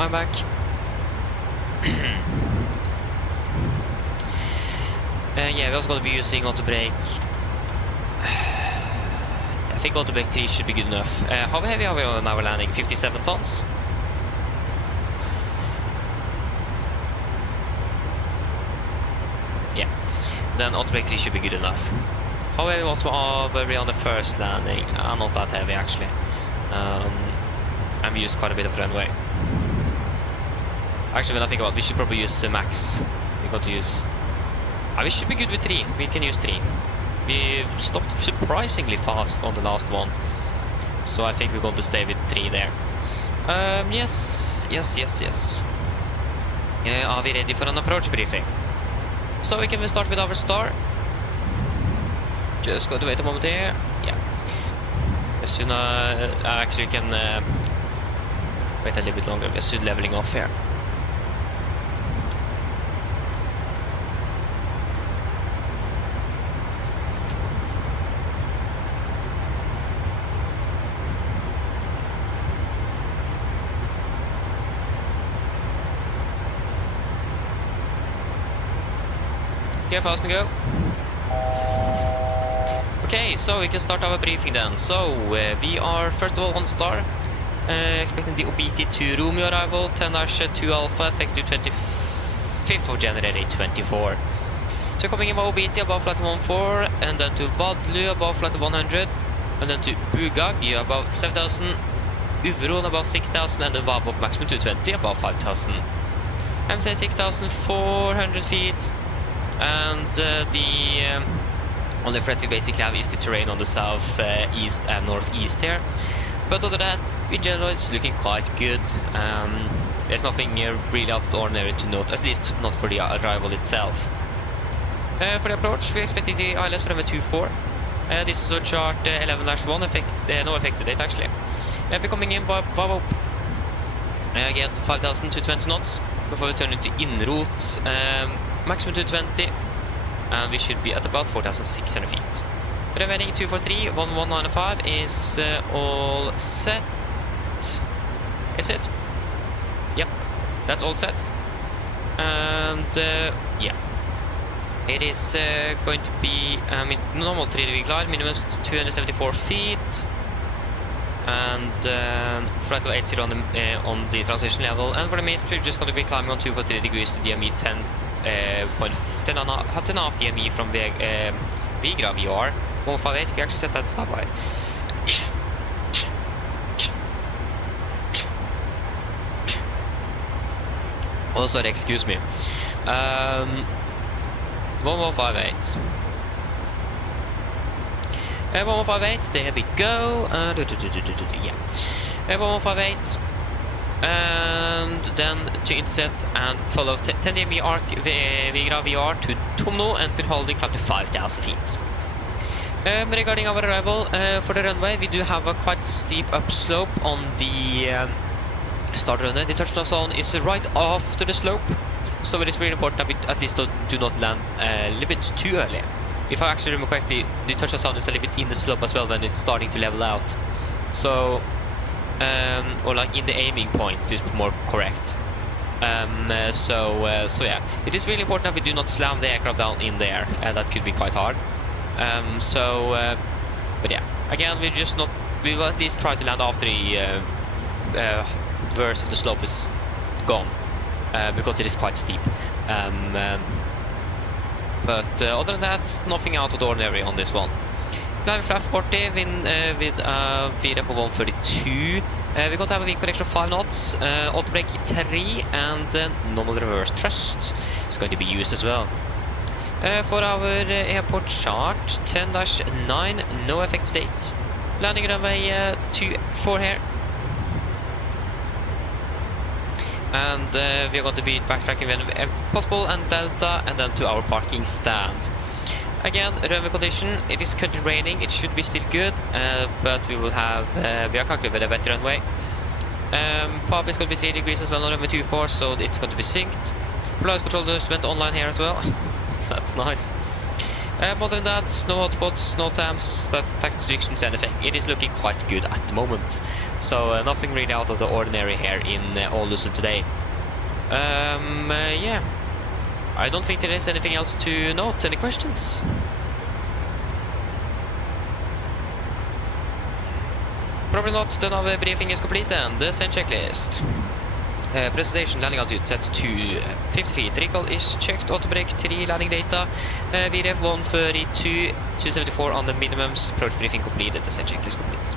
I'm back. Yeah, we're also going to be using auto brake. I think auto brake 3 should be good enough. How heavy are we on our landing? 57 tons? Yeah, then auto brake 3 should be good enough. How heavy was were we on the first landing? Not that heavy actually. And we used quite a bit of runway. Actually, when I think about it, we should probably use the max. We're going to use... we should be good with 3. We can use 3. We stopped surprisingly fast on the last one. So I think we're going to stay with 3 there. Yes. Are we ready for an approach briefing? So we can start with our star. Just going to wait a moment here. Yeah. As soon as... actually, you can... wait a little bit longer. We're soon leveling off here. Okay, fast and go. Okay, so we can start our briefing then. So, we are first of all on star. Expecting the OBT to Romeo arrival, 10-2 Alpha, effective 25th of January 24. So coming in by OBT above flight 14, and then to Vadlu above flight 100, and then to Bugag above 7,000, Uvron above 6,000, and the Vavok maximum 220 above 5,000. MC 6,400 feet, and the only threat we basically have is the terrain on the south, east and northeast here. But other than that, in general, it's looking quite good. There's nothing really out of the ordinary to note, at least not for the arrival itself. For the approach, we're expecting the ILS for ME24. This is on chart 11-1, no effective date actually. We're coming in by Vavop. Again, 5,220 knots before we turn into en route, maximum 220, and we should be at about 4,600 feet. Remaining 243, 1195 is all set. Is it? Yep, that's all set. And yeah, it is going to be normal 3-degree glide, minimum 274 feet, and flight level 80 on the transition level. And for the mist, we're just going to be climbing on 243 degrees to DME 10.5 DME from Vigra VR. 158, you can actually set that stop by. Oh, sorry, excuse me. 1158. 1158, there we go. Yeah. 1158. And then to intercept and follow 10 DME arc Vigra VR to Tomno, enter holding climb to 5,000 feet. Regarding our arrival, for the runway, we do have a quite steep upslope on the start runway. The touchdown zone is right after the slope, so it is really important that we at least do not land a little bit too early. If I actually remember correctly, the touchdown zone is a little bit in the slope as well when it's starting to level out. So, or like in the aiming point is more correct. So yeah, it is really important that we do not slam the aircraft down in there. That could be quite hard. But yeah, again, we will at least try to land after the worst of the slope is gone, because it is quite steep. But other than that, nothing out of the ordinary on this one. Climbing flat 40 with VREP of 132. We're going to have a wind correction of 5 knots, auto brake 3, and normal reverse thrust is going to be used as well. For our airport chart, 10-9, no effective date. Landing runway 24 here. And we are going to be backtracking when possible, and Delta, and then to our parking stand. Again, runway condition, it is currently raining, it should be still good, but we will have, we are calculating with a wet runway. Pop is going to be 3 degrees as well on runway 24, so it's going to be synced. Polaris control just went online here as well. So that's nice. Other than that, no hotspots, no TAMs, that's tax restrictions, anything. It is looking quite good at the moment. So nothing really out of the ordinary here in Ålesund today. Yeah. I don't think there is anything else to note. Any questions? Probably not. Then our briefing is complete and the send checklist. Presentation landing altitude set to 50 feet. Recall is checked. Auto brake 3 landing data. VRF 132, 274 on the minimums. Approach briefing completed. The send checklist complete.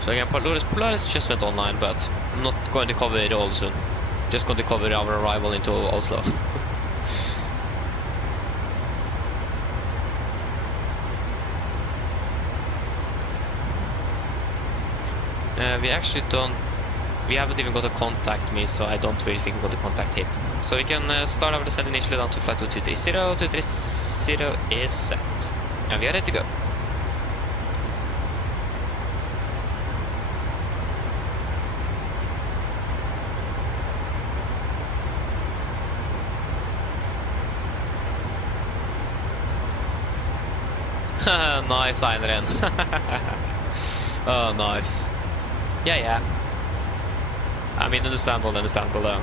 So again, Polaris just went online, but I'm not going to cover it all soon. Just going to cover our arrival into Oslo. We haven't even got to contact me, so I don't really think we're going to contact him. So we can start our descent initially down to flight 230. 230 is set. And we are ready to go. Nice, Einren. Oh, nice. Yeah. I mean, understandable though.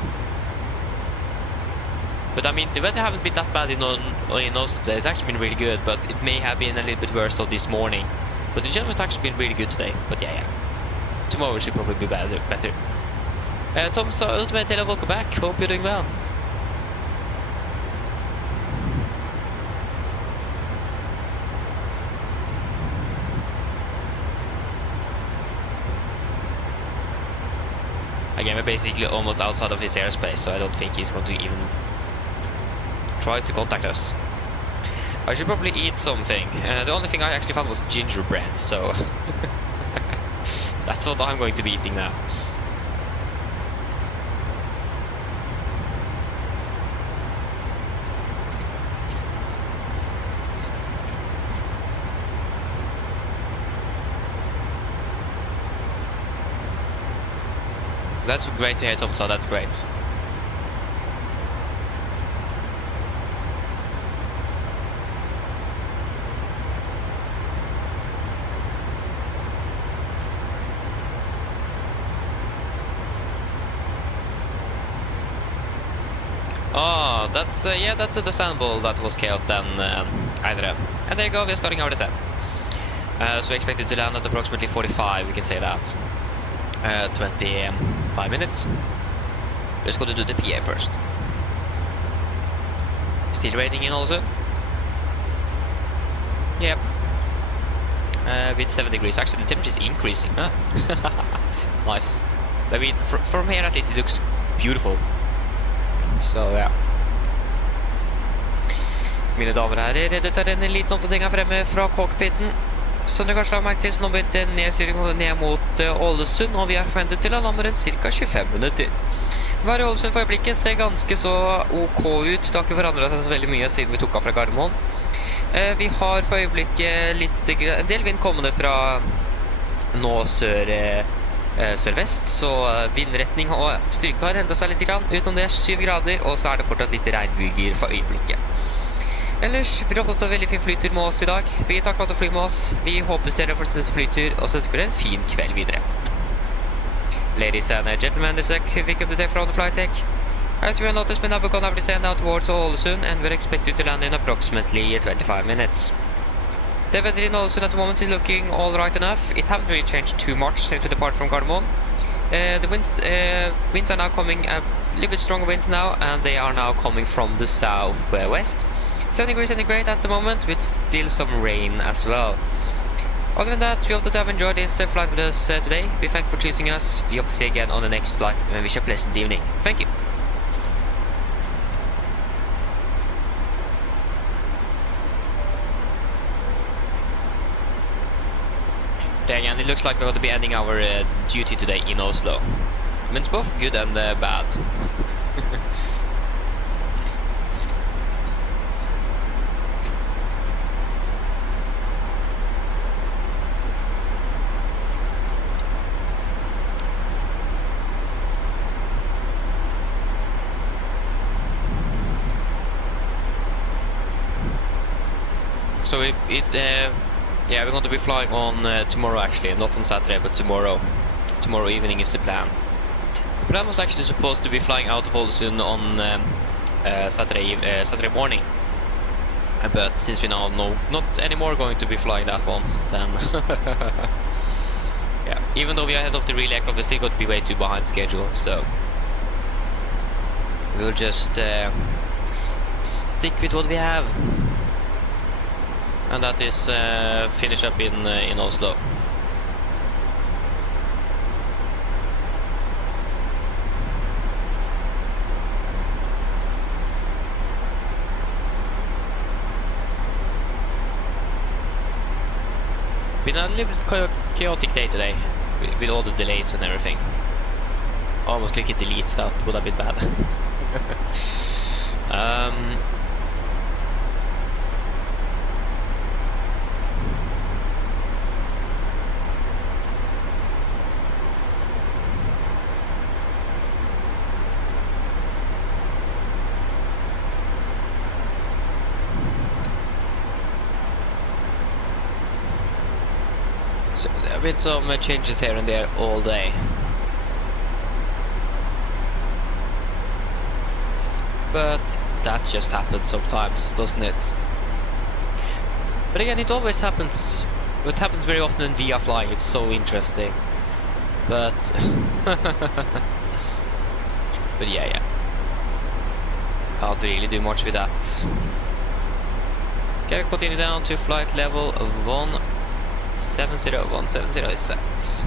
But I mean, the weather haven't been that bad in Oslo today. It's actually been really good, but it may have been a little bit worse this morning. But in general, it's actually been really good today. But yeah. Tomorrow should probably be better. Tom, so Ultimate Taylor, welcome back. Hope you're doing well. Again, we're basically almost outside of his airspace, so I don't think he's going to even try to contact us. I should probably eat something. The only thing I actually found was gingerbread, so that's what I'm going to be eating now. That's great to hear, Tom, so that's great. Oh, that's yeah, that's understandable. That was chaos then, either. And there you go, we're starting our descent. So we expected to land at approximately 45, we can say that. 25 minutes. Let's go to do the PA first. Still raining in also. Yep. With 7 degrees. Actually, the temperature is increasing. Huh? Nice. I mean, from here at least it looks beautiful. Så ja. Mine damer og herrer, dette er en liten oppdatering her fremme fra cockpiten. Som du kanskje har merket til, så nå begynte nedstyringen ned mot Ålesund, og vi er forventet til å lande rundt ca. 25 minutter. Været i Ålesund for øyeblikket ser ganske så ok ut. Det har ikke forandret seg så veldig mye siden vi tok av fra Gardermoen. Vi har for øyeblikket en del vind kommende fra nå sørvest, så vindretning og styrke har hentet seg litt grann. Utom det 7 grader, og så er det fortsatt litt regnbyger for øyeblikket. Ellers, vi har fått en veldig fin flytur med oss i dag. Vi takker for at du flyr med oss. Vi håper dere får neste flytur, og så ønsker vi en fin kveld videre. Ladies and gentlemen, this is a quick update from the flight deck. As we have noticed, we now begun our descent down towards Ålesund, and we're expected to land in approximately 25 minutes. The weather in Ålesund at the moment is looking all right enough. It hasn't really changed too much since we depart from Gardermoen. The winds are now coming, a little bit stronger winds now, and they are now coming from the southwest. 7 degrees centigrade at the moment, with still some rain as well. Other than that, we hope that you have enjoyed this flight with us today. We thank you for choosing us. We hope to see you again on the next flight, and wish you a pleasant evening. Thank you. Again, it looks like we're going to be ending our duty today in Oslo. I mean, it's both good and bad. So yeah, we're going to be flying on tomorrow actually, not on Saturday, but tomorrow. Tomorrow evening is the plan. The plan was actually supposed to be flying out of Ålesund on Saturday morning. But since we now know not anymore going to be flying that one, then yeah, even though we are ahead of the real aircraft, we're still going to be way too behind schedule, so we'll just stick with what we have. And that is finish up in Oslo. Been a little bit chaotic day today with all the delays and everything. Almost click delete, that would have been bad. So there have been some changes here and there all day. But that just happens sometimes, doesn't it? But again, it always happens. It happens very often in via flying, it's so interesting. But but yeah. Can't really do much with that. Okay, continue down to flight level 170. 170 is set.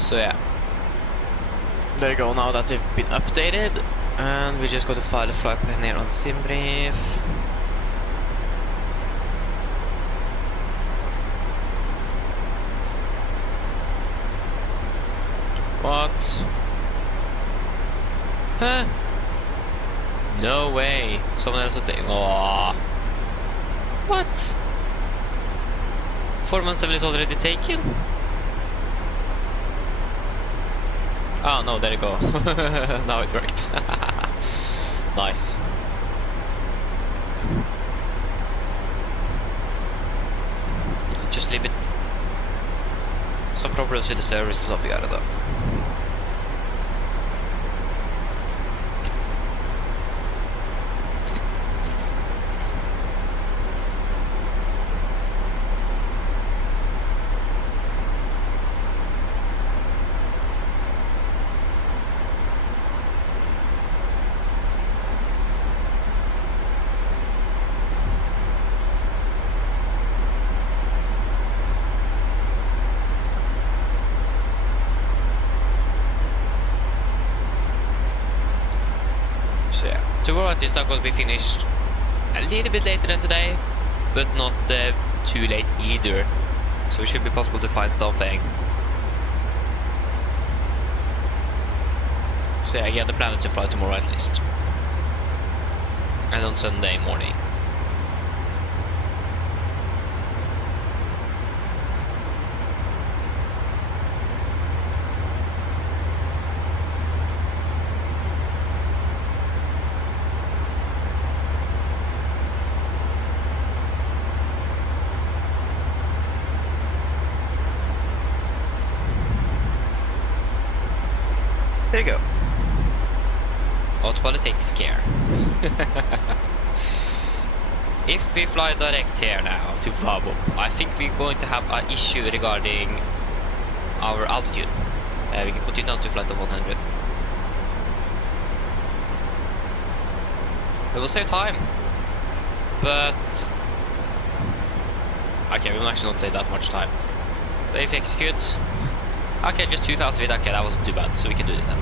So yeah, there you go, now that they've been updated, and we just got to file a flight plan here on SimBrief. What? Huh? No way, someone else will take. Aww. What? 417 is already taken? Oh no, there you go. Now it worked. Nice. Just leave it. Some problems with the service and stuff, yeah, though. So yeah, tomorrow it is not going to be finished a little bit later than today, but not too late either. So it should be possible to find something. So yeah, again, the plan is to fly tomorrow at least. And on Sunday morning. There you go. Autopilot takes care. If we fly direct here now to Vabo, I think we're going to have an issue regarding our altitude. We can continue down to flight of 100. It will save time, but okay, we will actually not save that much time. But if we execute, okay, just 2,000 feet. Okay, that wasn't too bad, so we can do it then.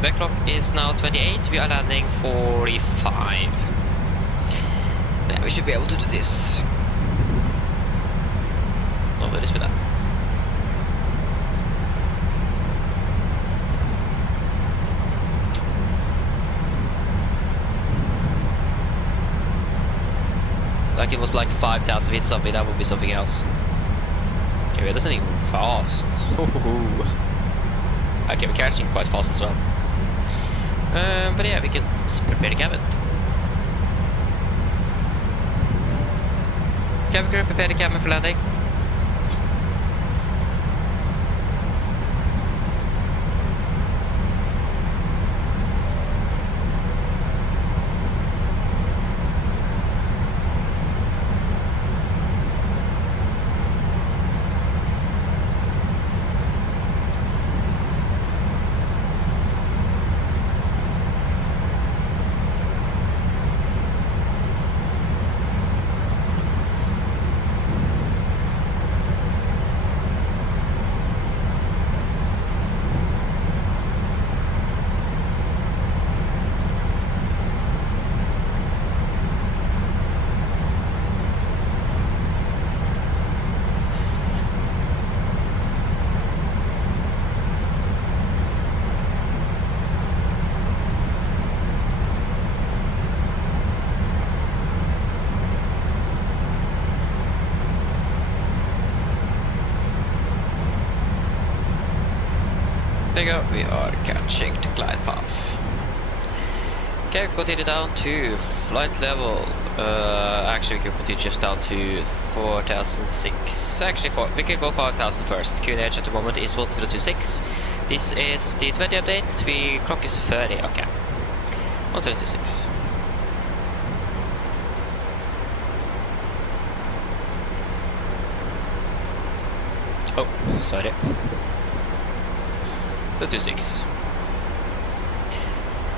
The clock is now 28. We are landing 45. Yeah, we should be able to do this. No worries with that. Like it was like 5,000 feet something, that would be something else. Okay, we're descending fast. Okay, we're catching quite fast as well. But yeah, we can prepare the cabin. Cabin crew, prepare the cabin for landing. There you go, we are catching the glide path. Okay, we continue down to flight level. Actually, we can continue just down to 4,006. Actually, we can go 5,000 first. QNH at the moment is 1026. This is the 20 update. We clock is 30. Okay, 1026. Oh, sorry. 26.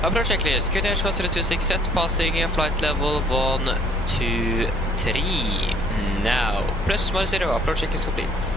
Approach checklist. QNH 1026 set passing flight level 1, 2, 3. Now, plus minus 0. Approach checklist complete.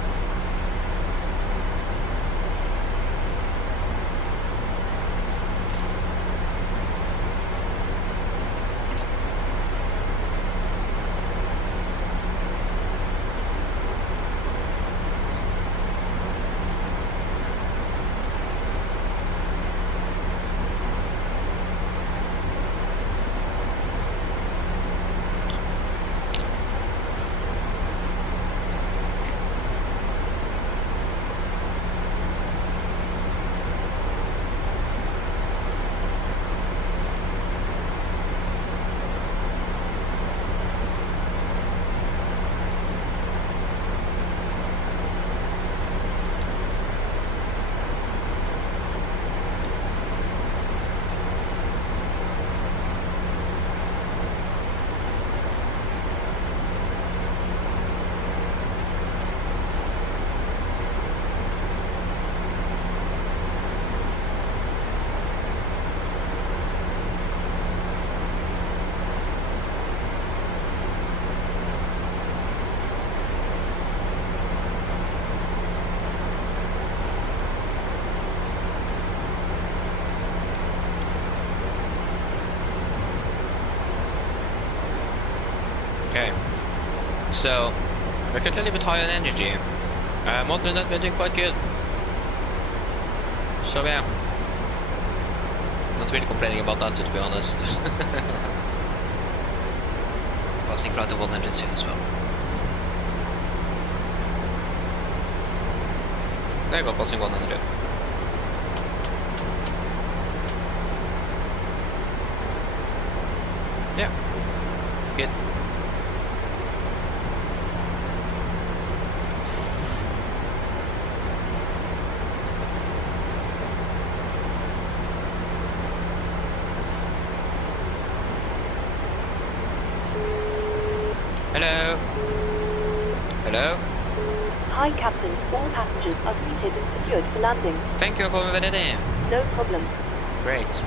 Okay, so we're currently a little bit high on energy. Other than that, we're doing quite good. So yeah, not really complaining about that, to be honest. Passing flight of 102 as well. There you go, passing 100. Yeah, good. Hello? Hello? Hi, Captain. All passengers are seated and secured for landing. Thank you for coming with it in. No problem. Great.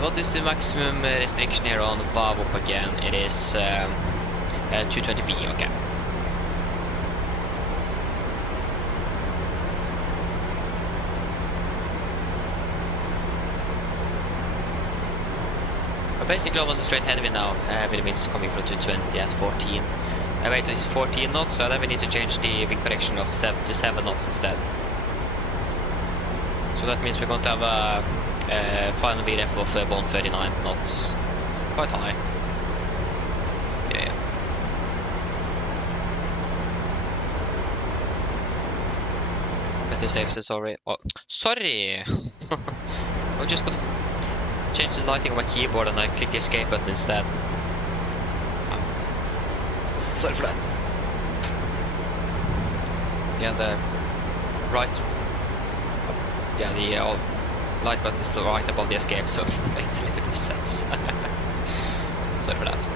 What is the maximum restriction here on VAV up again? It is 220B, okay. But basically almost a straight headwind now, with winds coming from 220 at 14. Wait, this is 14 knots, so then we need to change the wind correction of 7 to 7 knots instead. So that means we're going to have a final VRF of 139 knots. Quite high. Yeah. Better safety, sorry. Oh, sorry! I just got to change the lighting on my keyboard and I click the escape button instead. Sorry for that. Yeah, the right. Yeah, the light button is right above the escape, so it makes a little bit of sense. Sorry for that.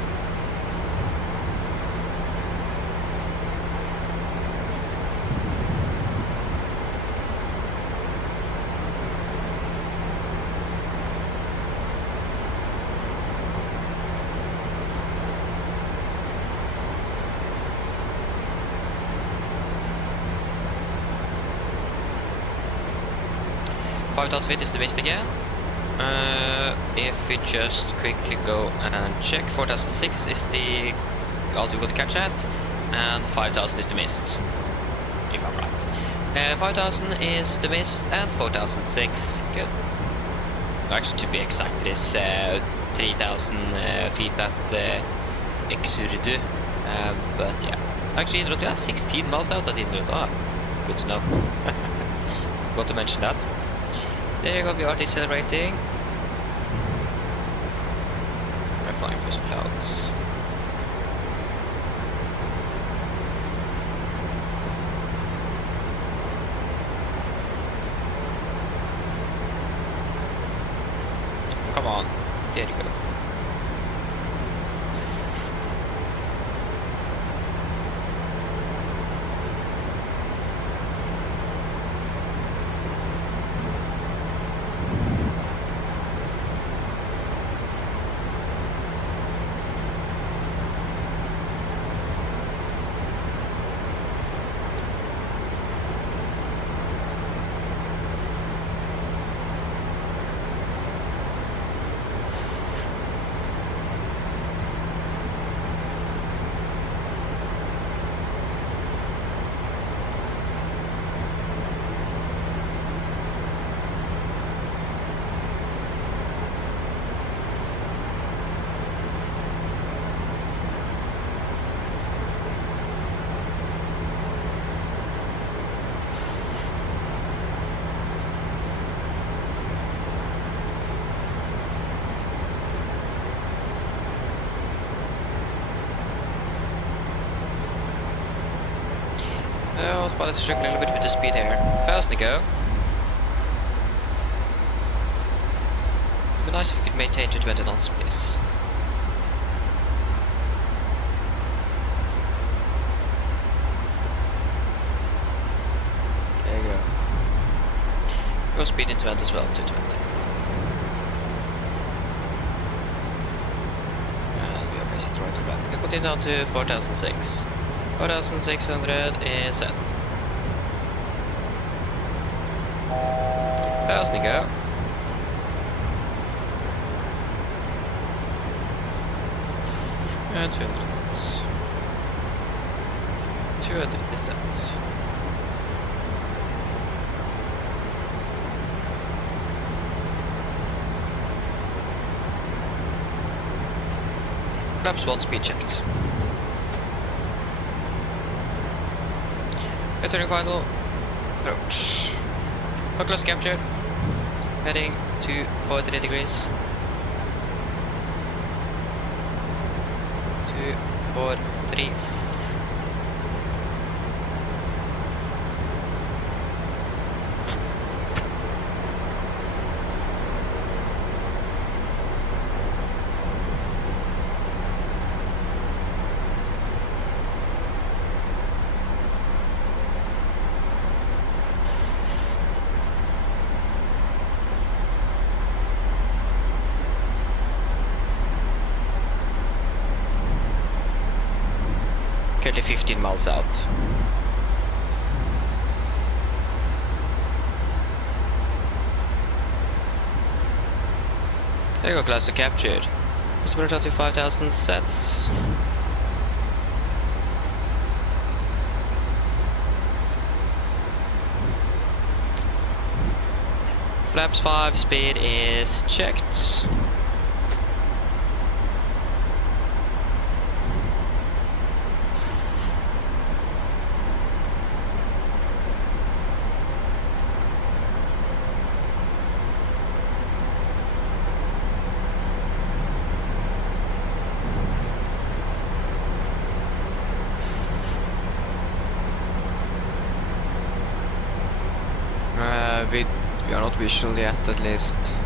$5,000 is the mist again. If we just quickly go and check, 4006 is the altitude to catch at, and 5000 is the mist, if I'm right. 5000 is the mist, and 4006, good. Actually, to be exact, it is 3000 feet at Exurdu, but yeah. Actually, Indrot, that's 16 miles out at Indrot. Ah, good to know. Got to mention that. There you go, we are decelerating. We're flying through some clouds. Come on, there you go. But it's struggling a little bit with the speed here. Fast to go. It'd be nice if we could maintain 220 knots, please. There you go. Go speed into vent as well, 220. And we are basically right to right. We can put it down to 4006. 4600 is set. How's the go? And 200 knots. 200 is set. Perhaps one speed checked. Returning final approach. Buckles captured. Heading to 43 degrees. 243. currently 15 miles out. There you go, cluster captured. It's 125,000 sets. Flaps 5 speed is checked. We are not visual yet, at least.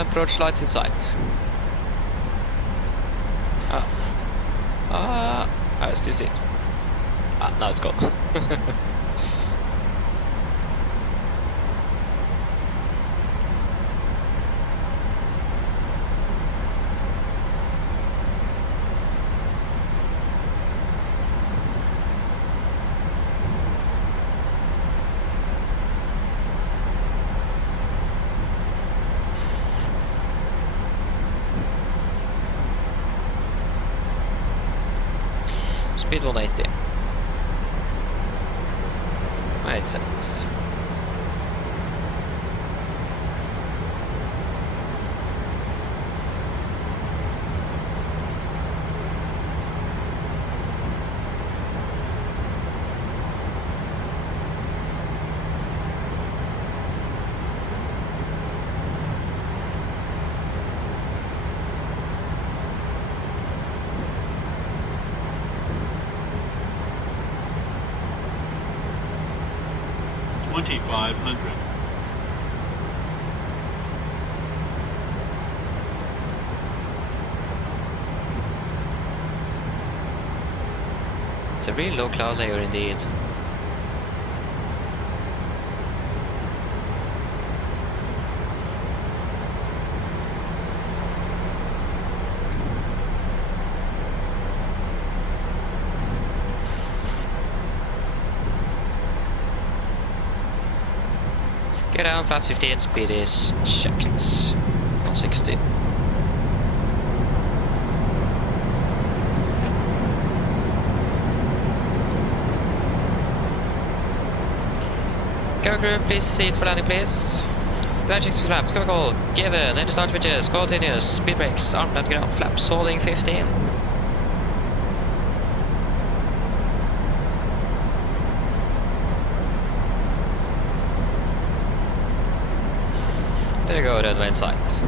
Approach lights in sight. I still see it. Now it's gone. Speed 180. Makes sense. It's a really low cloud layer indeed. Get down, flat 15, speed is checked. 160. Camera crew, please seat for landing, please. Land checks flaps, cover call, given, engine start switches, continuous, speed brakes, arm plant ground, flaps holding 15. There you go, runway in sight.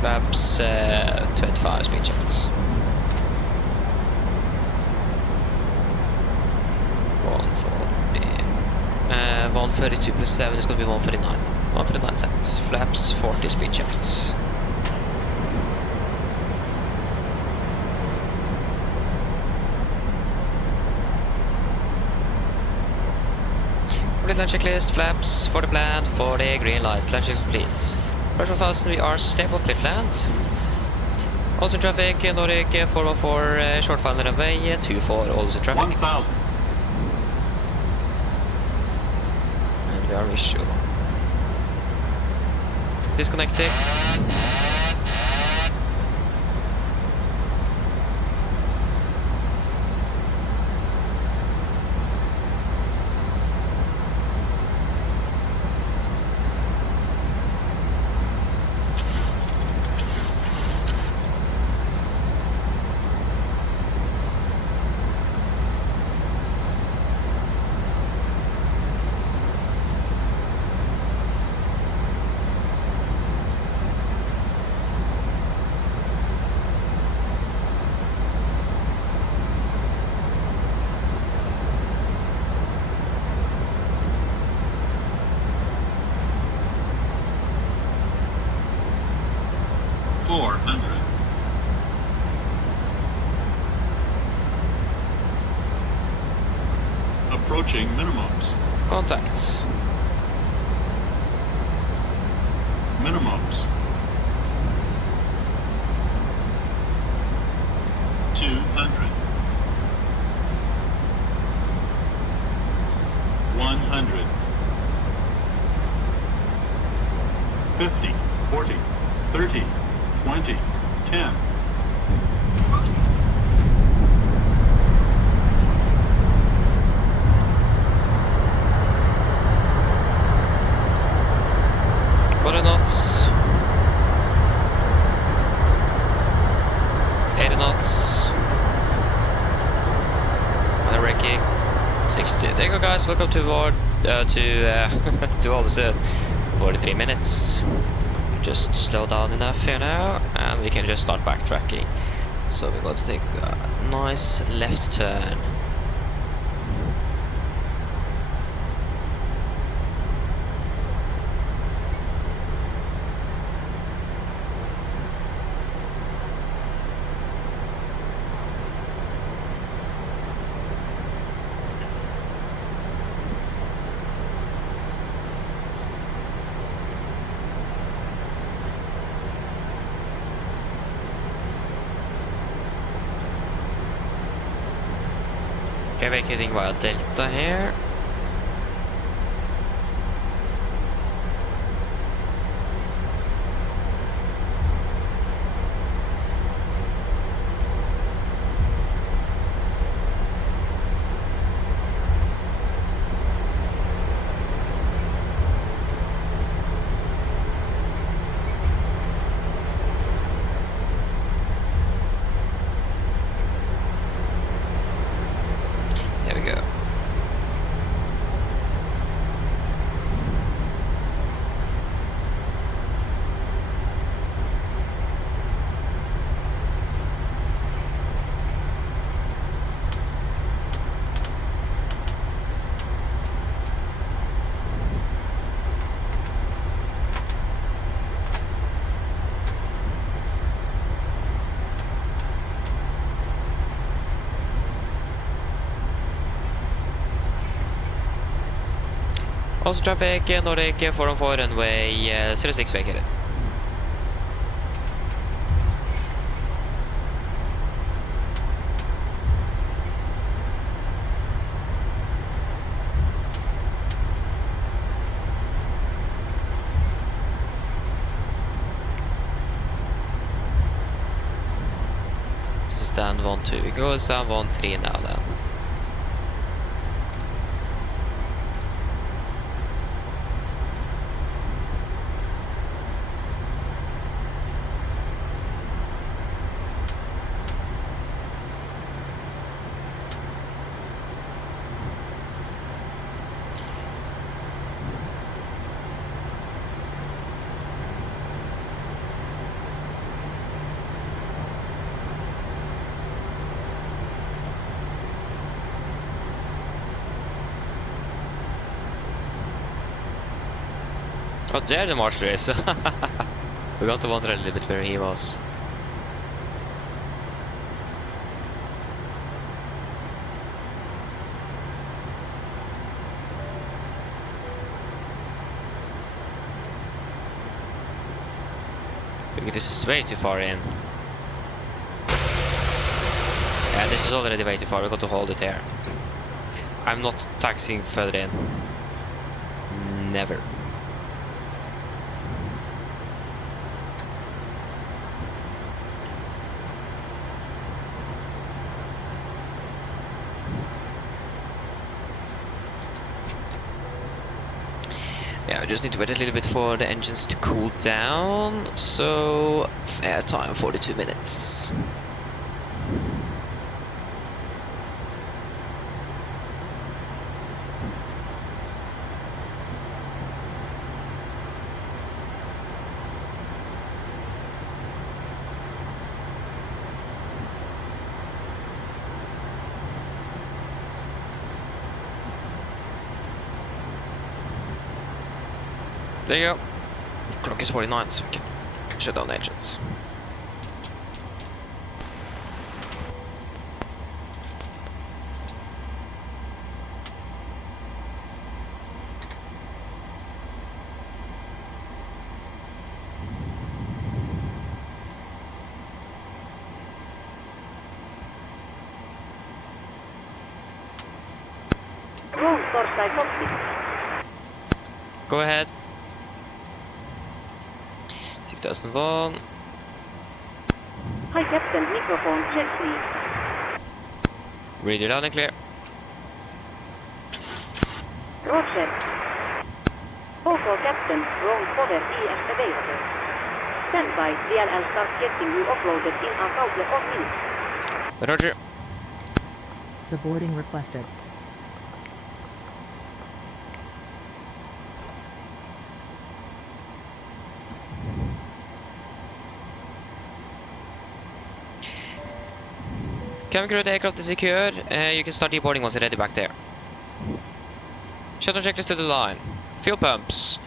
Perhaps 25 speed checked. 140. 132 plus 7 is going to be 149. 149 cents. Flaps 40 speed checked. Complete land checklist. Flaps for the plan, for the green light. Land check complete. First 1000, we are stable, clear to land. Ålesund traffic, Nordic 414, short final runway 24, Ålesund traffic. 1000. And we are visual. Disconnecting. 400. Approaching minimums. Contacts. Minimums. 200. 100. 50, 40, 30, 20, 10. Quarter knots. 80 knots. And braking. 60. There you go, guys. Welcome to Ålesund. 43 minutes. Just slow down enough here now, and we can just start backtracking. So we're going to take a nice left turn. Okay, vacating via Delta here. There we go. Oslo traffic, Nordic 414 runway 06 vacated. This is stand 1-2. We go stand 1-3 now then. Oh, there the marshal is. We're going to wonder a little bit where he was. I think this is way too far in. Yeah, this is already way too far. We're going to hold it here. I'm not taxiing further in. Never. Yeah, I just need to wait a little bit for the engines to cool down. So, air time 42 minutes. There you go. Clock is 49, so we can shut down the engines. torstai Foxi. Go ahead. 6001. Hi Captain, microphone check please. Read you loud and clear. Roger. OK Captain, wrong power is available. Stand by, DLL starts getting you uploaded in a couple of minutes. Roger. The boarding requested. Cabin crew, the aircraft is secure. You can start deboarding once you're ready back there. Shuttle checklist to the line. Fuel pumps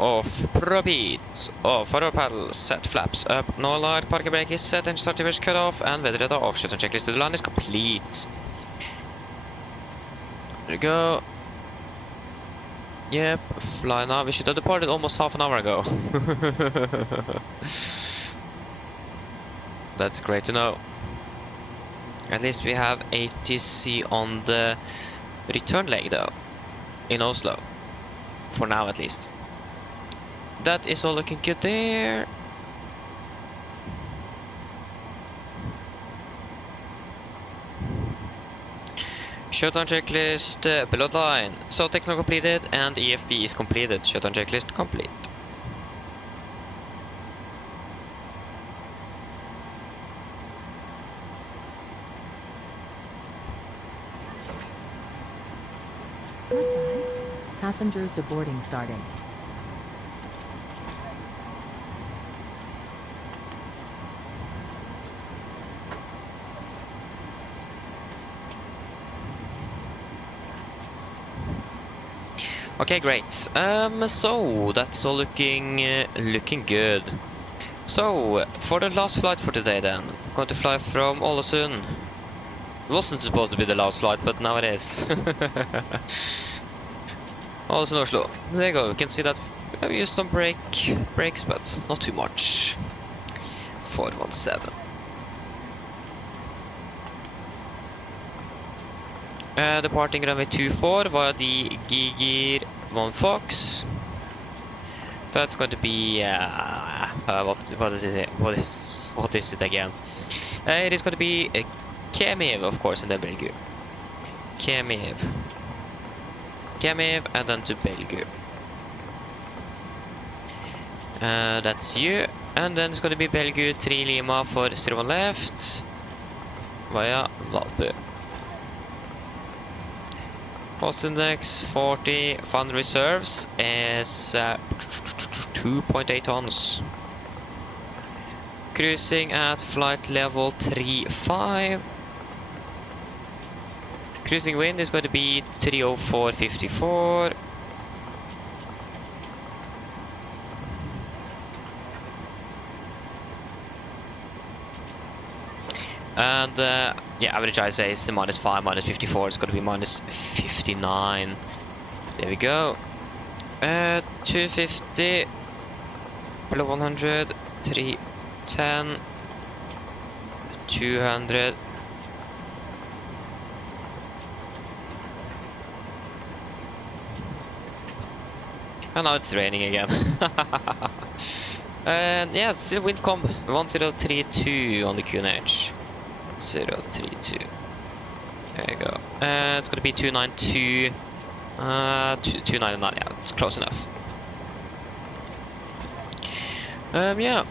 off. Probeat off. Forward paddle set. Flaps up. No light. Parking brake is set. Engine start reverse cut off. And weather radar off. Shuttle checklist to the line is complete. There you go. Yep. Fly now. We should have departed almost half an hour ago. That's great to know. At least we have ATC on the return leg though, in Oslo. For now at least. That is all looking good there. Shutdown checklist below the line. So techno completed and EFB is completed. Shutdown checklist complete. Passengers deboarding starting. Okay, great. So that is all looking good. So for the last flight for today, then I'm going to fly from Ålesund. It wasn't supposed to be the last flight, but now it is. Ålesund, Oslo. There you go. You can see that I've used some brakes, but not too much. 417. Departing runway 24 via the Gigir 1 Fox. That's going to be what is it? What is it again? It is going to be a Kiev, of course, and then Belgium. Kiev, and then to Belgium. That's you, and then it's going to be Belgium 3 Lima for 01 left via Valby. Post index 40, fund reserves is 2.8 tons. Cruising at flight level 35. Cruising wind is going to be 304.54. And yeah, average ISA is -5, -54. It's going to be -59. There we go. 250 below 100, 310, 200. And now it's raining again. And yeah, still wind comp 1032 on the QNH. 032. There you go. It's gonna be 292. 299. Yeah, it's close enough. Yeah.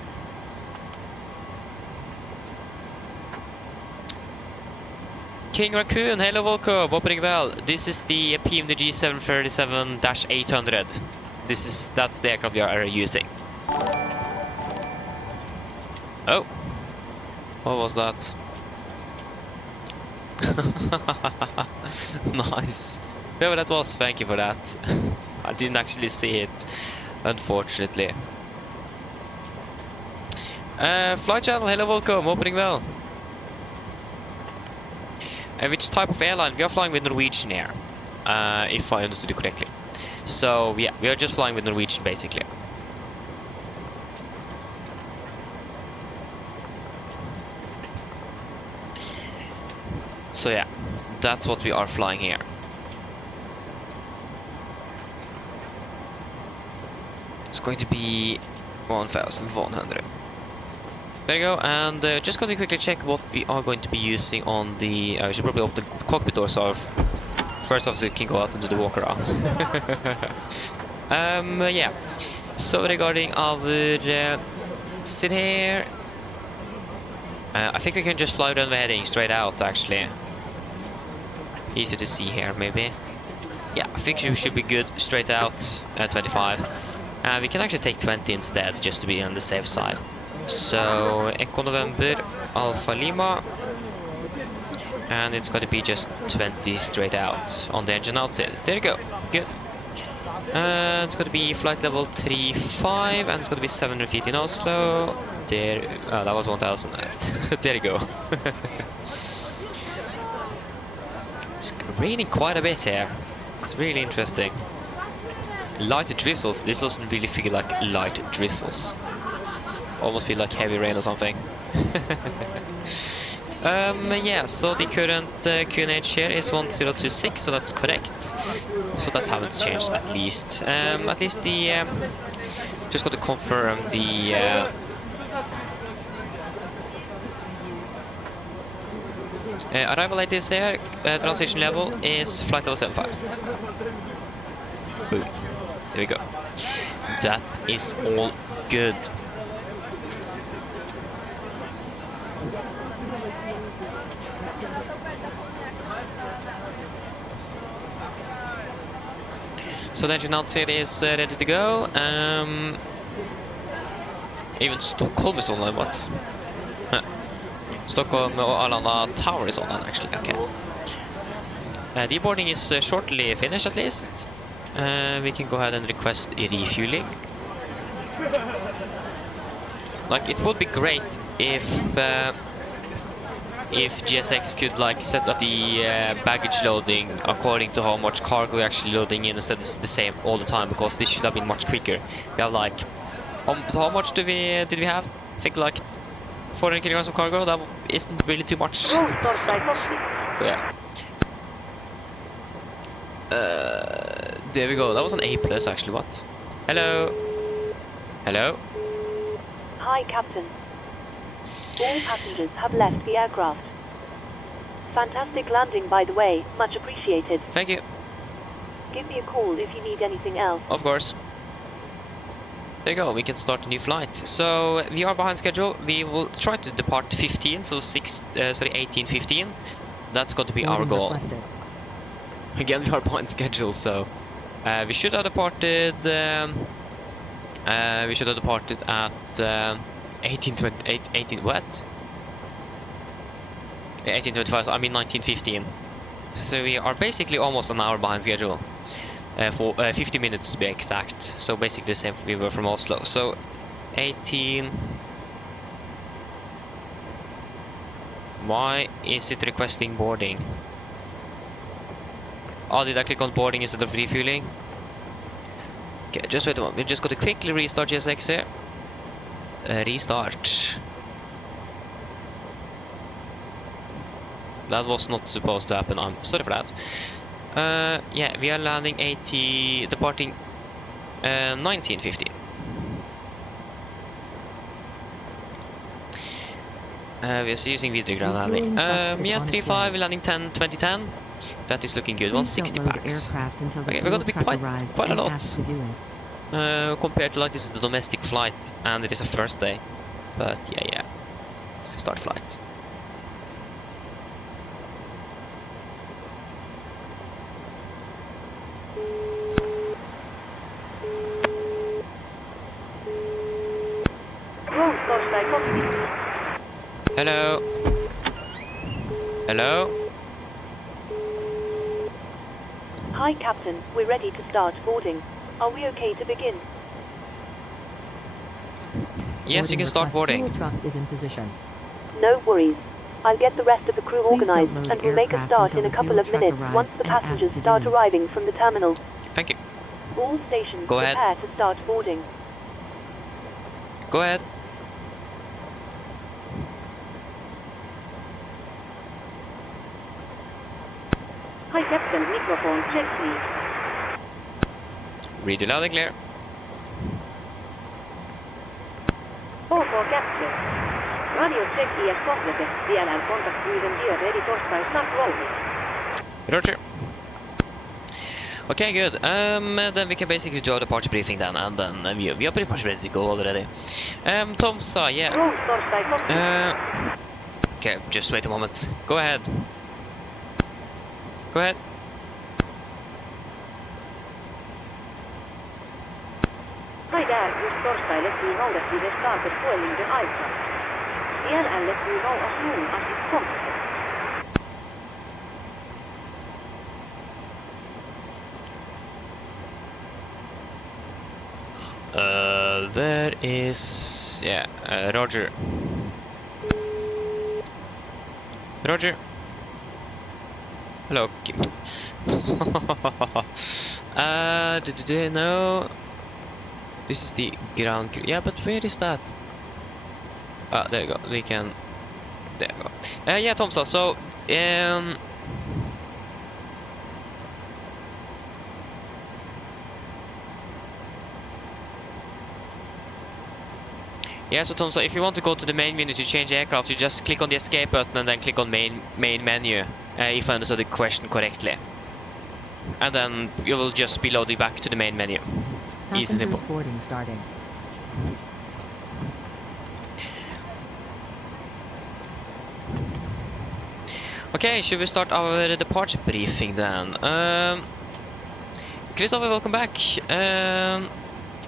King Raccoon, hello, welcome. Opening bell. This is the PMDG 737-800. That's the aircraft we are using. Oh, what was that? Nice. Whoever that was, thank you for that. I didn't actually see it, unfortunately. Flight channel, hello, welcome. Opening bell. Which type of airline? We are flying with Norwegian Air, if I understood you correctly. So yeah, we are just flying with Norwegian basically. So yeah, that's what we are flying here. going to be 1,100. There you go, and just going to quickly check what we are going to be using on the... I should probably open the cockpit doors off. First off, so we can go out and do the walk around. Yeah. So regarding our sit here, I think we can just fly runway heading straight out, actually. Easy to see here, maybe. Yeah, I think we should be good straight out at 25. We can actually take 20 instead, just to be on the safe side. So, Echo November, Alpha Lima. And it's going to be just 20 straight out on the engine outside. There you go. Good. It's going to be flight level 35, and it's going to be 700 feet in Oslo. There, that was 1,000. There you go. It's raining quite a bit here. It's really interesting. Light drizzles. This doesn't really feel like light drizzles. Almost feel like heavy rain or something. Yeah, so the current QNH here is 1026, so that's correct. So that haven't changed at least. At least the... just got to confirm the... arrival light is here. Transition level is flight level 75. Boom. There we go. That is all good. So the engine outside is ready to go. Even Stockholm is online, what? Stockholm Arlanda Tower is online, actually. Okay. Deboarding is shortly finished, at least. We can go ahead and request refueling. Like, it would be great if GSX could like set up the baggage loading according to how much cargo we're actually loading in, instead of the same all the time, because this should have been much quicker. We have like how much did we have? I think like 400 kilograms of cargo. That isn't really too much. So yeah. There we go. That was an A+ actually. What? Hello. Hello. Hi, Captain. All passengers have left the aircraft. Fantastic landing, by the way. Much appreciated. Thank you. Give me a call if you need anything else. Of course. There you go. We can start a new flight. So we are behind schedule. We will try to depart 15, so 18:15. That's going to be our goal. Requested. Again, we are behind schedule, so we should have departed. We should have departed at 18 what? 18:25. I mean 19:15. So we are basically almost an hour behind schedule. For 50 minutes to be exact. So basically the same we were from Oslo. So 18. Why is it requesting boarding? Oh, did I click on boarding instead of refueling? Okay, just wait a moment. We just got to quickly restart GSX here. Restart. That was not supposed to happen. I'm sorry for that. Yeah, we are landing departing 19:15. We are using video ground handling. Yeah, 35, we're landing 2010. That is looking good. 160 packs. Okay, we're going to be quite a lot. Compared to like this is the domestic flight and it is a first day. But yeah. Let's start flight. Hello. Hello. Hi, Captain. We're ready to start boarding. Are we okay to begin? Yes, you can start boarding. Fuel truck is in position. No worries. I'll get the rest of the crew Please don't organized load and we'll make a aircraft start until in a the couple fuel of truck minutes arrives once the and asked passengers to start do. arriving from the terminal. Thank you. All stations Go ahead. prepare to start boarding. Go ahead. Hi, Captain. Microphone check, please. Read it loud and clear. for capture. Radio check is completed. DLL contact Sweden gear ready Torstai start rolling. Roger. Okay, good. Then we can basically do the party briefing then, and then we are pretty much ready to go already. Tom saw, yeah. Okay, just wait a moment. Go ahead. Go ahead. Hi there, just Torstai let you know that we have started foiling the aircraft. DLL let you know as soon as it's completed. There is... yeah, Roger. Roger. Hello. No. This is the ground crew. Yeah, but where is that? Ah, there you go. We can... there you go. Yeah, Tom, so... yeah, so Tom, so if you want to go to the main menu to change aircraft, you just click on the escape button and then click on main menu, if I understood the question correctly. And then you will just be loaded back to the main menu. Easy and simple. Boarding starting. Okay, should we start our departure briefing then? Christopher, welcome back.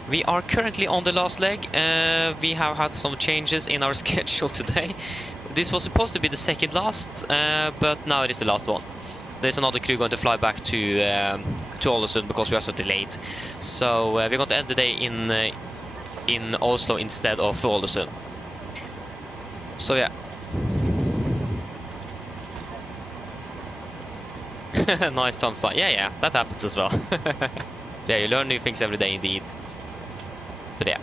We are currently on the last leg. We have had some changes in our schedule today. This was supposed to be the second last, but now it is the last one. There's another crew going to fly back to Ålesund because we are so delayed. So we're going to end the day in Oslo instead of Ålesund. So yeah. Nice, Tom. Yeah, that happens as well. Yeah, you learn new things every day indeed. But yeah.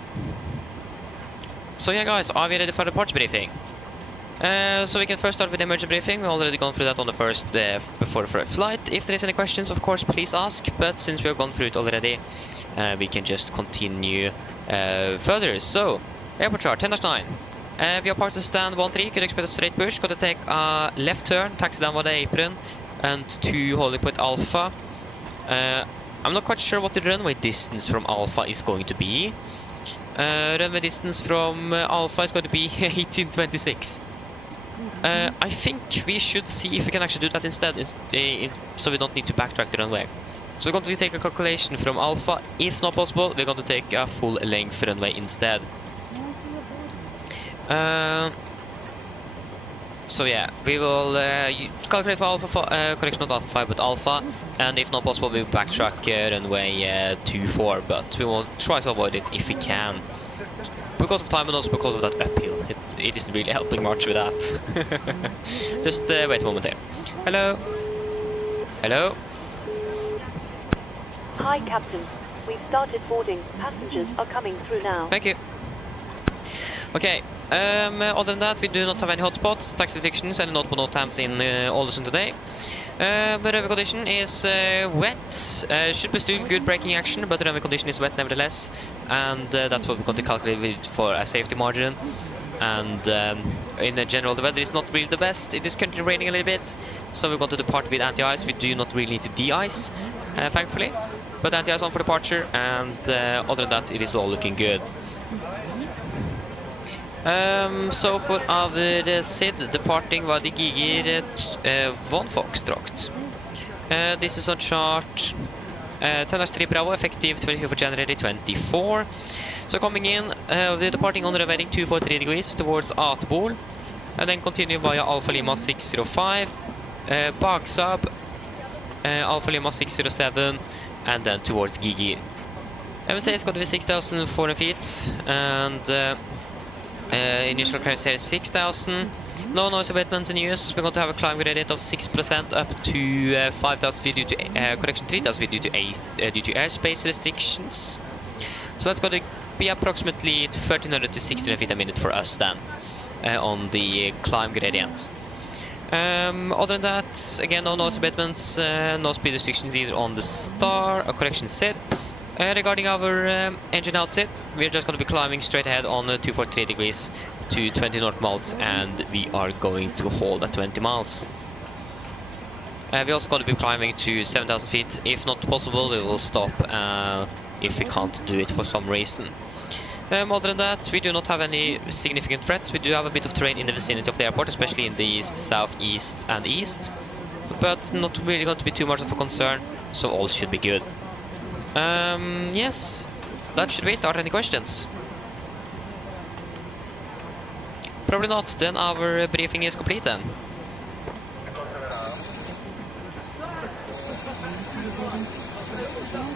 So yeah, guys, are we ready for the departure briefing? So we can first start with the emergency briefing. We've already gone through that on the first before the first flight. If there is any questions, of course, please ask. But since we have gone through it already, we can just continue further. So, airport chart 10-9. We are parked at stand 13. Could expect a straight push. Got to take a left turn, taxi down by the apron, and to holding point Alpha. I'm not quite sure what the runway distance from Alpha is going to be. Runway distance from Alpha is going to be 1826. I think we should see if we can actually do that instead, so we don't need to backtrack the runway. So we're going to take a calculation from Alpha. If not possible, we're going to take a full length runway instead. So yeah, we will calculate for Alpha, correction, not Alpha 5 but Alpha, and if not possible we will backtrack runway 24, but we will try to avoid it if we can. Because of time and also because of that uphill, it isn't really helping much with that. Just wait a moment there. Hello? Hello? Hi, Captain. We've started boarding. Passengers are coming through now. Thank you. Okay, other than that, we do not have any hotspots, taxi restrictions, and notable note times in Ålesund today. The runway condition is wet. Should be still good braking action, but the runway condition is wet nevertheless. And that's what we're going to calculate with for a safety margin. And in general, the weather is not really the best. It is currently raining a little bit, so we're going to depart with anti-ice. We do not really need to de-ice, thankfully. But anti-ice on for departure, and other than that, it is all looking good. So for our SID departing var the Giger 1 Foxtrot. This is on chart 10-3 Bravo, effective 24 for January 24. So coming in, we're departing on the heading 243 degrees towards Atbol, and then continue via Alpha Lima 605, Bagsab, Alpha Lima 607, and then towards Gigi. MSFS is going to be 6,400 feet, and initial clearance here is 6,000. No noise abatements in use. We're going to have a climb gradient of 6% up to 5,000 feet due to correction 3,000 feet due to airspace restrictions. So that's going to be approximately 1,300 to 1,600 feet a minute for us then on the climb gradient. Other than that, again, no noise abatements, no speed restrictions either on the star or correction SID. Regarding our engine outset, we're just going to be climbing straight ahead on 243 degrees to 20 north miles, and we are going to hold at 20 miles. We're also going to be climbing to 7,000 feet. If not possible, we will stop if we can't do it for some reason. Other than that, we do not have any significant threats. We do have a bit of terrain in the vicinity of the airport, especially in the southeast and east, but not really going to be too much of a concern, so all should be good. Yes, that should be it. Are there any questions? Probably not. Then our briefing is complete then.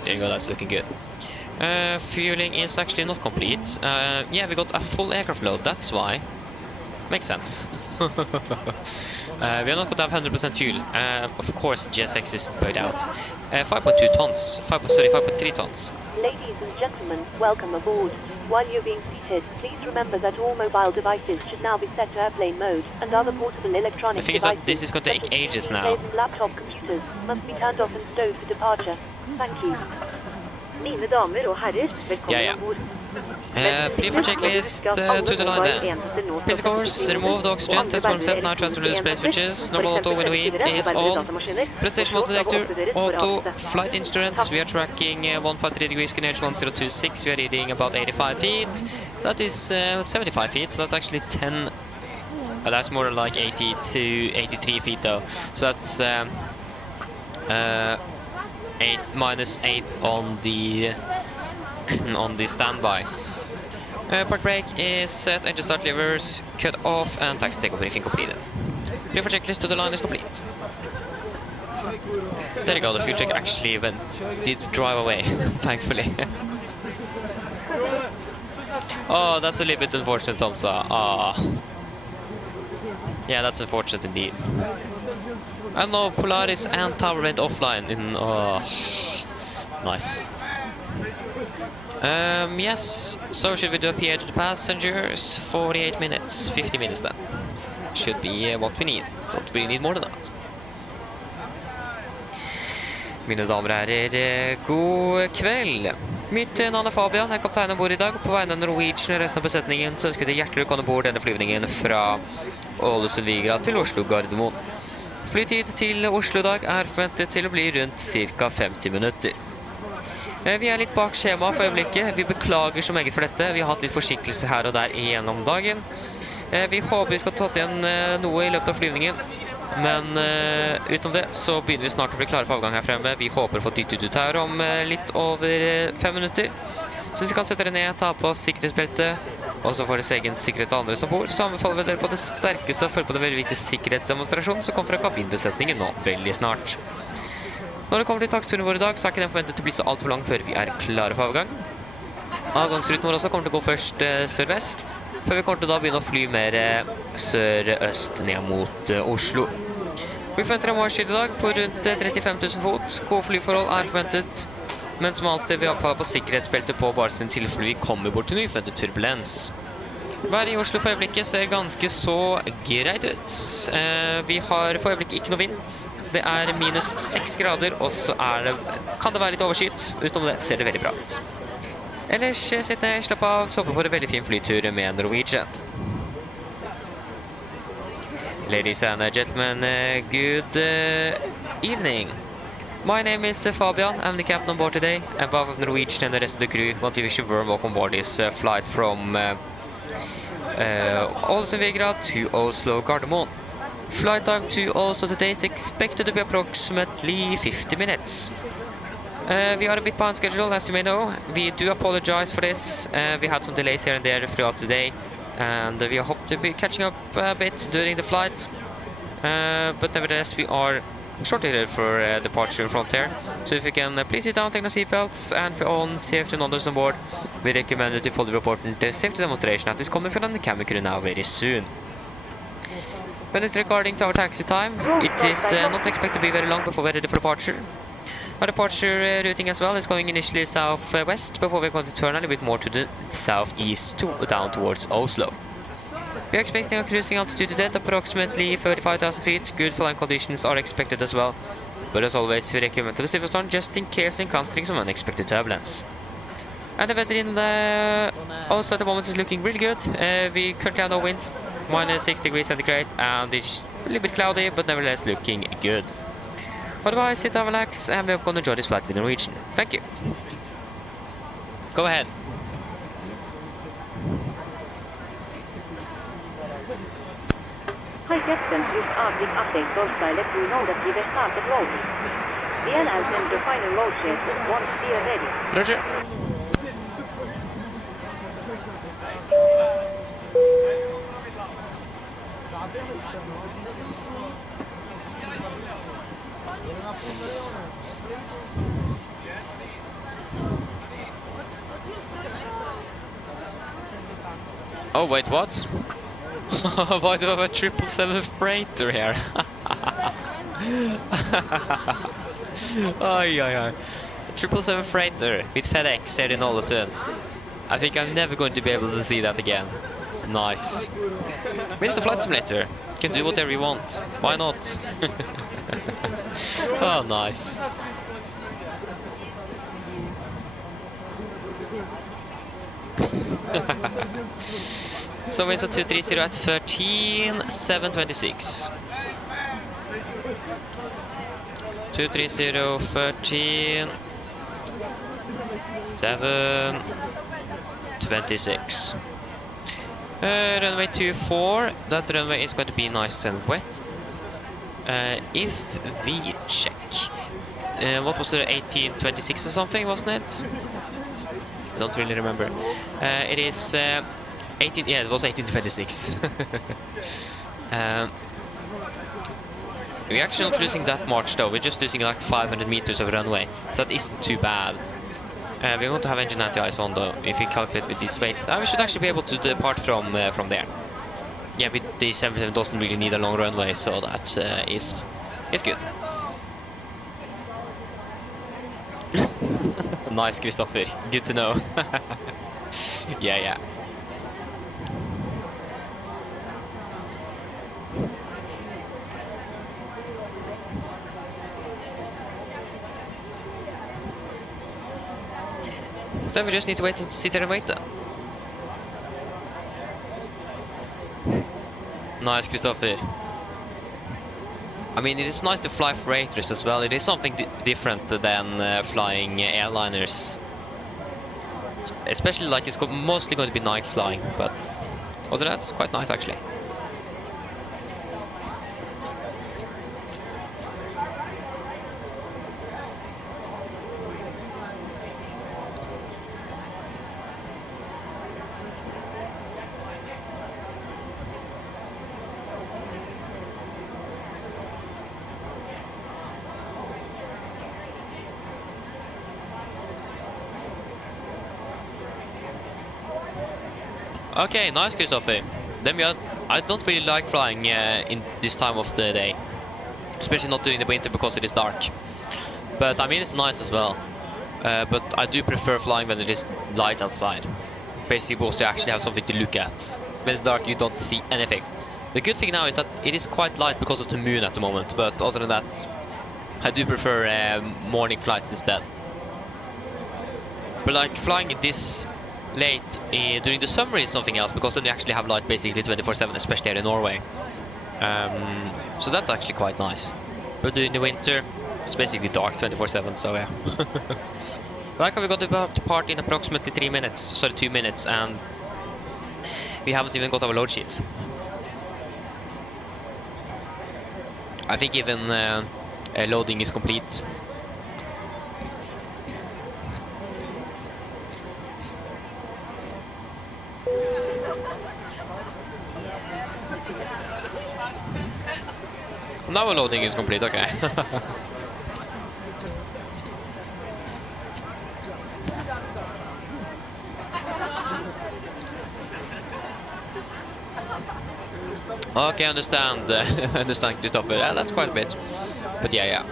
There you go, that's looking good. Fueling is actually not complete. Yeah, we got a full aircraft load, that's why. Makes sense. We are not going to have 100% fuel. Of course, GSX is buried out. 5.2 tons. 5.3 tons. Ladies and gentlemen, welcome aboard. While you're being seated, please remember that all mobile devices should now be set to airplane mode, and other portable electronic The thing is devices, that this is going to take ages now. and laptop computers, must be turned off and stowed for departure. Thank you. Mine damer og herrer, velkommen ombord. Please for checklist to the line then. Please course, remove the oxygen, test form set, now transfer the display switches, normal auto when we eat is on. Presentation auto detector, auto, flight instruments, we are tracking 153 degrees, QNH 1026, we are reading about 85 feet. That is 75 feet, so that's actually 10, that's more like 80 to 83 feet though. So that's 8 minus 8 on the standby. Park brake is set, engine start levers cut off, and taxi takeoff briefing completed. Clear for checklist to the line is complete. There you go, the fuel check actually did drive away, thankfully. Oh, that's a little bit unfortunate, Tomsa. Yeah, that's unfortunate indeed. I know Polaris and Tower went offline in... nice. Yes, so should we do a PA to the passengers? 48 minutes, 50 minutes then. Should be what we need. Don't really need more than that. Mine damer og herrer, god kveld. Mitt navn er Fabian, jeg er kaptein ombord I dag. På vegne av Norwegian og resten av besetningen så ønsker vi hjertelig velkommen ombord denne flyvningen fra Ålesund til Oslo Gardermoen. Flytid til Oslo I dag er forventet til å bli rundt ca. 50 minutter. Vi er litt bak skjema for øyeblikket. Vi beklager så meget for dette. Vi har hatt litt forsinkelser her og der gjennom dagen. Vi håper vi skal ta igjen noe I løpet av flyvningen. Men utenom det så begynner vi snart å bli klare for avgang her fremme. Vi håper å få dyttet ut her om litt over 5 minutter. Så hvis vi kan sette dere ned, ta på sikkerhetsbeltet, og så får dere egen sikkerhet og andre som bor, så anbefaler vi dere på det sterkeste å følge på den veldig viktige sikkerhetsdemonstrasjonen som kommer fra kabinbesetningen nå veldig snart. Når det kommer til taksturen vår I dag, så er ikke den forventet til å bli så alt for lang før vi er klare for avgang. Avgangsruten vår også kommer til å gå først sør-vest, før vi kommer til å da begynne å fly mer sør-øst ned mot Oslo. Vi forventer en marsjtid I dag på rundt 35 000 fot. Gode flyforhold er forventet, men som alltid vi oppfaller på sikkerhetsbeltet på bare sin tilfelle vi kommer bort til uforventet turbulens. Været I Oslo for øyeblikket ser ganske så greit ut. Vi har for øyeblikket ikke noe vind. Det er minus 6 grader, og så kan det være litt overskyet. Utenom det ser det veldig bra ut. Ellers sitt ned, slapp av, så håper på en veldig fin flytur med Norwegian. Ladies and gentlemen, good evening. My name is Fabian. I'm the captain on board today. On behalf of Norwegian and the rest of the crew, I want to wish you a warm welcome on board this flight from Ålesund to Oslo Gardermoen. Flight time to Oslo today is expected to be approximately 50 minutes. We are a bit behind schedule, as you may know. We do apologize for this. We had some delays here and there throughout the day, and we hope to be catching up a bit during the flight. But nevertheless, we are shortly here for departure in front here. So if you can please sit down, take your seatbelts, and for all safety and others on board, we recommend that you follow the important safety demonstration that is coming from the camera crew now very soon. When it's regarding to our taxi time, it is not expected to be very long before we're ready for departure. Our departure routing as well is going initially southwest before we're going to turn a little bit more to the southeast down towards Oslo. We are expecting a cruising altitude today at approximately 35,000 feet. Good flying conditions are expected as well. But as always, we recommend to the safe zone just in case encountering some unexpected turbulence. And the weather in the Oslo at the moment is looking really good. We currently have no winds, -6 degrees centigrade, and it's a little bit cloudy, but nevertheless looking good. Otherwise, sit down, relax, and we're going to enjoy this flight with Norwegian. Thank you. Go ahead. Hi Captain, this Arctic update Thursday let you know that we have started loading. We are now send the final load schedule once we are ready. Roger. Oh wait, what? Why do I have a 777 freighter here? Ay. A 777 freighter with FedEx here in Ålesund. I think I'm never going to be able to see that again. Nice. I mean, it's a flight simulator. You can do whatever you want. Why not? Oh, nice. So it's a 230 at 13,726. 230, 13, 726. Runway 24, that runway is going to be nice and wet. If we check, what was it, 1826 or something, wasn't it? I don't really remember. It is 18, yeah, it was 1826. We're actually not losing that much though, we're just losing like 500 meters of runway, so that isn't too bad. We're going to have engine anti-ice on though, if we calculate with this weight. We should actually be able to depart from there. Yeah, but the 777 doesn't really need a long runway, so that is good. Nice, Christopher. Good to know. Yeah. Then we just need to wait and sit there and wait then. Nice, Christopher. I mean, it is nice to fly freighters as well. It is something different than flying airliners. Especially like it's mostly going to be night flying, but although that's quite nice actually. Okay, nice, Christopher. Then I don't really like flying in this time of the day, especially not during the winter because it is dark. But I mean, it's nice as well. But I do prefer flying when it is light outside. Basically, because you actually have something to look at. When it's dark, you don't see anything. The good thing now is that it is quite light because of the moon at the moment. But other than that, I do prefer morning flights instead. But like flying this late during the summer is something else, because then you actually have light basically 24/7, especially here in Norway. So that's actually quite nice. But during the winter, it's basically dark 24/7, so yeah. Like how we got to depart in approximately 2 minutes, and we haven't even got our load sheets. I think even loading is complete. Now loading is complete, okay. Okay, understand, understand, Christopher. Yeah, that's quite a bit, but yeah.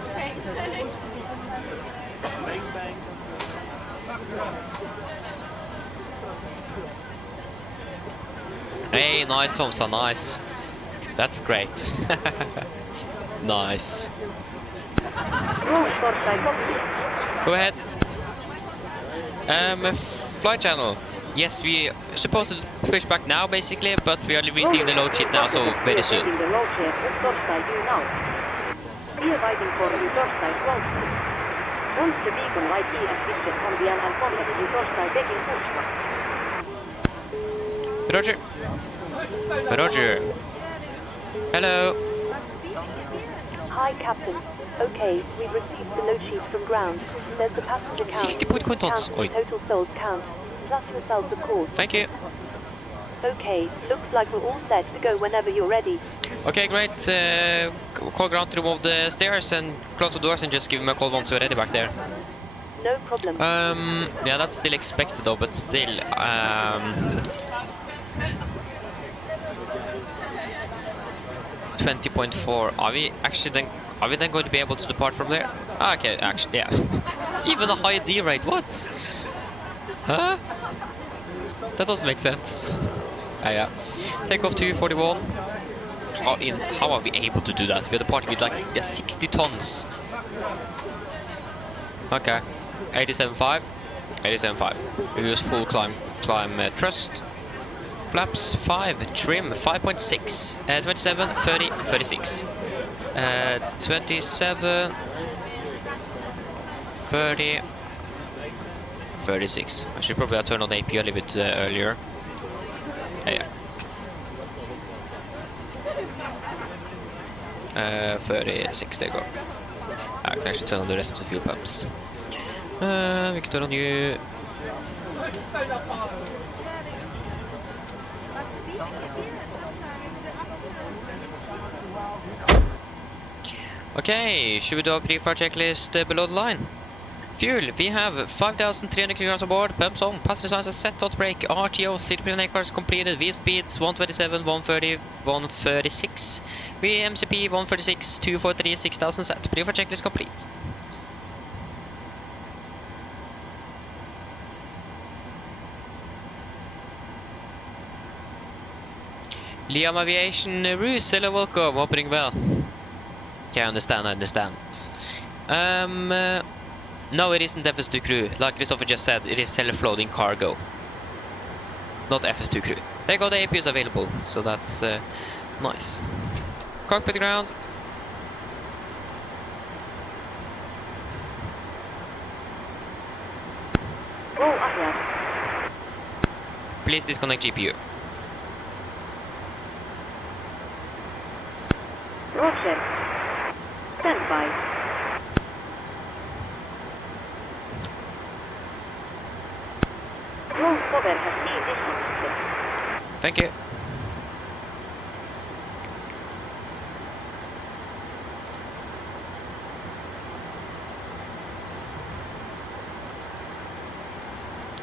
Hey, nice, Thompson, nice. That's great. Nice. Go ahead. Flight channel. Yes, we are supposed to push back now, basically, but we are receiving the load sheet now, so very soon. The load sheet is Torstai due now. We are waiting for you Torstai 12. Once the beacon light is fixed on the and contact you Torstai begging Oslo. Roger. Roger. Hello. Hi, Captain. Okay, we've received the load sheet from ground. There's the passenger count, 60.1 tons. count, total souls count, plus yourselves, of course. Thank you. Okay, looks like we're all set to go whenever you're ready. Okay, great. Call ground to remove the stairs and close the doors and just give me a call once we're ready back there. No problem. Yeah, that's still expected though, but still, 20.4. Are we then going to be able to depart from there? Ah, okay, actually, yeah. Even a high D rate, what? Huh? That doesn't make sense. Yeah. Take off 241. How are we able to do that? We're departing with like 60 tons. Okay. 87.5. 87.5. We use full climb thrust. Flaps 5, trim 5.6, 27, 30, 36, 27, 30, 36. I should probably have turned on the AP a little bit earlier. Yeah. 36, there you go. I can actually turn on the rest of the fuel pumps. We can turn on you. Okay, should we do a pre-flight checklist below the line? Fuel, we have 5,300 kilograms on board, pumps on, passenger signs are set, dot brake, RTO, seat cars completed, V speeds 127, 130, 136, VMCP 136, 243, 6,000 set, pre-flight checklist complete. Liam Aviation, Ruse, hello, welcome, opening well. Okay, I understand. No, it isn't FS2 crew. Like Christopher just said, it is self-loading cargo. Not FS2 crew. There you go, the AP is available, so that's nice. Cockpit ground. Please disconnect GPU. Roger. Stand by. Roll cover has been disconnected. Thank you.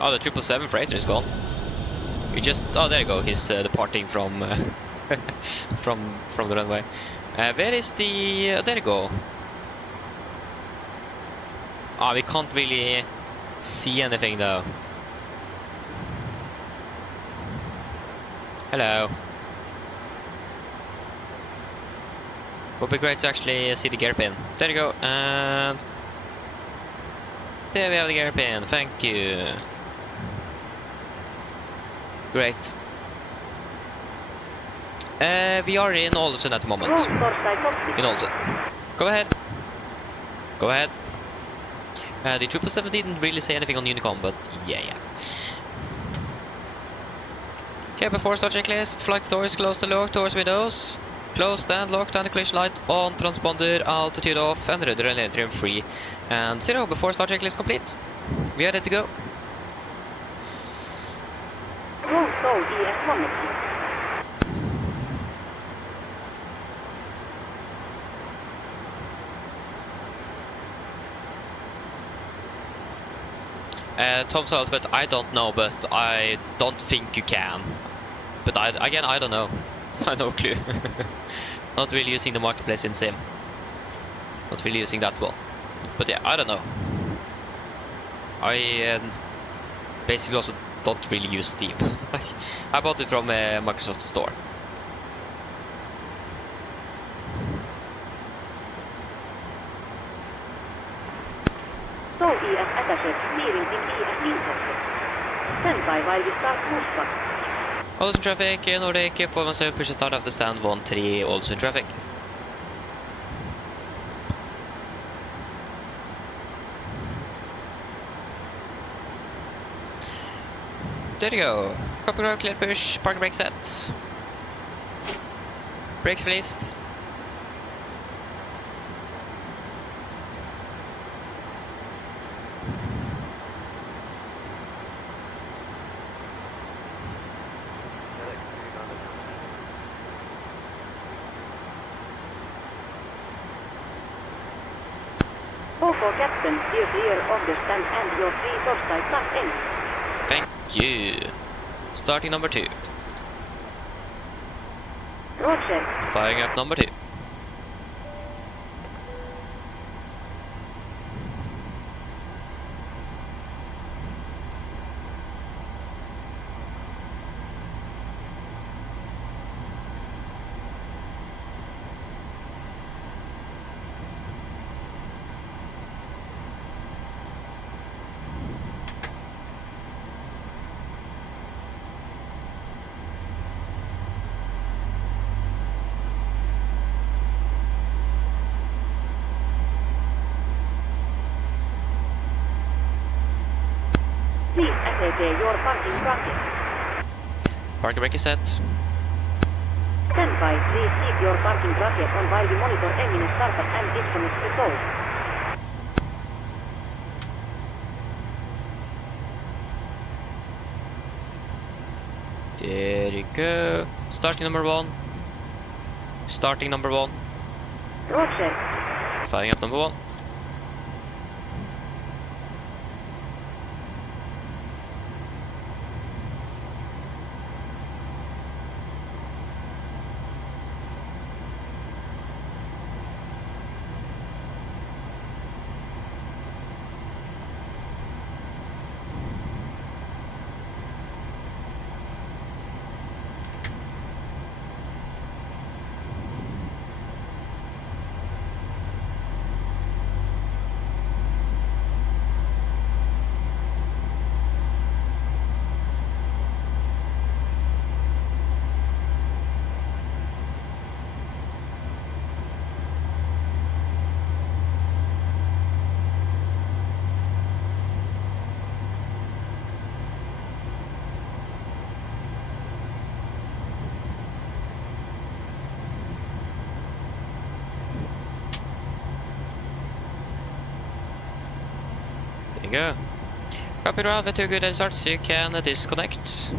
Oh, the 777 freighter is gone. You just... Oh, there you go. He's departing from from the runway. Where is the... there you go. We can't really see anything though. Hello. Would be great to actually see the gear pin. There you go, and there we have the gear pin. Thank you. Great. We are in Ålesund at the moment. In Ålesund. Go ahead. Go ahead. The 777 didn't really say anything on Unicom, but yeah. Okay, before start checklist, flight doors closed and locked, doors windows closed and locked, and the collision light on, transponder altitude off, and rudder and trim free. And 0 before start checklist complete. We are ready to go. Tom says, but I don't know, but I don't think you can. But I don't know. I have no clue. Not really using the marketplace in Sim. Not really using that well. But yeah, I don't know. I basically also don't really use Steam. I bought it from Microsoft Store. Roger, clearing in ESD sector. Stand by while we start pushback. Ålesund traffic, Nordic 417, push start after stand 13, Ålesund traffic. There you go. Copy ground, clear push, parking brake set. Brakes released. For captain, steer clear of the stand and your three topside flat ends. Thank you. Starting number 2. Roger. Firing up number 2. Please ascertain your parking bracket. Parking brake is set. Stand by, please keep your parking bracket on while we monitor engine startup and disconnect the source. There you go. Starting number 1. Starting number 1. Roger. Firing up number 1. There you go. Copy ground with 2 good head starts, so you can disconnect.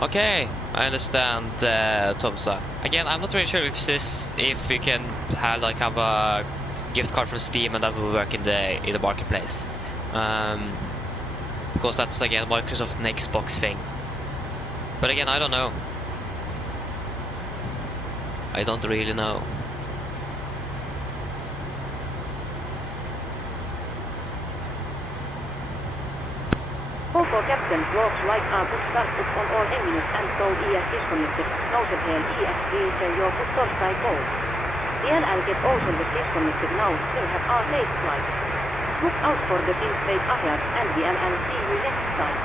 Okay, I understand, Tomsa. Again, I'm not really sure if you can have a gift card from Steam and that will work in the marketplace, because that's again Microsoft and Xbox thing. But again, I don't know. I don't really know. Call for captain, walks right are put started on all engines and so ES disconnected. Noted here ES reacher your put topside goal. DLL Ålesund disconnected now, still have our late flight. Look out for the pin straight ahead and DLL see you next time.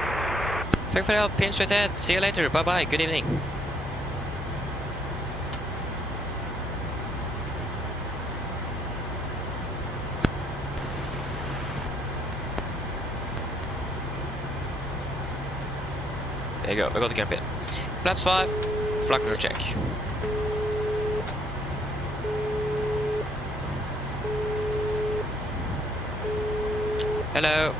Thanks for the help, pin straight ahead. See you later, bye bye, good evening. There you go, I got the cap in. Flaps 5, flak control check. Hello.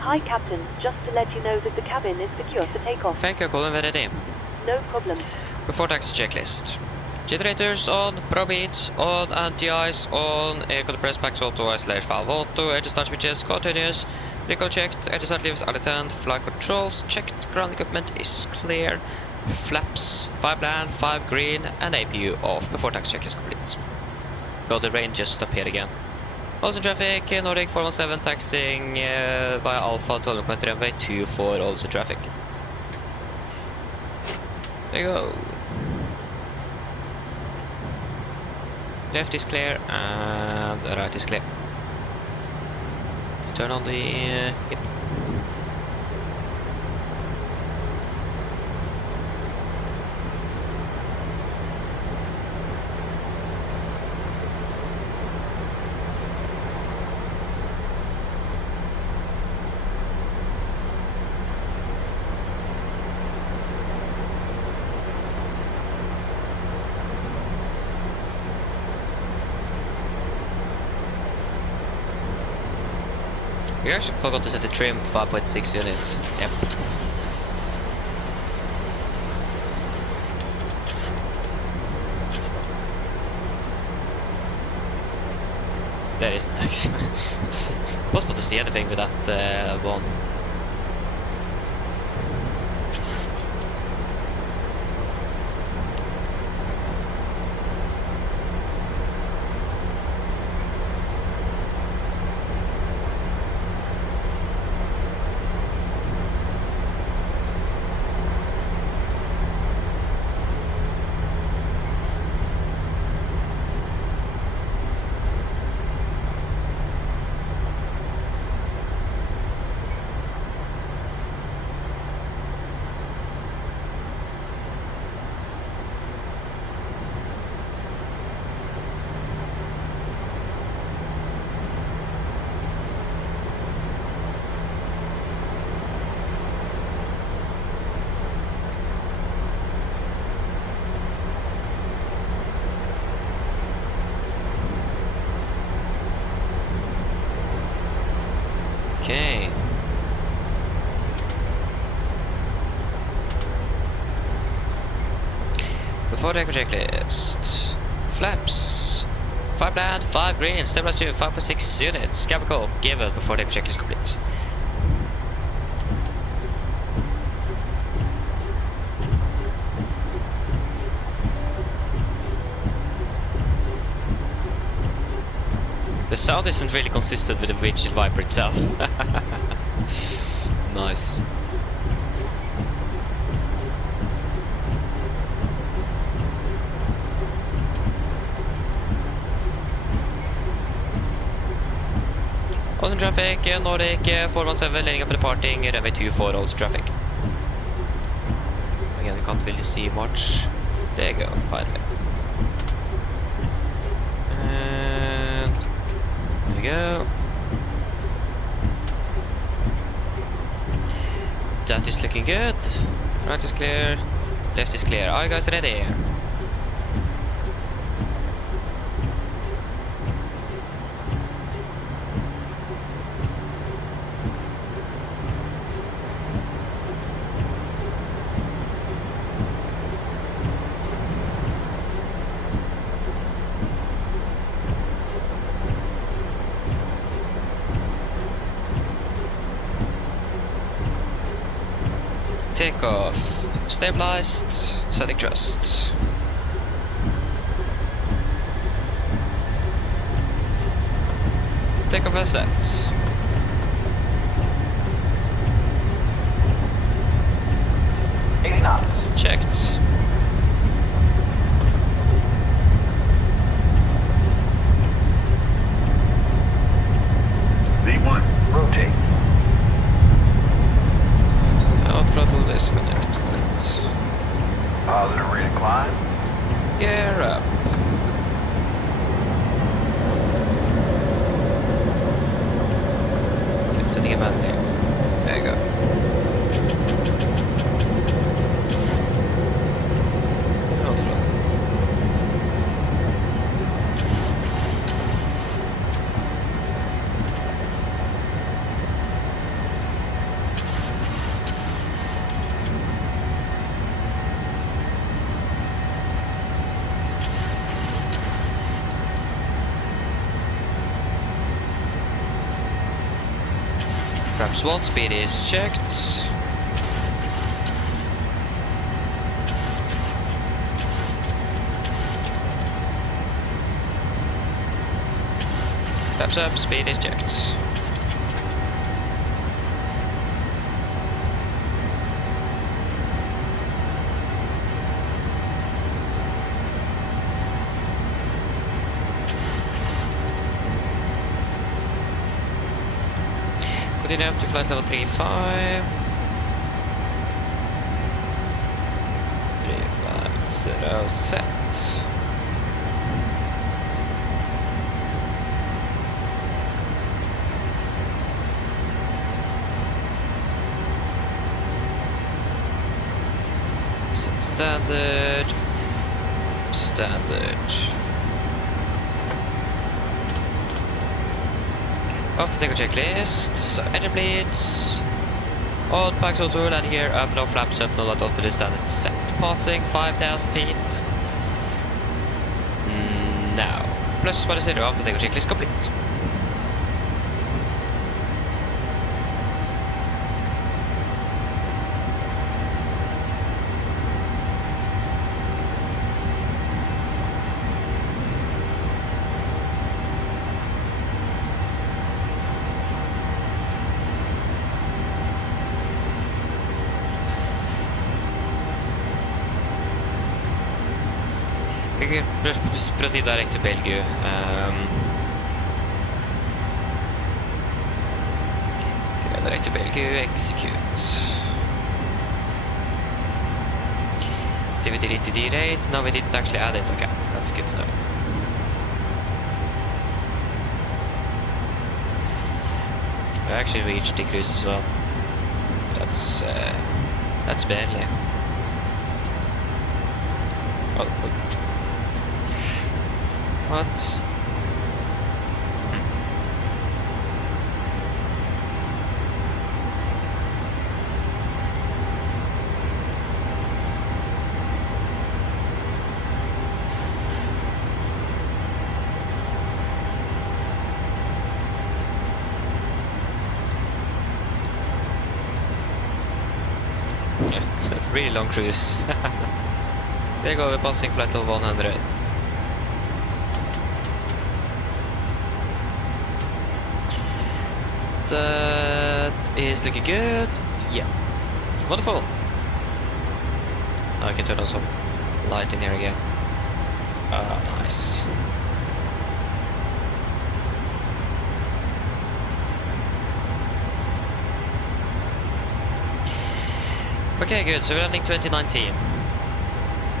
Hi, Captain. Just to let you know that the cabin is secure for takeoff. Thank you, calling VDD. No problem. Before taxi checklist. Generators on, ProBeat on, anti-ice on, air compressed packs auto, /valve auto, engine start switches, continuous, Vehicle checked, anti-side leaves are attend, flight controls checked, ground equipment is clear, flaps 5 land, 5 green, and APU off before taxi checklist complete. Got the rain just appeared again. Ålesund traffic, Nordic 417 taxiing via Alpha to Point runway 24 Ålesund traffic. There you go. Left is clear and right is clear. Turn on the hip. We actually forgot to set the trim 5.6 units. Yep. There is the taxi. It's impossible to see anything with that one. Okay. Before the checklist. Flaps. 5 land, 5 green, stabilize 2, 5.6 units. Chemical given before the checklist complete. The sound isn't really consistent with the windshield wiper itself. Nice. Ålesund traffic, Nordic 417, leading up and departing, runway 24 Ålesund traffic. Again, we can't really see much. There you go, finally. And there we go. That is looking good. Right is clear, left is clear. Are you guys ready? Takeoff. Stabilized. Setting thrust. Takeoff is set. Checked. V1, rotate. Out throttle disconnect. Positive rate of climb. Gear up. Okay, setting a man here. There you go. Out throttle. Flaps 1, speed is checked. Flaps up, speed is checked. Continue up to flight level 35. 350 set. Set standard. Standard. After take a checklist, so engine bleeds. All packs auto landing gear up, no flaps up, no light up, but standard set. Passing 5,000 feet. Now, plus by the 0 after take a checklist complete. Vi kan proceed direct to Belgium. Okay, direct to Belgium, execute. DVT rate. No, we didn't actually add it. Okay, that's good to know. We actually reached the cruise as well. That's barely. Oh. What? Yeah, it's a really long cruise. There you go, we're passing flight level 100. That is looking good. Yeah. Wonderful. Now I can turn on some light in here again. Nice. Okay, good. So we're landing 2019.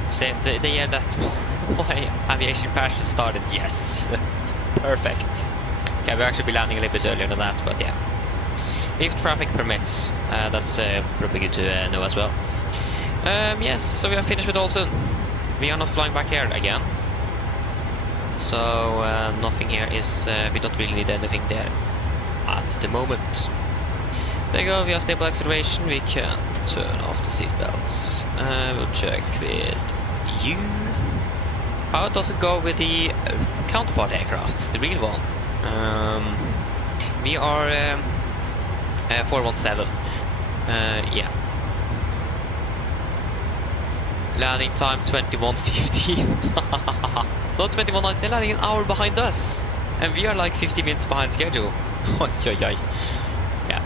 Same the year that my aviation passion started. Yes. Perfect. Okay, we'll actually be landing a little bit earlier than that, but yeah. If traffic permits, that's probably good to know as well. Yes, so we are finished with Ålesund. We are not flying back here again. So nothing here is, we don't really need anything there at the moment. There you go, we have stable acceleration, we can turn off the seat belts. We'll check with you. How does it go with the counterpart aircraft, the real one? We are 417. Yeah. Landing time 21:15. Not 21:19, they're landing an hour behind us. And we are like 50 minutes behind schedule. Yeah.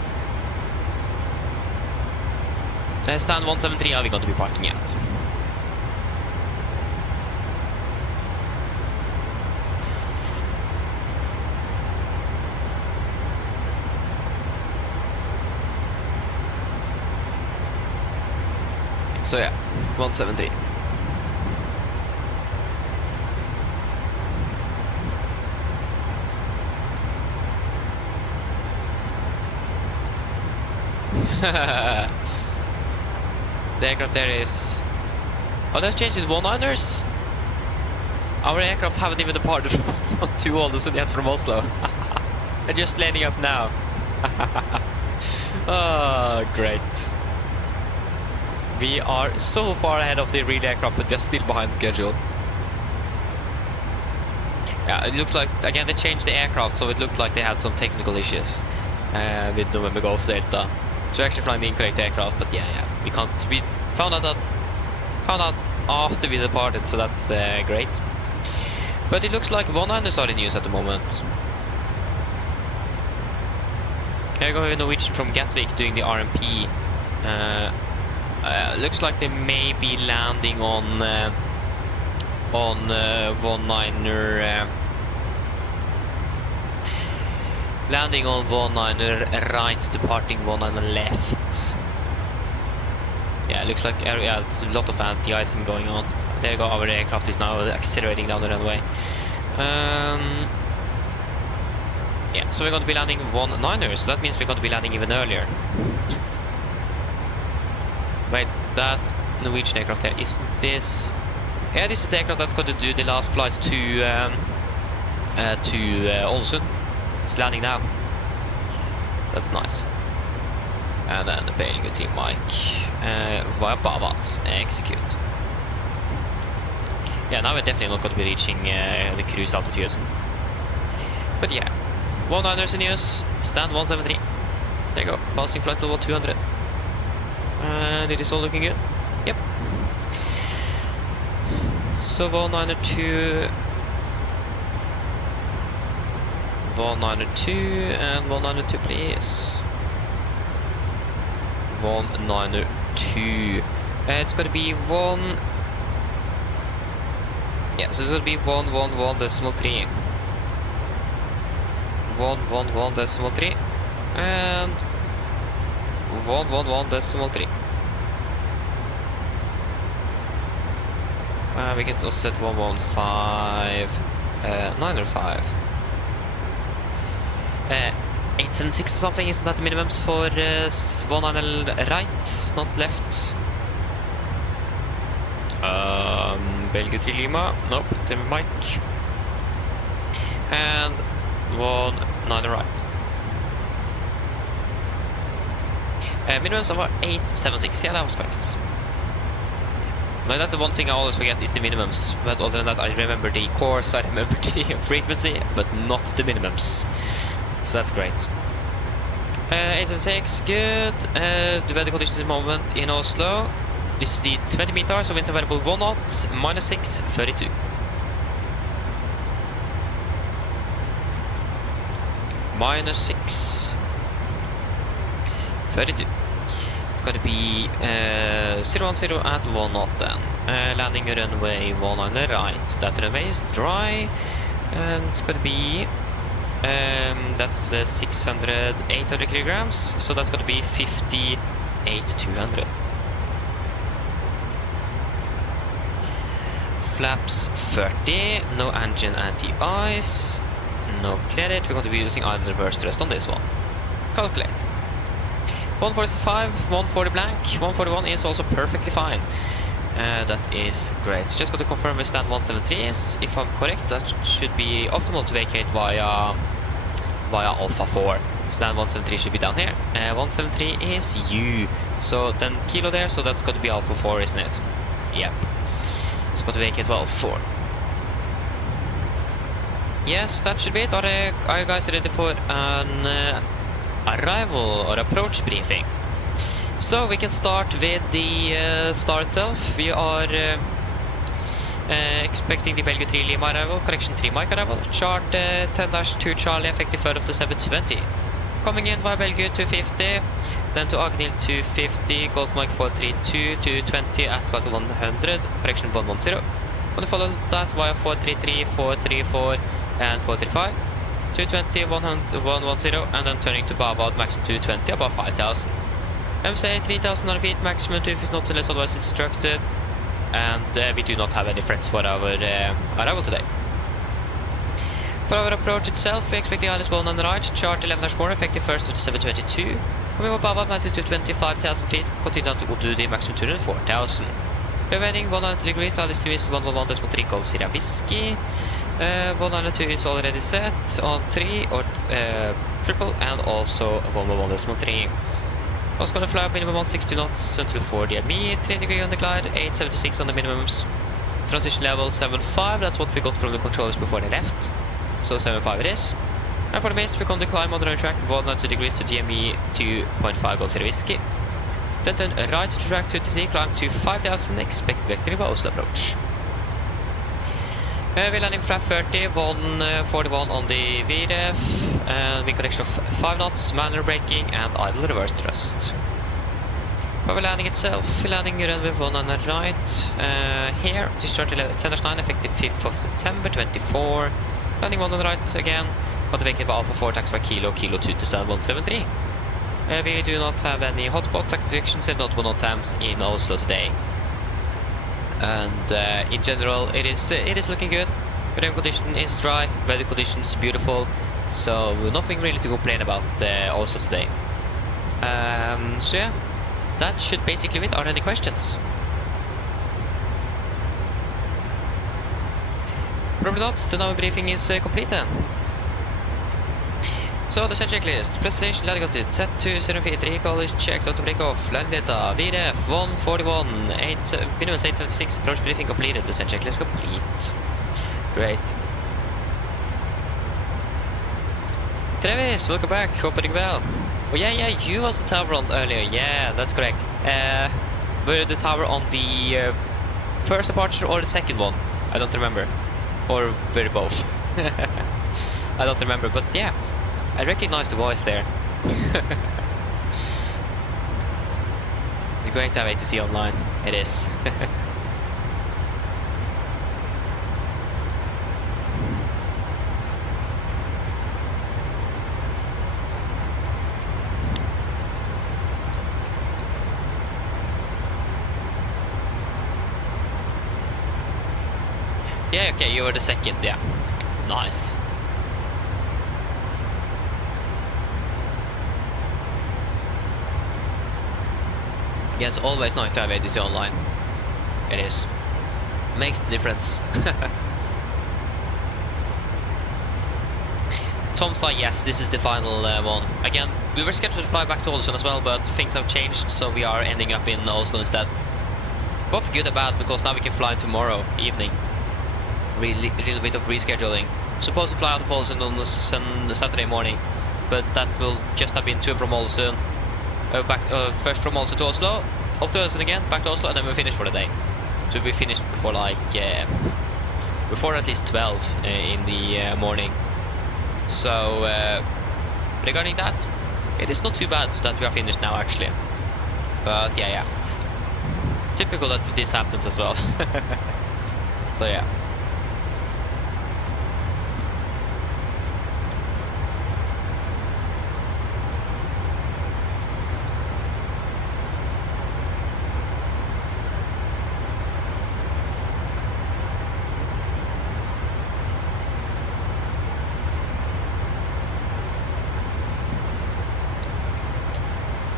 Stand 173 are we going to be parking at? So yeah, 173. The aircraft there is... Oh, they've changed it 1-liners? Our aircraft haven't even departed to Ålesund yet from Oslo. They're just landing up now. Oh, great. We are so far ahead of the real aircraft, but we are still behind schedule. Yeah, it looks like, again, they changed the aircraft, so it looked like they had some technical issues. with November Golf Delta. So we're actually flying the incorrect aircraft, but yeah, we can't. We found out after we departed, so that's great. But it looks like 19ers are in use at the moment. Here go Norwegian from Gatwick doing the RMP. Looks like they may be landing on 19er. Landing on 19er right, departing 19er left. Yeah, it looks like it's a lot of anti-icing going on. There you go, our aircraft is now accelerating down the runway. Yeah, so we're going to be landing 19er, so that means we're going to be landing even earlier. Wait, that Norwegian aircraft there, is this... Yeah, this is the aircraft that's going to do the last flight to Ålesund. It's landing now. That's nice. And then the Belgian team Mike via Bavat, execute. Yeah, now we're definitely not going to be reaching the cruise altitude. But yeah, 19ers in use, stand 173. There you go, passing flight level 200. And it is all looking good. Yep. So 192 and 192 please. 192. It's gonna be 1. Yeah, so it's gonna be 111.3. 111.3 and 111.3. We can also set 115.905. 876 or something, isn't that the minimums for 19 right, not left? Belgium 3 Lima, nope, it's Mike. And 19 right. Minimums are 876, yeah, that was correct. No, that's the one thing I always forget is the minimums. But other than that, I remember the course, I remember the frequency, but not the minimums. So that's great. 876, good. The weather conditions at the moment in Oslo. This is the 20 meters, so winds available 1 knot, -6, 32. -6, 32. It's going to be 010 at 1 knot then. Landing runway 1 on the right. That runway is dry. And it's going to be... that's 600, 800 kilograms. So that's going to be 58,200. Flaps 30. No engine anti-ice. No credit. We're going to be using idle reverse thrust on this one. Calculate. 145, 140 blank, 141 is also perfectly fine. That is great. Just got to confirm we stand 173 is, if I'm correct, that should be optimal to vacate via Alpha 4. Stand 173 should be down here. 173 is U. So then kilo there, so that's got to be Alpha 4, isn't it? Yep. It's got to vacate for Alpha 4. Yes, that should be it. Are you guys ready for an arrival or approach briefing? So we can start with the star itself. We are expecting the Belgium 3 Lima arrival, correction 3 Mike arrival, chart 10-2 Charlie, effective 3rd of the 720. Coming in via Belgium 250, then to Agnil 250, Golf Mike 432, 220 at flight 100, correction 110. Going to follow that via 433, 434 and 435. 220, 110, and then turning to Baba, maximum 220, about 5,000. MSA 3,000 feet, maximum 2 knots unless otherwise instructed. And we do not have any friends for our arrival today. For our approach itself, we expect the ILS 1 on the right, chart 11-4, effective 1st of the 722. Coming up Baba, altitude 25,000 feet, continue down to Odudi, maximum 204,000. Remaining 190 degrees, ILS 3 is 111.3 Gold Sierra Whiskey. 192 is already set on 3 or triple, and also 111.3. I was going to fly up minimum 160 knots until 4 DME, 3 degree on the glide, 876 on the minimums. Transition level 75, that's what we got from the controllers before they left. So 75 it is. And for the base, we're going to climb on the track 102 degrees to GME 2.5 Golf Zero Whiskey. Then turn right to track 23, climb to 5000, expect vectoring by Oslo approach. We're landing flap 30, 141 on the VDF, and wind correction of 5 knots, manual braking, and idle reverse thrust. For the landing itself, we're landing runway 1 on the right, here, discharge 10-9, effective 5th of September 24, landing 1 on the right again, got vacant by Alpha 4, taxi by Kilo 2 to stand 173. We do not have any hotspot taxi restrictions and not 1 times in Oslo today. And in general, it is looking good. Ground condition is dry, weather conditions beautiful, so nothing really to complain about also today. So yeah, that should basically it. Are there any questions? Probably not. The now briefing is complete then. So the set checklist: presentation, landing altitude set to 043, call is checked, auto break off, landing data, VDF 141, minus 876, approach briefing completed, the set checklist complete. Great. Travis, welcome back, hope you're doing well. Oh yeah, you was the tower on earlier, yeah, that's correct. Were the tower on the first departure or the second one? I don't remember. Or were both? I don't remember, but yeah. I recognize the voice there. It's great to have ATC online. It is. Yeah, okay, you were the second, yeah. Nice. Yeah, it's always nice to have ATC online. It is. Makes the difference. Tom said yes, this is the final one. Again, we were scheduled to fly back to Ålesund as well, but things have changed, so we are ending up in Oslo instead. Both good and bad, because now we can fly tomorrow evening. Really, a little bit of rescheduling. Supposed to fly out of Ålesund on the Saturday morning, but that will just have been to and from Ålesund. Back first from Ålesund to Oslo, up to Ålesund again, back to Oslo, and then we'll finish for the day. So we'll be finished before like before at least 12 in the morning. So regarding that, it is not too bad that we are finished now actually. But yeah, typical that this happens as well. So yeah.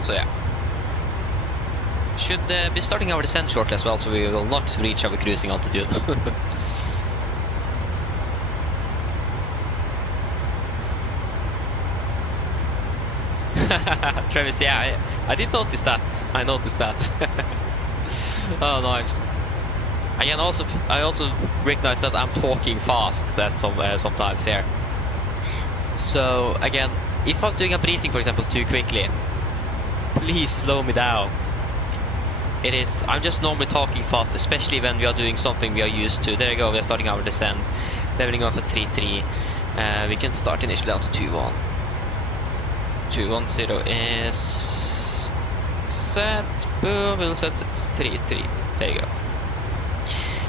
So yeah, should be starting our descent shortly as well, so we will not reach our cruising altitude. Travis, yeah, I did notice that. I noticed that. Oh, nice. Again, I also recognize that I'm talking fast. That sometimes here. So again, if I'm doing a briefing, for example, too quickly, please slow me down. I'm just normally talking fast, especially when we are doing something we are used to. There you go, we are starting our descent. Leveling off at 3-3. We can start initially down to 2-1. 210 is set. Boom, we'll set 3-3. There you go.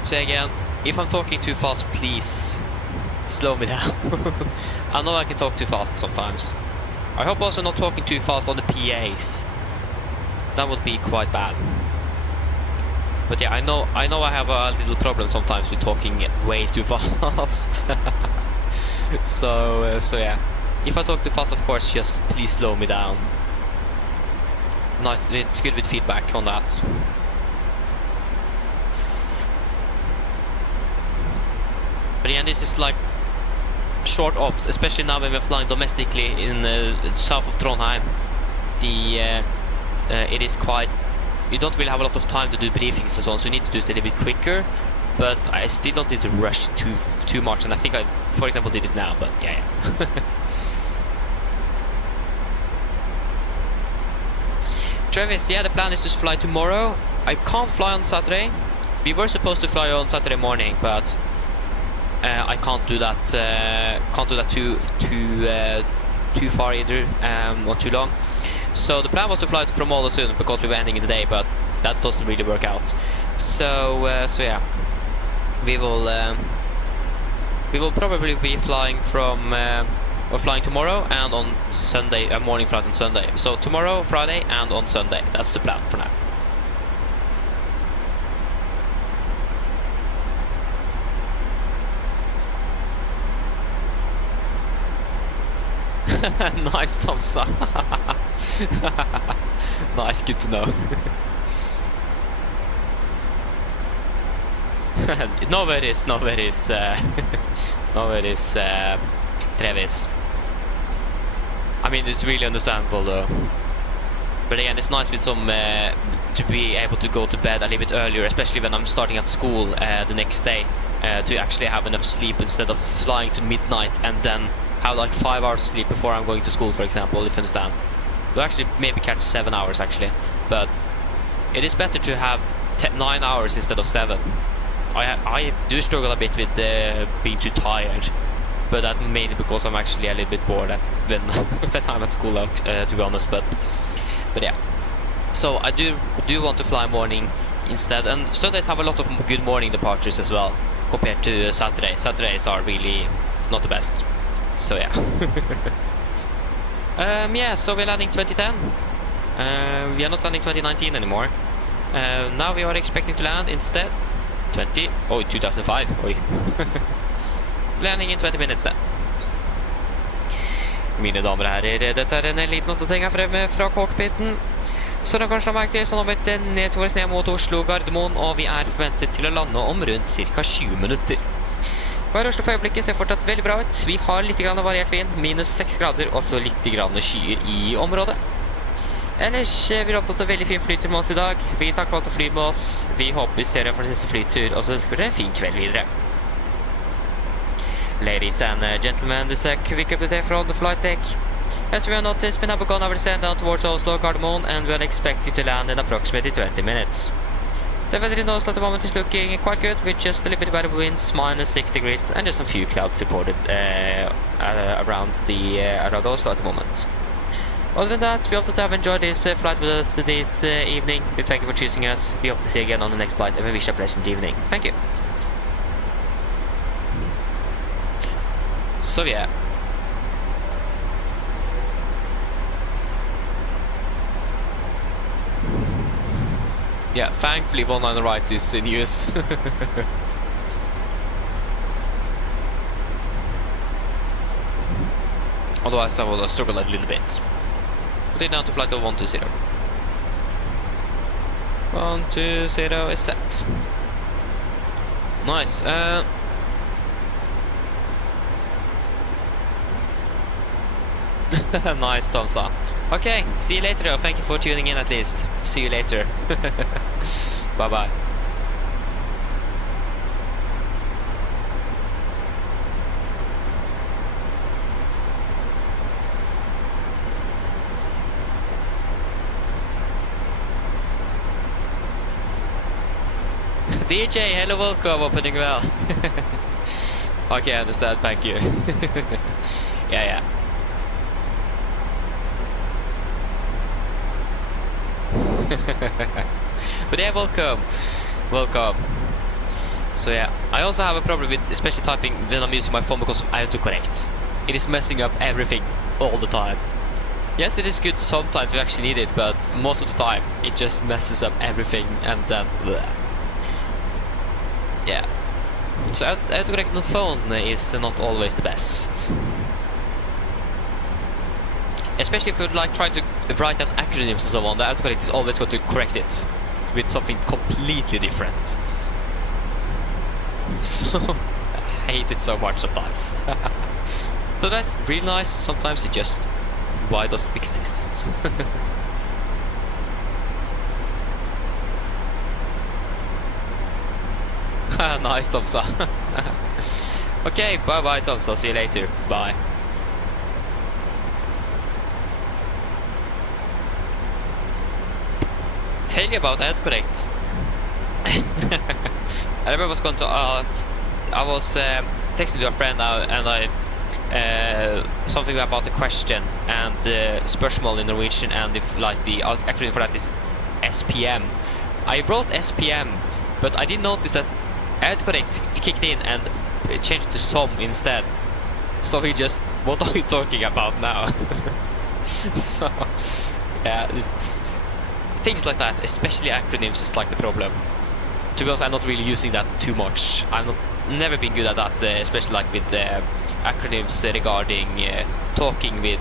So again, if I'm talking too fast, please slow me down. I know I can talk too fast sometimes. I hope also not talking too fast on the PAs. That would be quite bad. But yeah, I know I have a little problem sometimes with talking way too fast. So yeah, if I talk too fast, of course, just please slow me down. Nice, it's good with feedback on that. But yeah, this is like short ops, especially now when we're flying domestically in south of Trondheim. It is quite, you don't really have a lot of time to do briefings and so on, so you need to do it a little bit quicker, but I still don't need to rush too much, and I think I, for example, did it now, but yeah. Travis, yeah, the plan is to fly tomorrow. I can't fly on Saturday. We were supposed to fly on Saturday morning, but I can't do that. Can't do that too far either, or too long. So the plan was to fly from Ålesund because we were ending in the day, but that doesn't really work out. So yeah, we will probably be flying from or flying tomorrow and on Sunday, a morning flight on Sunday. So tomorrow, Friday, and on Sunday. That's the plan for now. Nice, Tomsa. Nice, good to know. No worries, Travis. I mean, it's really understandable though. But again, it's nice with some to be able to go to bed a little bit earlier, especially when I'm starting at school the next day, to actually have enough sleep instead of flying to midnight and then have like 5 hours of sleep before I'm going to school, for example, if you understand. We'll actually maybe catch 7 hours actually, but it is better to have 9 hours instead of 7. I do struggle a bit with being too tired, but that's mainly because I'm actually a little bit bored when I'm at school, to be honest. But yeah, so I do want to fly morning instead, and Sundays have a lot of good morning departures as well compared to Saturday. Saturdays are really not the best. So yeah. Yeah, so we're landing 2010. We are not landing 2019 anymore. Now we are expecting to land instead 2005. Oi. Landing in 20 minutes then. Mine damer og herrer, dette er en liten oppdatering her fremme fra cockpiten. Så da kanskje har merket det, så nå vet det ned mot Oslo Gardermoen, og vi er forventet til å lande om rundt ca. 20 minutter. Vær Oslo for øyeblikket ser fortsatt veldig bra ut. Vi har litt variert vind, minus 6 grader, og så litt skyer i området. Ellers vi har opptatt av veldig fin flytur med oss i dag. Vi takker for alt å fly med oss. Vi håper vi ser dere for den siste flytur, og så ønsker dere en fin kveld videre. Ladies and gentlemen, this is a quick update from the flight deck. As we have noticed, we have begun our descent down towards Oslo Gardermoen, and we are expected to land in approximately 20 minutes. The weather in Oslo at the moment is looking quite good, with just a little bit of variable winds, minus 6 degrees, and just a few clouds reported around Oslo at the moment. Other than that, we hope that you have enjoyed this flight with us this evening. We thank you for choosing us. We hope to see you again on the next flight, and we wish you a pleasant evening. Thank you. So yeah. Yeah, thankfully 19 right is in use. Otherwise I would have struggled a little bit. Continue down to flight of 120. 120 is set. Nice. Nice, Tomsa. Okay, see you later though. Thank you for tuning in at least. See you later. Bye bye. DJ, hello, welcome, opening well. Okay, I understand, thank you. Yeah. But yeah, welcome. So yeah, I also have a problem with especially typing when I'm using my phone because of autocorrect. It is messing up everything all the time. Yes, it is good sometimes we actually need it, but most of the time it just messes up everything and then bleh. Yeah. So autocorrect on the phone is not always the best. Especially if you like try to write an acronyms and so on, the autocorrect is always going to correct it with something completely different. So I hate it so much sometimes. So that's really nice. Sometimes it just, why does it exist? Nice, Tomsa. Okay, bye bye, Tomsa. See you later. Bye. tell you about that, correct? I remember I was going to I was texting to a friend and I something about the question and spørsmål in Norwegian, and if like the acronym for that is SPM. I wrote SPM, but I didn't notice that autocorrect kicked in and changed to SOM instead. So he just, what are you talking about now? So yeah, it's things like that, especially acronyms, is like the problem. To be honest, I'm not really using that too much. Never been good at that, especially like with acronyms regarding talking with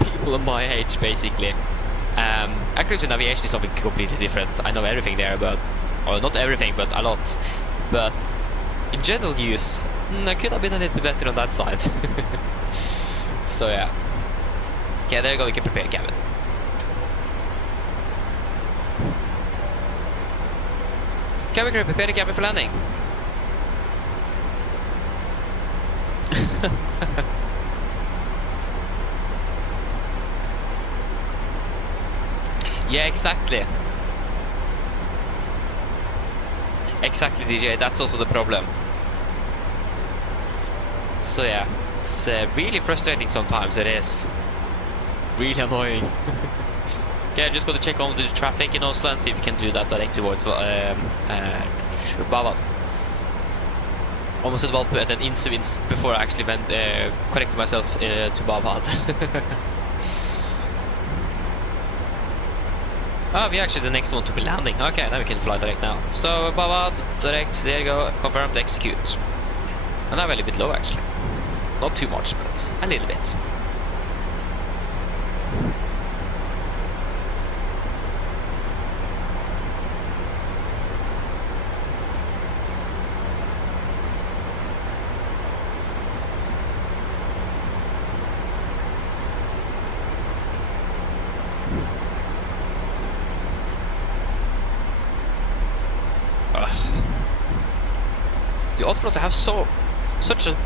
people of my age, basically. Acronyms in aviation is something completely different. I know everything there, but, or not everything, but a lot. But in general use, I could have been a little bit better on that side. So yeah. Okay, there you go, we can prepare cabin. Cabin crew, prepare the cabin for landing. Yeah, exactly. Exactly, DJ, that's also the problem. So yeah, it's really frustrating sometimes, it is. It's really annoying. Okay, I just got to check on the traffic in Oslo and see if we can do that direct towards Bavad. Almost at Valpo and then Insuvinst before I actually went corrected myself to Bavad. Oh, we're actually the next one to be landing. Okay, then we can fly direct now. So Bavad, direct, there you go, confirmed, execute. And I'm a little bit low actually. Not too much, but a little bit. The Autopilot have such a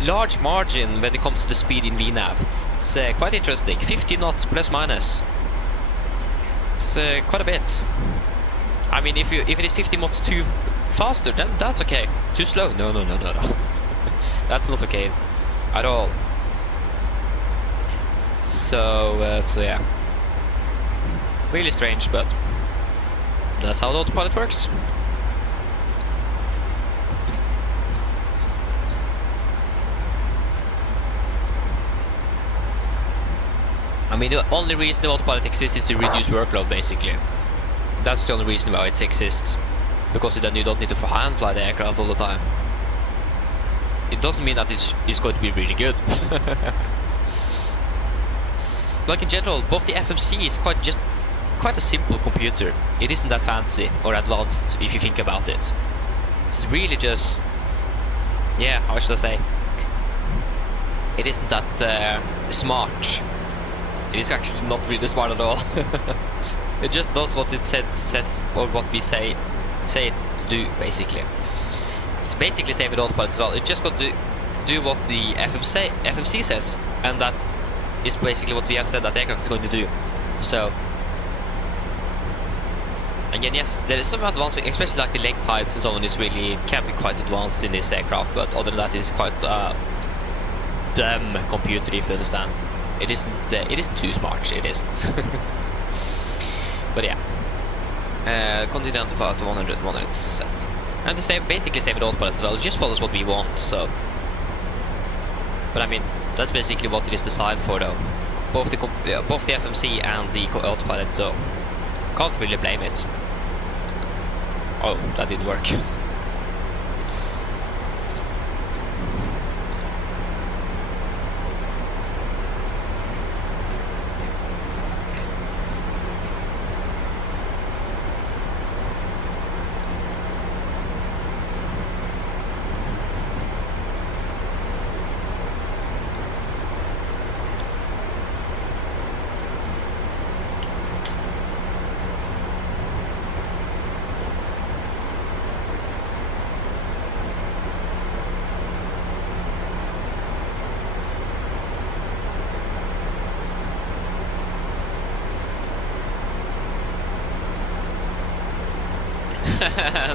large margin when it comes to the speed in VNAV. It's quite interesting. 50 knots plus minus. It's quite a bit. I mean, if it is 50 knots too faster, then that's okay. Too slow? No. That's not okay at all. So yeah. Really strange, but that's how the Autopilot works. I mean, the only reason the Autopilot exists is to reduce workload, basically. That's the only reason why it exists. Because then you don't need to hand fly the aircraft all the time. It doesn't mean that it's going to be really good. Like in general, both the FMC is quite a simple computer. It isn't that fancy or advanced if you think about it. It's really just, yeah, how should I say? It isn't that smart. It is actually not really smart at all. It just does what it says, or what we say it to do, basically. It's basically same with Autopilot as well. It just got to do what the FMC says, and that is basically what we have said that the aircraft is going to do. So again, yes, there is some advancement, especially like the leg types and so on can be quite advanced in this aircraft, but other than that, it's quite dumb computer, if you understand. It isn't too smart, it isn't. But yeah. Continue to 100 set. And the same, basically same with Autopilot as well, it just follows what we want, so. But I mean, that's basically what it is designed for though. Both the FMC and the Autopilot, so can't really blame it. Oh, that didn't work.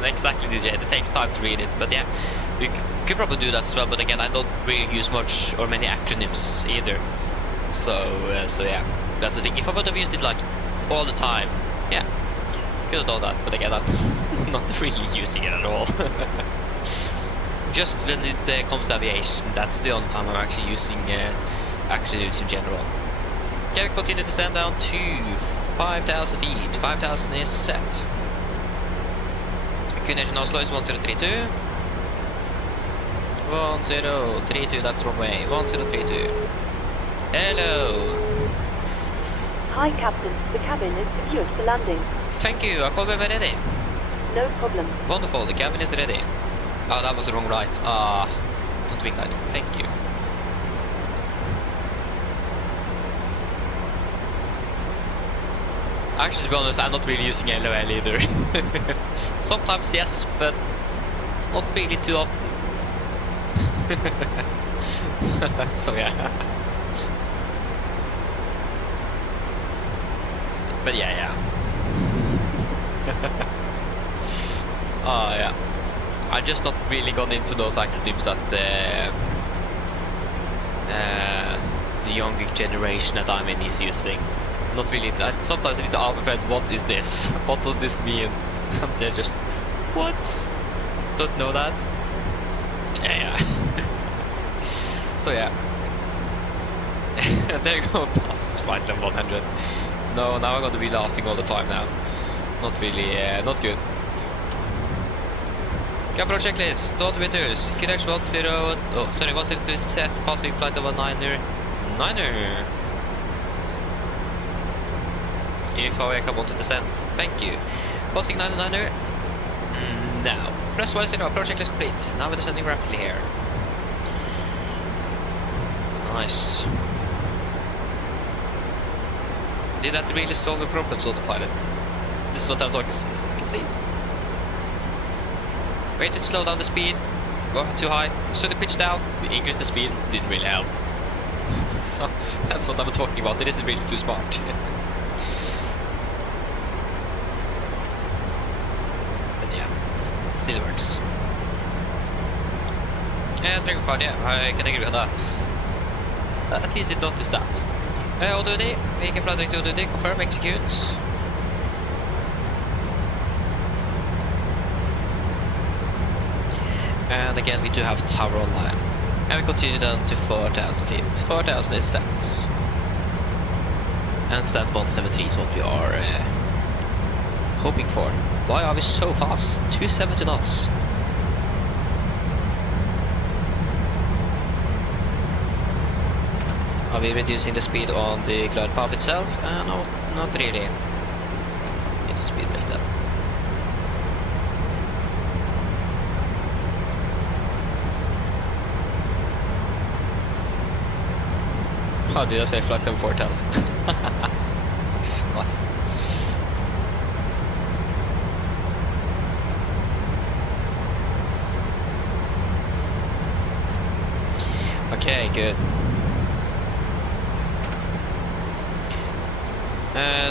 Exactly, DJ. It takes time to read it, but yeah, you could probably do that as well. But again, I don't really use much or many acronyms either. So yeah, that's the thing. If I would have used it like all the time, yeah, could have done that. But again, I'm not really using it at all. Just when it comes to aviation, that's the only time I'm actually using acronyms in general. Okay, we continue to stand down to 5,000 feet. 5,000 is set. Destination Oslo is 1032. 1032, that's the wrong way. 1032. Hello. Hi, Captain. The cabin is secure for landing. Thank you. I call me ready. No problem. Wonderful. The cabin is ready. Oh, that was the wrong right. Not wing light. Thank you. Actually, to be honest, I'm not really using LOL either. Sometimes yes, but not really too often. So yeah. But yeah. Oh yeah. I just not really gone into those acronyms that the younger generation that I'm in is using. Not really. Sometimes I need to ask my friend, what is this? What does this mean? And they're just, what? Don't know that? Yeah. So yeah. There you go, past flight level 100. No, now I'm going to be laughing all the time now. Not really, not good. Approach checklist, daughter meters, QNH 102 set, passing flight level 9er. If I come on to descent, thank you. Passing 9er. Now, press 10, approach checklist complete. Now we're descending rapidly here. Nice. Did that really solve the problems, autopilot? This is what I'm talking about. You can see. Wait to slow down the speed. Go too high. So the pitch down. We increase the speed. Didn't really help. So that's what I'm talking about. It isn't really too smart. But yeah, it still works. Yeah, trigger card. Yeah, I can agree with that. At least it noticed that. ODD, we can fly direct to ODD, confirm, execute. And again, we do have tower online. And we continue down to 4,000 feet. 4,000 is set. And stand 173 is what we are hoping for. Why are we so fast? 270 knots. Are we reducing the speed on the glide path itself? No, not really. It's a speed break then. How did I say flight level 4,000? Nice. Okay, good.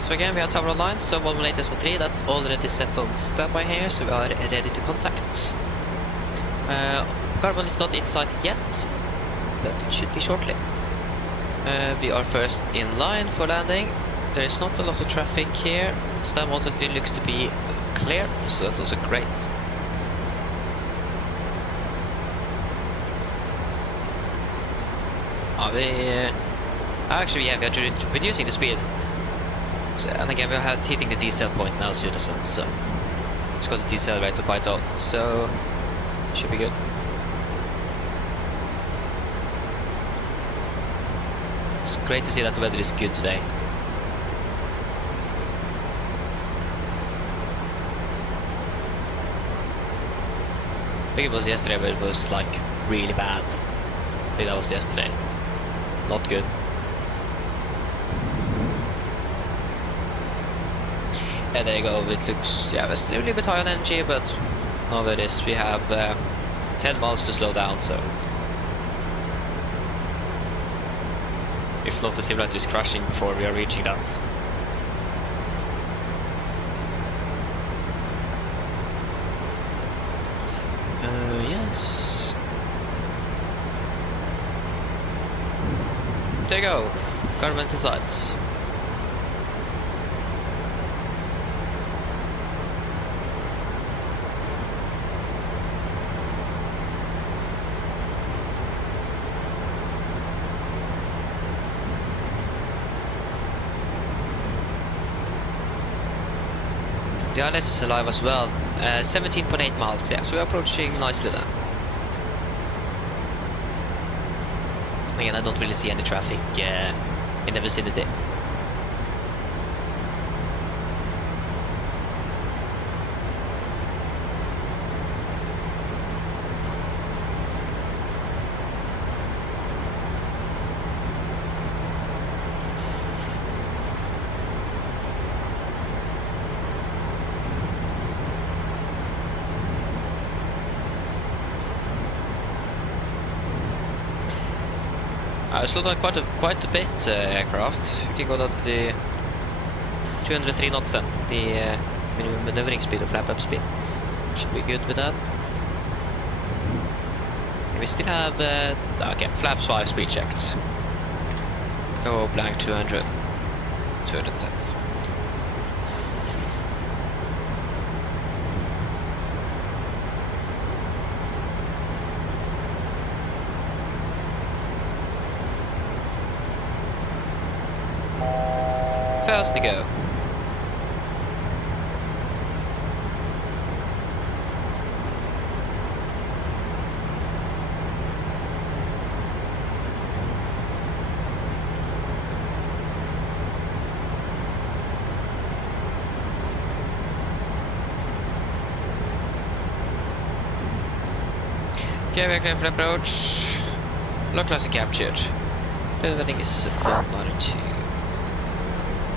So again, we have tower online, so 118S43, that's already set on standby here, so we are ready to contact. Carbon is not in sight yet, but it should be shortly. We are first in line for landing. There is not a lot of traffic here. Stand 173 looks to be clear, so that's also great. Are we... Actually, yeah, we are reducing the speed. So, and again, we're hitting the decel point now soon as well, so it's got to decelerate to quite all, so should be good. It's great to see that the weather is good today. I think it was yesterday, but it was like really bad. I think that was yesterday. Not good. Yeah, there you go. It looks, yeah, we're still a little bit high on energy, but no worries. We have 10 miles to slow down, so if not, the simulator is crashing before we are reaching that. There you go. Garments and sides. The ILS is alive as well. 17.8 miles, yeah, so we're approaching nicely then. Again, I don't really see any traffic in the vicinity. I slowed down quite a bit aircraft. You can go down to the 203 knots then, the minimum maneuvering speed or flap up speed. Should be good with that. And we still have okay, flaps 5 speed checked. Go blank 200 sets. Fast to go. Okay, we're clear for approach. Localizer captured. The wedding is 192.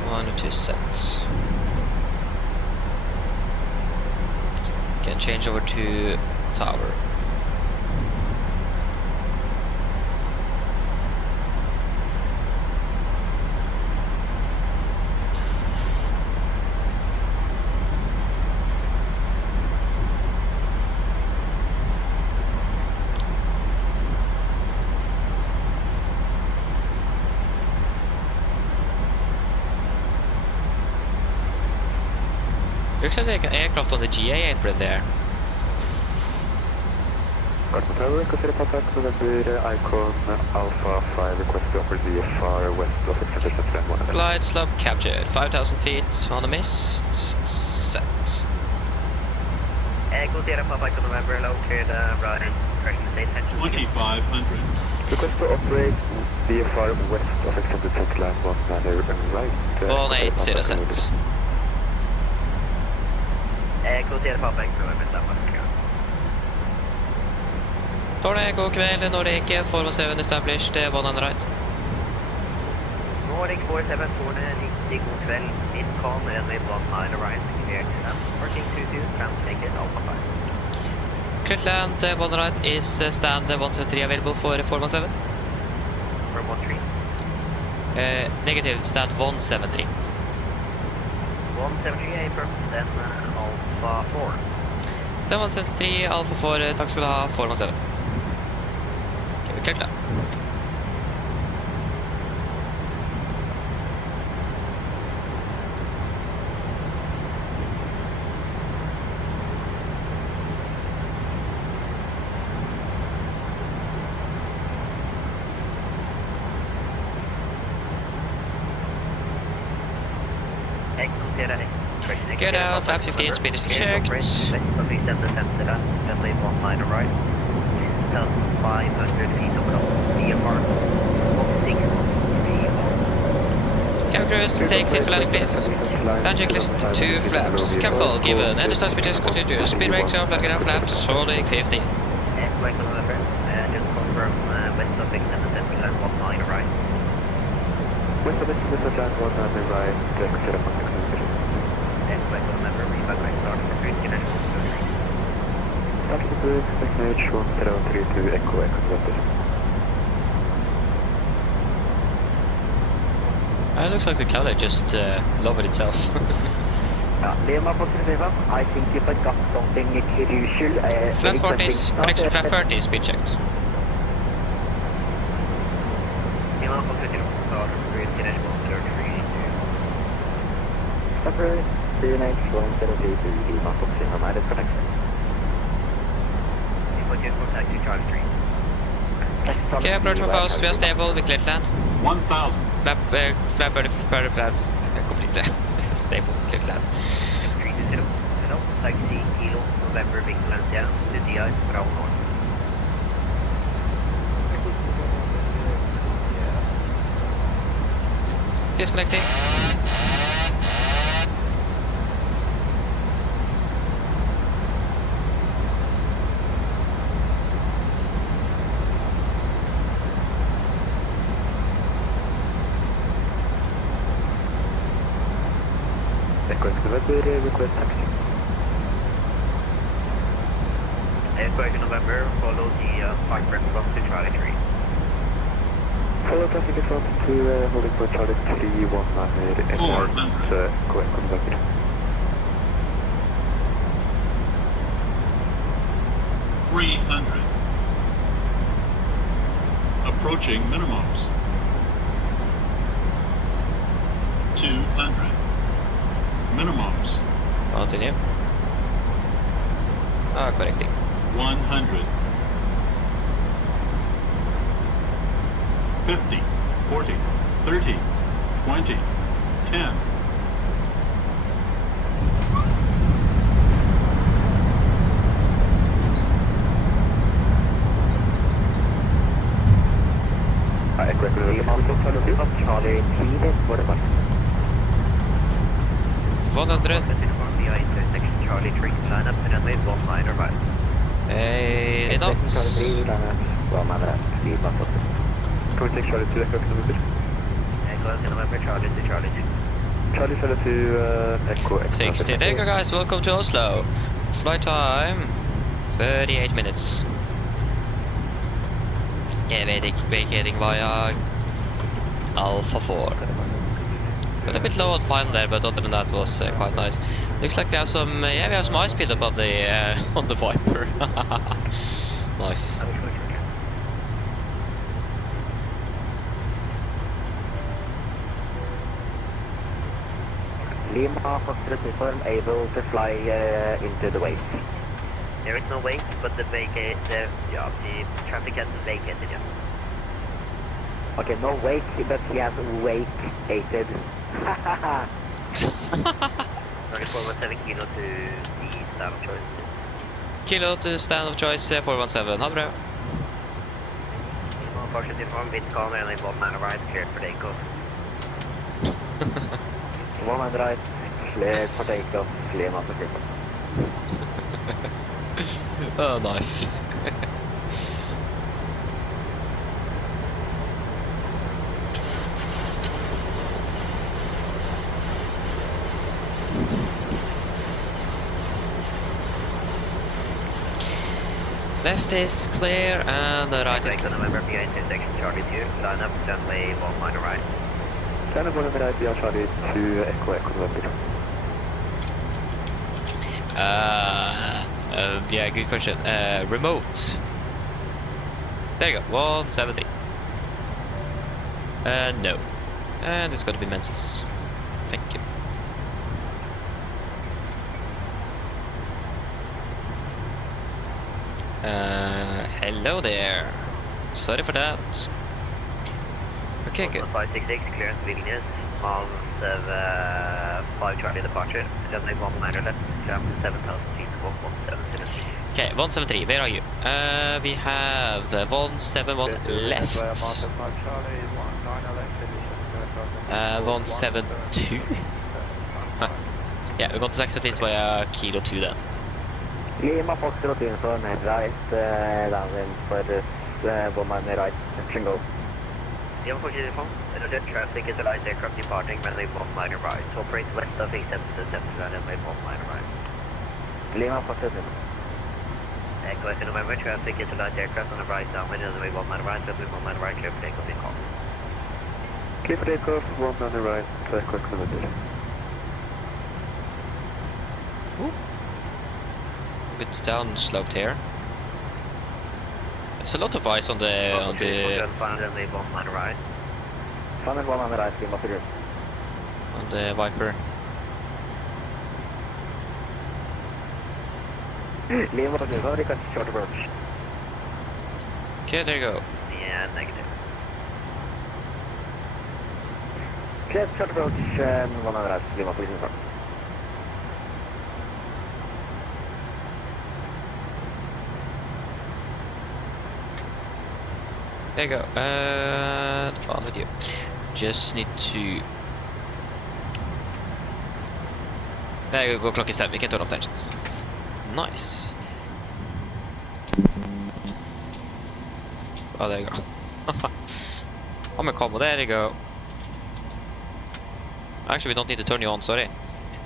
1 or 2 sets. Can change over to tower. Looks like an aircraft on the GA apron there. Tower, consider contact November, Icon Alpha 5, request to offer VFR west of extended September 1. Glide slope captured, 5,000 feet on the mist, set. Consider Papa November, located Ryzen, correction state 2500. Request to operate VFR west of extended September 1 and right. 180 set. Consider Papa November, Tårnet, god kveld, Nordic 417 established, 1 on the right. Nordic 47, Tårnet 90, god kveld, midcon, runway 19, Ryzen, cleared, working 22, translated, Alpha 5. Cleared land, 1 on the right, is stand 173 available for 417? For 13. Negative, stand 173. 173, affirm, then Alpha 4. Stand 173, Alpha 4, takk skal du ha, 417. Cleared land. Good out, flap 15, speed is checked. 500 feet over VFR 16. Cabin crews, take 6 for landing please. Land checklist 2 flaps. Cap call given. Enter start speed test continuous. Speed brakes out, landing out flaps, holding 15. Flight November, just confirm west of extended Central Line 19 right. West of extended Central Line 19 right, consider contact November. Flight November, reevaluate start for British International Service. Start to the bridge, message 1032 Echo November. It looks like the cloud just lowered itself. Lima positive, I think you forgot something crucial. Flat 40s, connection flat 30 speed checked. Lima Separate 29173 to Lima Fox in United Protection. Okay, approach from fast, we are stable, we cleared land. 1,000. Flap 30, flap complete. Stable, cleared land. 320, hello, taxi Kilo, November, Big Valencia, to DI, Bravo North. Disconnecting. Request taxi. Aircraft November, follow the park from to Charlie 3. Follow traffic result to holding for Charlie 319 SR, correct conductor. Approaching minimums. 200. Minimums. Continue. Correcting. 100. 50, 40, 30, 20, 10. Charlie 100. Charlie 3, line up and runway 19 right. Hey, knots. Contact Charlie 2, Echo Kilometer. Echo November, Charlie to Charlie 2. Charlie to Echo. 60. There you go, guys. Welcome to Oslo. Flight time 38 minutes. Yeah, vacating via Alpha 4. Got a bit low on final there, but other than that was quite nice. Looks like we have some, we have some high speed up on the Viper. Nice. Lima Foxtrot uniform able to fly into the wake. There is no wake, but the traffic has vacated, yeah. Okay, no wake, but he has vacated. Sorry, 417 Kilo to the stand of choice. Kilo to stand of choice 417. Ha det bra. Lima Foxtrot uniform, wind calm, runway 19 right, cleared for takeoff. 19 right, cleared for takeoff, Lima for takeoff. Oh, nice. Left is clear and the right is clear. November, via intersection Charlie 2, line up, runway 19 right. Line up 19 right, via Charlie 2, Echo November. Yeah, good question. Remote. There you go, 170. No. And it's gonna be Menses. Thank you. Hello there. Sorry for that. Okay, good. 566, clearance Vilnius, miles of 5 Charlie departure, runway 19 left, jump 7,000 feet, 170. Okay, 173, where are you? We have 171 left. 172. Yeah, we're going to exit this via Kilo 2 then. Lima Foxtrot uniform, right, downwind for this 19 right, action go. Lima Foxtrot uniform, the traffic is a light aircraft departing runway 19 right, to operate west of acceptance runway 19 right. Lima Foxtrot uniform. Echo November, traffic is a light aircraft on the right downwind runway 19 right, runway 19 right, clear for takeoff in call. Clear for takeoff, 19 right, Echo November. Bit down sloped here. There's a lot of ice on the Final one on the right, Lima Figure. On the Viper. Lima Figure, how do you cut short approach? Okay, there you go. Yeah, negative. Clear short approach, one on the right, Lima, please inform. There you go. On with you. Just need to. There you go. Clock is set. We can turn off tensions. Nice. Oh, there you go. I'm a combo. There you go. Actually, we don't need to turn you on. Sorry.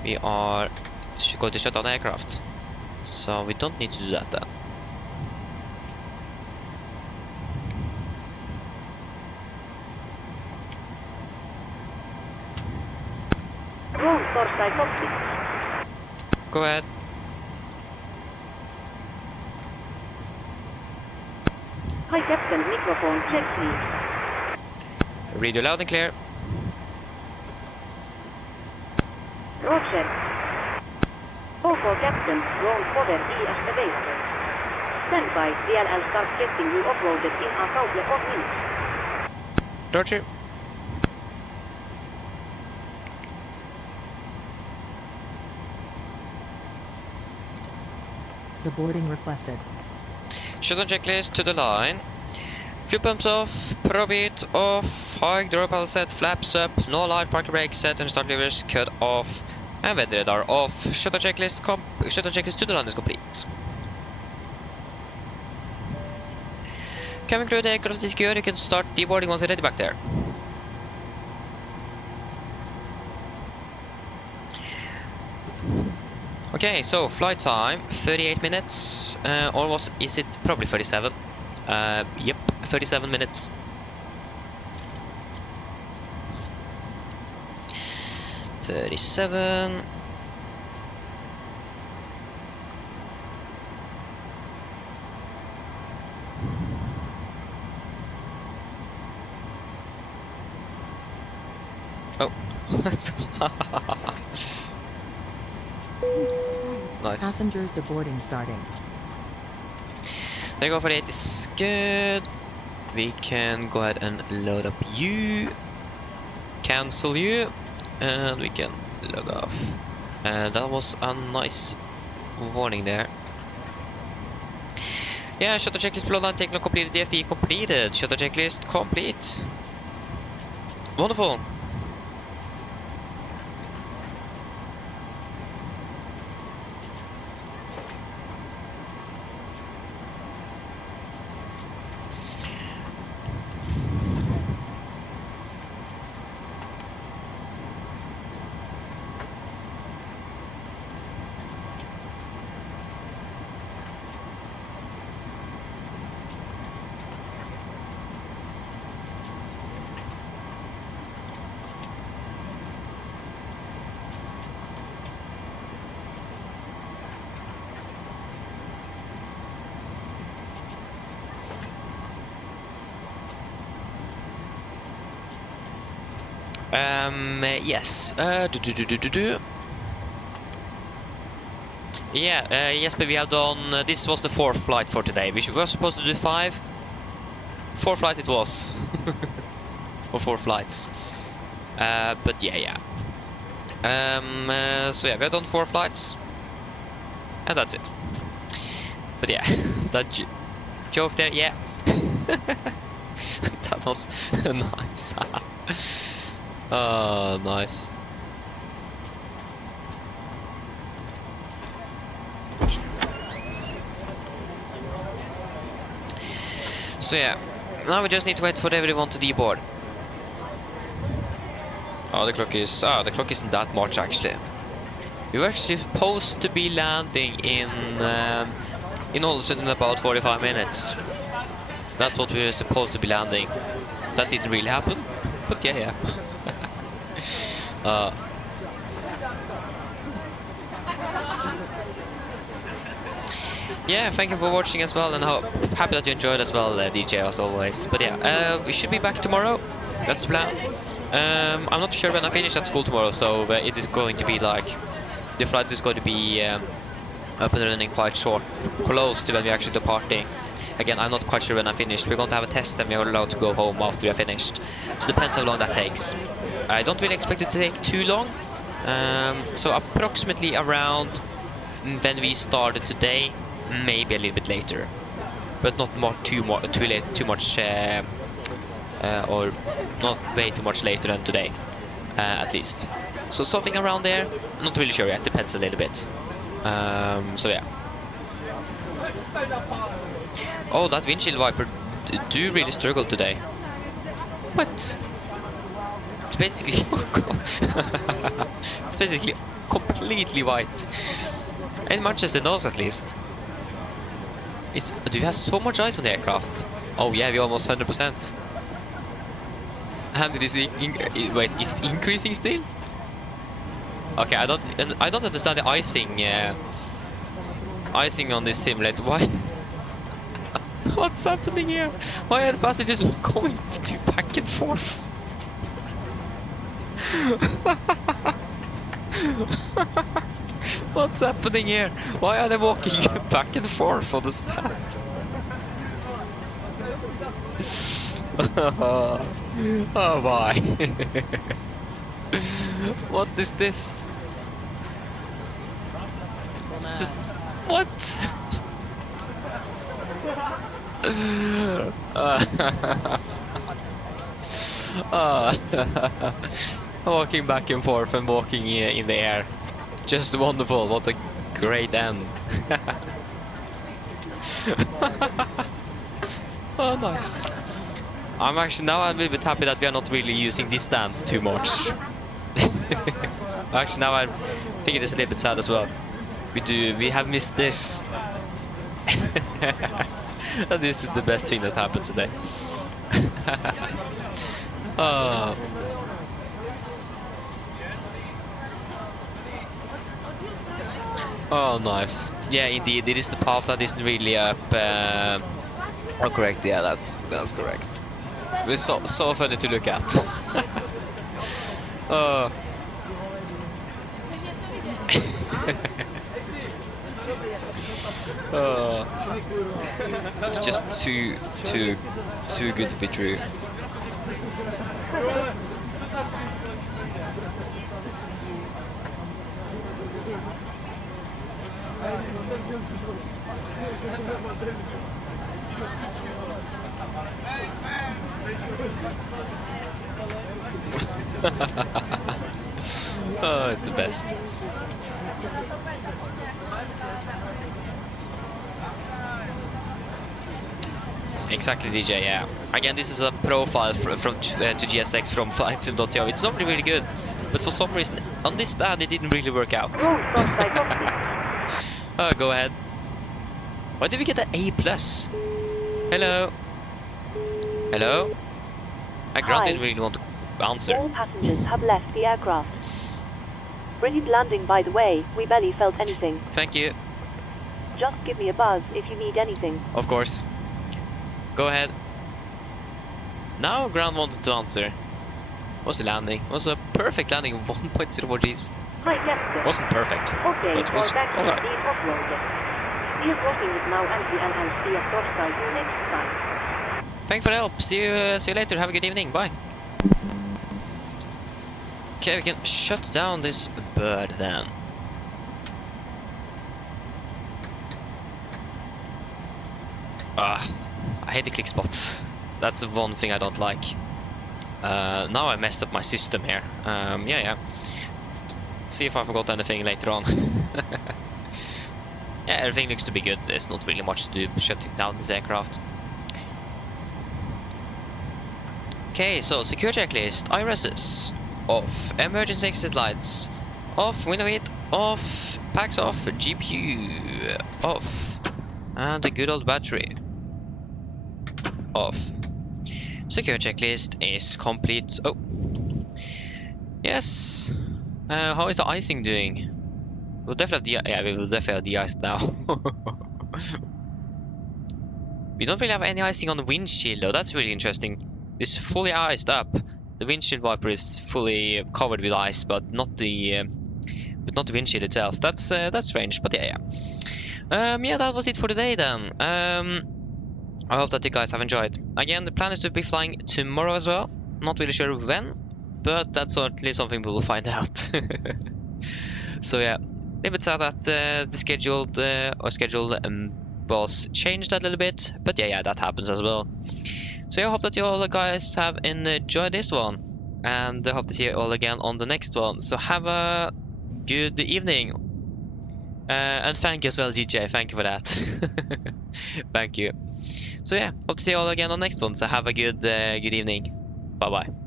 We are going to shut down the aircraft, so we don't need to do that then. Go ahead. Hi Captain, microphone check please. Read you loud and clear. Roger. Call for Captain, roll forward ES available. Stand by, DLL start getting you uploaded in a couple of minutes. Roger. The boarding requested. Shutdown checklist to the line. Fuel pumps off, probe it off, high door panel set, flaps up, no light, parking brake set, and start levers cut off, and weather radar off. Shutdown checklist to the line is complete. Cabin crew, the aircraft is secure. You can start deboarding once you're ready back there. Okay, so flight time 38 minutes, or is it probably 37? Yep, 37 minutes. $37. Oh. Nice. Passengers deboarding starting. There you go for it. It's good. We can go ahead and load up you, cancel you, and we can log off. That was a nice warning there. Yeah, shuttle checklist below line taken completed. DFE completed. Shuttle checklist complete. Wonderful. Yes. Yeah, yes, but we have done. This was the 4th flight for today. We were supposed to do 5. 4 flight it was, or 4 flights. But yeah. So yeah, we have done 4 flights, and that's it. But yeah, that joke there, yeah. That was nice. Oh, nice. So yeah, now we just need to wait for everyone to deboard. Oh, the clock isn't that much actually. We were actually supposed to be landing in Ålesund in about 45 minutes. That's what we were supposed to be landing. That didn't really happen, but yeah. Yeah, thank you for watching as well, and happy that you enjoyed as well, DJ, as always. But yeah, we should be back tomorrow That's the plan. I'm not sure when I finish at school tomorrow, so it is going to be like the flight is going to be up and running quite short, close to when we're actually departing. Again, I'm not quite sure when I finished. We're going to have a test and we're allowed to go home after we are finished. So it depends how long that takes. I don't really expect it to take too long. So approximately around when we started today, maybe a little bit later, but not too much, or not way too much later than today, at least. So something around there. Not really sure yet. Depends a little bit. So yeah. Oh, that windshield wiper do really struggle today. What? It's basically it's basically completely white. And Manchester knows at least. Do you have so much ice on the aircraft? Oh yeah, we're almost 100%. And it is wait, is it increasing still? Okay, I don't understand the icing on this simulator. Why? What's happening here? Why are the passengers going to back and forth? What's happening here? Why are they walking back and forth on the stand? Oh my. What is this? What? Walking back and forth and walking in the air. Just wonderful. What a great end. Oh, nice. I'm actually now a little bit happy that we are not really using these stands too much. Actually, now I think it is a little bit sad as well. We have missed this. And this is the best thing that happened today. Oh. Oh, nice. Yeah, indeed, it is the path that isn't really up. Oh, correct. Yeah, that's correct. It's so funny to look at. Oh. Oh. It's just too good to be true. Oh, it's the best. Exactly, DJ, yeah. Again, this is a profile to GSX from FlightSim.io. It's normally really good, but for some reason, on this stand, it didn't really work out. Oh, go ahead. Why did we get an A+? Hello? Hello? Ground didn't really want to answer. All passengers have left the aircraft. Brilliant landing, by the way. We barely felt anything. Thank you. Just give me a buzz if you need anything. Of course. Go ahead. Now ground wanted to answer. Was the landing? It was a perfect landing of 1.04 Gs. Wasn't perfect, but it was alright. Thanks for the help. See you later. Have a good evening. Bye. Okay, we can shut down this bird then. I hate the click spots. That's the one thing I don't like. Now I messed up my system here. Yeah. See if I forgot anything later on. Yeah, everything looks to be good. There's not really much to do shutting down this aircraft. Okay, so secure checklist. IRSs off. Emergency exit lights off. Window heat off. Packs off. GPU off. And the good old battery off. Secure checklist is complete. Oh, yes. How is the icing doing? We'll definitely have we will definitely have de-iced now. We don't really have any icing on the windshield though. That's really interesting. It's fully iced up, the windshield wiper is fully covered with ice, but not the windshield itself. That's strange, but yeah. Yeah, that was it for today then. I hope that you guys have enjoyed. Again, the plan is to be flying tomorrow as well. Not really sure when, but that's certainly something we will find out. So yeah, leave it so that the schedule was changed a little bit, but yeah, that happens as well. So I hope that you all guys have enjoyed this one, and I hope to see you all again on the next one. So have a good evening, and thank you as well, DJ. Thank you for that. Thank you. So yeah, hope to see you all again on the next one. So have a good evening. Bye bye.